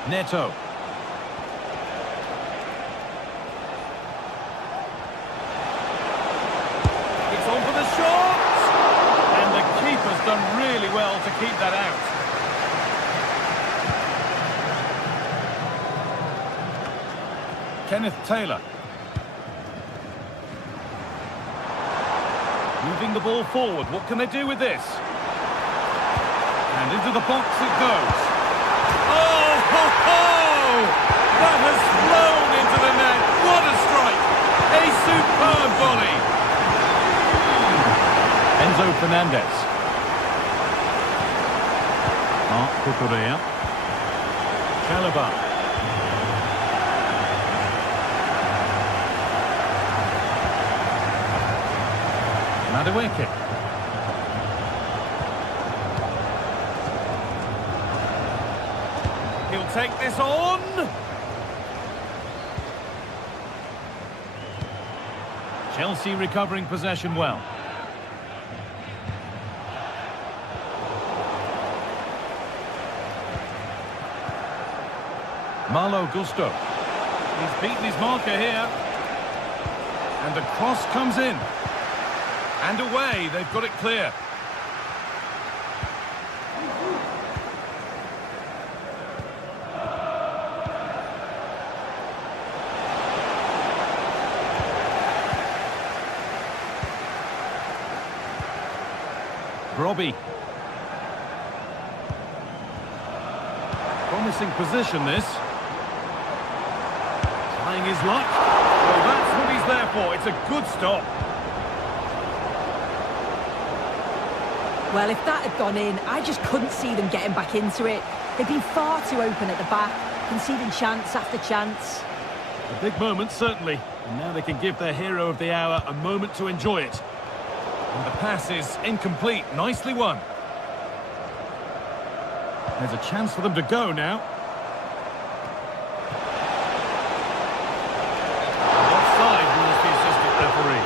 Neto. It's on for the shot! And the keeper's done really well to keep that out. Kenneth Taylor. Moving the ball forward. What can they do with this? And into the box it goes. Oh, ho, ho! That has flown into the net. What a strike! A superb volley. Enzo Fernandez. Kukurea. Chalaba. Madueke. He'll take this on. Chelsea recovering possession well. Malo Gusto. He's beaten his marker here. And the cross comes in. And away, they've got it clear. Robbie. Promising position, this. Trying his luck. Well, that's what he's there for. It's a good stop. Well, if that had gone in, I just couldn't see them getting back into it. They've been far too open at the back, conceding chance after chance. A big moment, certainly. And now they can give their hero of the hour a moment to enjoy it. And the pass is incomplete. Nicely won. There's a chance for them to go now. Offside rules the assistant referee.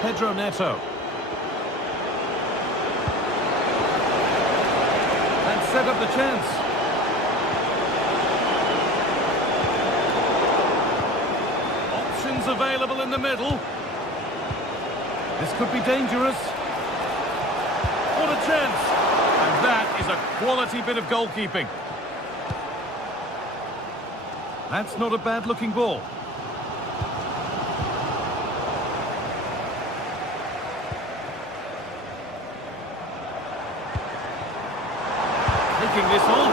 Pedro Neto. And set up the chance. Options available in the middle. This could be dangerous. What a chance! And that is a quality bit of goalkeeping. That's not a bad-looking ball. Taking this on.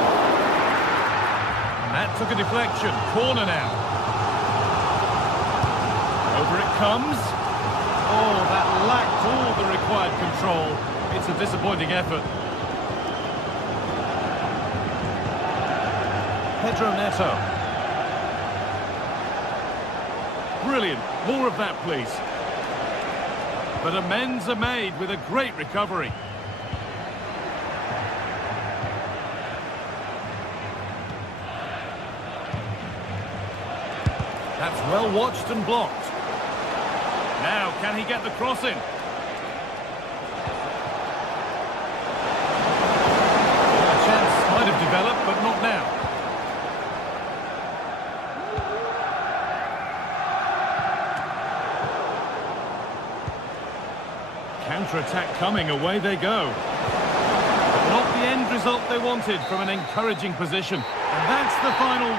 And that took a deflection. Corner now. Over it comes. Oh, that lacked all the required control. It's a disappointing effort. Pedro Neto. Brilliant. More of that, please. But amends are made with a great recovery. That's well watched and blocked. Now, can he get the cross in? A chance might have developed, but not now. Counter-attack coming, away they go. But not the end result they wanted from an encouraging position. And that's the final...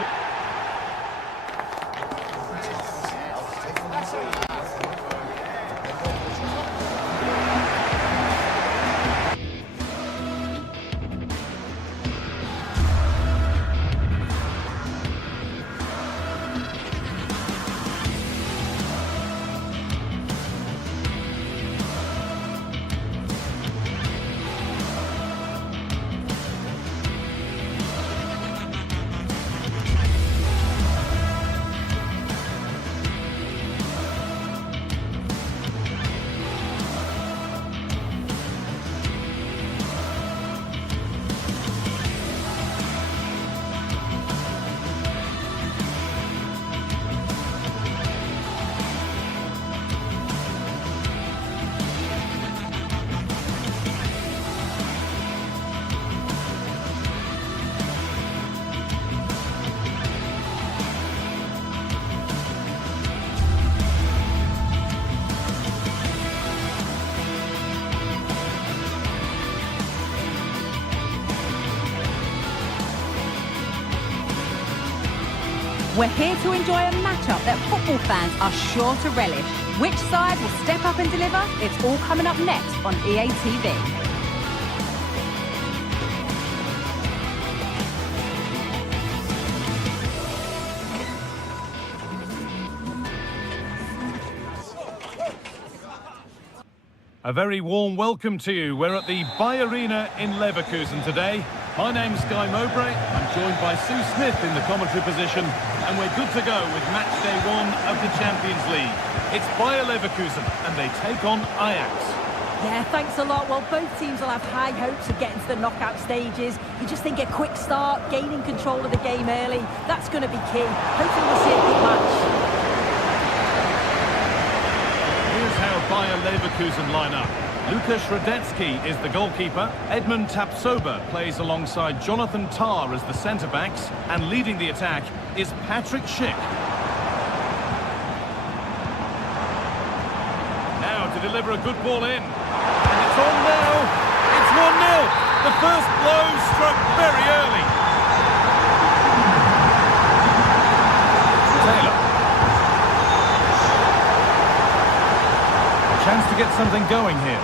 We're here to enjoy a matchup that football fans are sure to relish. Which side will step up and deliver? It's all coming up next on EA TV. A very warm welcome to you. We're at the Bay Arena in Leverkusen today. My name's Guy Mowbray. I'm joined by Sue Smith in the commentary position, and we're good to go with match day 1 of the Champions League. It's Bayer Leverkusen, and they take on Ajax. Yeah, thanks a lot. Well, both teams will have high hopes of getting to the knockout stages. You just think a quick start, gaining control of the game early, that's going to be key. Hopefully we'll see a good match. Here's how Bayer Leverkusen line up. Lukas Radetzky is the goalkeeper. Edmund Tapsoba plays alongside Jonathan Tah as the centre-backs. And leading the attack is Patrick Schick. Now to deliver a good ball in. And it's on now. It's 1-0. The first blow struck very early. Taylor. Chance to get something going here.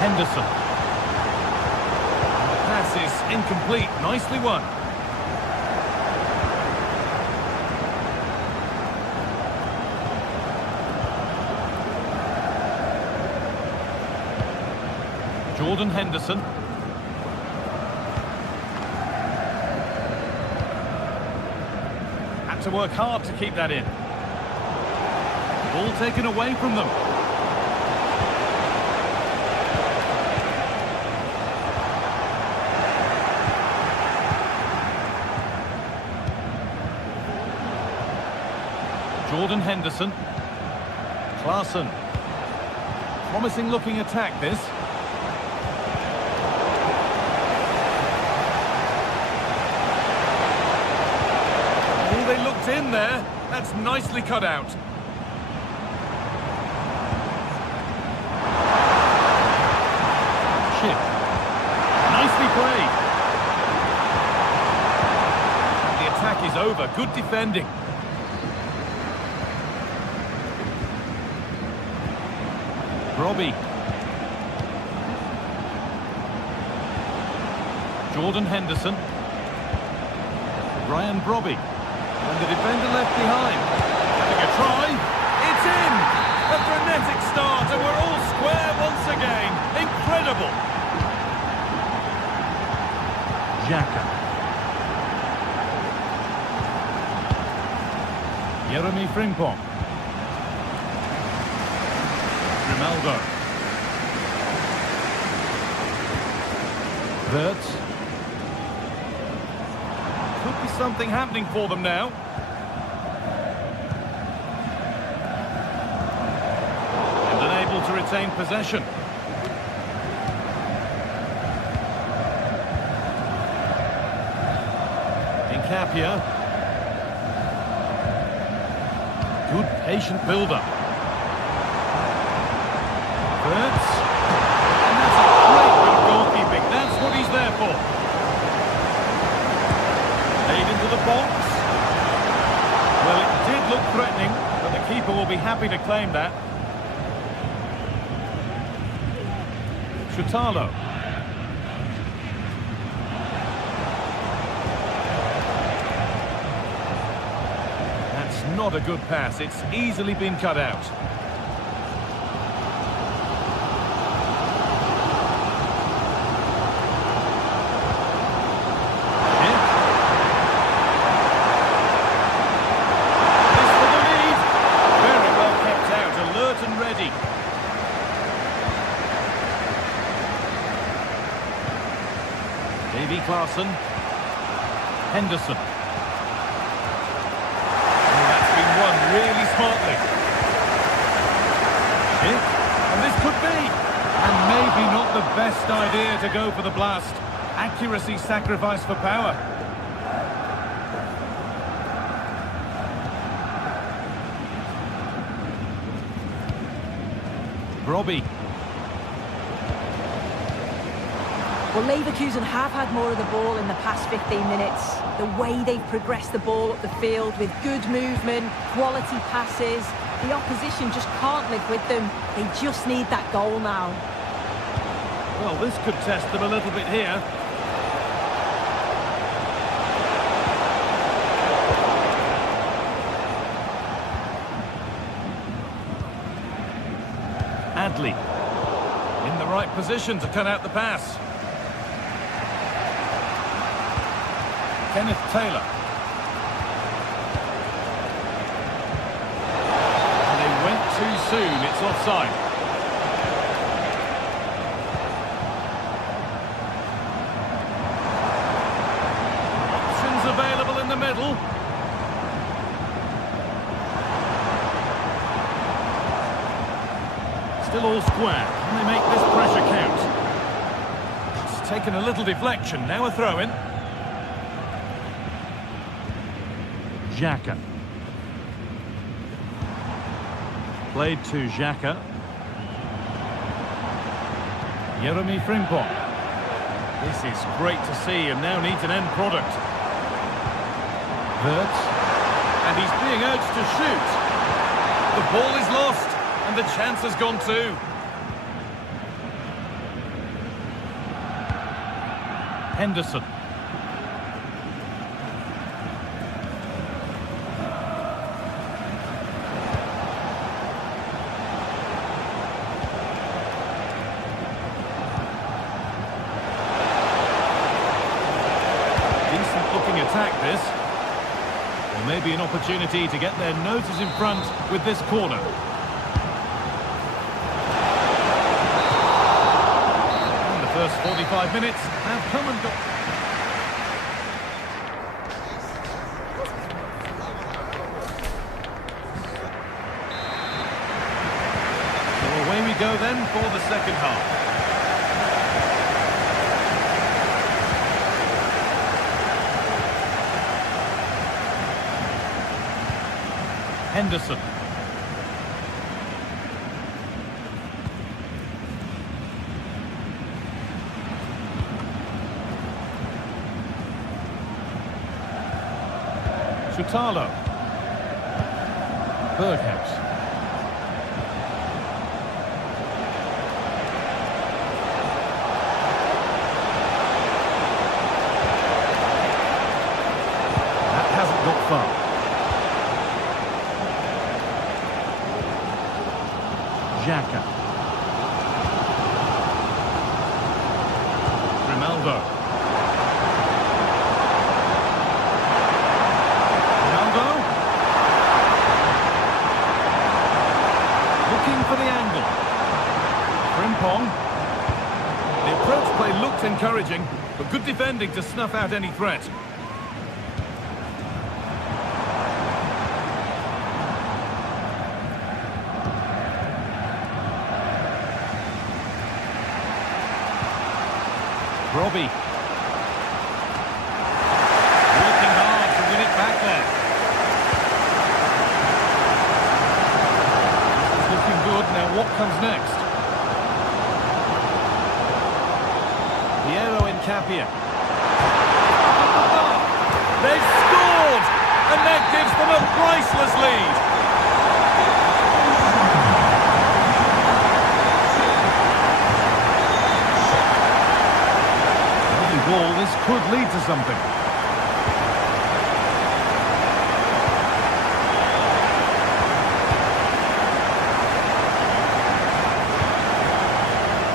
Henderson. And the pass is incomplete. Nicely won. Jordan Henderson. To work hard to keep that in. Ball taken away from them. Jordan Henderson. Klaassen. Promising looking attack this. They looked in there. That's nicely cut out. Schick. Nicely played. The attack is over. Good defending. Robbie. Jordan Henderson. Ryan Brobby. And the defender left behind. Having a try. It's in! A frenetic start, and we're all square once again. Incredible! Xhaka. Jeremy Frimpong. Grimaldo. Wirtz. Could be something happening for them now. And unable to retain possession. Nkapia. Good patient build-up. Wirtz. And that's a great bit of goalkeeping. That's what he's there for. Into the box. Well, it did look threatening, but the keeper will be happy to claim that. Chutalo. That's not a good pass. It's easily been cut out. Klaassen. Henderson. And that's been won really smartly. And this could be. And maybe not the best idea to go for the blast. Accuracy sacrificed for power. Robbie. Well, Leverkusen have had more of the ball in the past 15 minutes. The way they've progressed the ball up the field with good movement, quality passes. The opposition just can't live with them. They just need that goal now. Well, this could test them a little bit here. Bradley. In the right position to cut out the pass. Kenneth Taylor. And they went too soon. It's offside. Options available in the middle. Still all square. Can they make this pressure count? It's taken a little deflection. Now a throw-in. Xhaka. Played to Xhaka. Jeremy Frimpong. This is great to see and now needs an end product. Wirtz. And he's being urged to shoot. The ball is lost and the chance has gone too. Henderson. Attack this. Or maybe an opportunity to get their noses in front with this corner. And the first 45 minutes have come and gone. So away we go then for the second half. Henderson. Chutalo. Berghaus. That hasn't got far. Xhaka. Ronaldo. Looking for the angle. Frimpong. The approach play looked encouraging, but good defending to snuff out any threat. Robbie. Working hard to win it back there. This is looking good. Now what comes next? Piero Incapia. They've scored! And that gives them a priceless lead. Ball, this could lead to something.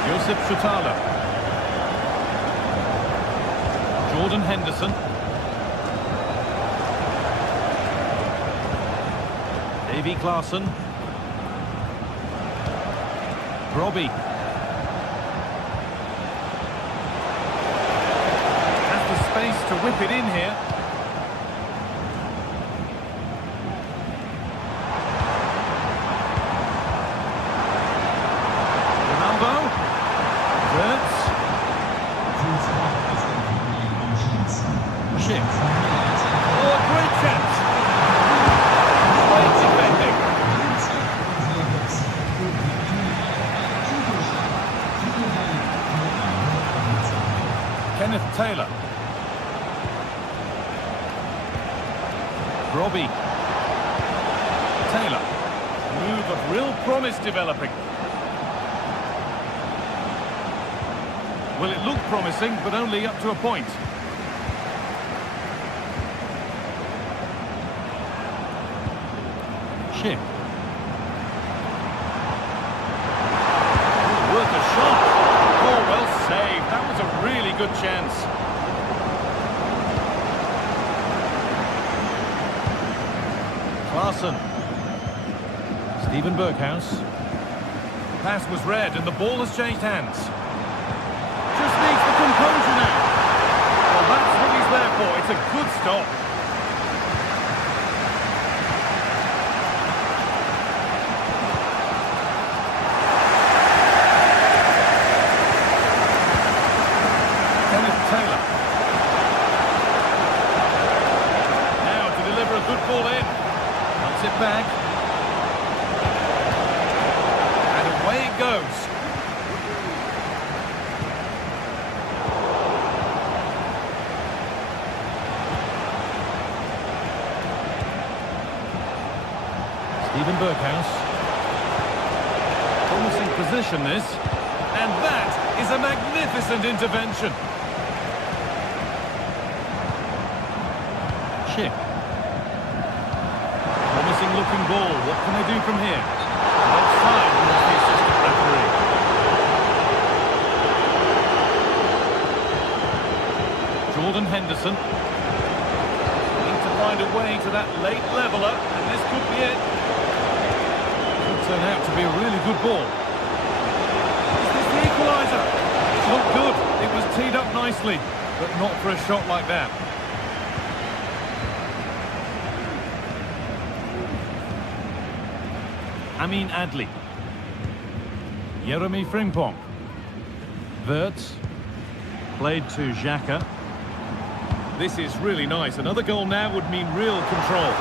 Joseph Chutalo. Jordan Henderson. Davy Klaassen. Robbie. Space to whip it in here. Ronaldo. Wirtz. Shit. Oh, a great chance. Great defending. Kenneth Taylor. Robbie. Taylor. Move of real promise developing. Well, it looked promising, but only up to a point. Chip. Henderson. Steven Berghuis. Pass was read and the ball has changed hands. Just needs the composure now. Well, that's what he's there for. It's a good stop. Taylor. Now to deliver a good ball in. Knocks it back. And away it goes. Steven Berghuis. Promising position this. And that is a magnificent intervention. Promising looking ball. What can they do from here? Offside was the assistant referee. Jordan Henderson. Need to find a way to that late leveller, and this could be it. Could turn out to be a really good ball. Is this the equaliser? It's not good. It was teed up nicely, but not for a shot like that. Amin Adli. Jeremy Frimpong. Wirtz. Played to Xhaka. This is really nice. Another goal now would mean real control.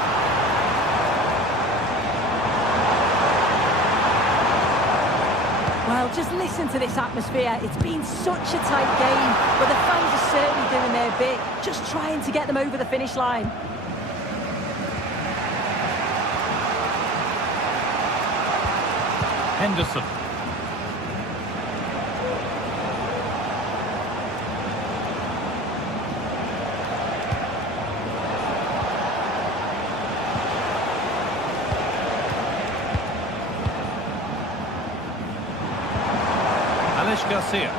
Well, just listen to this atmosphere. It's been such a tight game, but the fans are certainly doing their bit, just trying to get them over the finish line. Henderson. Garcia.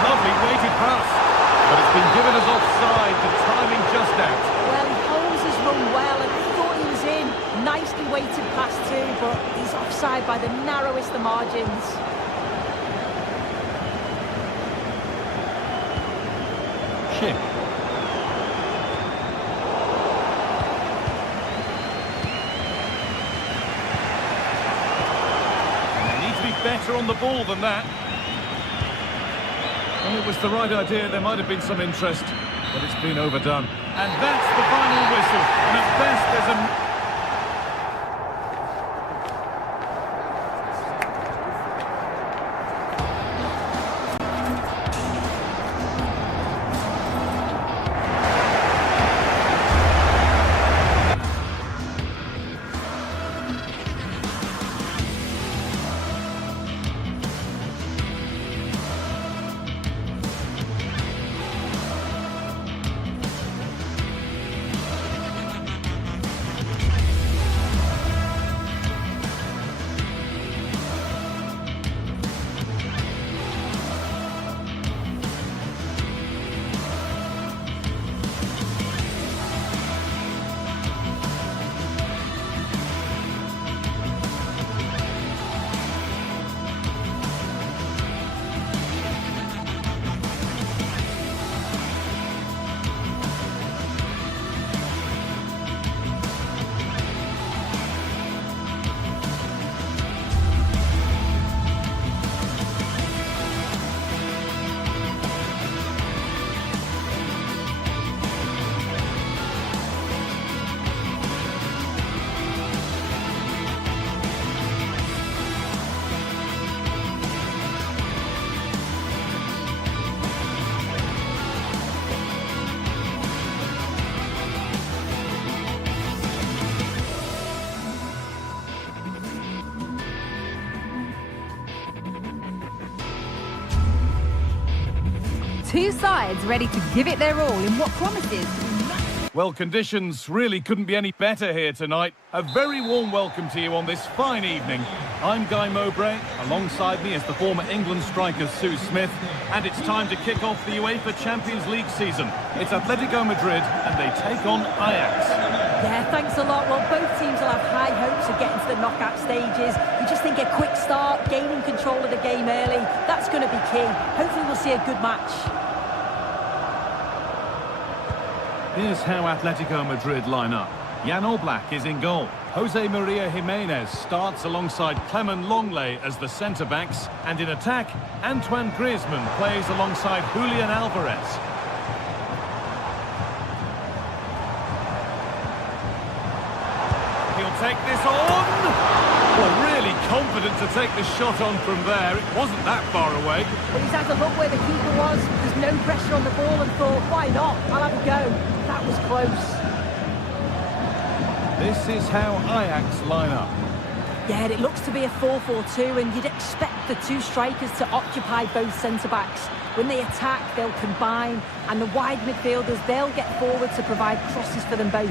Lovely weighted pass, but it's been given as offside, the timing just out. Well, Holmes has run well and I thought he was in. Nicely weighted pass too, but he's offside by the narrowest of margins. Ship. Better on the ball than that. Well, it was the right idea. There might have been some interest, but it's been overdone. And that's the final whistle. And at best, there's a... Two sides ready to give it their all in what promises. Well, conditions really couldn't be any better here tonight. A very warm welcome to you on this fine evening. I'm Guy Mowbray. Alongside me is the former England striker Sue Smith. And it's time to kick off the UEFA Champions League season. It's Atletico Madrid and they take on Ajax. Yeah, thanks a lot. Well, both teams will have high hopes of getting to the knockout stages. You just think a quick start, gaining control of the game early, that's going to be key. Hopefully we'll see a good match. Here's how Atletico Madrid line up. Jan Oblak is in goal. Jose Maria Jimenez starts alongside Clement Longley as the centre-backs. And in attack, Antoine Griezmann plays alongside Julian Alvarez. He'll take this on. Well, really confident to take the shot on from there. It wasn't that far away. Well, he's had a look where the keeper was. There's no pressure on the ball and thought, why not? I'll have a go. That was close. This is how Ajax line up. Yeah, it looks to be a 4-4-2, and you'd expect the two strikers to occupy both centre-backs. When they attack, they'll combine, and the wide midfielders, they'll get forward to provide crosses for them both.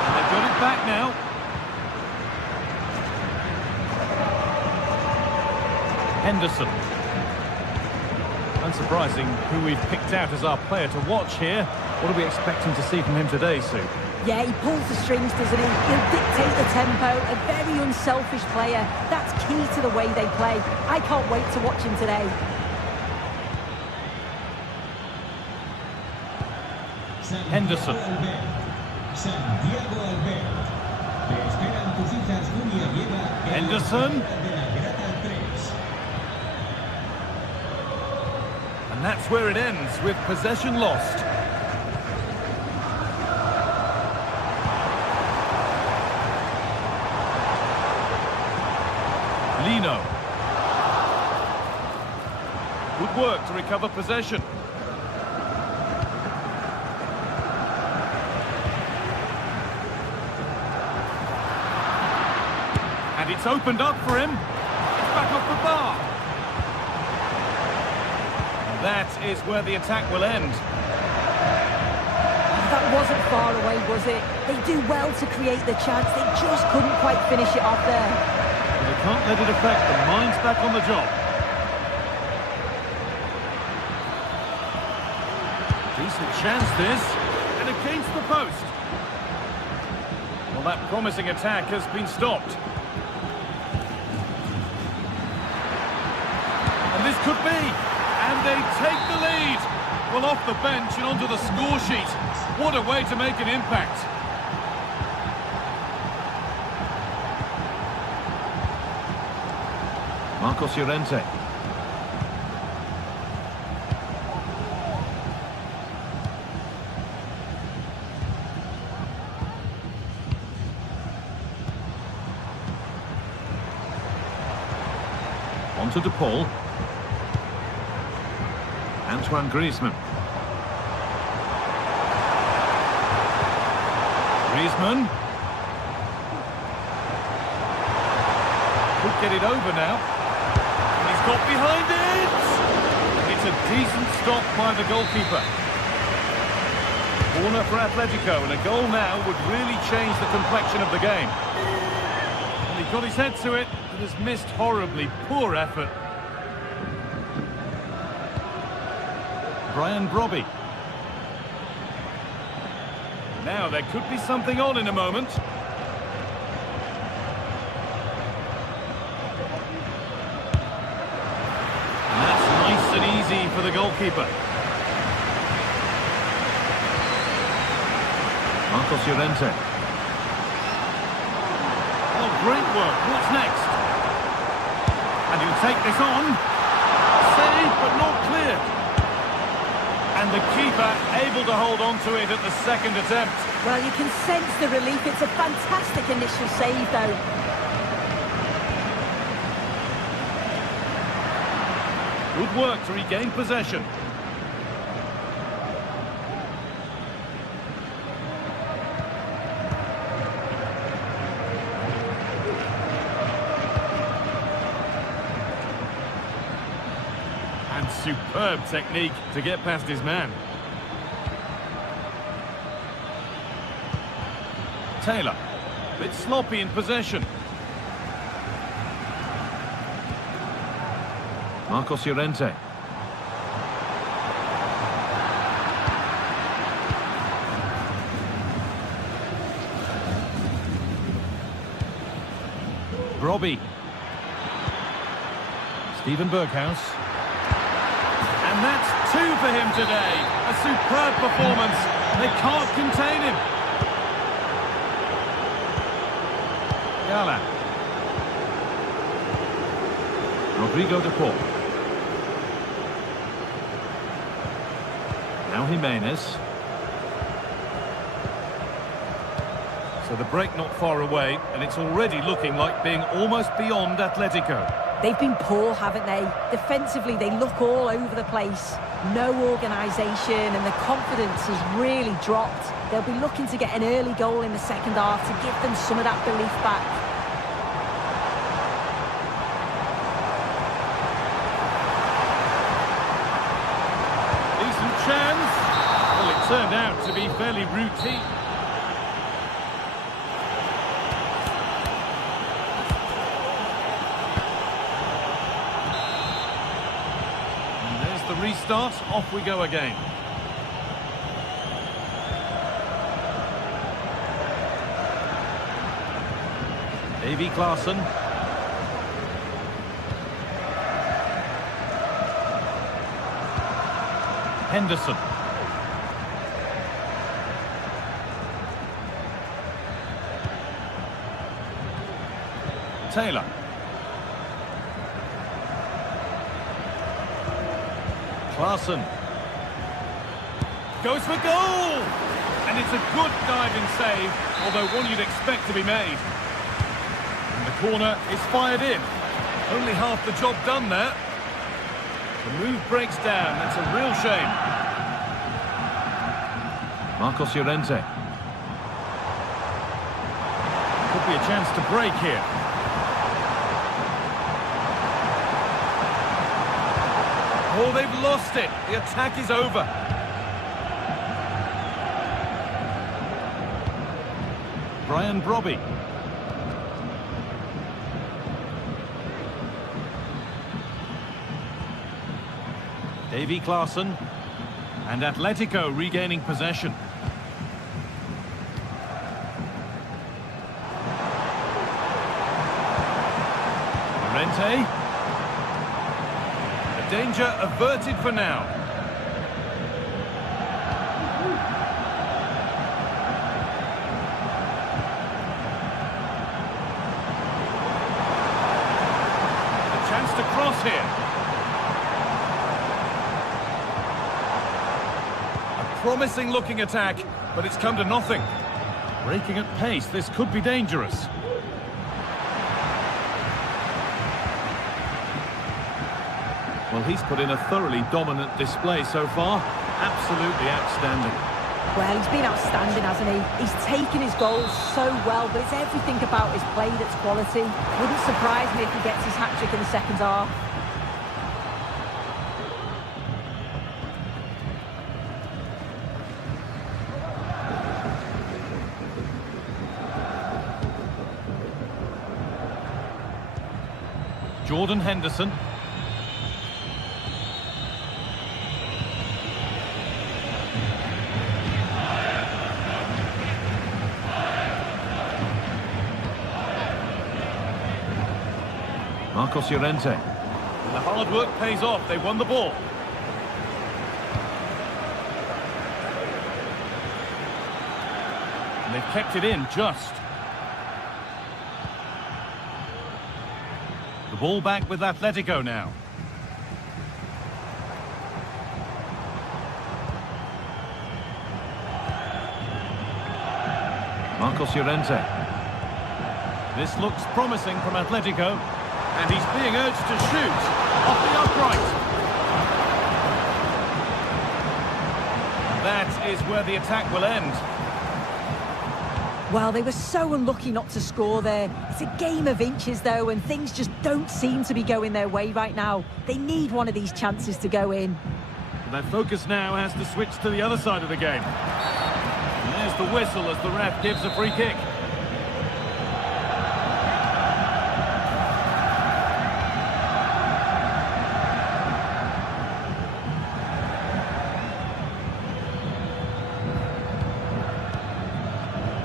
And they've got it back now. Henderson. Unsurprising who we've picked out as our player to watch here. What are we expecting to see from him today, Sue? Yeah, he pulls the strings, doesn't he? He'll dictate the tempo. A very unselfish player. That's key to the way they play. I can't wait to watch him today. Henderson. Henderson. And that's where it ends, with possession lost. Lino. Good work to recover possession. And it's opened up for him. It's back off the bar. That is where the attack will end. That wasn't far away, was it? They do well to create the chance. They just couldn't quite finish it off there. But they can't let it affect them. Mind's back on the job. Decent chance this. And against the post. Well, that promising attack has been stopped. And this could be. And they take the lead. Well, off the bench and onto the score sheet. What a way to make an impact. Marcos Llorente. On to De Paul. Antoine Griezmann. Griezmann. Could get it over now. And he's got behind it! It's a decent stop by the goalkeeper. Corner for Atletico, and a goal now would really change the complexion of the game. And he got his head to it, but has missed horribly. Poor effort. Brian Brobby. Now there could be something on in a moment. And that's nice and easy for the goalkeeper. Marcos Llorente. Oh, great work. What's next? And he'll take this on. Saved, but not clear. And the keeper able to hold on to it at the second attempt. Well, you can sense the relief. It's a fantastic initial save, though. Good work to regain possession. And superb technique to get past his man. Taylor, a bit sloppy in possession. Marcos Llorente. Robbie. Stephen Berghaus. And that's 2 for him today. A superb performance. They can't contain him. Gala. Rodrigo de Paul. Now Jimenez. So the break not far away, and it's already looking like being almost beyond Atletico. They've been poor, haven't they? Defensively, they look all over the place. No organisation, and the confidence has really dropped. They'll be looking to get an early goal in the second half to give them some of that belief back. Decent chance. Well, it turned out to be fairly routine. The restart, off we go again. Davy Klaassen. Henderson. Taylor. Klaassen goes for goal, and it's a good diving save, although one you'd expect to be made. And the corner is fired in. Only half the job done there. The move breaks down. That's a real shame. Marcos Llorente. Could be a chance to break here. Oh, they've lost it. The attack is over. Brian Brobby. Davy Klaassen. And Atletico regaining possession. Llorente. Danger averted for now. A chance to cross here. A promising looking attack, but it's come to nothing. Breaking at pace, this could be dangerous. Well, he's put in a thoroughly dominant display so far. Absolutely outstanding. Well, he's been outstanding, hasn't he? He's taken his goals so well, but it's everything about his play that's quality. Wouldn't surprise me if he gets his hat-trick in the second half. Jordan Henderson. Marcos Llorente. And the hard work pays off. They won the ball. And they've kept it in just. The ball back with Atletico now. Marcos Llorente. This looks promising from Atletico. And he's being urged to shoot off the upright. That is where the attack will end. Well, they were so unlucky not to score there. It's a game of inches, though, and things just don't seem to be going their way right now. They need one of these chances to go in. Their focus now has to switch to the other side of the game. And there's the whistle as the ref gives a free kick.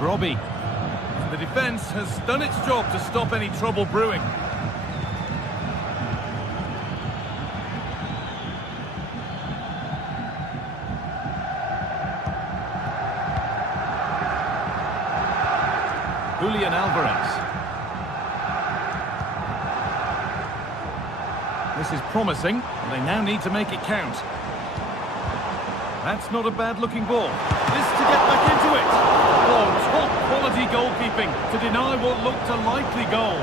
Robbie. The defence has done its job to stop any trouble brewing. Julian Alvarez. This is promising, and they now need to make it count. That's not a bad-looking ball. This to get back into it. Oh, top-quality goalkeeping to deny what looked a likely goal.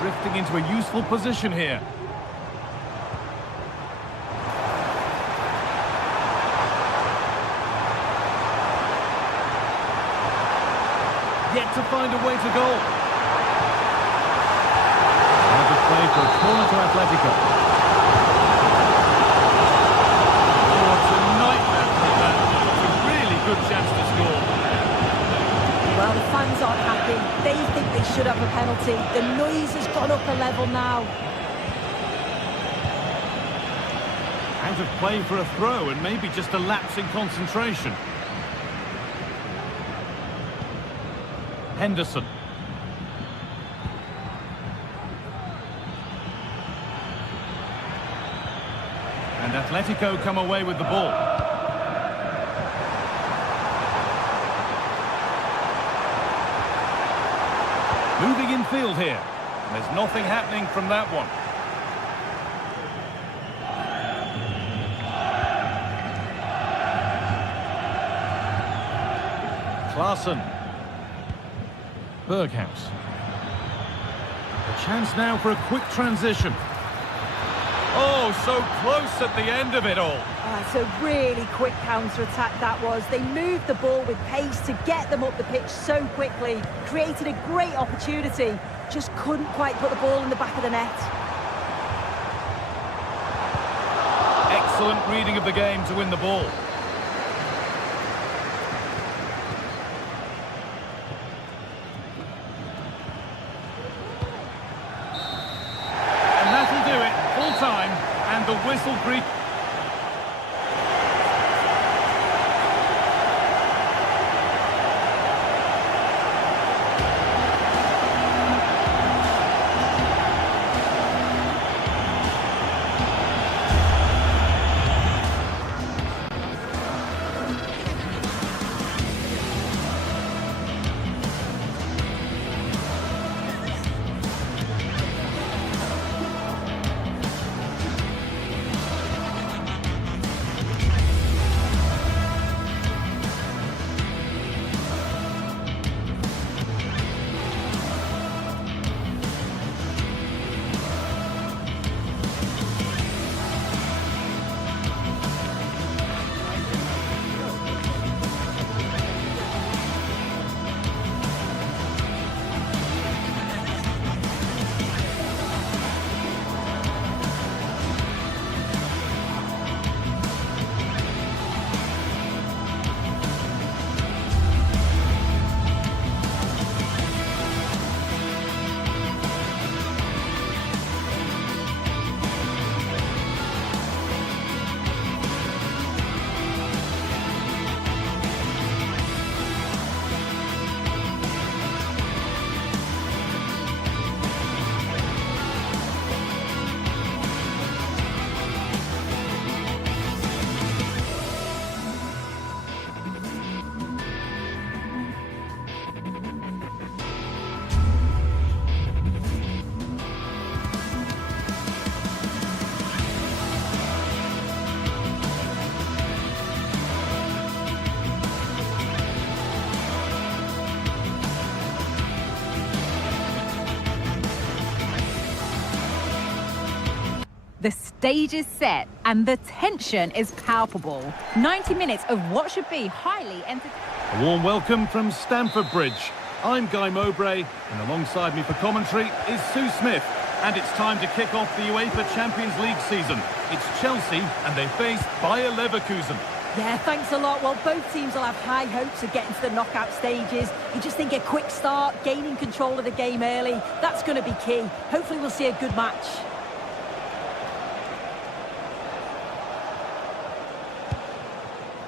Drifting into a useful position here. Yet to find a way to goal. Another play for a corner to Atletico. Oh, it's a nightmare for that. It's a really good chance to score. Well, the fans aren't happy. They think they should have a penalty. The noise has gone up a level now. Out of play for a throw and maybe just a lapse in concentration. Henderson. And Atletico come away with the ball. Moving in field here. There's nothing happening from that one. Klaassen. Berghaus. A chance now for a quick transition. Oh, so close at the end of it all. It's a really quick counter-attack that was. They moved the ball with pace to get them up the pitch so quickly. Created a great opportunity. Just couldn't quite put the ball in the back of the net. Excellent reading of the game to win the ball. And that'll do it. Full time. And the whistle greets. The stage is set and the tension is palpable. 90 minutes of what should be highly entertaining. A warm welcome from Stamford Bridge. I'm Guy Mowbray, and alongside me for commentary is Sue Smith. And it's time to kick off the UEFA Champions League season. It's Chelsea, and they face Bayer Leverkusen. Yeah, thanks a lot. Well, both teams will have high hopes of getting to the knockout stages. You just think a quick start, gaining control of the game early, that's going to be key. Hopefully we'll see a good match.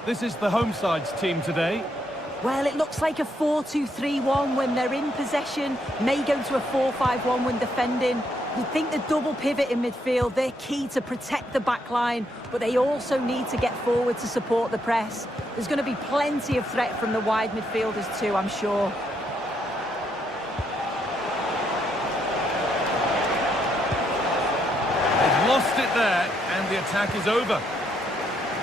This is the home side's team today. Well, it looks like a 4-2-3-1 when they're in possession. May go to a 4-5-1 when defending. You think the double pivot in midfield, they're key to protect the back line, but they also need to get forward to support the press. There's going to be plenty of threat from the wide midfielders too, I'm sure. They've lost it there, and the attack is over.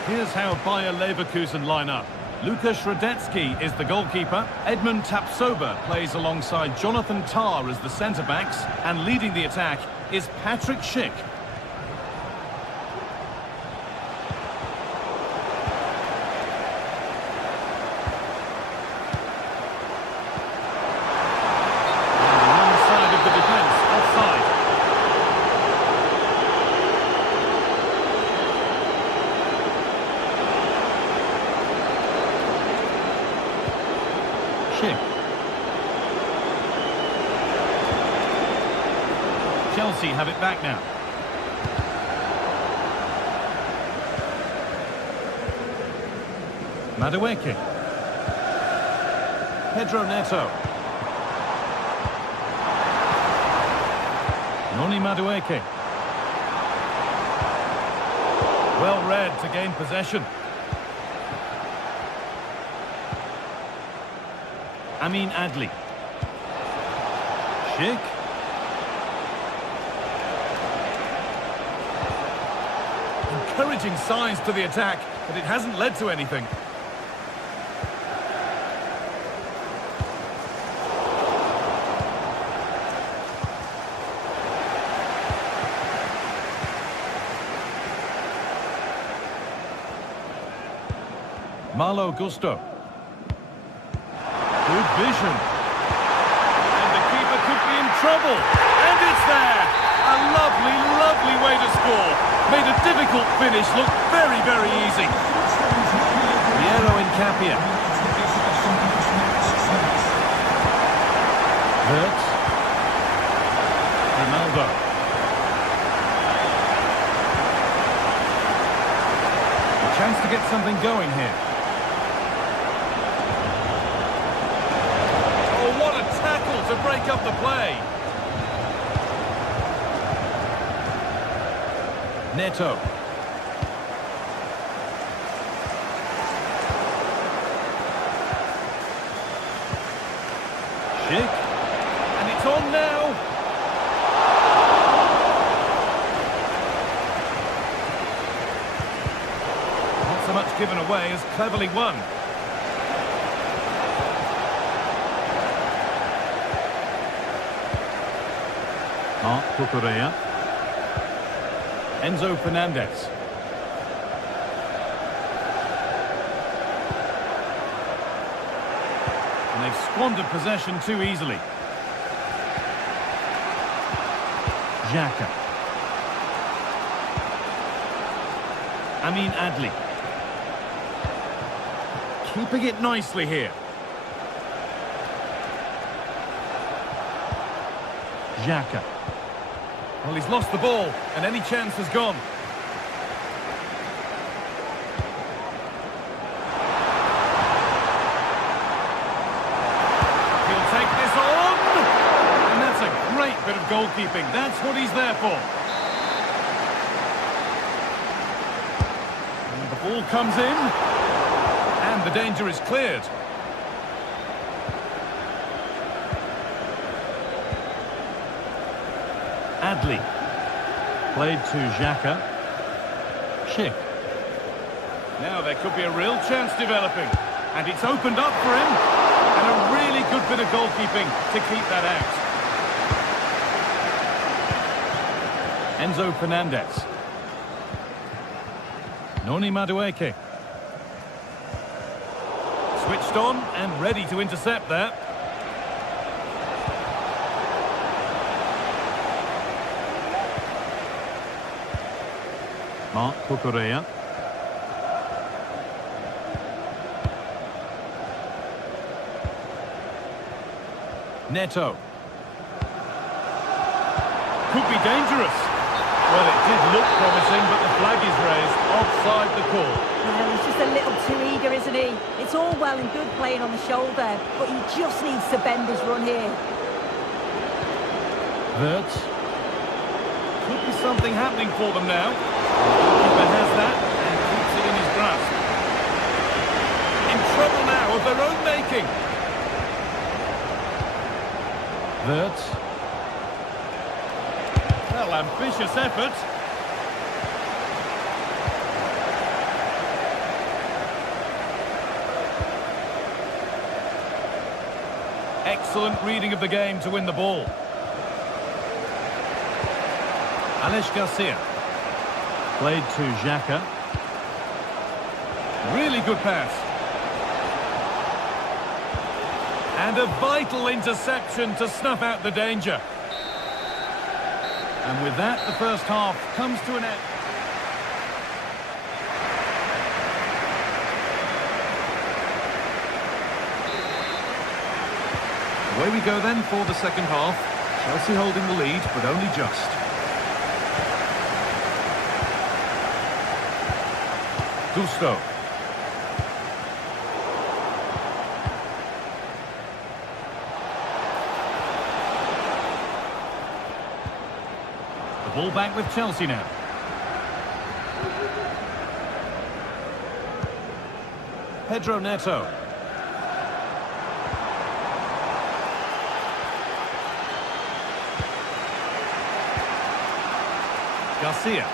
Here's how Bayer Leverkusen line up. Lukas Radetzky is the goalkeeper. Edmund Tapsoba plays alongside Jonathan Tah as the centre-backs. And leading the attack is Patrick Schick. On the wrong side of the defence, offside. Chelsea have it back now. Madueke. Pedro Neto. Noni Madueke. Well read to gain possession. Amin Adli. Schick. Encouraging signs to the attack, but it hasn't led to anything. Malo Gusto. Good vision. And the keeper could be in trouble. And it's there. A lovely, lovely way to score. Made a difficult finish look very, very easy. Piero Incapia. Wirtz. Ronaldo. A chance to get something going here. Oh, what a tackle to break up the play. Neto. Schick. And it's on now. Not so much given away as cleverly won. Marc Cucurella. Enzo Fernandez. And they've squandered possession too easily. Xhaka. Amin Adli. Keeping it nicely here. Xhaka. Well, he's lost the ball, and any chance has gone. He'll take this on! And that's a great bit of goalkeeping. That's what he's there for. And the ball comes in, and the danger is cleared. Adli. Played to Xhaka. Schick. Now there could be a real chance developing. And it's opened up for him. And a really good bit of goalkeeping to keep that out. Enzo Fernandez. Noni Madueke. Switched on and ready to intercept there. Marc Cucurella. Neto. Could be dangerous. Well, it did look promising, but the flag is raised. Offside the call. Well, he's just a little too eager, isn't he? It's all well and good playing on the shoulder, but he just needs to bend his run here. Wirtz. Could be something happening for them now. The keeper has that and keeps it in his grasp. In trouble now of their own making. Wirtz. Well, ambitious effort. Excellent reading of the game to win the ball. Alex Garcia. Played to Xhaka. Really good pass. And a vital interception to snuff out the danger. And with that, the first half comes to an end. Away we go then for the second half. Chelsea holding the lead, but only just. Gusto. The ball back with Chelsea now. Pedro Neto. Garcia.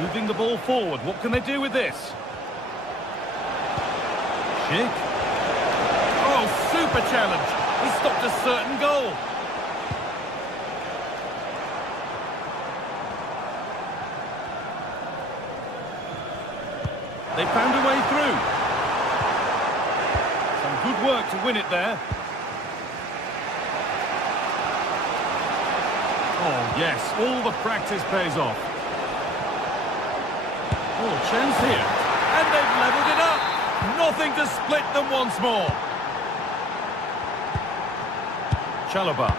Moving the ball forward. What can they do with this? Schick. Oh, super challenge. He stopped a certain goal. They found a way through. Some good work to win it there. Oh, yes. All the practice pays off. Oh, chance here. And they've levelled it up. Nothing to split them once more. Chalobah.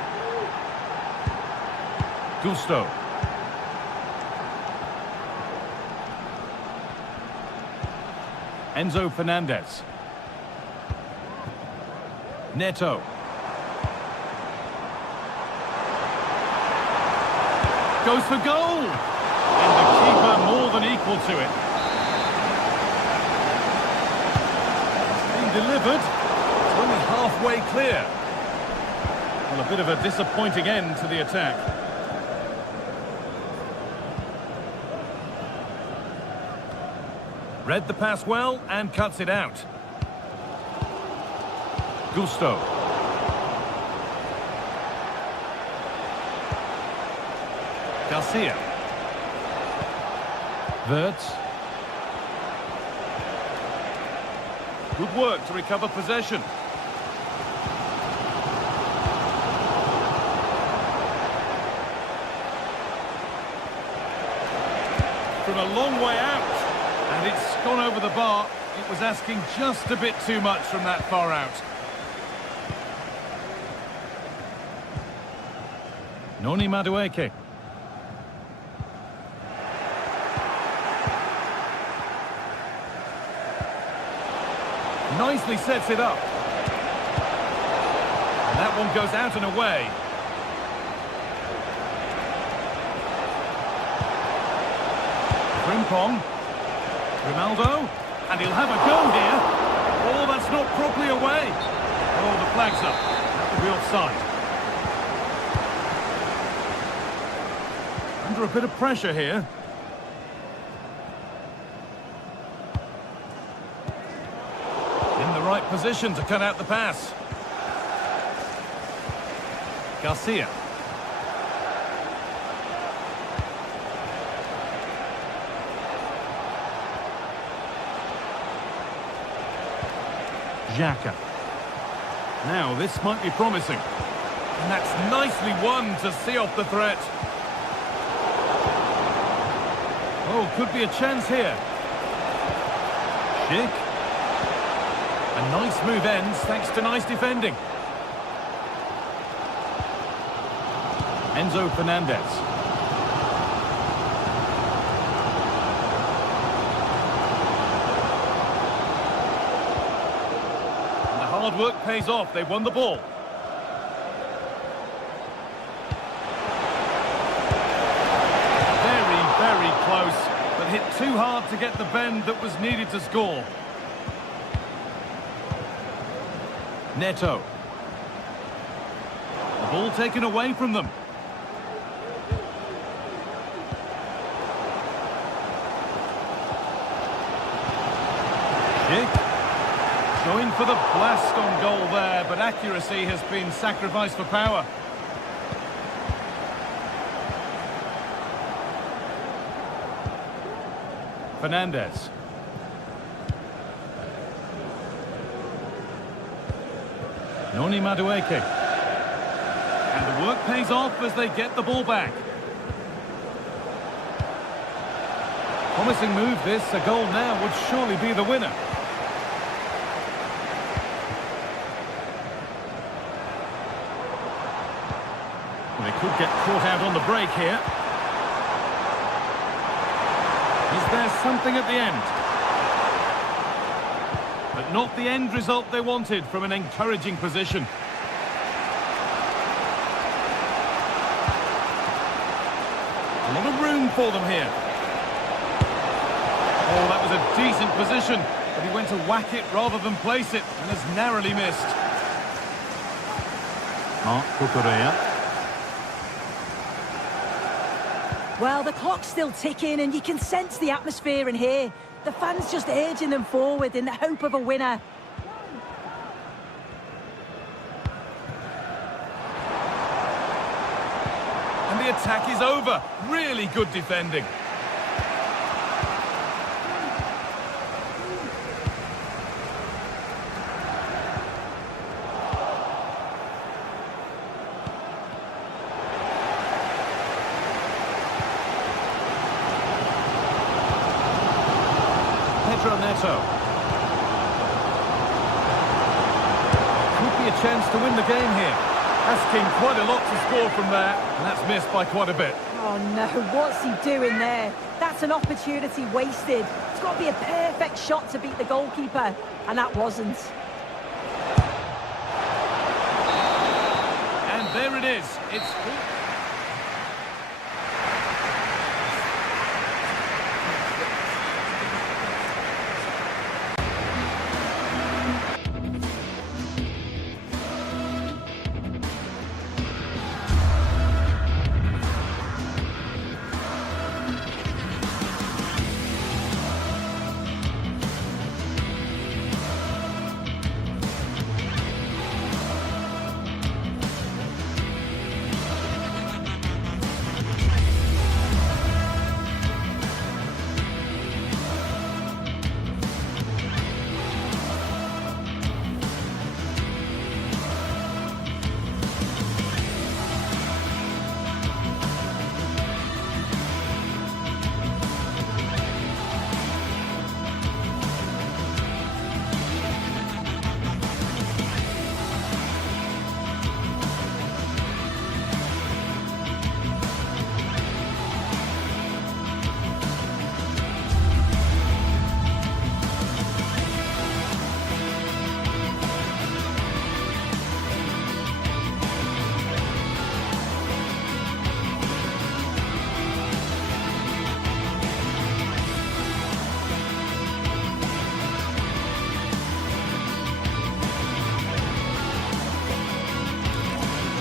Gusto. Enzo Fernandez. Neto. Goes for goal. And the keeper more than equal to it. It's being delivered. It's only halfway clear. Well, a bit of a disappointing end to the attack. Read the pass well and cuts it out. Gusto. Garcia. Wirtz. Good work to recover possession. From a long way out. And it's gone over the bar. It was asking just a bit too much from that far out. Noni Madueke. Nicely sets it up. And that one goes out and away. Frimpong. Ronaldo, and he'll have a go here. Oh, that's not properly away. Oh, the flag's up. That will be offside. Under a bit of pressure here. In the right position to cut out the pass. Garcia. Xhaka. Now, this might be promising. And that's nicely won to see off the threat. Oh, could be a chance here. Schick. A nice move ends thanks to nice defending. Enzo Fernandez. And the hard work pays off. They won the ball. Very close, but hit too hard to get the bend that was needed to score. Neto. The ball taken away from them. Schick. Going for the blast on goal there, but accuracy has been sacrificed for power. Fernandez. Noni Madueke. And the work pays off as they get the ball back. Promising move this. A goal now would surely be the winner. Well, they could get caught out on the break here. Is there something at the end? But not the end result they wanted from an encouraging position. A lot of room for them here. Oh, that was a decent position, but he went to whack it rather than place it and has narrowly missed. Cucurella. Well, the clock's still ticking and you can sense the atmosphere in here. The fans just urging them forward in the hope of a winner. And the attack is over. Really good defending. Neto. Could be a chance to win the game here. Asking quite a lot to score from there, and that's missed by quite a bit. Oh no, what's he doing there? That's an opportunity wasted. It's got to be a perfect shot to beat the goalkeeper, and that wasn't. And there it is. It's...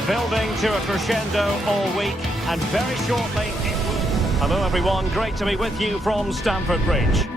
Building to a crescendo all week, and very shortly it will... Hello everyone, great to be with you from Stamford Bridge.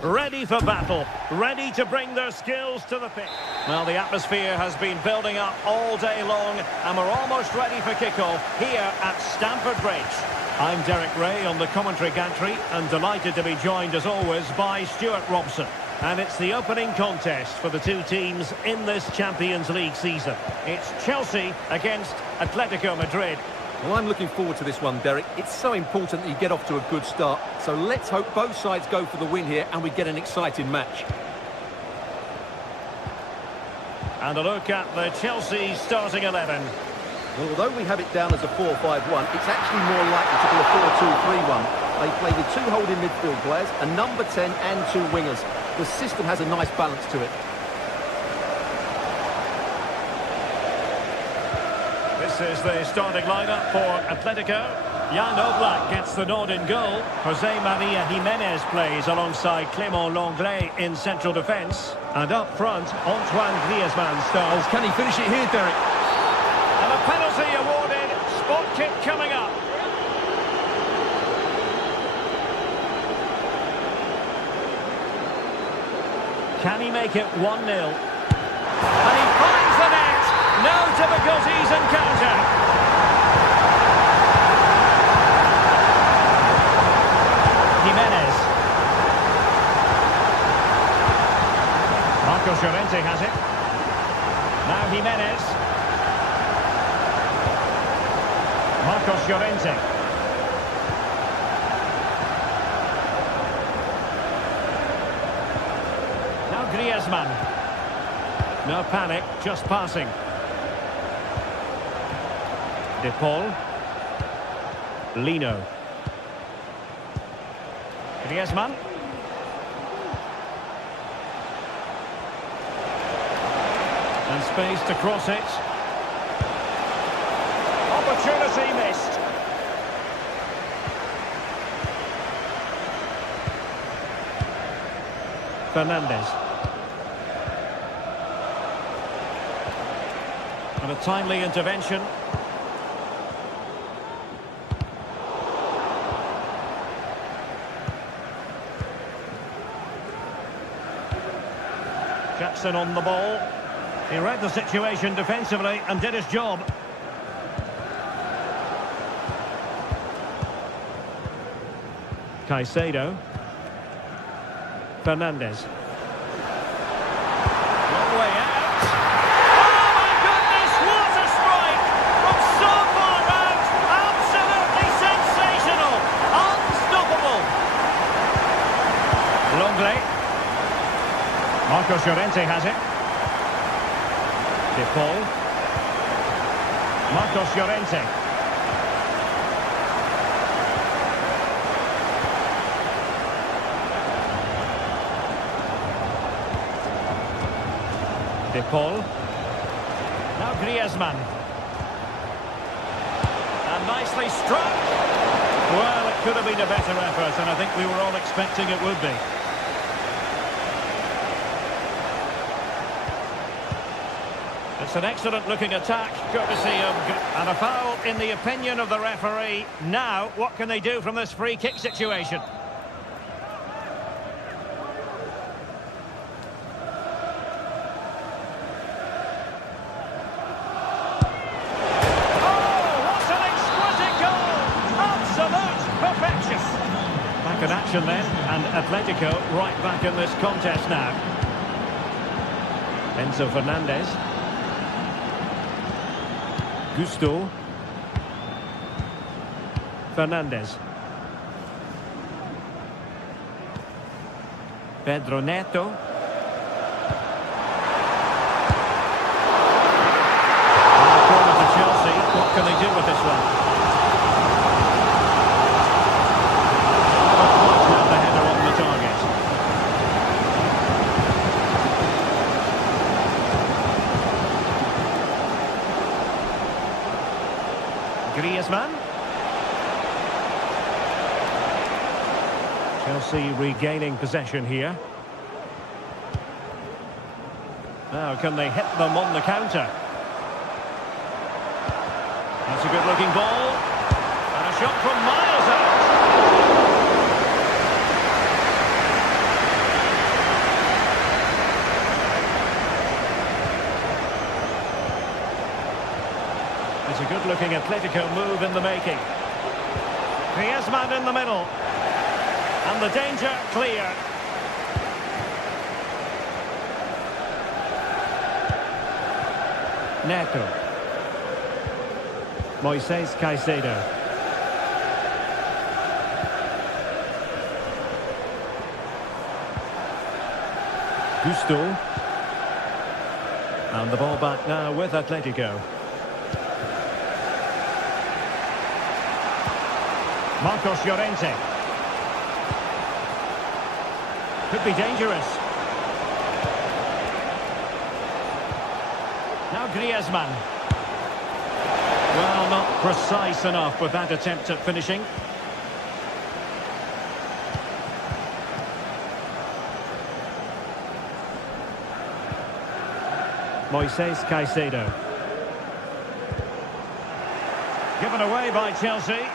Ready for battle, ready to bring their skills to the pitch. Well, the atmosphere has been building up all day long, and we're almost ready for kickoff here at Stamford Bridge. I'm Derek Ray on the commentary gantry, and delighted to be joined as always by Stuart Robson. And it's the opening contest for the two teams in this Champions League season. It's Chelsea against Atletico Madrid. Well, I'm looking forward to this one, Derek. It's so important that you get off to a good start. So let's hope both sides go for the win here and we get an exciting match. And a look at the Chelsea starting 11. Well, although we have it down as a 4-5-1, it's actually more likely to be a 4-2-3-1. They play with two holding midfield players, a number 10 and two wingers. The system has a nice balance to it. This is the starting lineup for Atletico. Jan Oblak gets the nod in goal. Jose Maria Jimenez plays alongside Clément Lenglet in central defence. And up front, Antoine Griezmann starts. Can he finish it here, Derek? And a penalty awarded. Spot kick coming up. Can he make it 1-0? And he finds the net. No difficulties in counter. Jimenez. Marcos Llorente has it. Now Jimenez. Marcos Llorente. Now Griezmann. No panic, just passing. De Paul. Lino. Griezmann. And space to cross it. Opportunity missed. Fernandez. And a timely intervention. Jackson on the ball. He read the situation defensively and did his job. Caicedo. Fernandez. Long way out. Oh my goodness, what a strike! From so far out, absolutely sensational! Unstoppable! Lenglet. Marcos Llorente has it. De Paul. Marcos Llorente. De Paul. Now Griezmann. And nicely struck. Well, it could have been a better effort, and I think we were all expecting it would be. It's an excellent-looking attack, courtesy of... And a foul in the opinion of the referee. Now, what can they do from this free kick situation? Back in action then, and Atletico right back in this contest now. Enzo Fernandez. Gusto. Fernandez. Pedro Neto. And the corner to Chelsea. What can they do with this one? Griezmann. Chelsea regaining possession here. Now, can they hit them on the counter? That's a good-looking ball. And a shot from miles out. It's a good-looking Atletico move in the making. Griezmann in the middle. And the danger clear. Neto. Moises Caicedo. Gusto. And the ball back now with Atletico. Marcos Llorente. Could be dangerous. Now Griezmann. Well, not precise enough with that attempt at finishing. Moises Caicedo. Given away by Chelsea.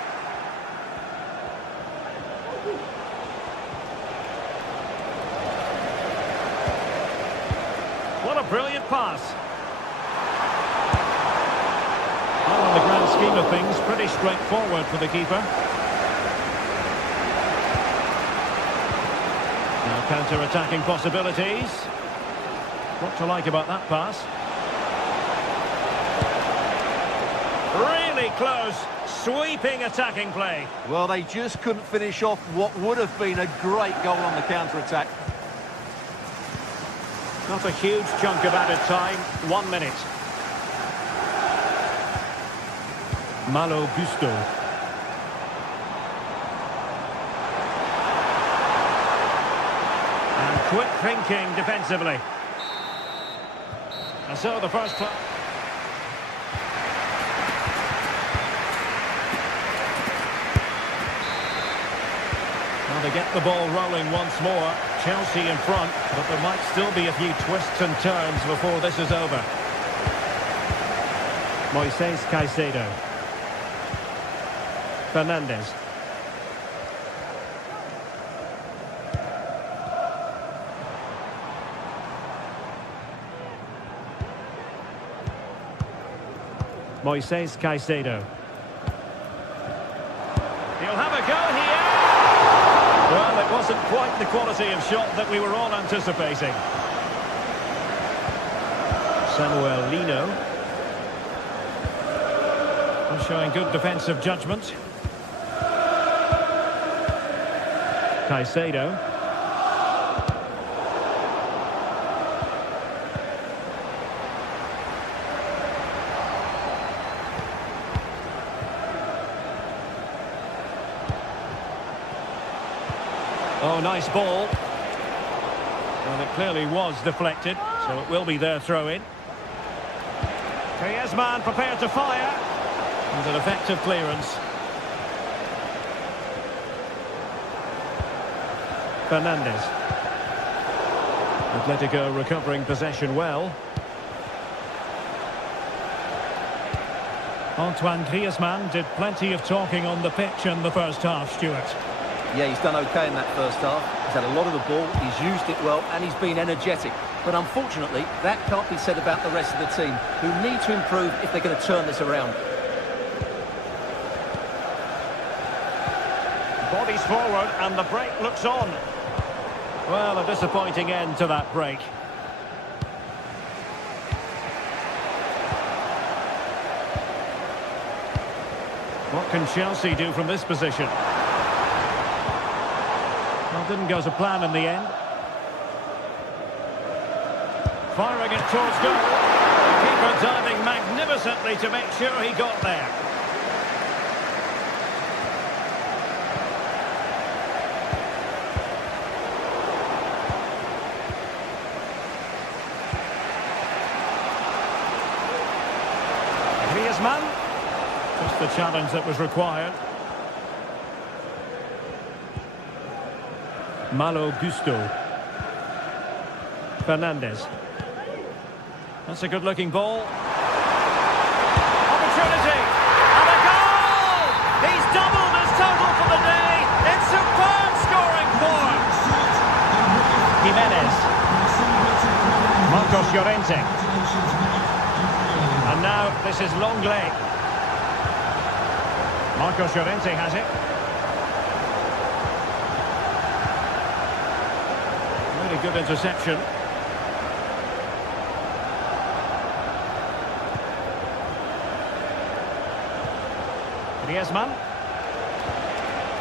What a brilliant pass. Well, in the grand scheme of things, pretty straightforward for the keeper. Now counter-attacking possibilities. What to like about that pass? Really close, sweeping attacking play. Well, they just couldn't finish off what would have been a great goal on the counter-attack. Not a huge chunk of added time, 1 minute. Malo Gusto. And quick thinking defensively. And so the first... Well, they get the ball rolling once more. Chelsea in front, but there might still be a few twists and turns before this is over. Moises Caicedo. Fernandes. Moises Caicedo. He'll have a go here. Well, it wasn't quite the quality of shot that we were all anticipating. Samuel Lino. Showing good defensive judgment. Caicedo. Oh, nice ball. Well, it clearly was deflected, so it will be their throw-in. Griezmann prepared to fire. And an effective clearance. Fernandes. Atletico recovering possession well. Antoine Griezmann did plenty of talking on the pitch in the first half, Stuart. Yeah, he's done okay in that first half. He's had a lot of the ball, he's used it well, and he's been energetic. But unfortunately, that can't be said about the rest of the team, who need to improve if they're going to turn this around. Bodies forward, and the break looks on. Well, a disappointing end to that break. What can Chelsea do from this position? Well, didn't go to plan in the end. Firing it towards goal. The keeper diving magnificently to make sure he got there. Griezmann. Just the challenge that was required. Malo Gusto. Fernandes. That's a good-looking ball. Opportunity! And a goal! He's doubled his total for the day. It's superb scoring form. Jimenez. Marcos Llorente. And now this is Longley. Marcos Llorente has it. Really good interception. Griezmann.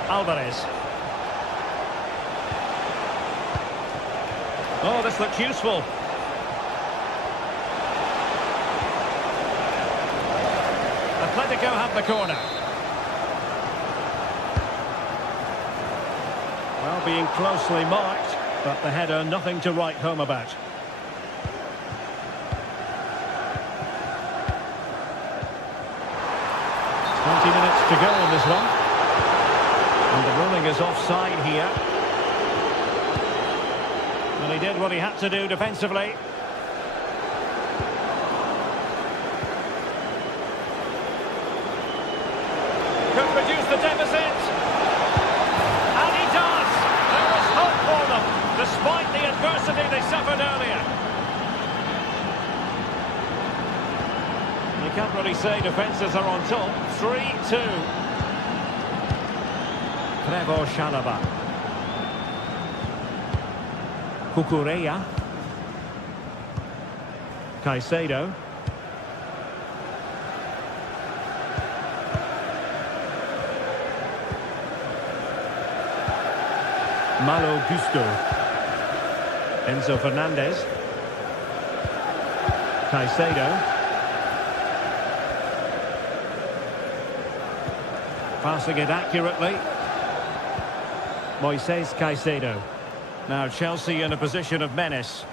Alvarez. Oh, this looks useful. Atletico have the corner. Well, being closely marked, but the header nothing to write home about. Minutes to go in this one. And the ruling is offside here. And he did what he had to do defensively. Could reduce the deficit. And he does! There was hope for them, despite the adversity they suffered earlier. You can't really say defences are on top. 3-2. Trevoh Chalobah. Cucurella. Caicedo. Malo Gusto. Enzo Fernandez. Caicedo. Passing it accurately. Moises Caicedo. Now Chelsea in a position of menace.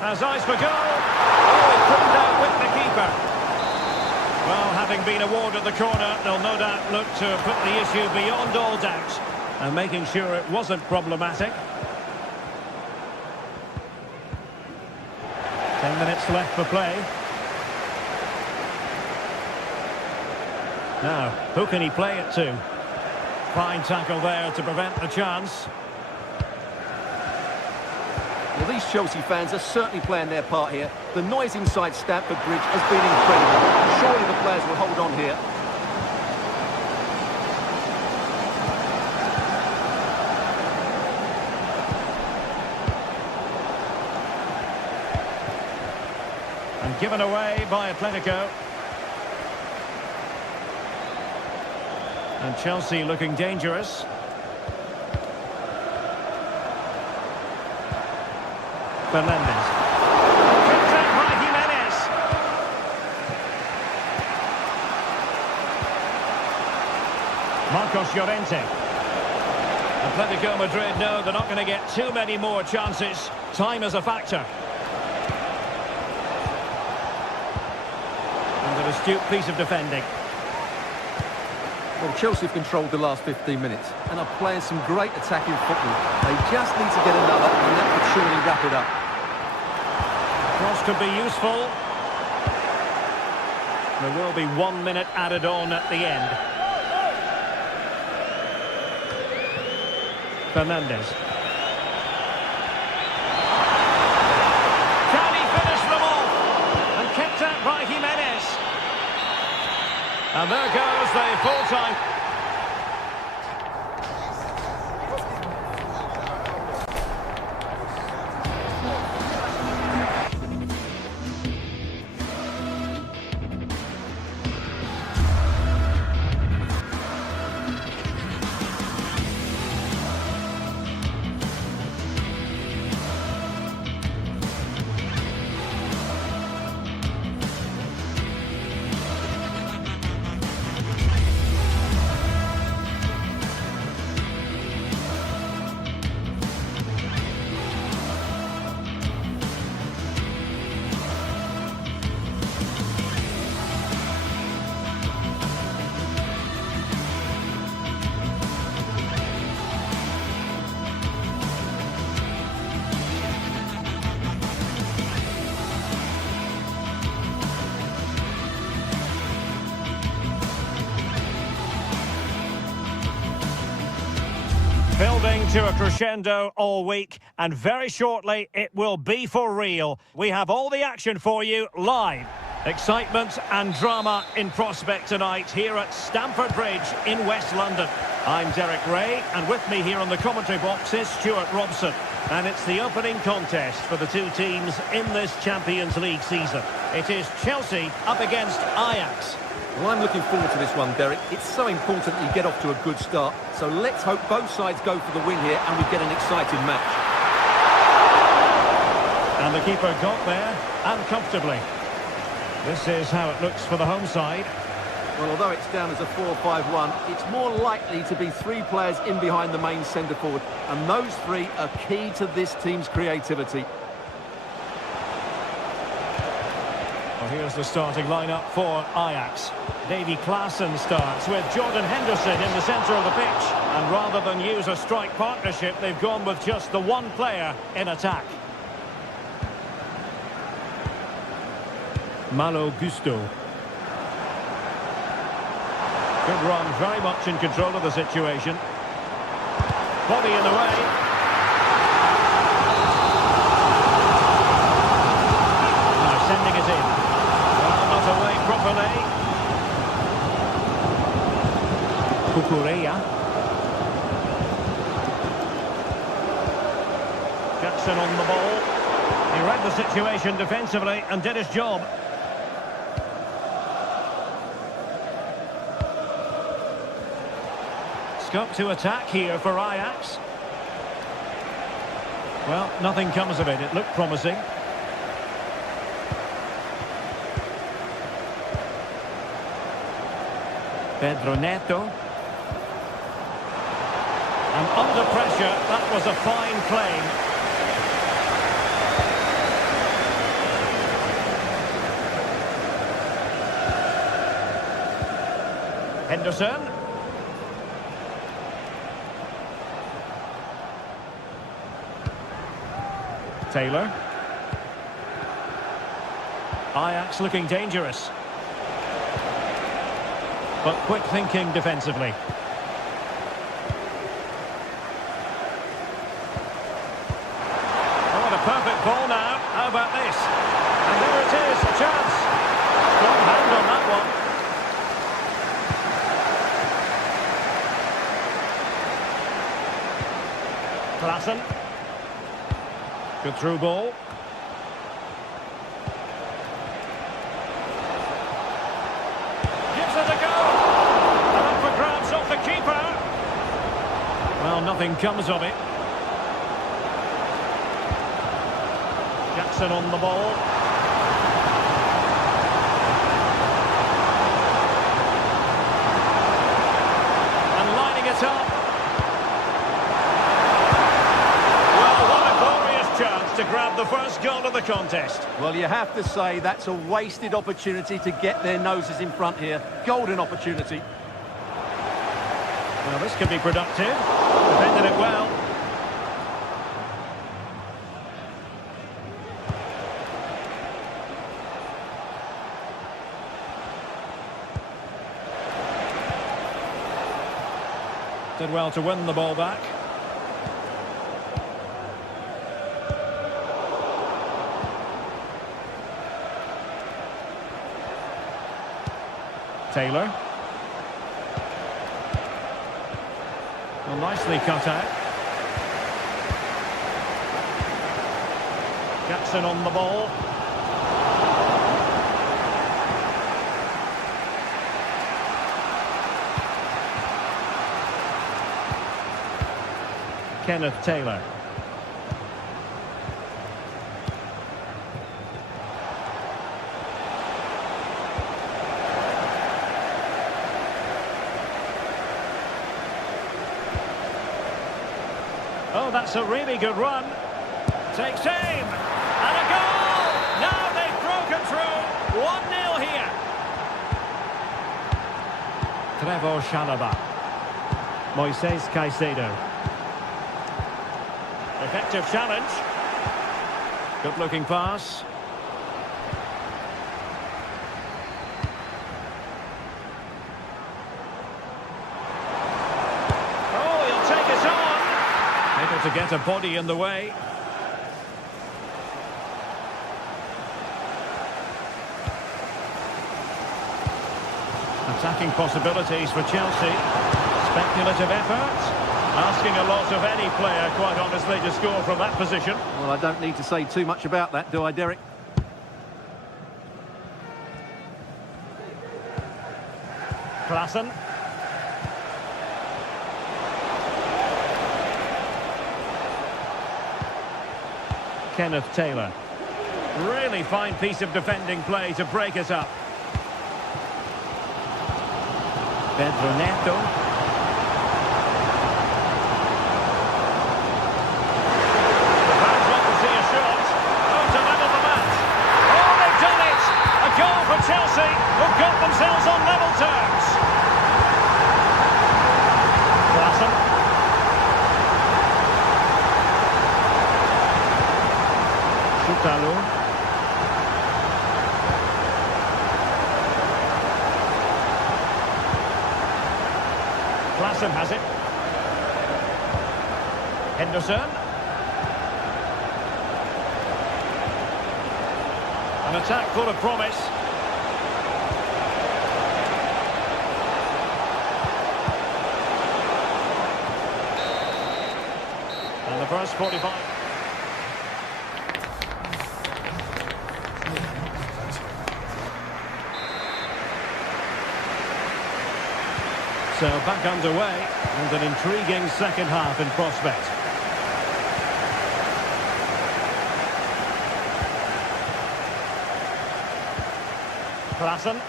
Has eyes for goal. Oh, it pulled out with the keeper. Well, having been awarded the corner, they'll no doubt look to put the issue beyond all doubt and making sure it wasn't problematic. 10 minutes left for play. Now, who can he play it to? Fine tackle there to prevent the chance. Well, these Chelsea fans are certainly playing their part here. The noise inside Stamford Bridge has been incredible. Surely the players will hold on here. And given away by Atletico. And Chelsea looking dangerous. Fernandez. Kicked out by Jimenez. Marcos Llorente. Atletico Madrid know they're not going to get too many more chances. Time is a factor. And an astute piece of defending. Well, Chelsea have controlled the last 15 minutes and are playing some great attacking football. They just need to get another and that could surely wrap it up. Cross could be useful. There will be 1 minute added on at the end. Fernandez. Can he finish them off? And kept out by Jimenez. And there goes the full-time. Building to a crescendo all week, and very shortly it will be for real. We have all the action for you live. Excitement and drama in prospect tonight here at Stamford Bridge in West London. I'm Derek Ray, and with me here on the commentary box is Stuart Robson. And it's the opening contest for the two teams in this Champions League season. It is Chelsea up against Ajax. Well, I'm looking forward to this one, Derek. It's so important that you get off to a good start. So let's hope both sides go for the win here and we get an exciting match. And the keeper got there, and comfortably. This is how it looks for the home side. Well, although it's down as a 4-5-1, it's more likely to be three players in behind the main centre-forward. And those three are key to this team's creativity. Well, here's the starting lineup for Ajax. Davy Klaassen starts with Jordan Henderson in the centre of the pitch. And rather than use a strike partnership, they've gone with just the one player in attack. Malo Gusto. Good run, very much in control of the situation. Body in the way. Now sending it in. Well, not away properly. Kukureya. Jackson on the ball. He read the situation defensively and did his job. Scope to attack here for Ajax. Well, nothing comes of it. It looked promising. Pedro Neto. And under pressure, that was a fine claim. Henderson. Taylor. Ajax looking dangerous. But quick thinking defensively. Oh, what a perfect ball now. How about this? And there it is, a chance. Strong hand on that one. Klaassen. Good through ball. Gives it a go. And up for grabs off the keeper. Well, nothing comes of it. Jackson on the ball. And lining it up. Chance to grab the first goal of the contest. Well, you have to say that's a wasted opportunity to get their noses in front here. Golden opportunity. Well, this could be productive. Defended it well. Did well to win the ball back. Taylor. Well, nicely cut out. Jackson on the ball. Kenneth Taylor. Oh, that's a really good run. Takes aim. And a goal! Now they've broken through. 1-0 here. Trevor Chalobah. Moises Caicedo. Effective challenge. Good-looking pass. To get a body in the way. Attacking possibilities for Chelsea. Speculative effort. Asking a lot of any player, quite honestly, to score from that position. Well, I don't need to say too much about that, do I, Derek? Klaassen. Kenneth Taylor. Really fine piece of defending play to break us up. Pedro Neto. The fans want to see a shot. Oh, to level the match. Oh, they've done it! A goal for Chelsea, who've got themselves on level terms. Klaassen. Chutalo. Klaassen has it. Henderson. An attack full of promise. And the first 45. So back underway, and an intriguing second half in prospect. Klaassen.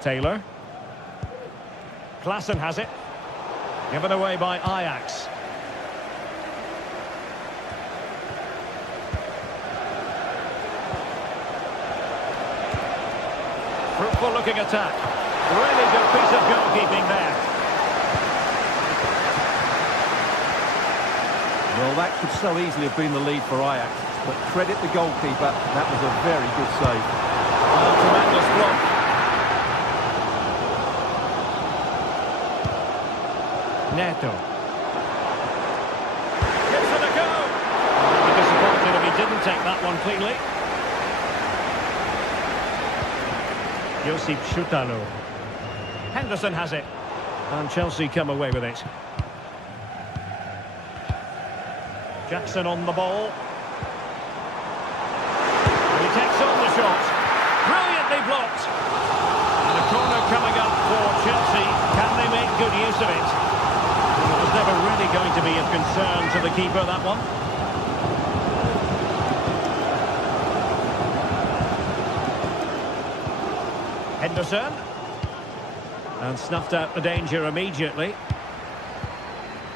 Taylor. Klaassen has it. Given away by Ajax. Fruitful looking attack. Really good piece of goalkeeping there. Well, that could so easily have been the lead for Ajax. But credit the goalkeeper, that was a very good save. Oh, tremendous block. Neto. Gives it a go. I'd be disappointed if he didn't take that one cleanly. Josip Chutalo. Henderson has it. And Chelsea come away with it. Jackson on the ball. And he takes on the shot. Brilliantly blocked. And a corner coming up for Chelsea. Can they make good use of it? It was never really going to be of concern to the keeper, that one. Henderson. And snuffed out the danger immediately.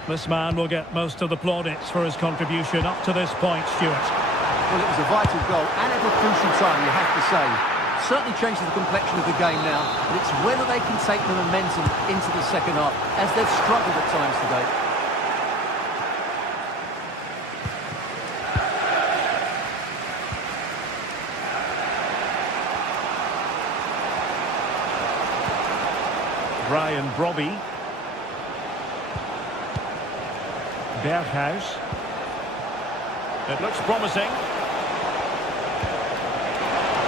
This man will get most of the plaudits for his contribution up to this point, Stuart. Well, it was a vital goal, and at a crucial time, you have to say. Certainly changes the complexion of the game now, but it's whether they can take the momentum into the second half, as they've struggled at times today. Brian Brobby. Berghuis. It looks promising.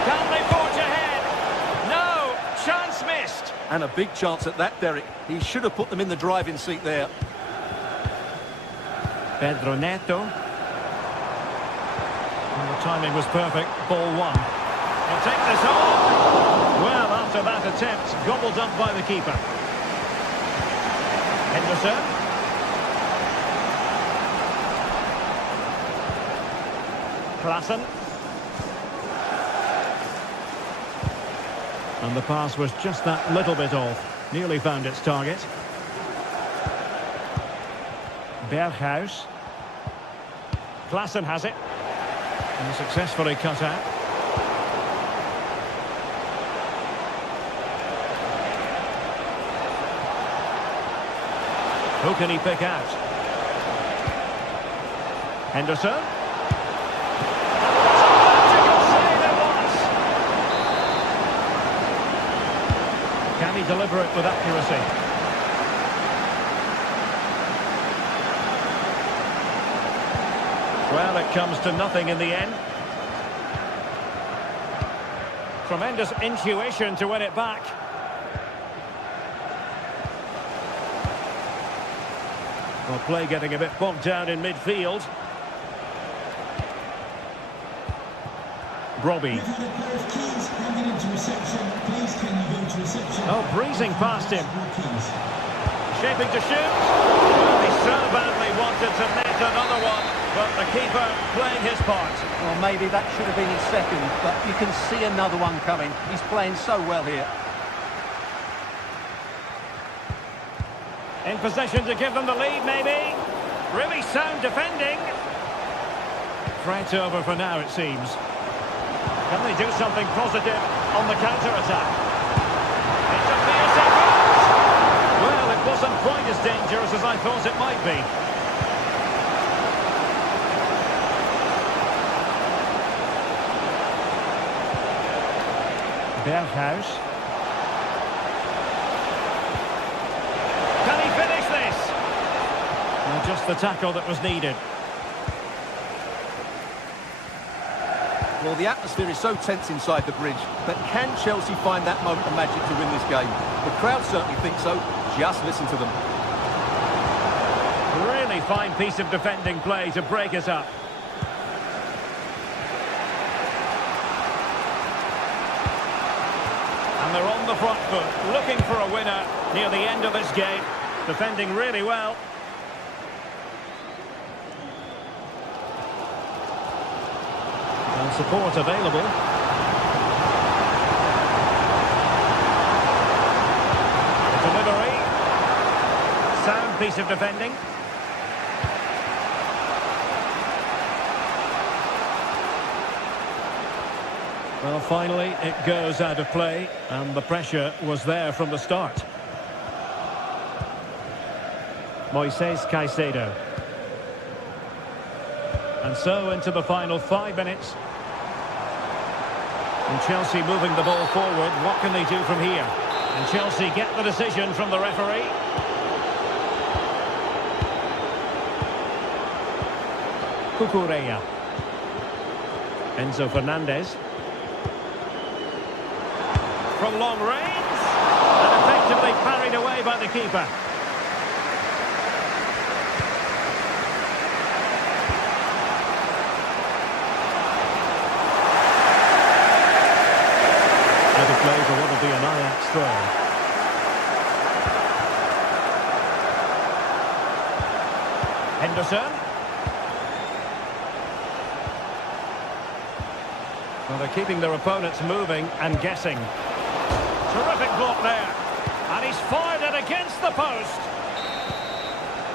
Can they forge ahead? No! Chance missed! And a big chance at that, Derek. He should have put them in the driving seat there. Pedro Neto. And the timing was perfect. Ball one. He'll take this on. Well, after that attempt, gobbled up by the keeper. Henderson. Klaassen. And the pass was just that little bit off. Nearly found its target. Berghuis. Klaassen has it. And successfully cut out. Who can he pick out? Henderson. Can he deliver it with accuracy? Well, it comes to nothing in the end. Tremendous intuition to win it back. Well, play getting a bit bogged down in midfield. Robbie. Oh, breezing past him. Shaping to shoot. Well, he so badly wanted to net another one, but the keeper playing his part. Well, maybe that should have been his second, but you can see another one coming. He's playing so well here. In possession to give them the lead, maybe. Really sound defending. Threat over for now, it seems. Can they do something positive on the counter-attack? It's a fierce effort! Well, it wasn't quite as dangerous as I thought it might be. Berghuis. Can he finish this? Well, just the tackle that was needed. Well, the atmosphere is so tense inside the bridge, but can Chelsea find that moment of magic to win this game? The crowd certainly think so. Just listen to them. Really fine piece of defending play to break us up. And they're on the front foot, looking for a winner near the end of this game. Defending really well. And support available. Delivery. Sound piece of defending. Well, finally, it goes out of play, and the pressure was there from the start. Moises Caicedo. And so into the final 5 minutes. And Chelsea moving the ball forward. What can they do from here? And Chelsea get the decision from the referee. Cucurella. Enzo Fernandez. From long range. And effectively parried away by the keeper. Out of play for what will be an Ajax throw. Henderson. Well, they're keeping their opponents moving and guessing. Terrific block there. And he's fired it against the post.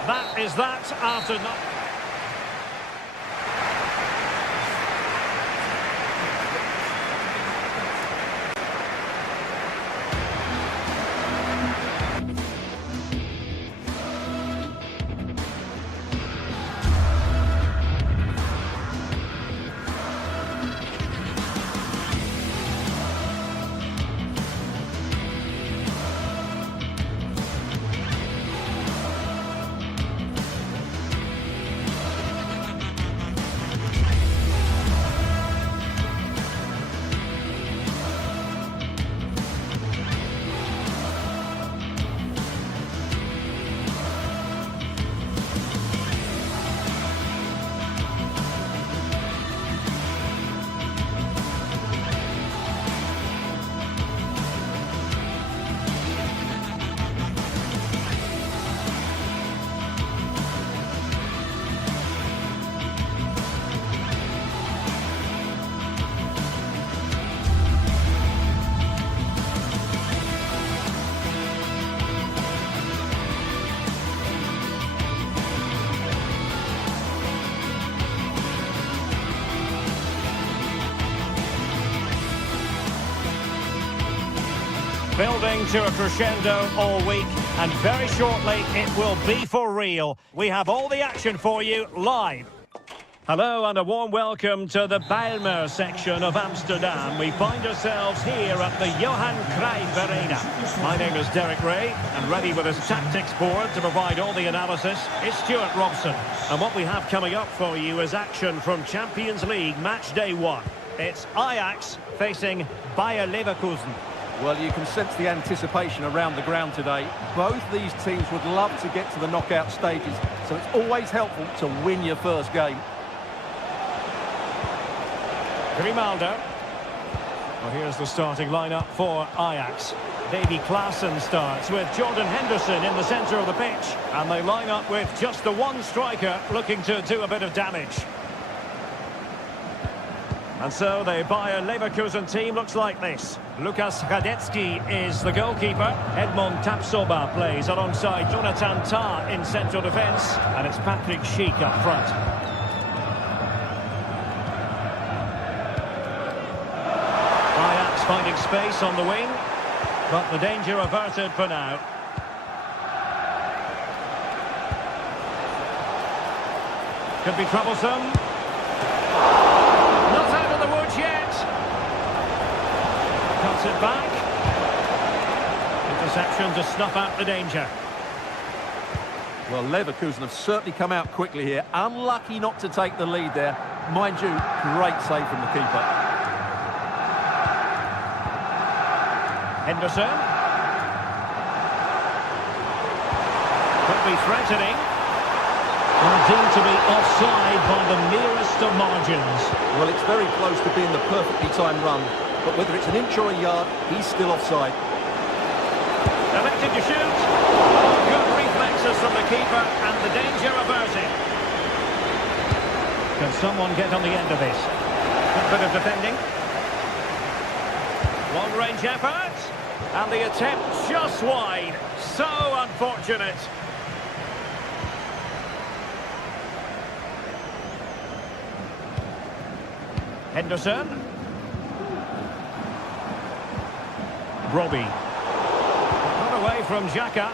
That is that after... Building to a crescendo all week, and very shortly it will be for real. We have all the action for you live. Hello and a warm welcome to the Bijlmer section of Amsterdam. We find ourselves here at the Johan Cruyff Arena. My name is Derek Ray, and ready with his tactics board to provide all the analysis is Stuart Robson. And what we have coming up for you is action from Champions League match day 1. It's Ajax facing Bayer Leverkusen. Well, you can sense the anticipation around the ground today. Both these teams would love to get to the knockout stages, so it's always helpful to win your first game. Grimaldo. Well, here's the starting lineup for Ajax. Davy Klaassen starts with Jordan Henderson in the centre of the pitch. And they line up with just the one striker looking to do a bit of damage. And so the Bayer Leverkusen team looks like this. Lukas Radetzky is the goalkeeper. Edmond Tapsoba plays alongside Jonathan Tah in central defence. And it's Patrick Schick up front. Finding space on the wing, but the danger averted for now. Could be troublesome. Not out of the woods yet. Cuts it back. Interception to snuff out the danger. Well, Leverkusen have certainly come out quickly here. Unlucky not to take the lead there. Mind you, great save from the keeper. Henderson. Could be threatening. And deemed to be offside by the nearest of margins. Well, it's very close to being the perfectly timed run, but whether it's an inch or a yard, he's still offside. Elected to shoot. Oh, good reflexes from the keeper, and the danger averted. Can someone get on the end of this? Good bit of defending. Long-range effort. And the attempt just wide. So unfortunate. Henderson. Robbie. Got away from Xhaka.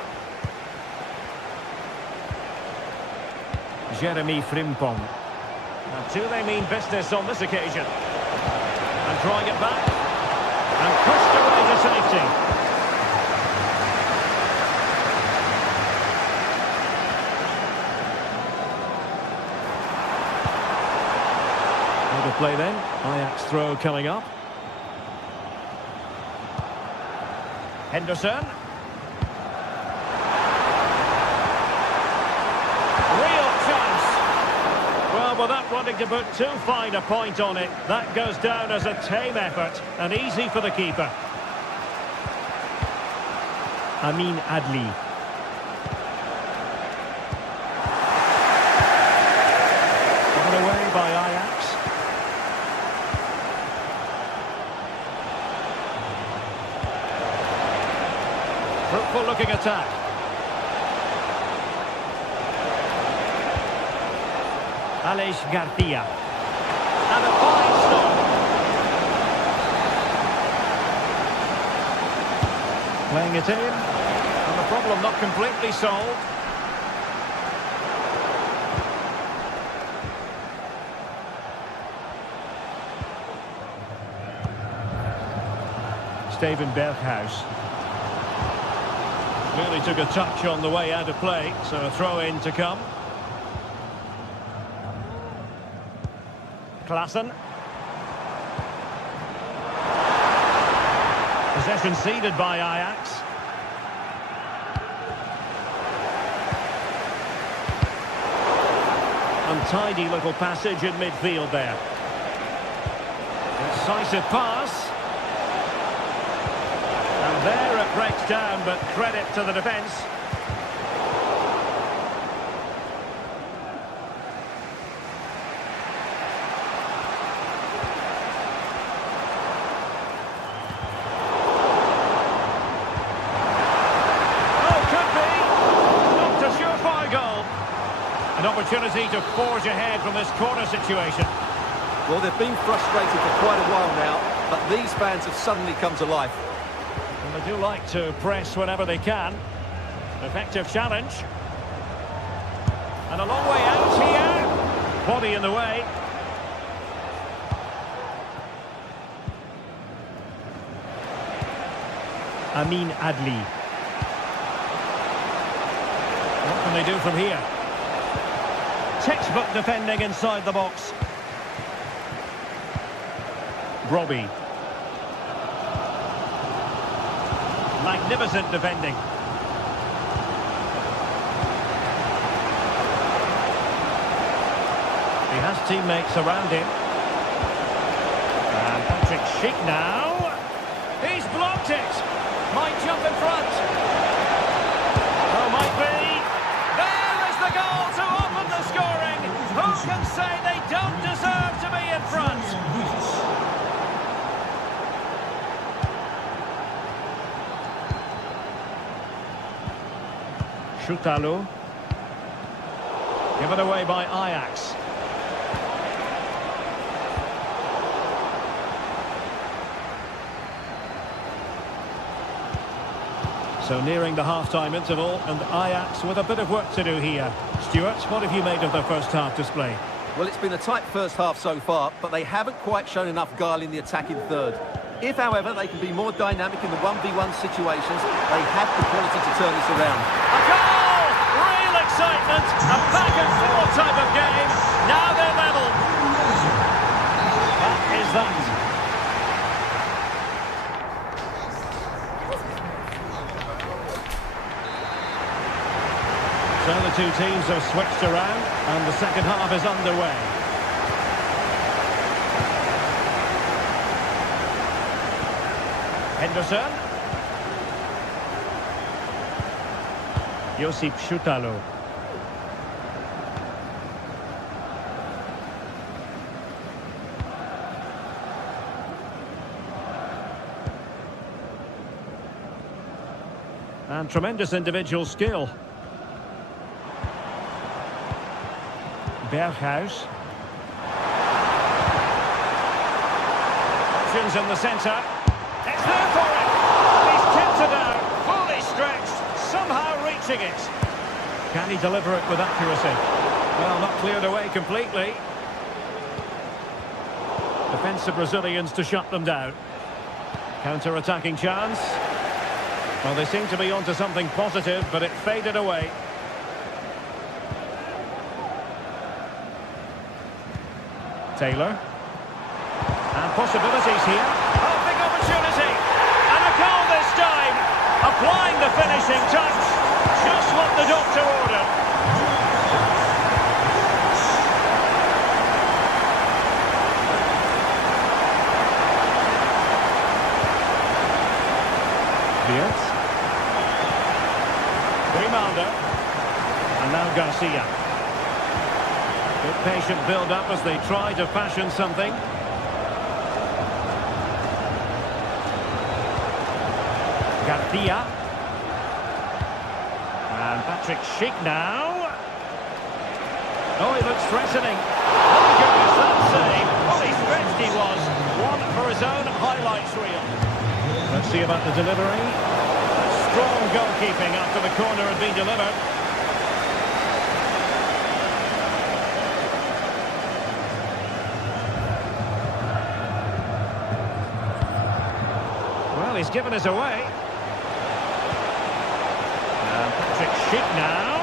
Jeremy Frimpong. Now, do they mean business on this occasion? And drawing it back. And pushed away to safety. Good play then. Ajax throw coming up. Henderson. Real chance. Well, without wanting to put too fine a point on it, that goes down as a tame effort and easy for the keeper. Amin Adli. Given away by Ajax. Fruitful looking attack. Aleix Garcia. And a fine stop. Playing it in. And the problem not completely solved. Steven Berghuis. Clearly took a touch on the way out of play, so a throw-in to come. Klaassen. Possession ceded by Ajax. Untidy little passage in midfield there. Incisive pass. And there it breaks down, but credit to the defence. An opportunity to forge ahead from this corner situation. Well, they've been frustrated for quite a while now, but these fans have suddenly come to life. And they do like to press whenever they can. Effective challenge. And a long way out here. Body in the way. Amin Adli. What can they do from here? Textbook defending inside the box. Robbie. Magnificent defending. He has teammates around him. And Patrick Schick now. He's blocked it. Might jump in front. Oh, might be. There is the goal to open the scoring. Who can say they don't deserve to be in front? Schutalo. Given away by Ajax. So nearing the half-time interval, and Ajax with a bit of work to do here. Stuart, what have you made of their first half display? Well, it's been a tight first half so far, but they haven't quite shown enough guile in the attacking third. If, however, they can be more dynamic in the 1v1 situations, they have the quality to turn this around. A goal! Real excitement! A back-and-forth type of game. Now they're level. That is that. So the two teams have switched around, and the second half is underway. Henderson. Josip Schutalo. And tremendous individual skill. Berghuis. Options in the centre. It's there for him. He's tipped it out, fully stretched, somehow reaching it. Can he deliver it with accuracy? Well, not cleared away completely. Defensive Brazilians to shut them down. Counter-attacking chance. Well, they seem to be onto something positive, but it faded away. Taylor. And possibilities here. Oh, big opportunity. And a goal this time. Applying the finishing touch. Just what the doctor ordered. Beers. Grimaldo. And now Garcia. Good patient build-up as they try to fashion something. Garcia. And Patrick Schick now. Oh, he looks threatening. Oh, goodness, that save. Fully stretched he was. One for his own highlights reel. Let's see about the delivery. Strong goalkeeping after the corner had been delivered. Well, he's given us away. And Patrick Schick now.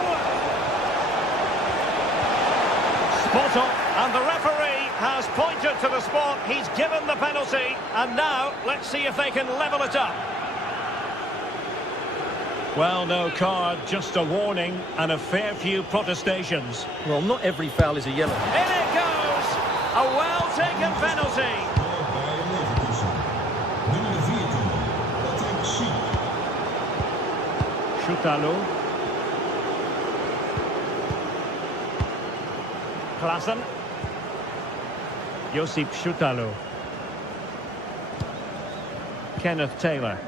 Spot on. And the referee has pointed to the spot. He's given the penalty. And now, let's see if they can level it up. Well, no card, just a warning and a fair few protestations. Well, not every foul is a yellow. In it goes! A well-taken penalty. Schutalo. Klaassen. Josip Schutalo. Kenneth Taylor.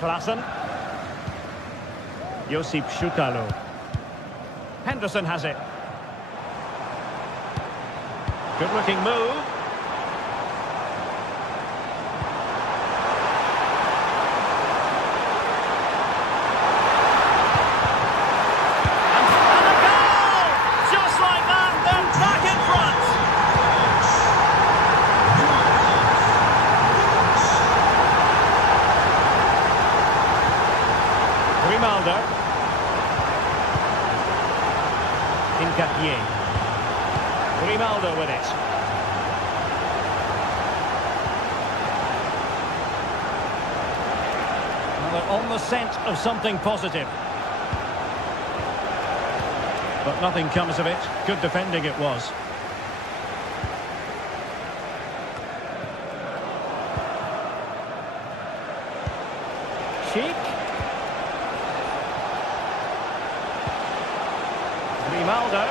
Klaassen. Josip Schutalo. Henderson has it. Good-looking move. Cartier. Grimaldo with it. Well, they're on the scent of something positive. But nothing comes of it. Good defending it was. Sheik. Grimaldo.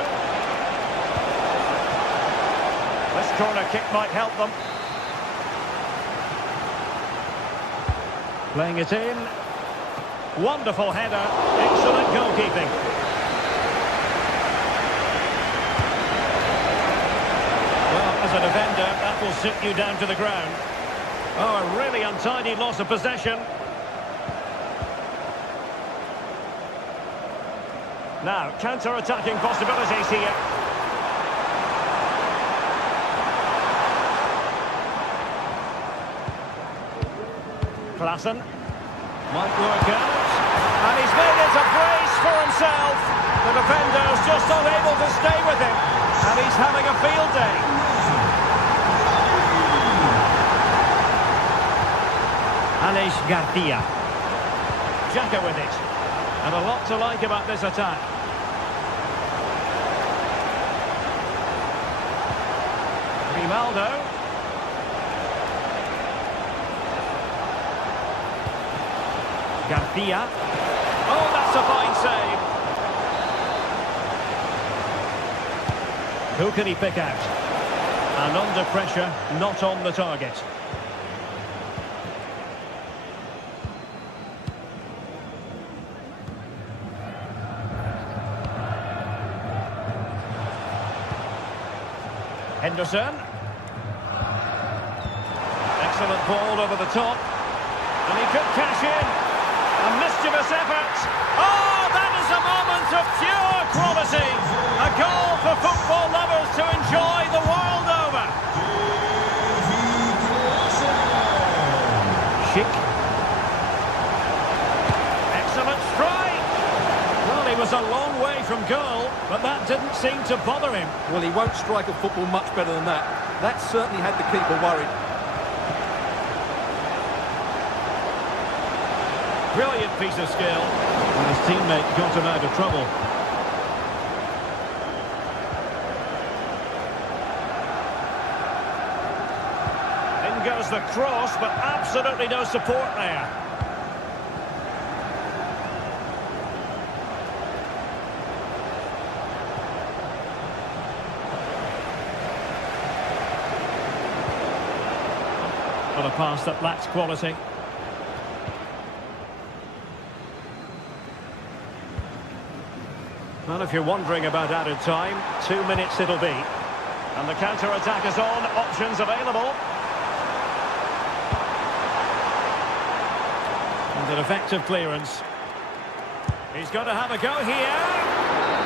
This corner kick might help them. Playing it in. Wonderful header. Excellent goalkeeping. Well, as a defender, that will sit you down to the ground. Oh, a really untidy loss of possession. Now, counter-attacking possibilities here. Klaassen might work out. And he's made it a brace for himself. The defender's just unable to stay with him. And he's having a field day. Alex Garcia. Xhaka with it. And a lot to like about this attack. Grimaldo. Garcia. Oh, that's a fine save. Who can he pick out? And under pressure, not on the target. Henderson. Excellent ball over the top. And he could cash in. A mischievous effort. Oh, that is a moment of pure quality. A goal for football lovers to enjoy the world over. Sheik. Excellent strike. Well, he was a long way from goal, but that didn't seem to bother him. Well, he won't strike a football much better than that. That certainly had the keeper worried. Brilliant piece of skill. And his teammate got him out of trouble. In goes the cross, but absolutely no support there. But a pass that lacks quality. Well, if you're wondering about added time, 2 minutes it'll be. And the counter-attack is on, options available. And an effective clearance. He's got to have a go here.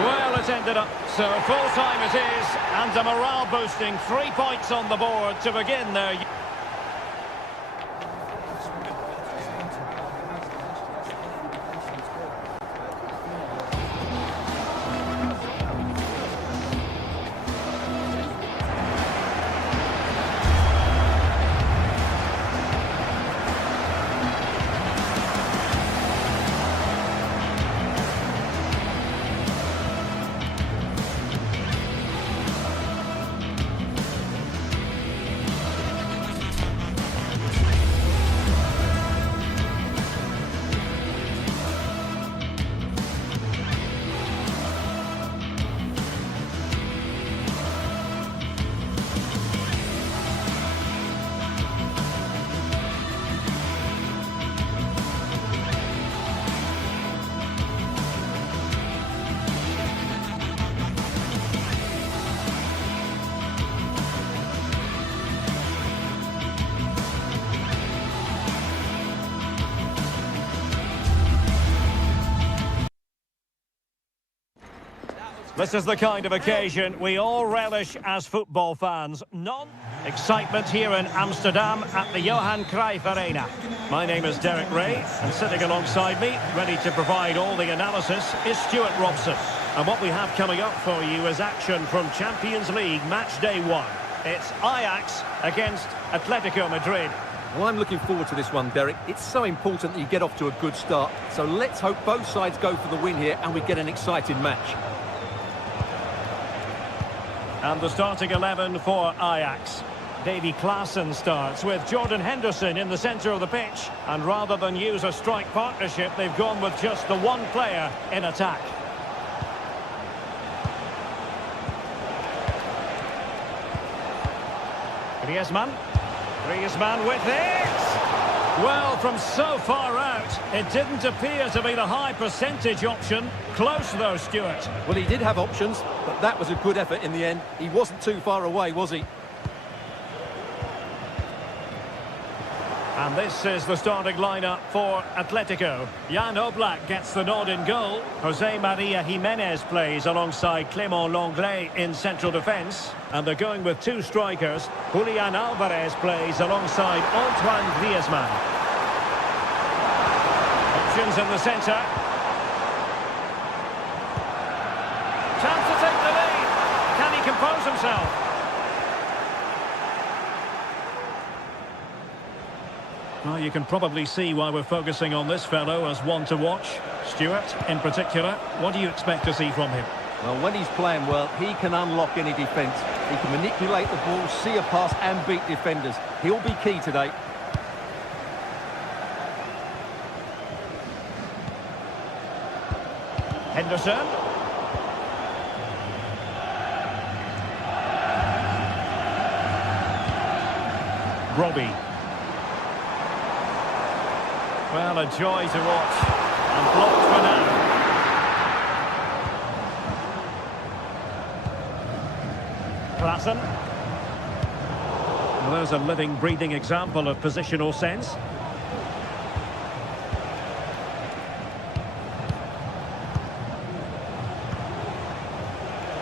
Well, it's ended up, so full-time it is. And a morale-boosting 3 points on the board to begin their... This is the kind of occasion we all relish as football fans. Non-excitement here in Amsterdam at the Johan Cruyff Arena. My name is Derek Ray, and sitting alongside me, ready to provide all the analysis, is Stuart Robson. And what we have coming up for you is action from Champions League match day 1. It's Ajax against Atletico Madrid. Well, I'm looking forward to this one, Derek. It's so important that you get off to a good start. So let's hope both sides go for the win here and we get an exciting match. And the starting 11 for Ajax. Davy Klaassen starts with Jordan Henderson in the centre of the pitch. And rather than use a strike partnership, they've gone with just the one player in attack. Griezmann with it! Well, from so far out, it didn't appear to be the high percentage option. Close though, Stuart. Well, he did have options, but that was a good effort in the end. He wasn't too far away, was he? And this is the starting lineup for Atletico. Jan Oblak gets the nod in goal. Jose Maria Jimenez plays alongside Clément Lenglet in central defence. And they're going with two strikers. Julian Alvarez plays alongside Antoine Griezmann. Options in the centre. Chance to take the lead. Can he compose himself? Well, you can probably see why we're focusing on this fellow as one to watch. Stuart, in particular, what do you expect to see from him? Well, when he's playing well, he can unlock any defence. He can manipulate the ball, see a pass and beat defenders. He'll be key today. Henderson. Robbie. Well, a joy to watch. And blocked for now. Klaassen. Well, there's a living, breathing example of positional sense.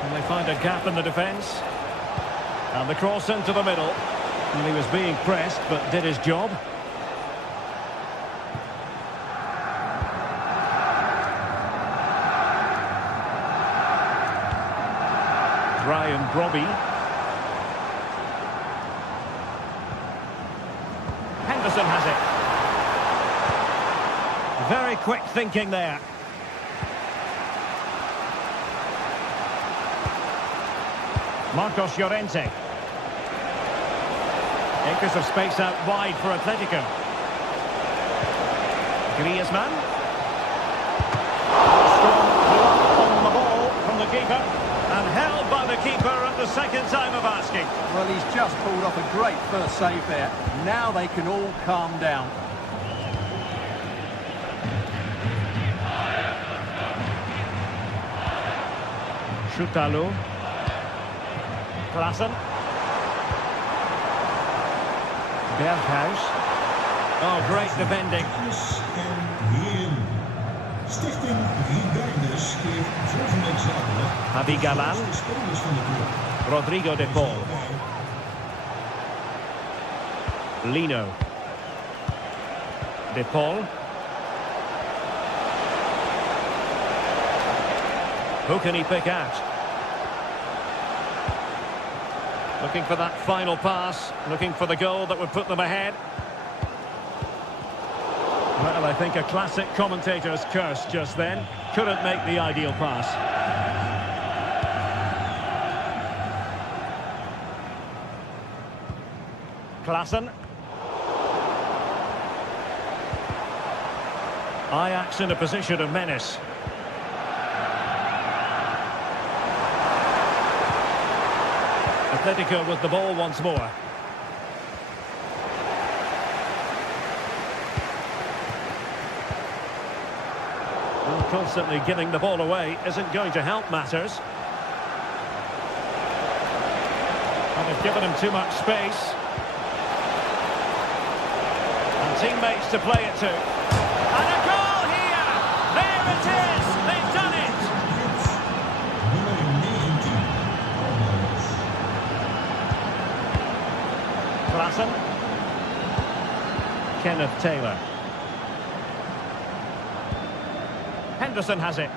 And they find a gap in the defence. And the cross into the middle. And he was being pressed, but did his job. Brian Brobby. Henderson has it. Very quick thinking there. Marcos Llorente. Acres of space out wide for Atletico. Griezmann. Strong block on the ball from the keeper. And held by the keeper at the second time of asking. Well, he's just pulled off a great first save there. Now they can all calm down. Schutalo. Klaassen. Berghuis. Oh, great defending. Stichting Guidance geeft volgende examen. Javi Galán. Rodrigo de Paul. Lino. De Paul. Who can he pick out? Looking for that final pass. Looking for the goal that would put them ahead. Well, I think a classic commentator's curse just then. Couldn't make the ideal pass. Klaassen. Ajax in a position of menace. Atletico with the ball once more. Constantly giving the ball away isn't going to help matters. And they've given him too much space. And teammates to play it to. And a goal here! There it is! They've done it! Klaassen. Kenneth Taylor. Henderson has it.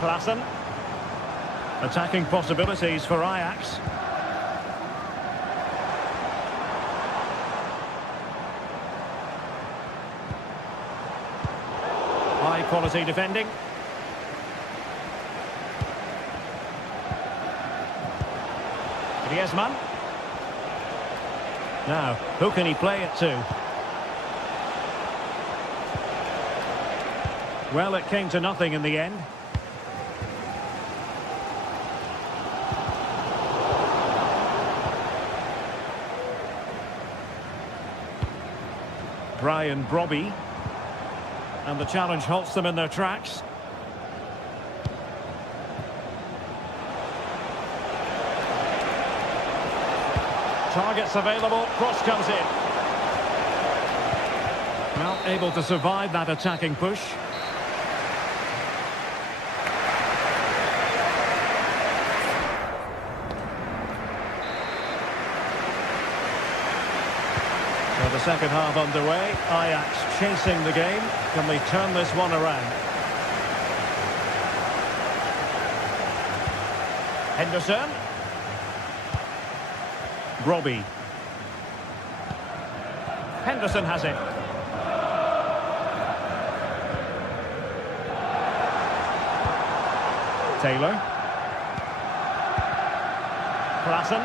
Klaassen. Attacking possibilities for Ajax. High quality defending. Griezmann. Now, who can he play it to? Well, it came to nothing in the end. Brian Brobby. And the challenge halts them in their tracks. Targets available, cross comes in. Well, able to survive that attacking push. So the second half underway, Ajax chasing the game. Can they turn this one around? Henderson. Brobby. Henderson has it. Taylor. Klaassen.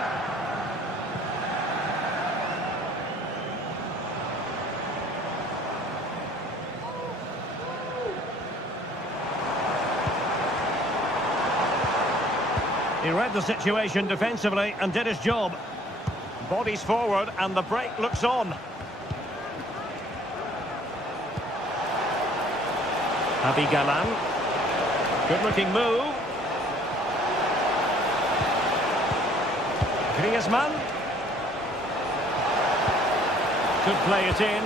He read the situation defensively and did his job. Bodies forward and the break looks on. Javi Galan. Good looking move. Griezmann. Could play it in.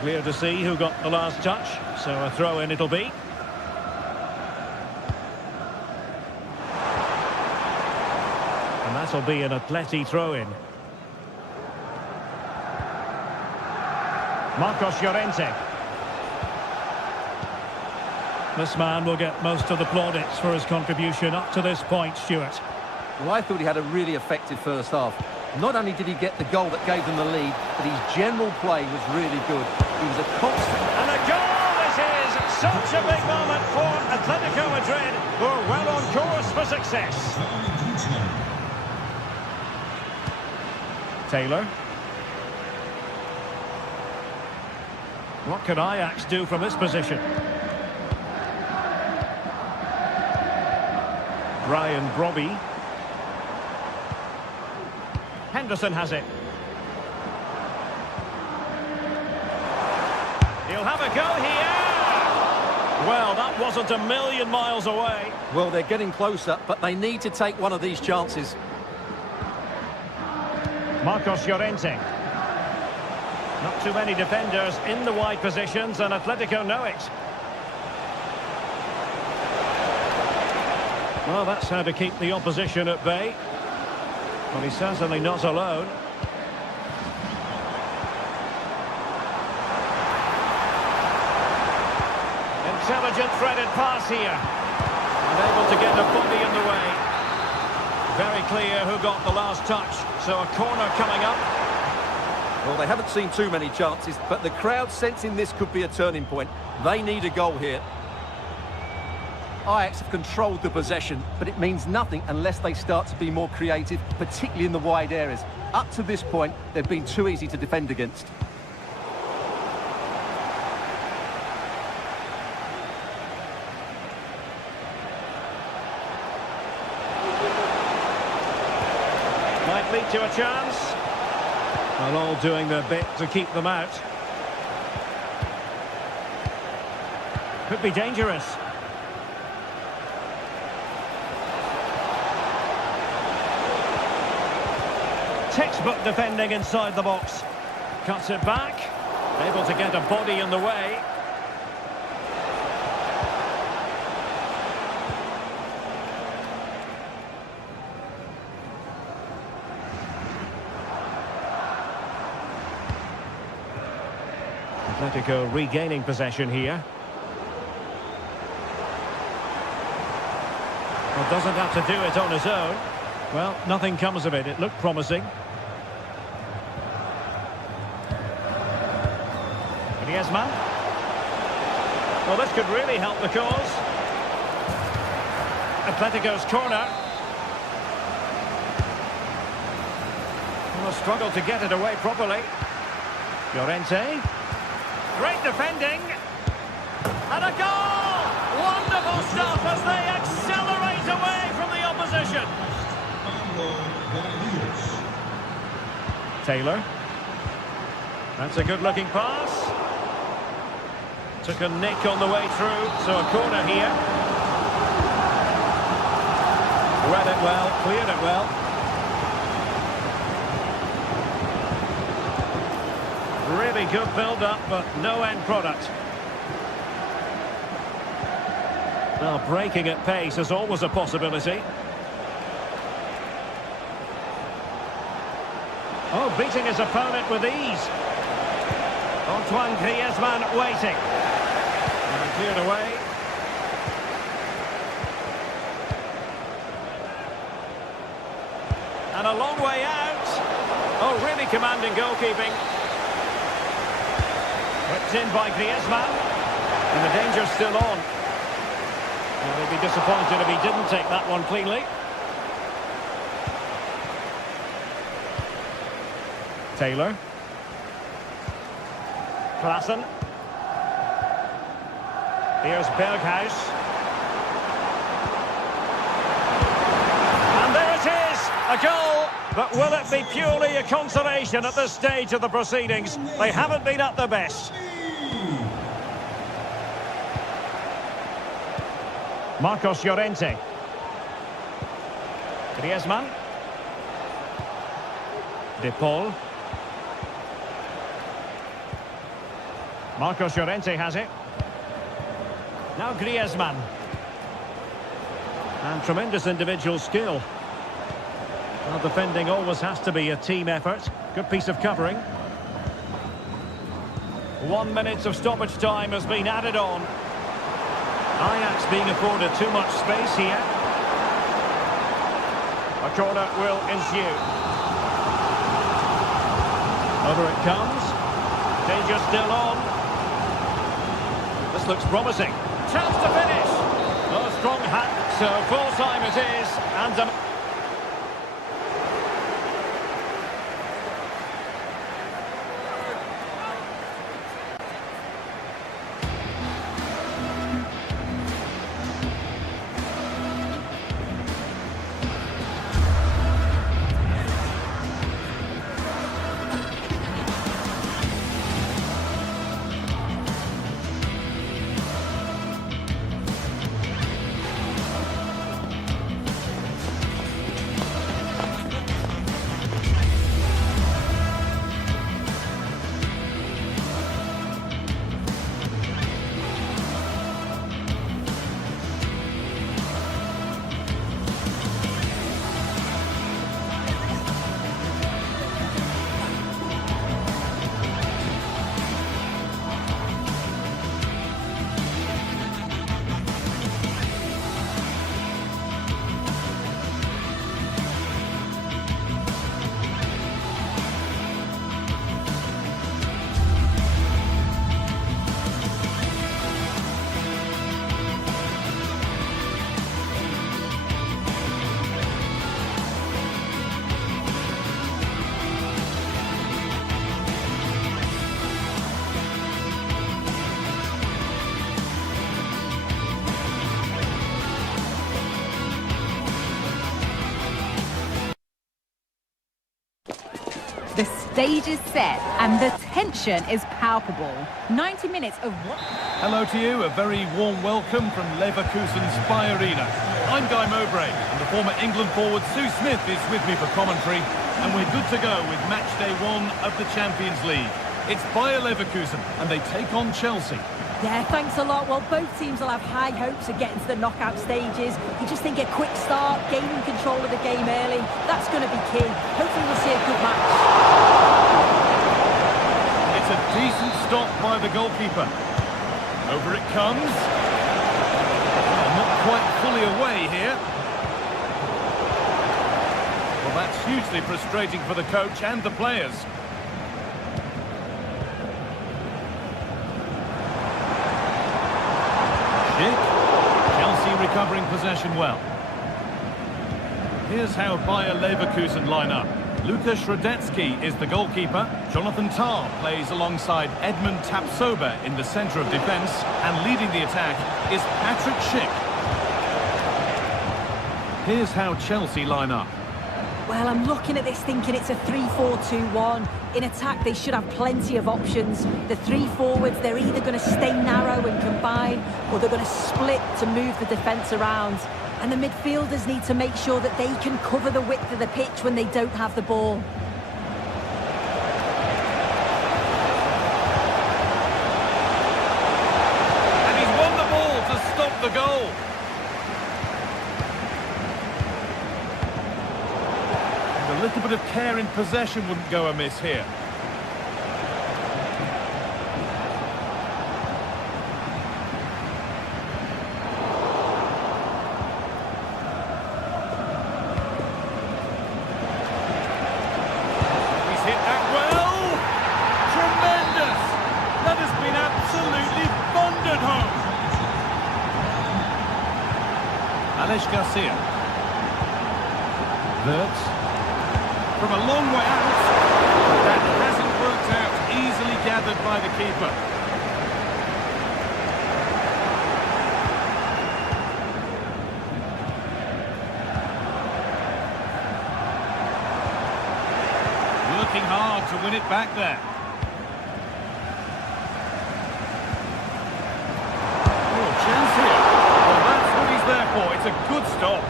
Clear to see who got the last touch, so a throw-in it'll be. And that'll be an Atleti throw-in. Marcos Llorente. This man will get most of the plaudits for his contribution up to this point, Stuart. Well, I thought he had a really effective first half. Not only did he get the goal that gave them the lead, but his general play was really good. He was a constant... And a goal this is! Such a big moment for Atletico Madrid, who are well on course for success. Taylor. What can Ajax do from this position? Brian Brobby. Henderson has it. He'll have a go here! Well, that wasn't a million miles away. Well, they're getting closer, but they need to take one of these chances. Marcos Llorente. Not too many defenders in the wide positions, and Atletico know it. Well, that's how to keep the opposition at bay. Well, he's certainly not alone. Intelligent threaded pass here. And able to get a body in the way. Very clear who got the last touch. So a corner coming up. Well, they haven't seen too many chances, but the crowd sensing this could be a turning point. They need a goal here. Ajax have controlled the possession, but it means nothing unless they start to be more creative, particularly in the wide areas. Up to this point, they've been too easy to defend against. Might lead to a chance. Well, all doing their bit to keep them out. Could be dangerous. Textbook defending inside the box. Cuts it back. Able to get a body in the way. Atletico regaining possession here. Well, doesn't have to do it on his own. Well, nothing comes of it. It looked promising. Griezmann. Well, this could really help the cause. Atletico's corner. Will struggle to get it away properly. Llorente. Great defending. And a goal! Wonderful stuff as they accelerate away from the opposition. Taylor. That's a good-looking pass. Took a nick on the way through, so a corner here. Read it well, cleared it well. Really good build-up, but no end product. Well, breaking at pace is always a possibility. Oh, beating his opponent with ease. Antoine Griezmann waiting. And cleared away. And a long way out. Oh, really commanding goalkeeping. Whipped in by Griezmann. And the danger's still on. Well, they'd be disappointed if he didn't take that one cleanly. Taylor. Klaassen. Here's Berghuis. And there it is, a goal. But will it be purely a consolation at this stage of the proceedings? They haven't been at their best. Marcos Llorente. Griezmann. De Paul. Marcos Llorente has it. Now Griezmann. And tremendous individual skill. Well, defending always has to be a team effort. Good piece of covering. 1 minute of stoppage time has been added on. Ajax being afforded too much space here. A corner will ensue. Over it comes. Danger still on. This looks promising. Chance to finish. Oh, strong hand. So full time it is. And The stage is set and the tension is palpable. 90 minutes of what? Hello to you, a very warm welcome from Leverkusen's Spy Arena. I'm Guy Mowbray, and the former England forward Sue Smith is with me for commentary, and we're good to go with match day 1 of the Champions League. It's Bayer Leverkusen, and they take on Chelsea. Yeah, thanks a lot. Well, both teams will have high hopes of getting to the knockout stages. You just think a quick start, gaining control of the game early, that's going to be key. Hopefully we'll see a good match. It's a decent stop by the goalkeeper. Over it comes. Well, not quite fully away here. Well, that's hugely frustrating for the coach and the players. Chelsea recovering possession well. Here's how Bayer Leverkusen line up. Lukas Radetzky is the goalkeeper. Jonathan Tah plays alongside Edmund Tapsoba in the centre of defence. And leading the attack is Patrick Schick. Here's how Chelsea line up. Well, I'm looking at this thinking it's a 3-4-2-1. In attack, they should have plenty of options. The three forwards, they're either going to stay narrow and combine, or they're going to split to move the defence around. And the midfielders need to make sure that they can cover the width of the pitch when they don't have the ball. And he's won the ball to stop the goal. A little bit of care in possession wouldn't go amiss here. He's hit that well. Tremendous. That has been absolutely thundered home. Alex Garcia. Wirtz. From a long way out, that hasn't worked out, easily gathered by the keeper. Working hard to win it back there. Oh, chance here. Well, that's what he's there for. It's a good stop.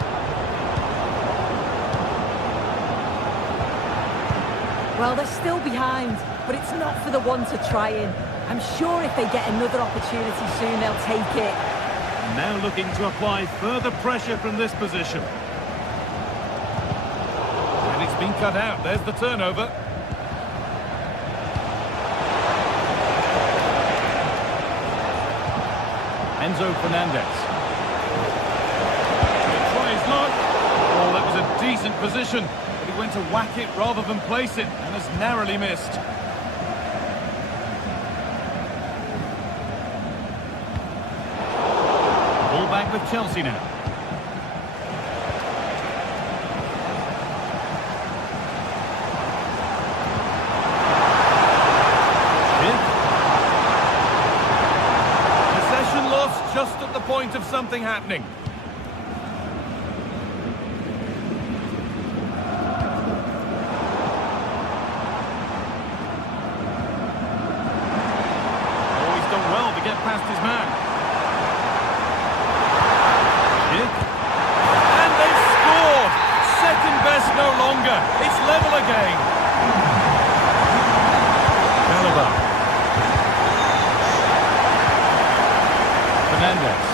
Well, they're still behind, but it's not for the one to try in. I'm sure if they get another opportunity soon, they'll take it. Now looking to apply further pressure from this position. And it's been cut out. There's the turnover. Enzo Fernandez. He'll try his luck. Oh, that was a decent position. But he went to whack it rather than place it, and has narrowly missed. Ball back with Chelsea now. Possession lost just at the point of something happening. Get past his man. Schick. And they've scored! Second best no longer. It's level again. Caliber. Fernandez.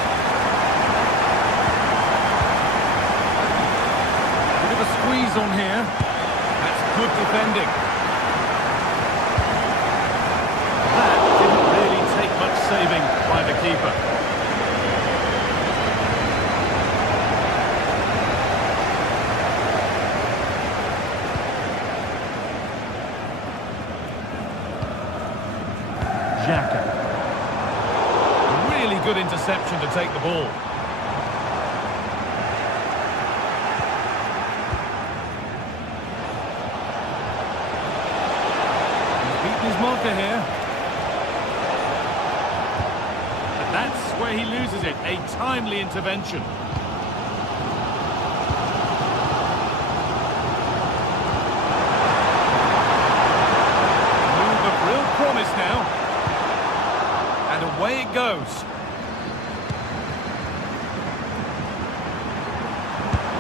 Bit of a squeeze on here. That's good defending. Saving by the keeper. Xhaka. Really good interception to take the ball. He's beaten his marker here. That's where he loses it. A timely intervention. Move of real promise now. And away it goes.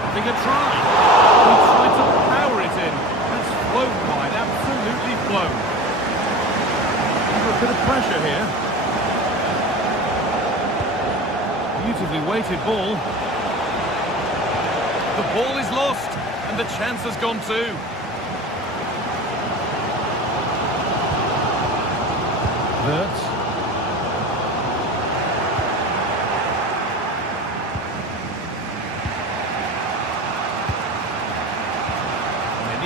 Having a try. He tried to power it in. That's flown wide. Absolutely flown. Under a bit of pressure here. Beautifully weighted ball. The ball is lost, and the chance has gone too. Wirtz.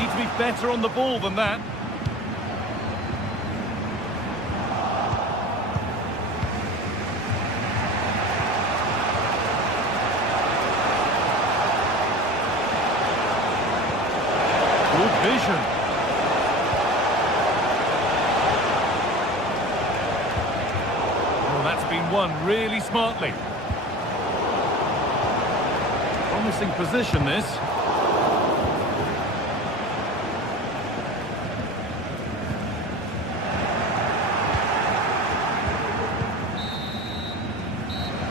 Need to be better on the ball than that. Good vision. Oh, that's been won really smartly. Promising position, this.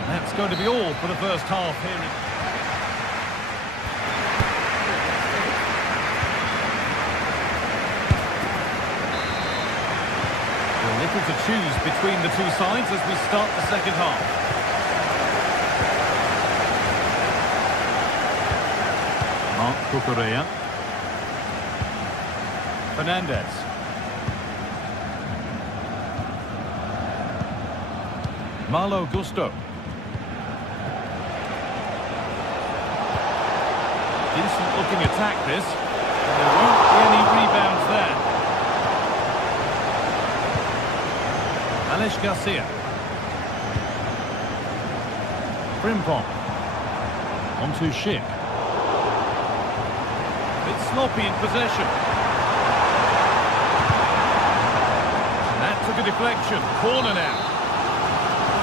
That's going to be all for the first half here. A little to choose between the two sides as we start the second half. Mark Cucurella. Fernandez. Malo Gusto. Decent looking attack this. There won't be any rebounds there. Alex Garcia. Frimpong. On to Schick. Bit sloppy in possession. And that took a deflection. Corner now.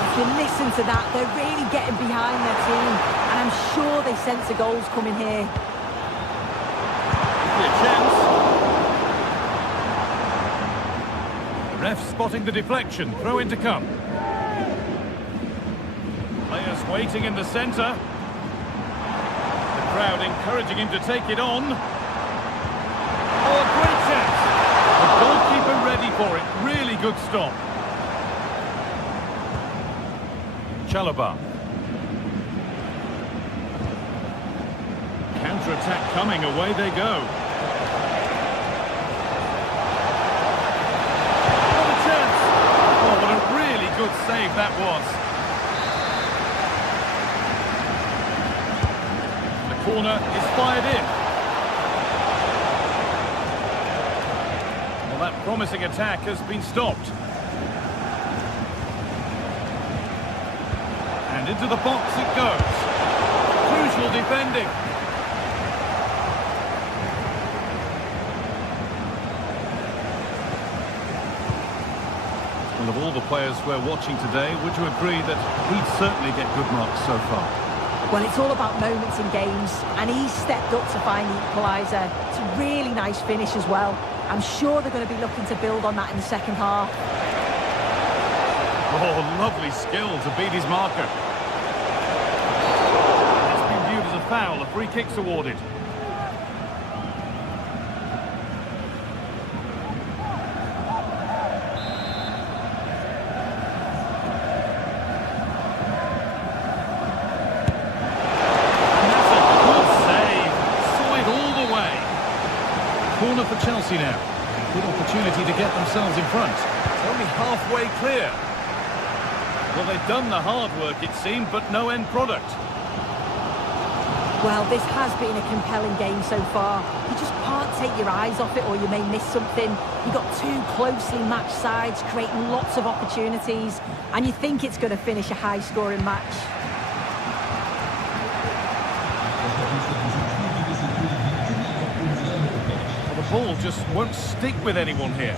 If you listen to that, they're really getting behind their team, and I'm sure they sense a goal's coming here. Could be a chance. The ref spotting the deflection. Throw in to come. Players waiting in the centre. The crowd encouraging him to take it on. Oh, a great chance. The goalkeeper ready for it. Really good stop. Chalobah. Counter-attack coming, away they go. What a chance! Oh, what a really good save that was. The corner is fired in. Well, that promising attack has been stopped. And into the box it goes. Crucial defending. Well, of all the players we're watching today, would you agree that he'd certainly get good marks so far? Well, it's all about moments in games, and he's stepped up to find the equaliser. It's a really nice finish as well. I'm sure they're going to be looking to build on that in the second half. Oh, lovely skill to beat his marker. It's been viewed as a foul. A free kick's awarded. And that's a good save. Saw it all the way. Corner for Chelsea now. Good opportunity to get themselves in front. It's only halfway clear. Well, they've done the hard work, it seemed, but no end product. Well, this has been a compelling game so far. You just can't take your eyes off it, or you may miss something. You've got two closely matched sides creating lots of opportunities, and you think it's going to finish a high-scoring match. Well, the ball just won't stick with anyone here.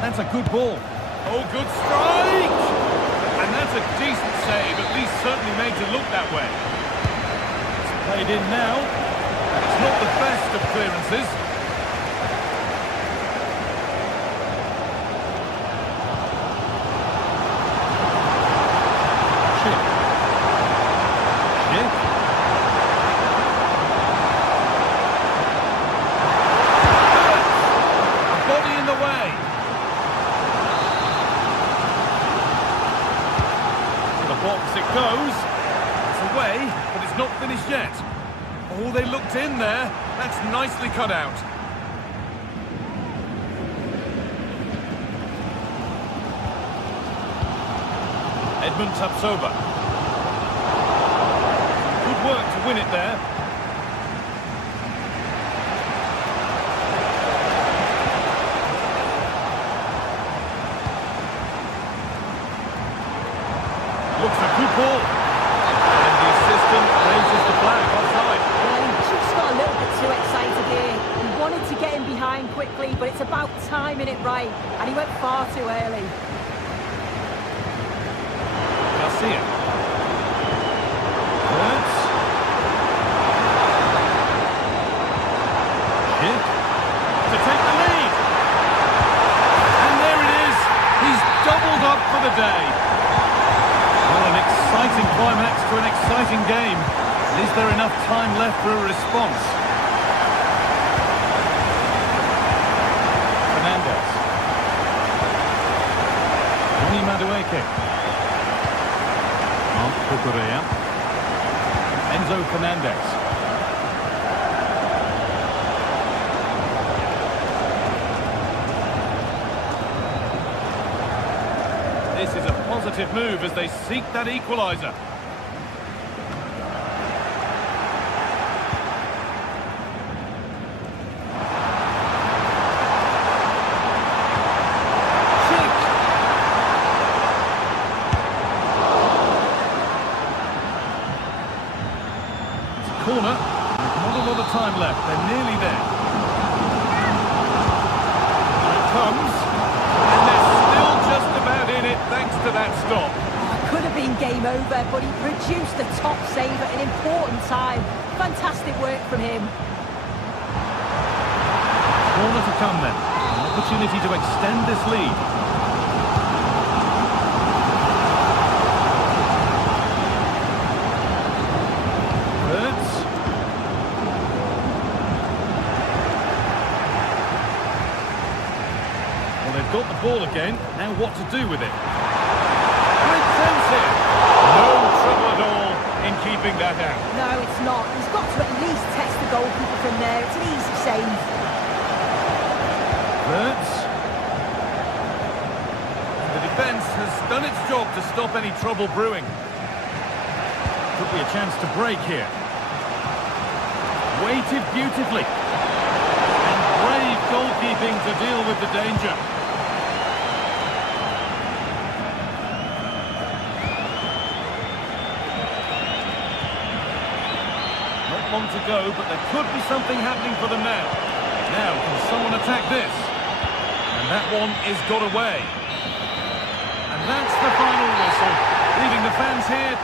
That's a good ball. Oh, good strike! And that's a decent save, at least certainly made to look that way. It's played in now. It's not the best of clearances. Schick. Schick. A body in the way. Box it goes. It's away, but it's not finished yet. Oh, they looked in there. That's nicely cut out. Edmund Tapsoba. Good work to win it there. quickly, but it's about timing it right, and he went far too early. Garcia. Hurts. Hit. To take the lead. And there it is. He's doubled up for the day. Well, an exciting climax to an exciting game. Is there enough time left for a response? Fernandez. Tony Madueke. Mark Cucurella. Enzo Fernandez. This is a positive move as they seek that equaliser. Corner. Not a lot of time left. They're nearly there. Here it comes. And they're still just about in it thanks to that stop. Could have been game over, but he produced the top save at an important time. Fantastic work from him. Corner to come then. An opportunity to extend this lead. They've got the ball again. Now what to do with it? Great sense here. No trouble at all in keeping that out. No, it's not. He's got to at least test the goalkeeper from there. It's an easy save. Hurts. The defence has done its job to stop any trouble brewing. Could be a chance to break here. Waited beautifully. And brave goalkeeping to deal with the danger. Long to go, but there could be something happening for them now. Now, can someone attack this? And that one is got away. And that's the final whistle, leaving the fans here.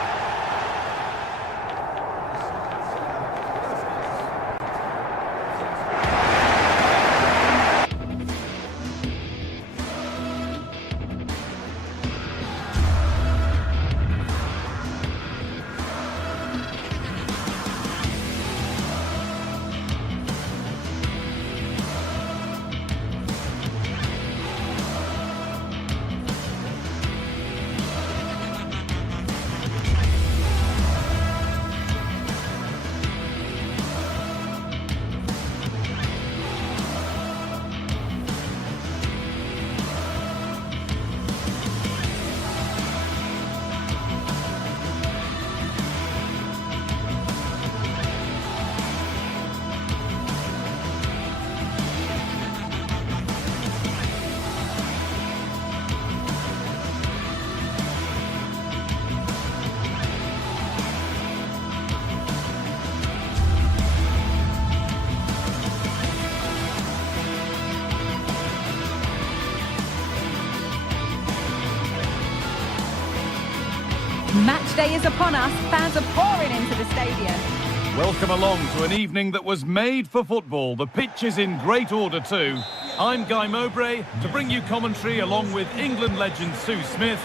Match day is upon us. Fans are pouring into the stadium. Welcome along to an evening that was made for football. The pitch is in great order too. I'm Guy Mowbray to bring you commentary along with England legend Sue Smith,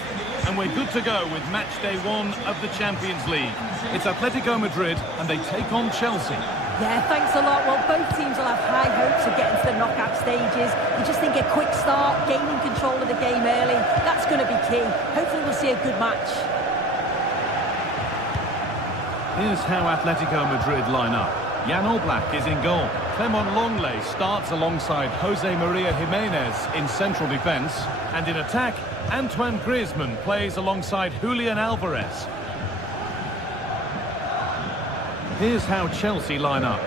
and we're good to go with match day 1 of the Champions League. It's Atletico Madrid and they take on Chelsea. Yeah, thanks a lot. Well, both teams will have high hopes of getting to the knockout stages. You just think a quick start, gaining control of the game early, that's going to be key. Hopefully we'll see a good match. Here's how Atletico Madrid line up. Jan Oblak is in goal. Clement Longley starts alongside Jose Maria Jimenez in central defence. And in attack, Antoine Griezmann plays alongside Julian Alvarez. Here's how Chelsea line up.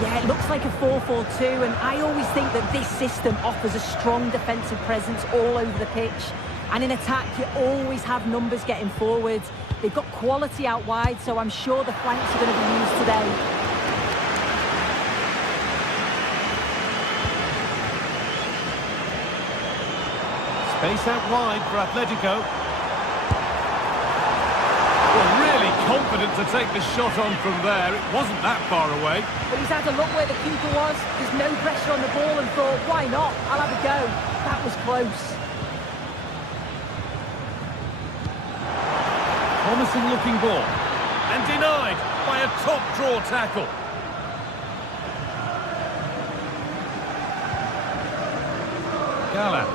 Yeah, it looks like a 4-4-2, and I always think that this system offers a strong defensive presence all over the pitch. And in attack, you always have numbers getting forward. They've got quality out wide, so I'm sure the flanks are going to be used today. Space out wide for Atletico. Well, really confident to take the shot on from there. It wasn't that far away. But he's had a look where the keeper was. There's no pressure on the ball and thought, why not? I'll have a go. That was close. Promising looking ball. And denied by a top draw tackle. Gala.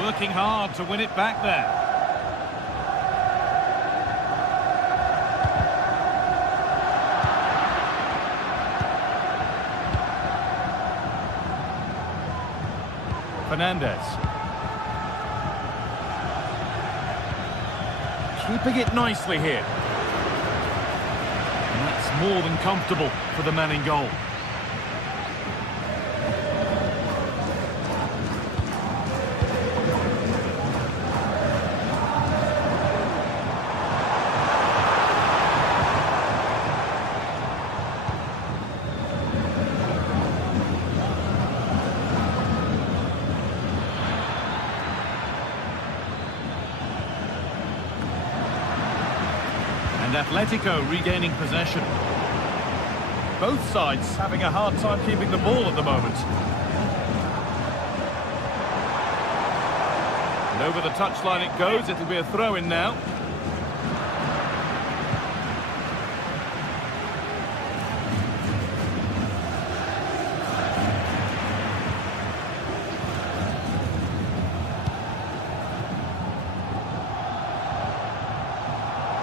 Working hard to win it back there. Fernandez. Keeping it nicely here. And that's more than comfortable for the man in goal. And Atletico regaining possession. Both sides having a hard time keeping the ball at the moment. And over the touchline it goes. It'll be a throw-in now.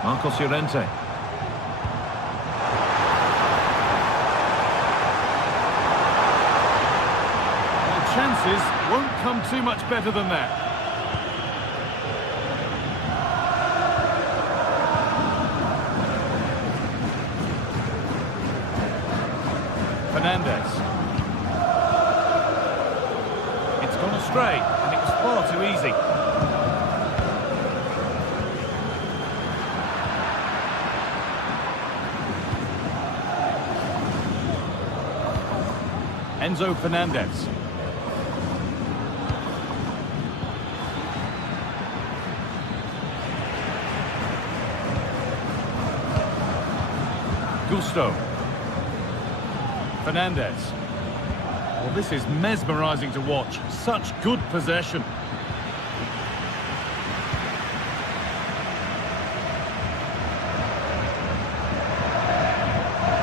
Marcos Llorente. Well, chances won't come too much better than that. Fernandez. It's gone astray, and it was far too easy. Enzo Fernandez. Gusto. Fernandez. Well, this is mesmerising to watch. Such good possession.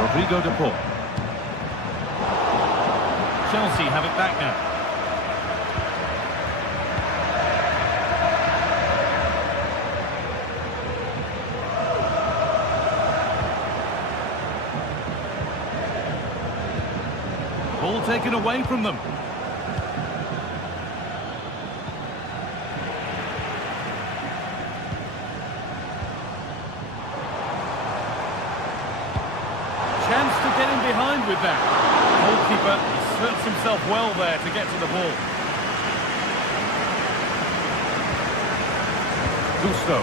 Rodrigo de Paul. Chelsea have it back now. Ball taken away from them. Chance to get in behind with that. Goalkeeper inserts himself well there to get to the ball. Gusto.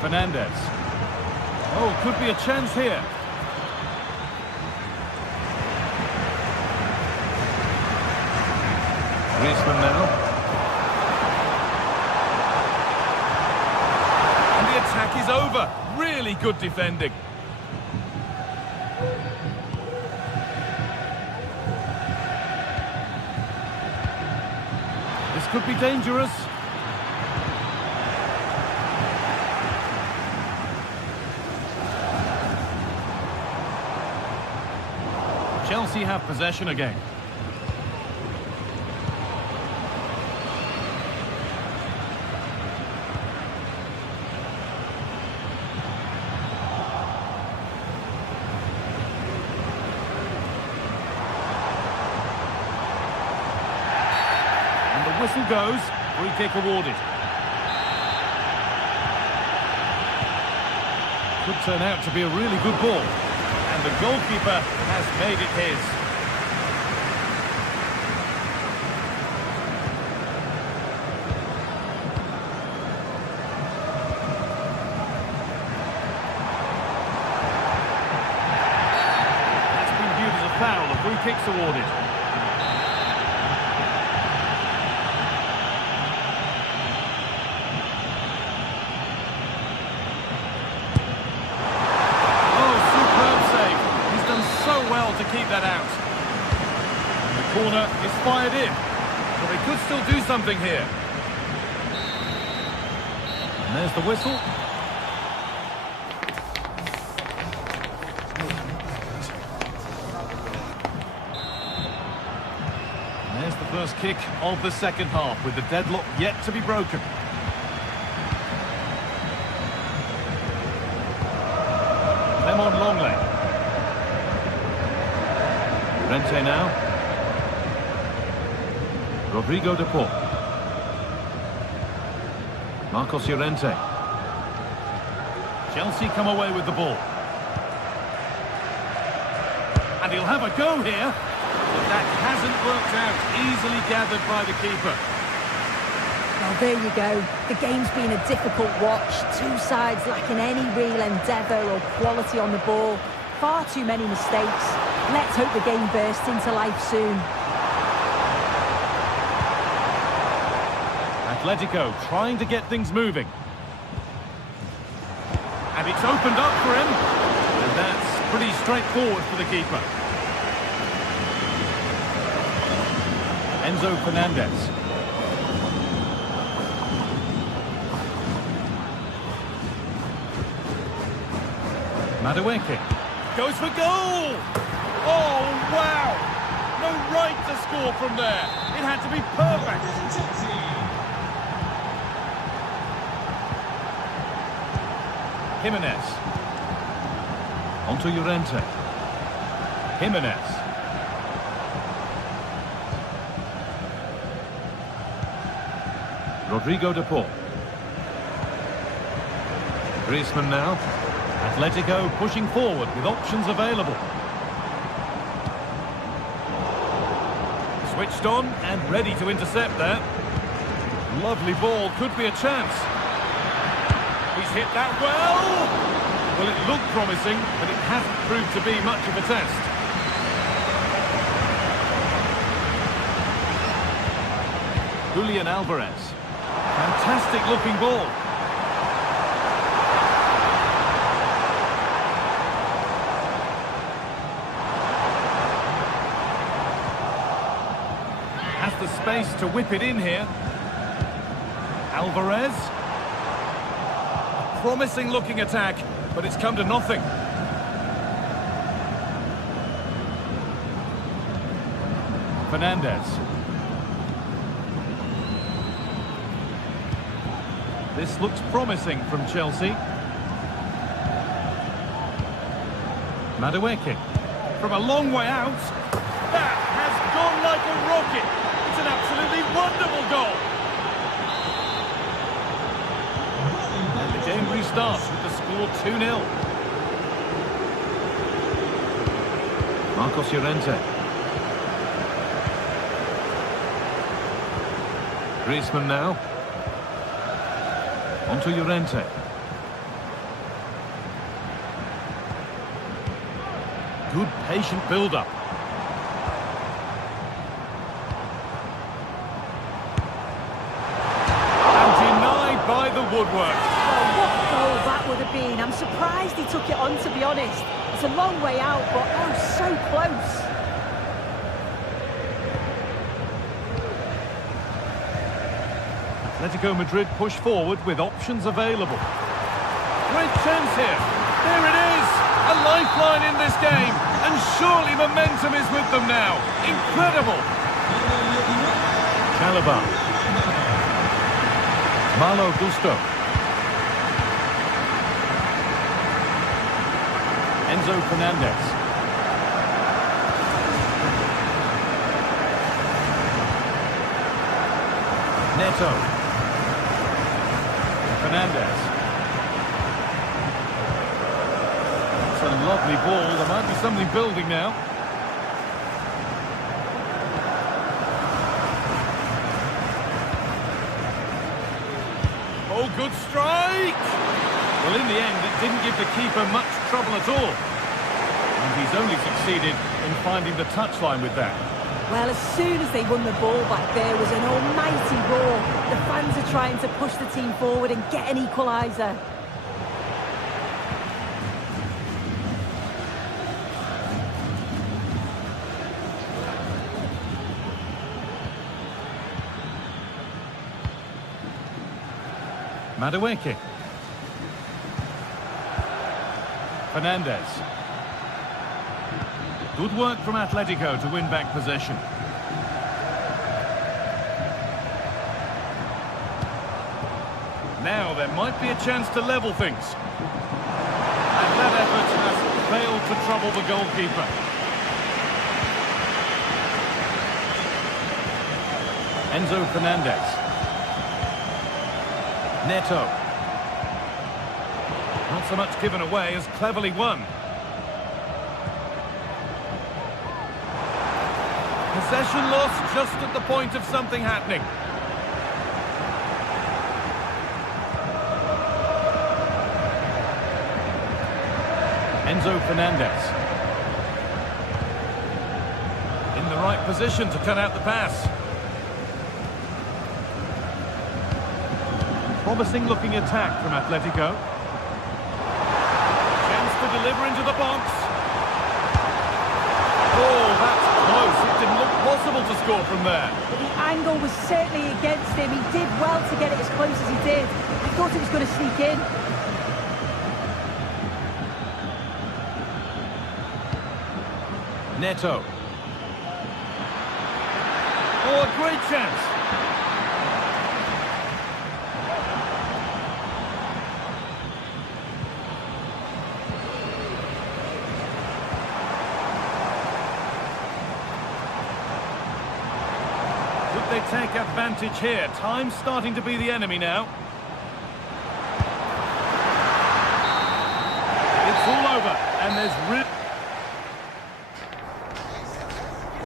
Fernandez. Oh, could be a chance here. Griezmann now. Attack is over. Really good defending. This could be dangerous. Chelsea have possession again. Whistle goes, free kick awarded. Could turn out to be a really good ball. And the goalkeeper has made it his. kicks awarded. Oh, superb save. He's done so well to keep that out. And the corner is fired in. But they could still do something here. And there's the whistle. There's the first kick of the second half, with the deadlock yet to be broken. Them on Longley. Rente now. Rodrigo de Paul. Marcos Llorente. Chelsea come away with the ball. And he'll have a go here. But that hasn't worked out. Easily gathered by the keeper. Well, there you go. The game's been a difficult watch. Two sides lacking any real endeavour or quality on the ball. Far too many mistakes. Let's hope the game bursts into life soon. Atletico trying to get things moving. And it's opened up for him. And that's pretty straightforward for the keeper. Enzo Fernandez. Madueke goes for goal! Oh, wow! No right to score from there. It had to be perfect. Jimenez. Onto Llorente. Jimenez. Rodrigo de Paul. Griezmann now. Atletico pushing forward with options available. Switched on and ready to intercept there. Lovely ball, could be a chance. He's hit that well. Well, it looked promising, but it hasn't proved to be much of a test. Julian Alvarez. Fantastic looking ball. Has the space to whip it in here. Alvarez. A promising looking attack, but it's come to nothing. Fernandez. This looks promising from Chelsea. Madueke. From a long way out. That has gone like a rocket. It's an absolutely wonderful goal. And the game restarts with the score 2-0. Marcos Llorente. Griezmann now. Onto Llorente. Good patient build-up. And denied by the woodwork. Oh, what a goal that would have been. I'm surprised he took it on, to be honest. It's a long way out, but oh, so close. Atletico Madrid push forward with options available. Great chance here. There it is. A lifeline in this game. And surely momentum is with them now. Incredible. Chalobah. Malo Gusto. Enzo Fernandez. Neto. Fernandez. It's a lovely ball. There might be something building now. Oh, good strike! Well, in the end, it didn't give the keeper much trouble at all. And he's only succeeded in finding the touchline with that. Well, as soon as they won the ball back, there was an almighty roar. The fans are trying to push the team forward and get an equaliser. Madueke. Fernandez. Good work from Atletico to win back possession. Now there might be a chance to level things. And that effort has failed to trouble the goalkeeper. Enzo Fernandez. Neto. Not so much given away as cleverly won. Possession lost just at the point of something happening. Enzo Fernandez. In the right position to cut out the pass. Promising looking attack from Atletico. Chance to deliver into the box. Oh, that's close. It didn't look possible to score from there. But the angle was certainly against him. He did well to get it as close as he did. I thought it was going to sneak in. Neto. Oh, a great chance. They take advantage here. Time's starting to be the enemy now. It's all over, and there's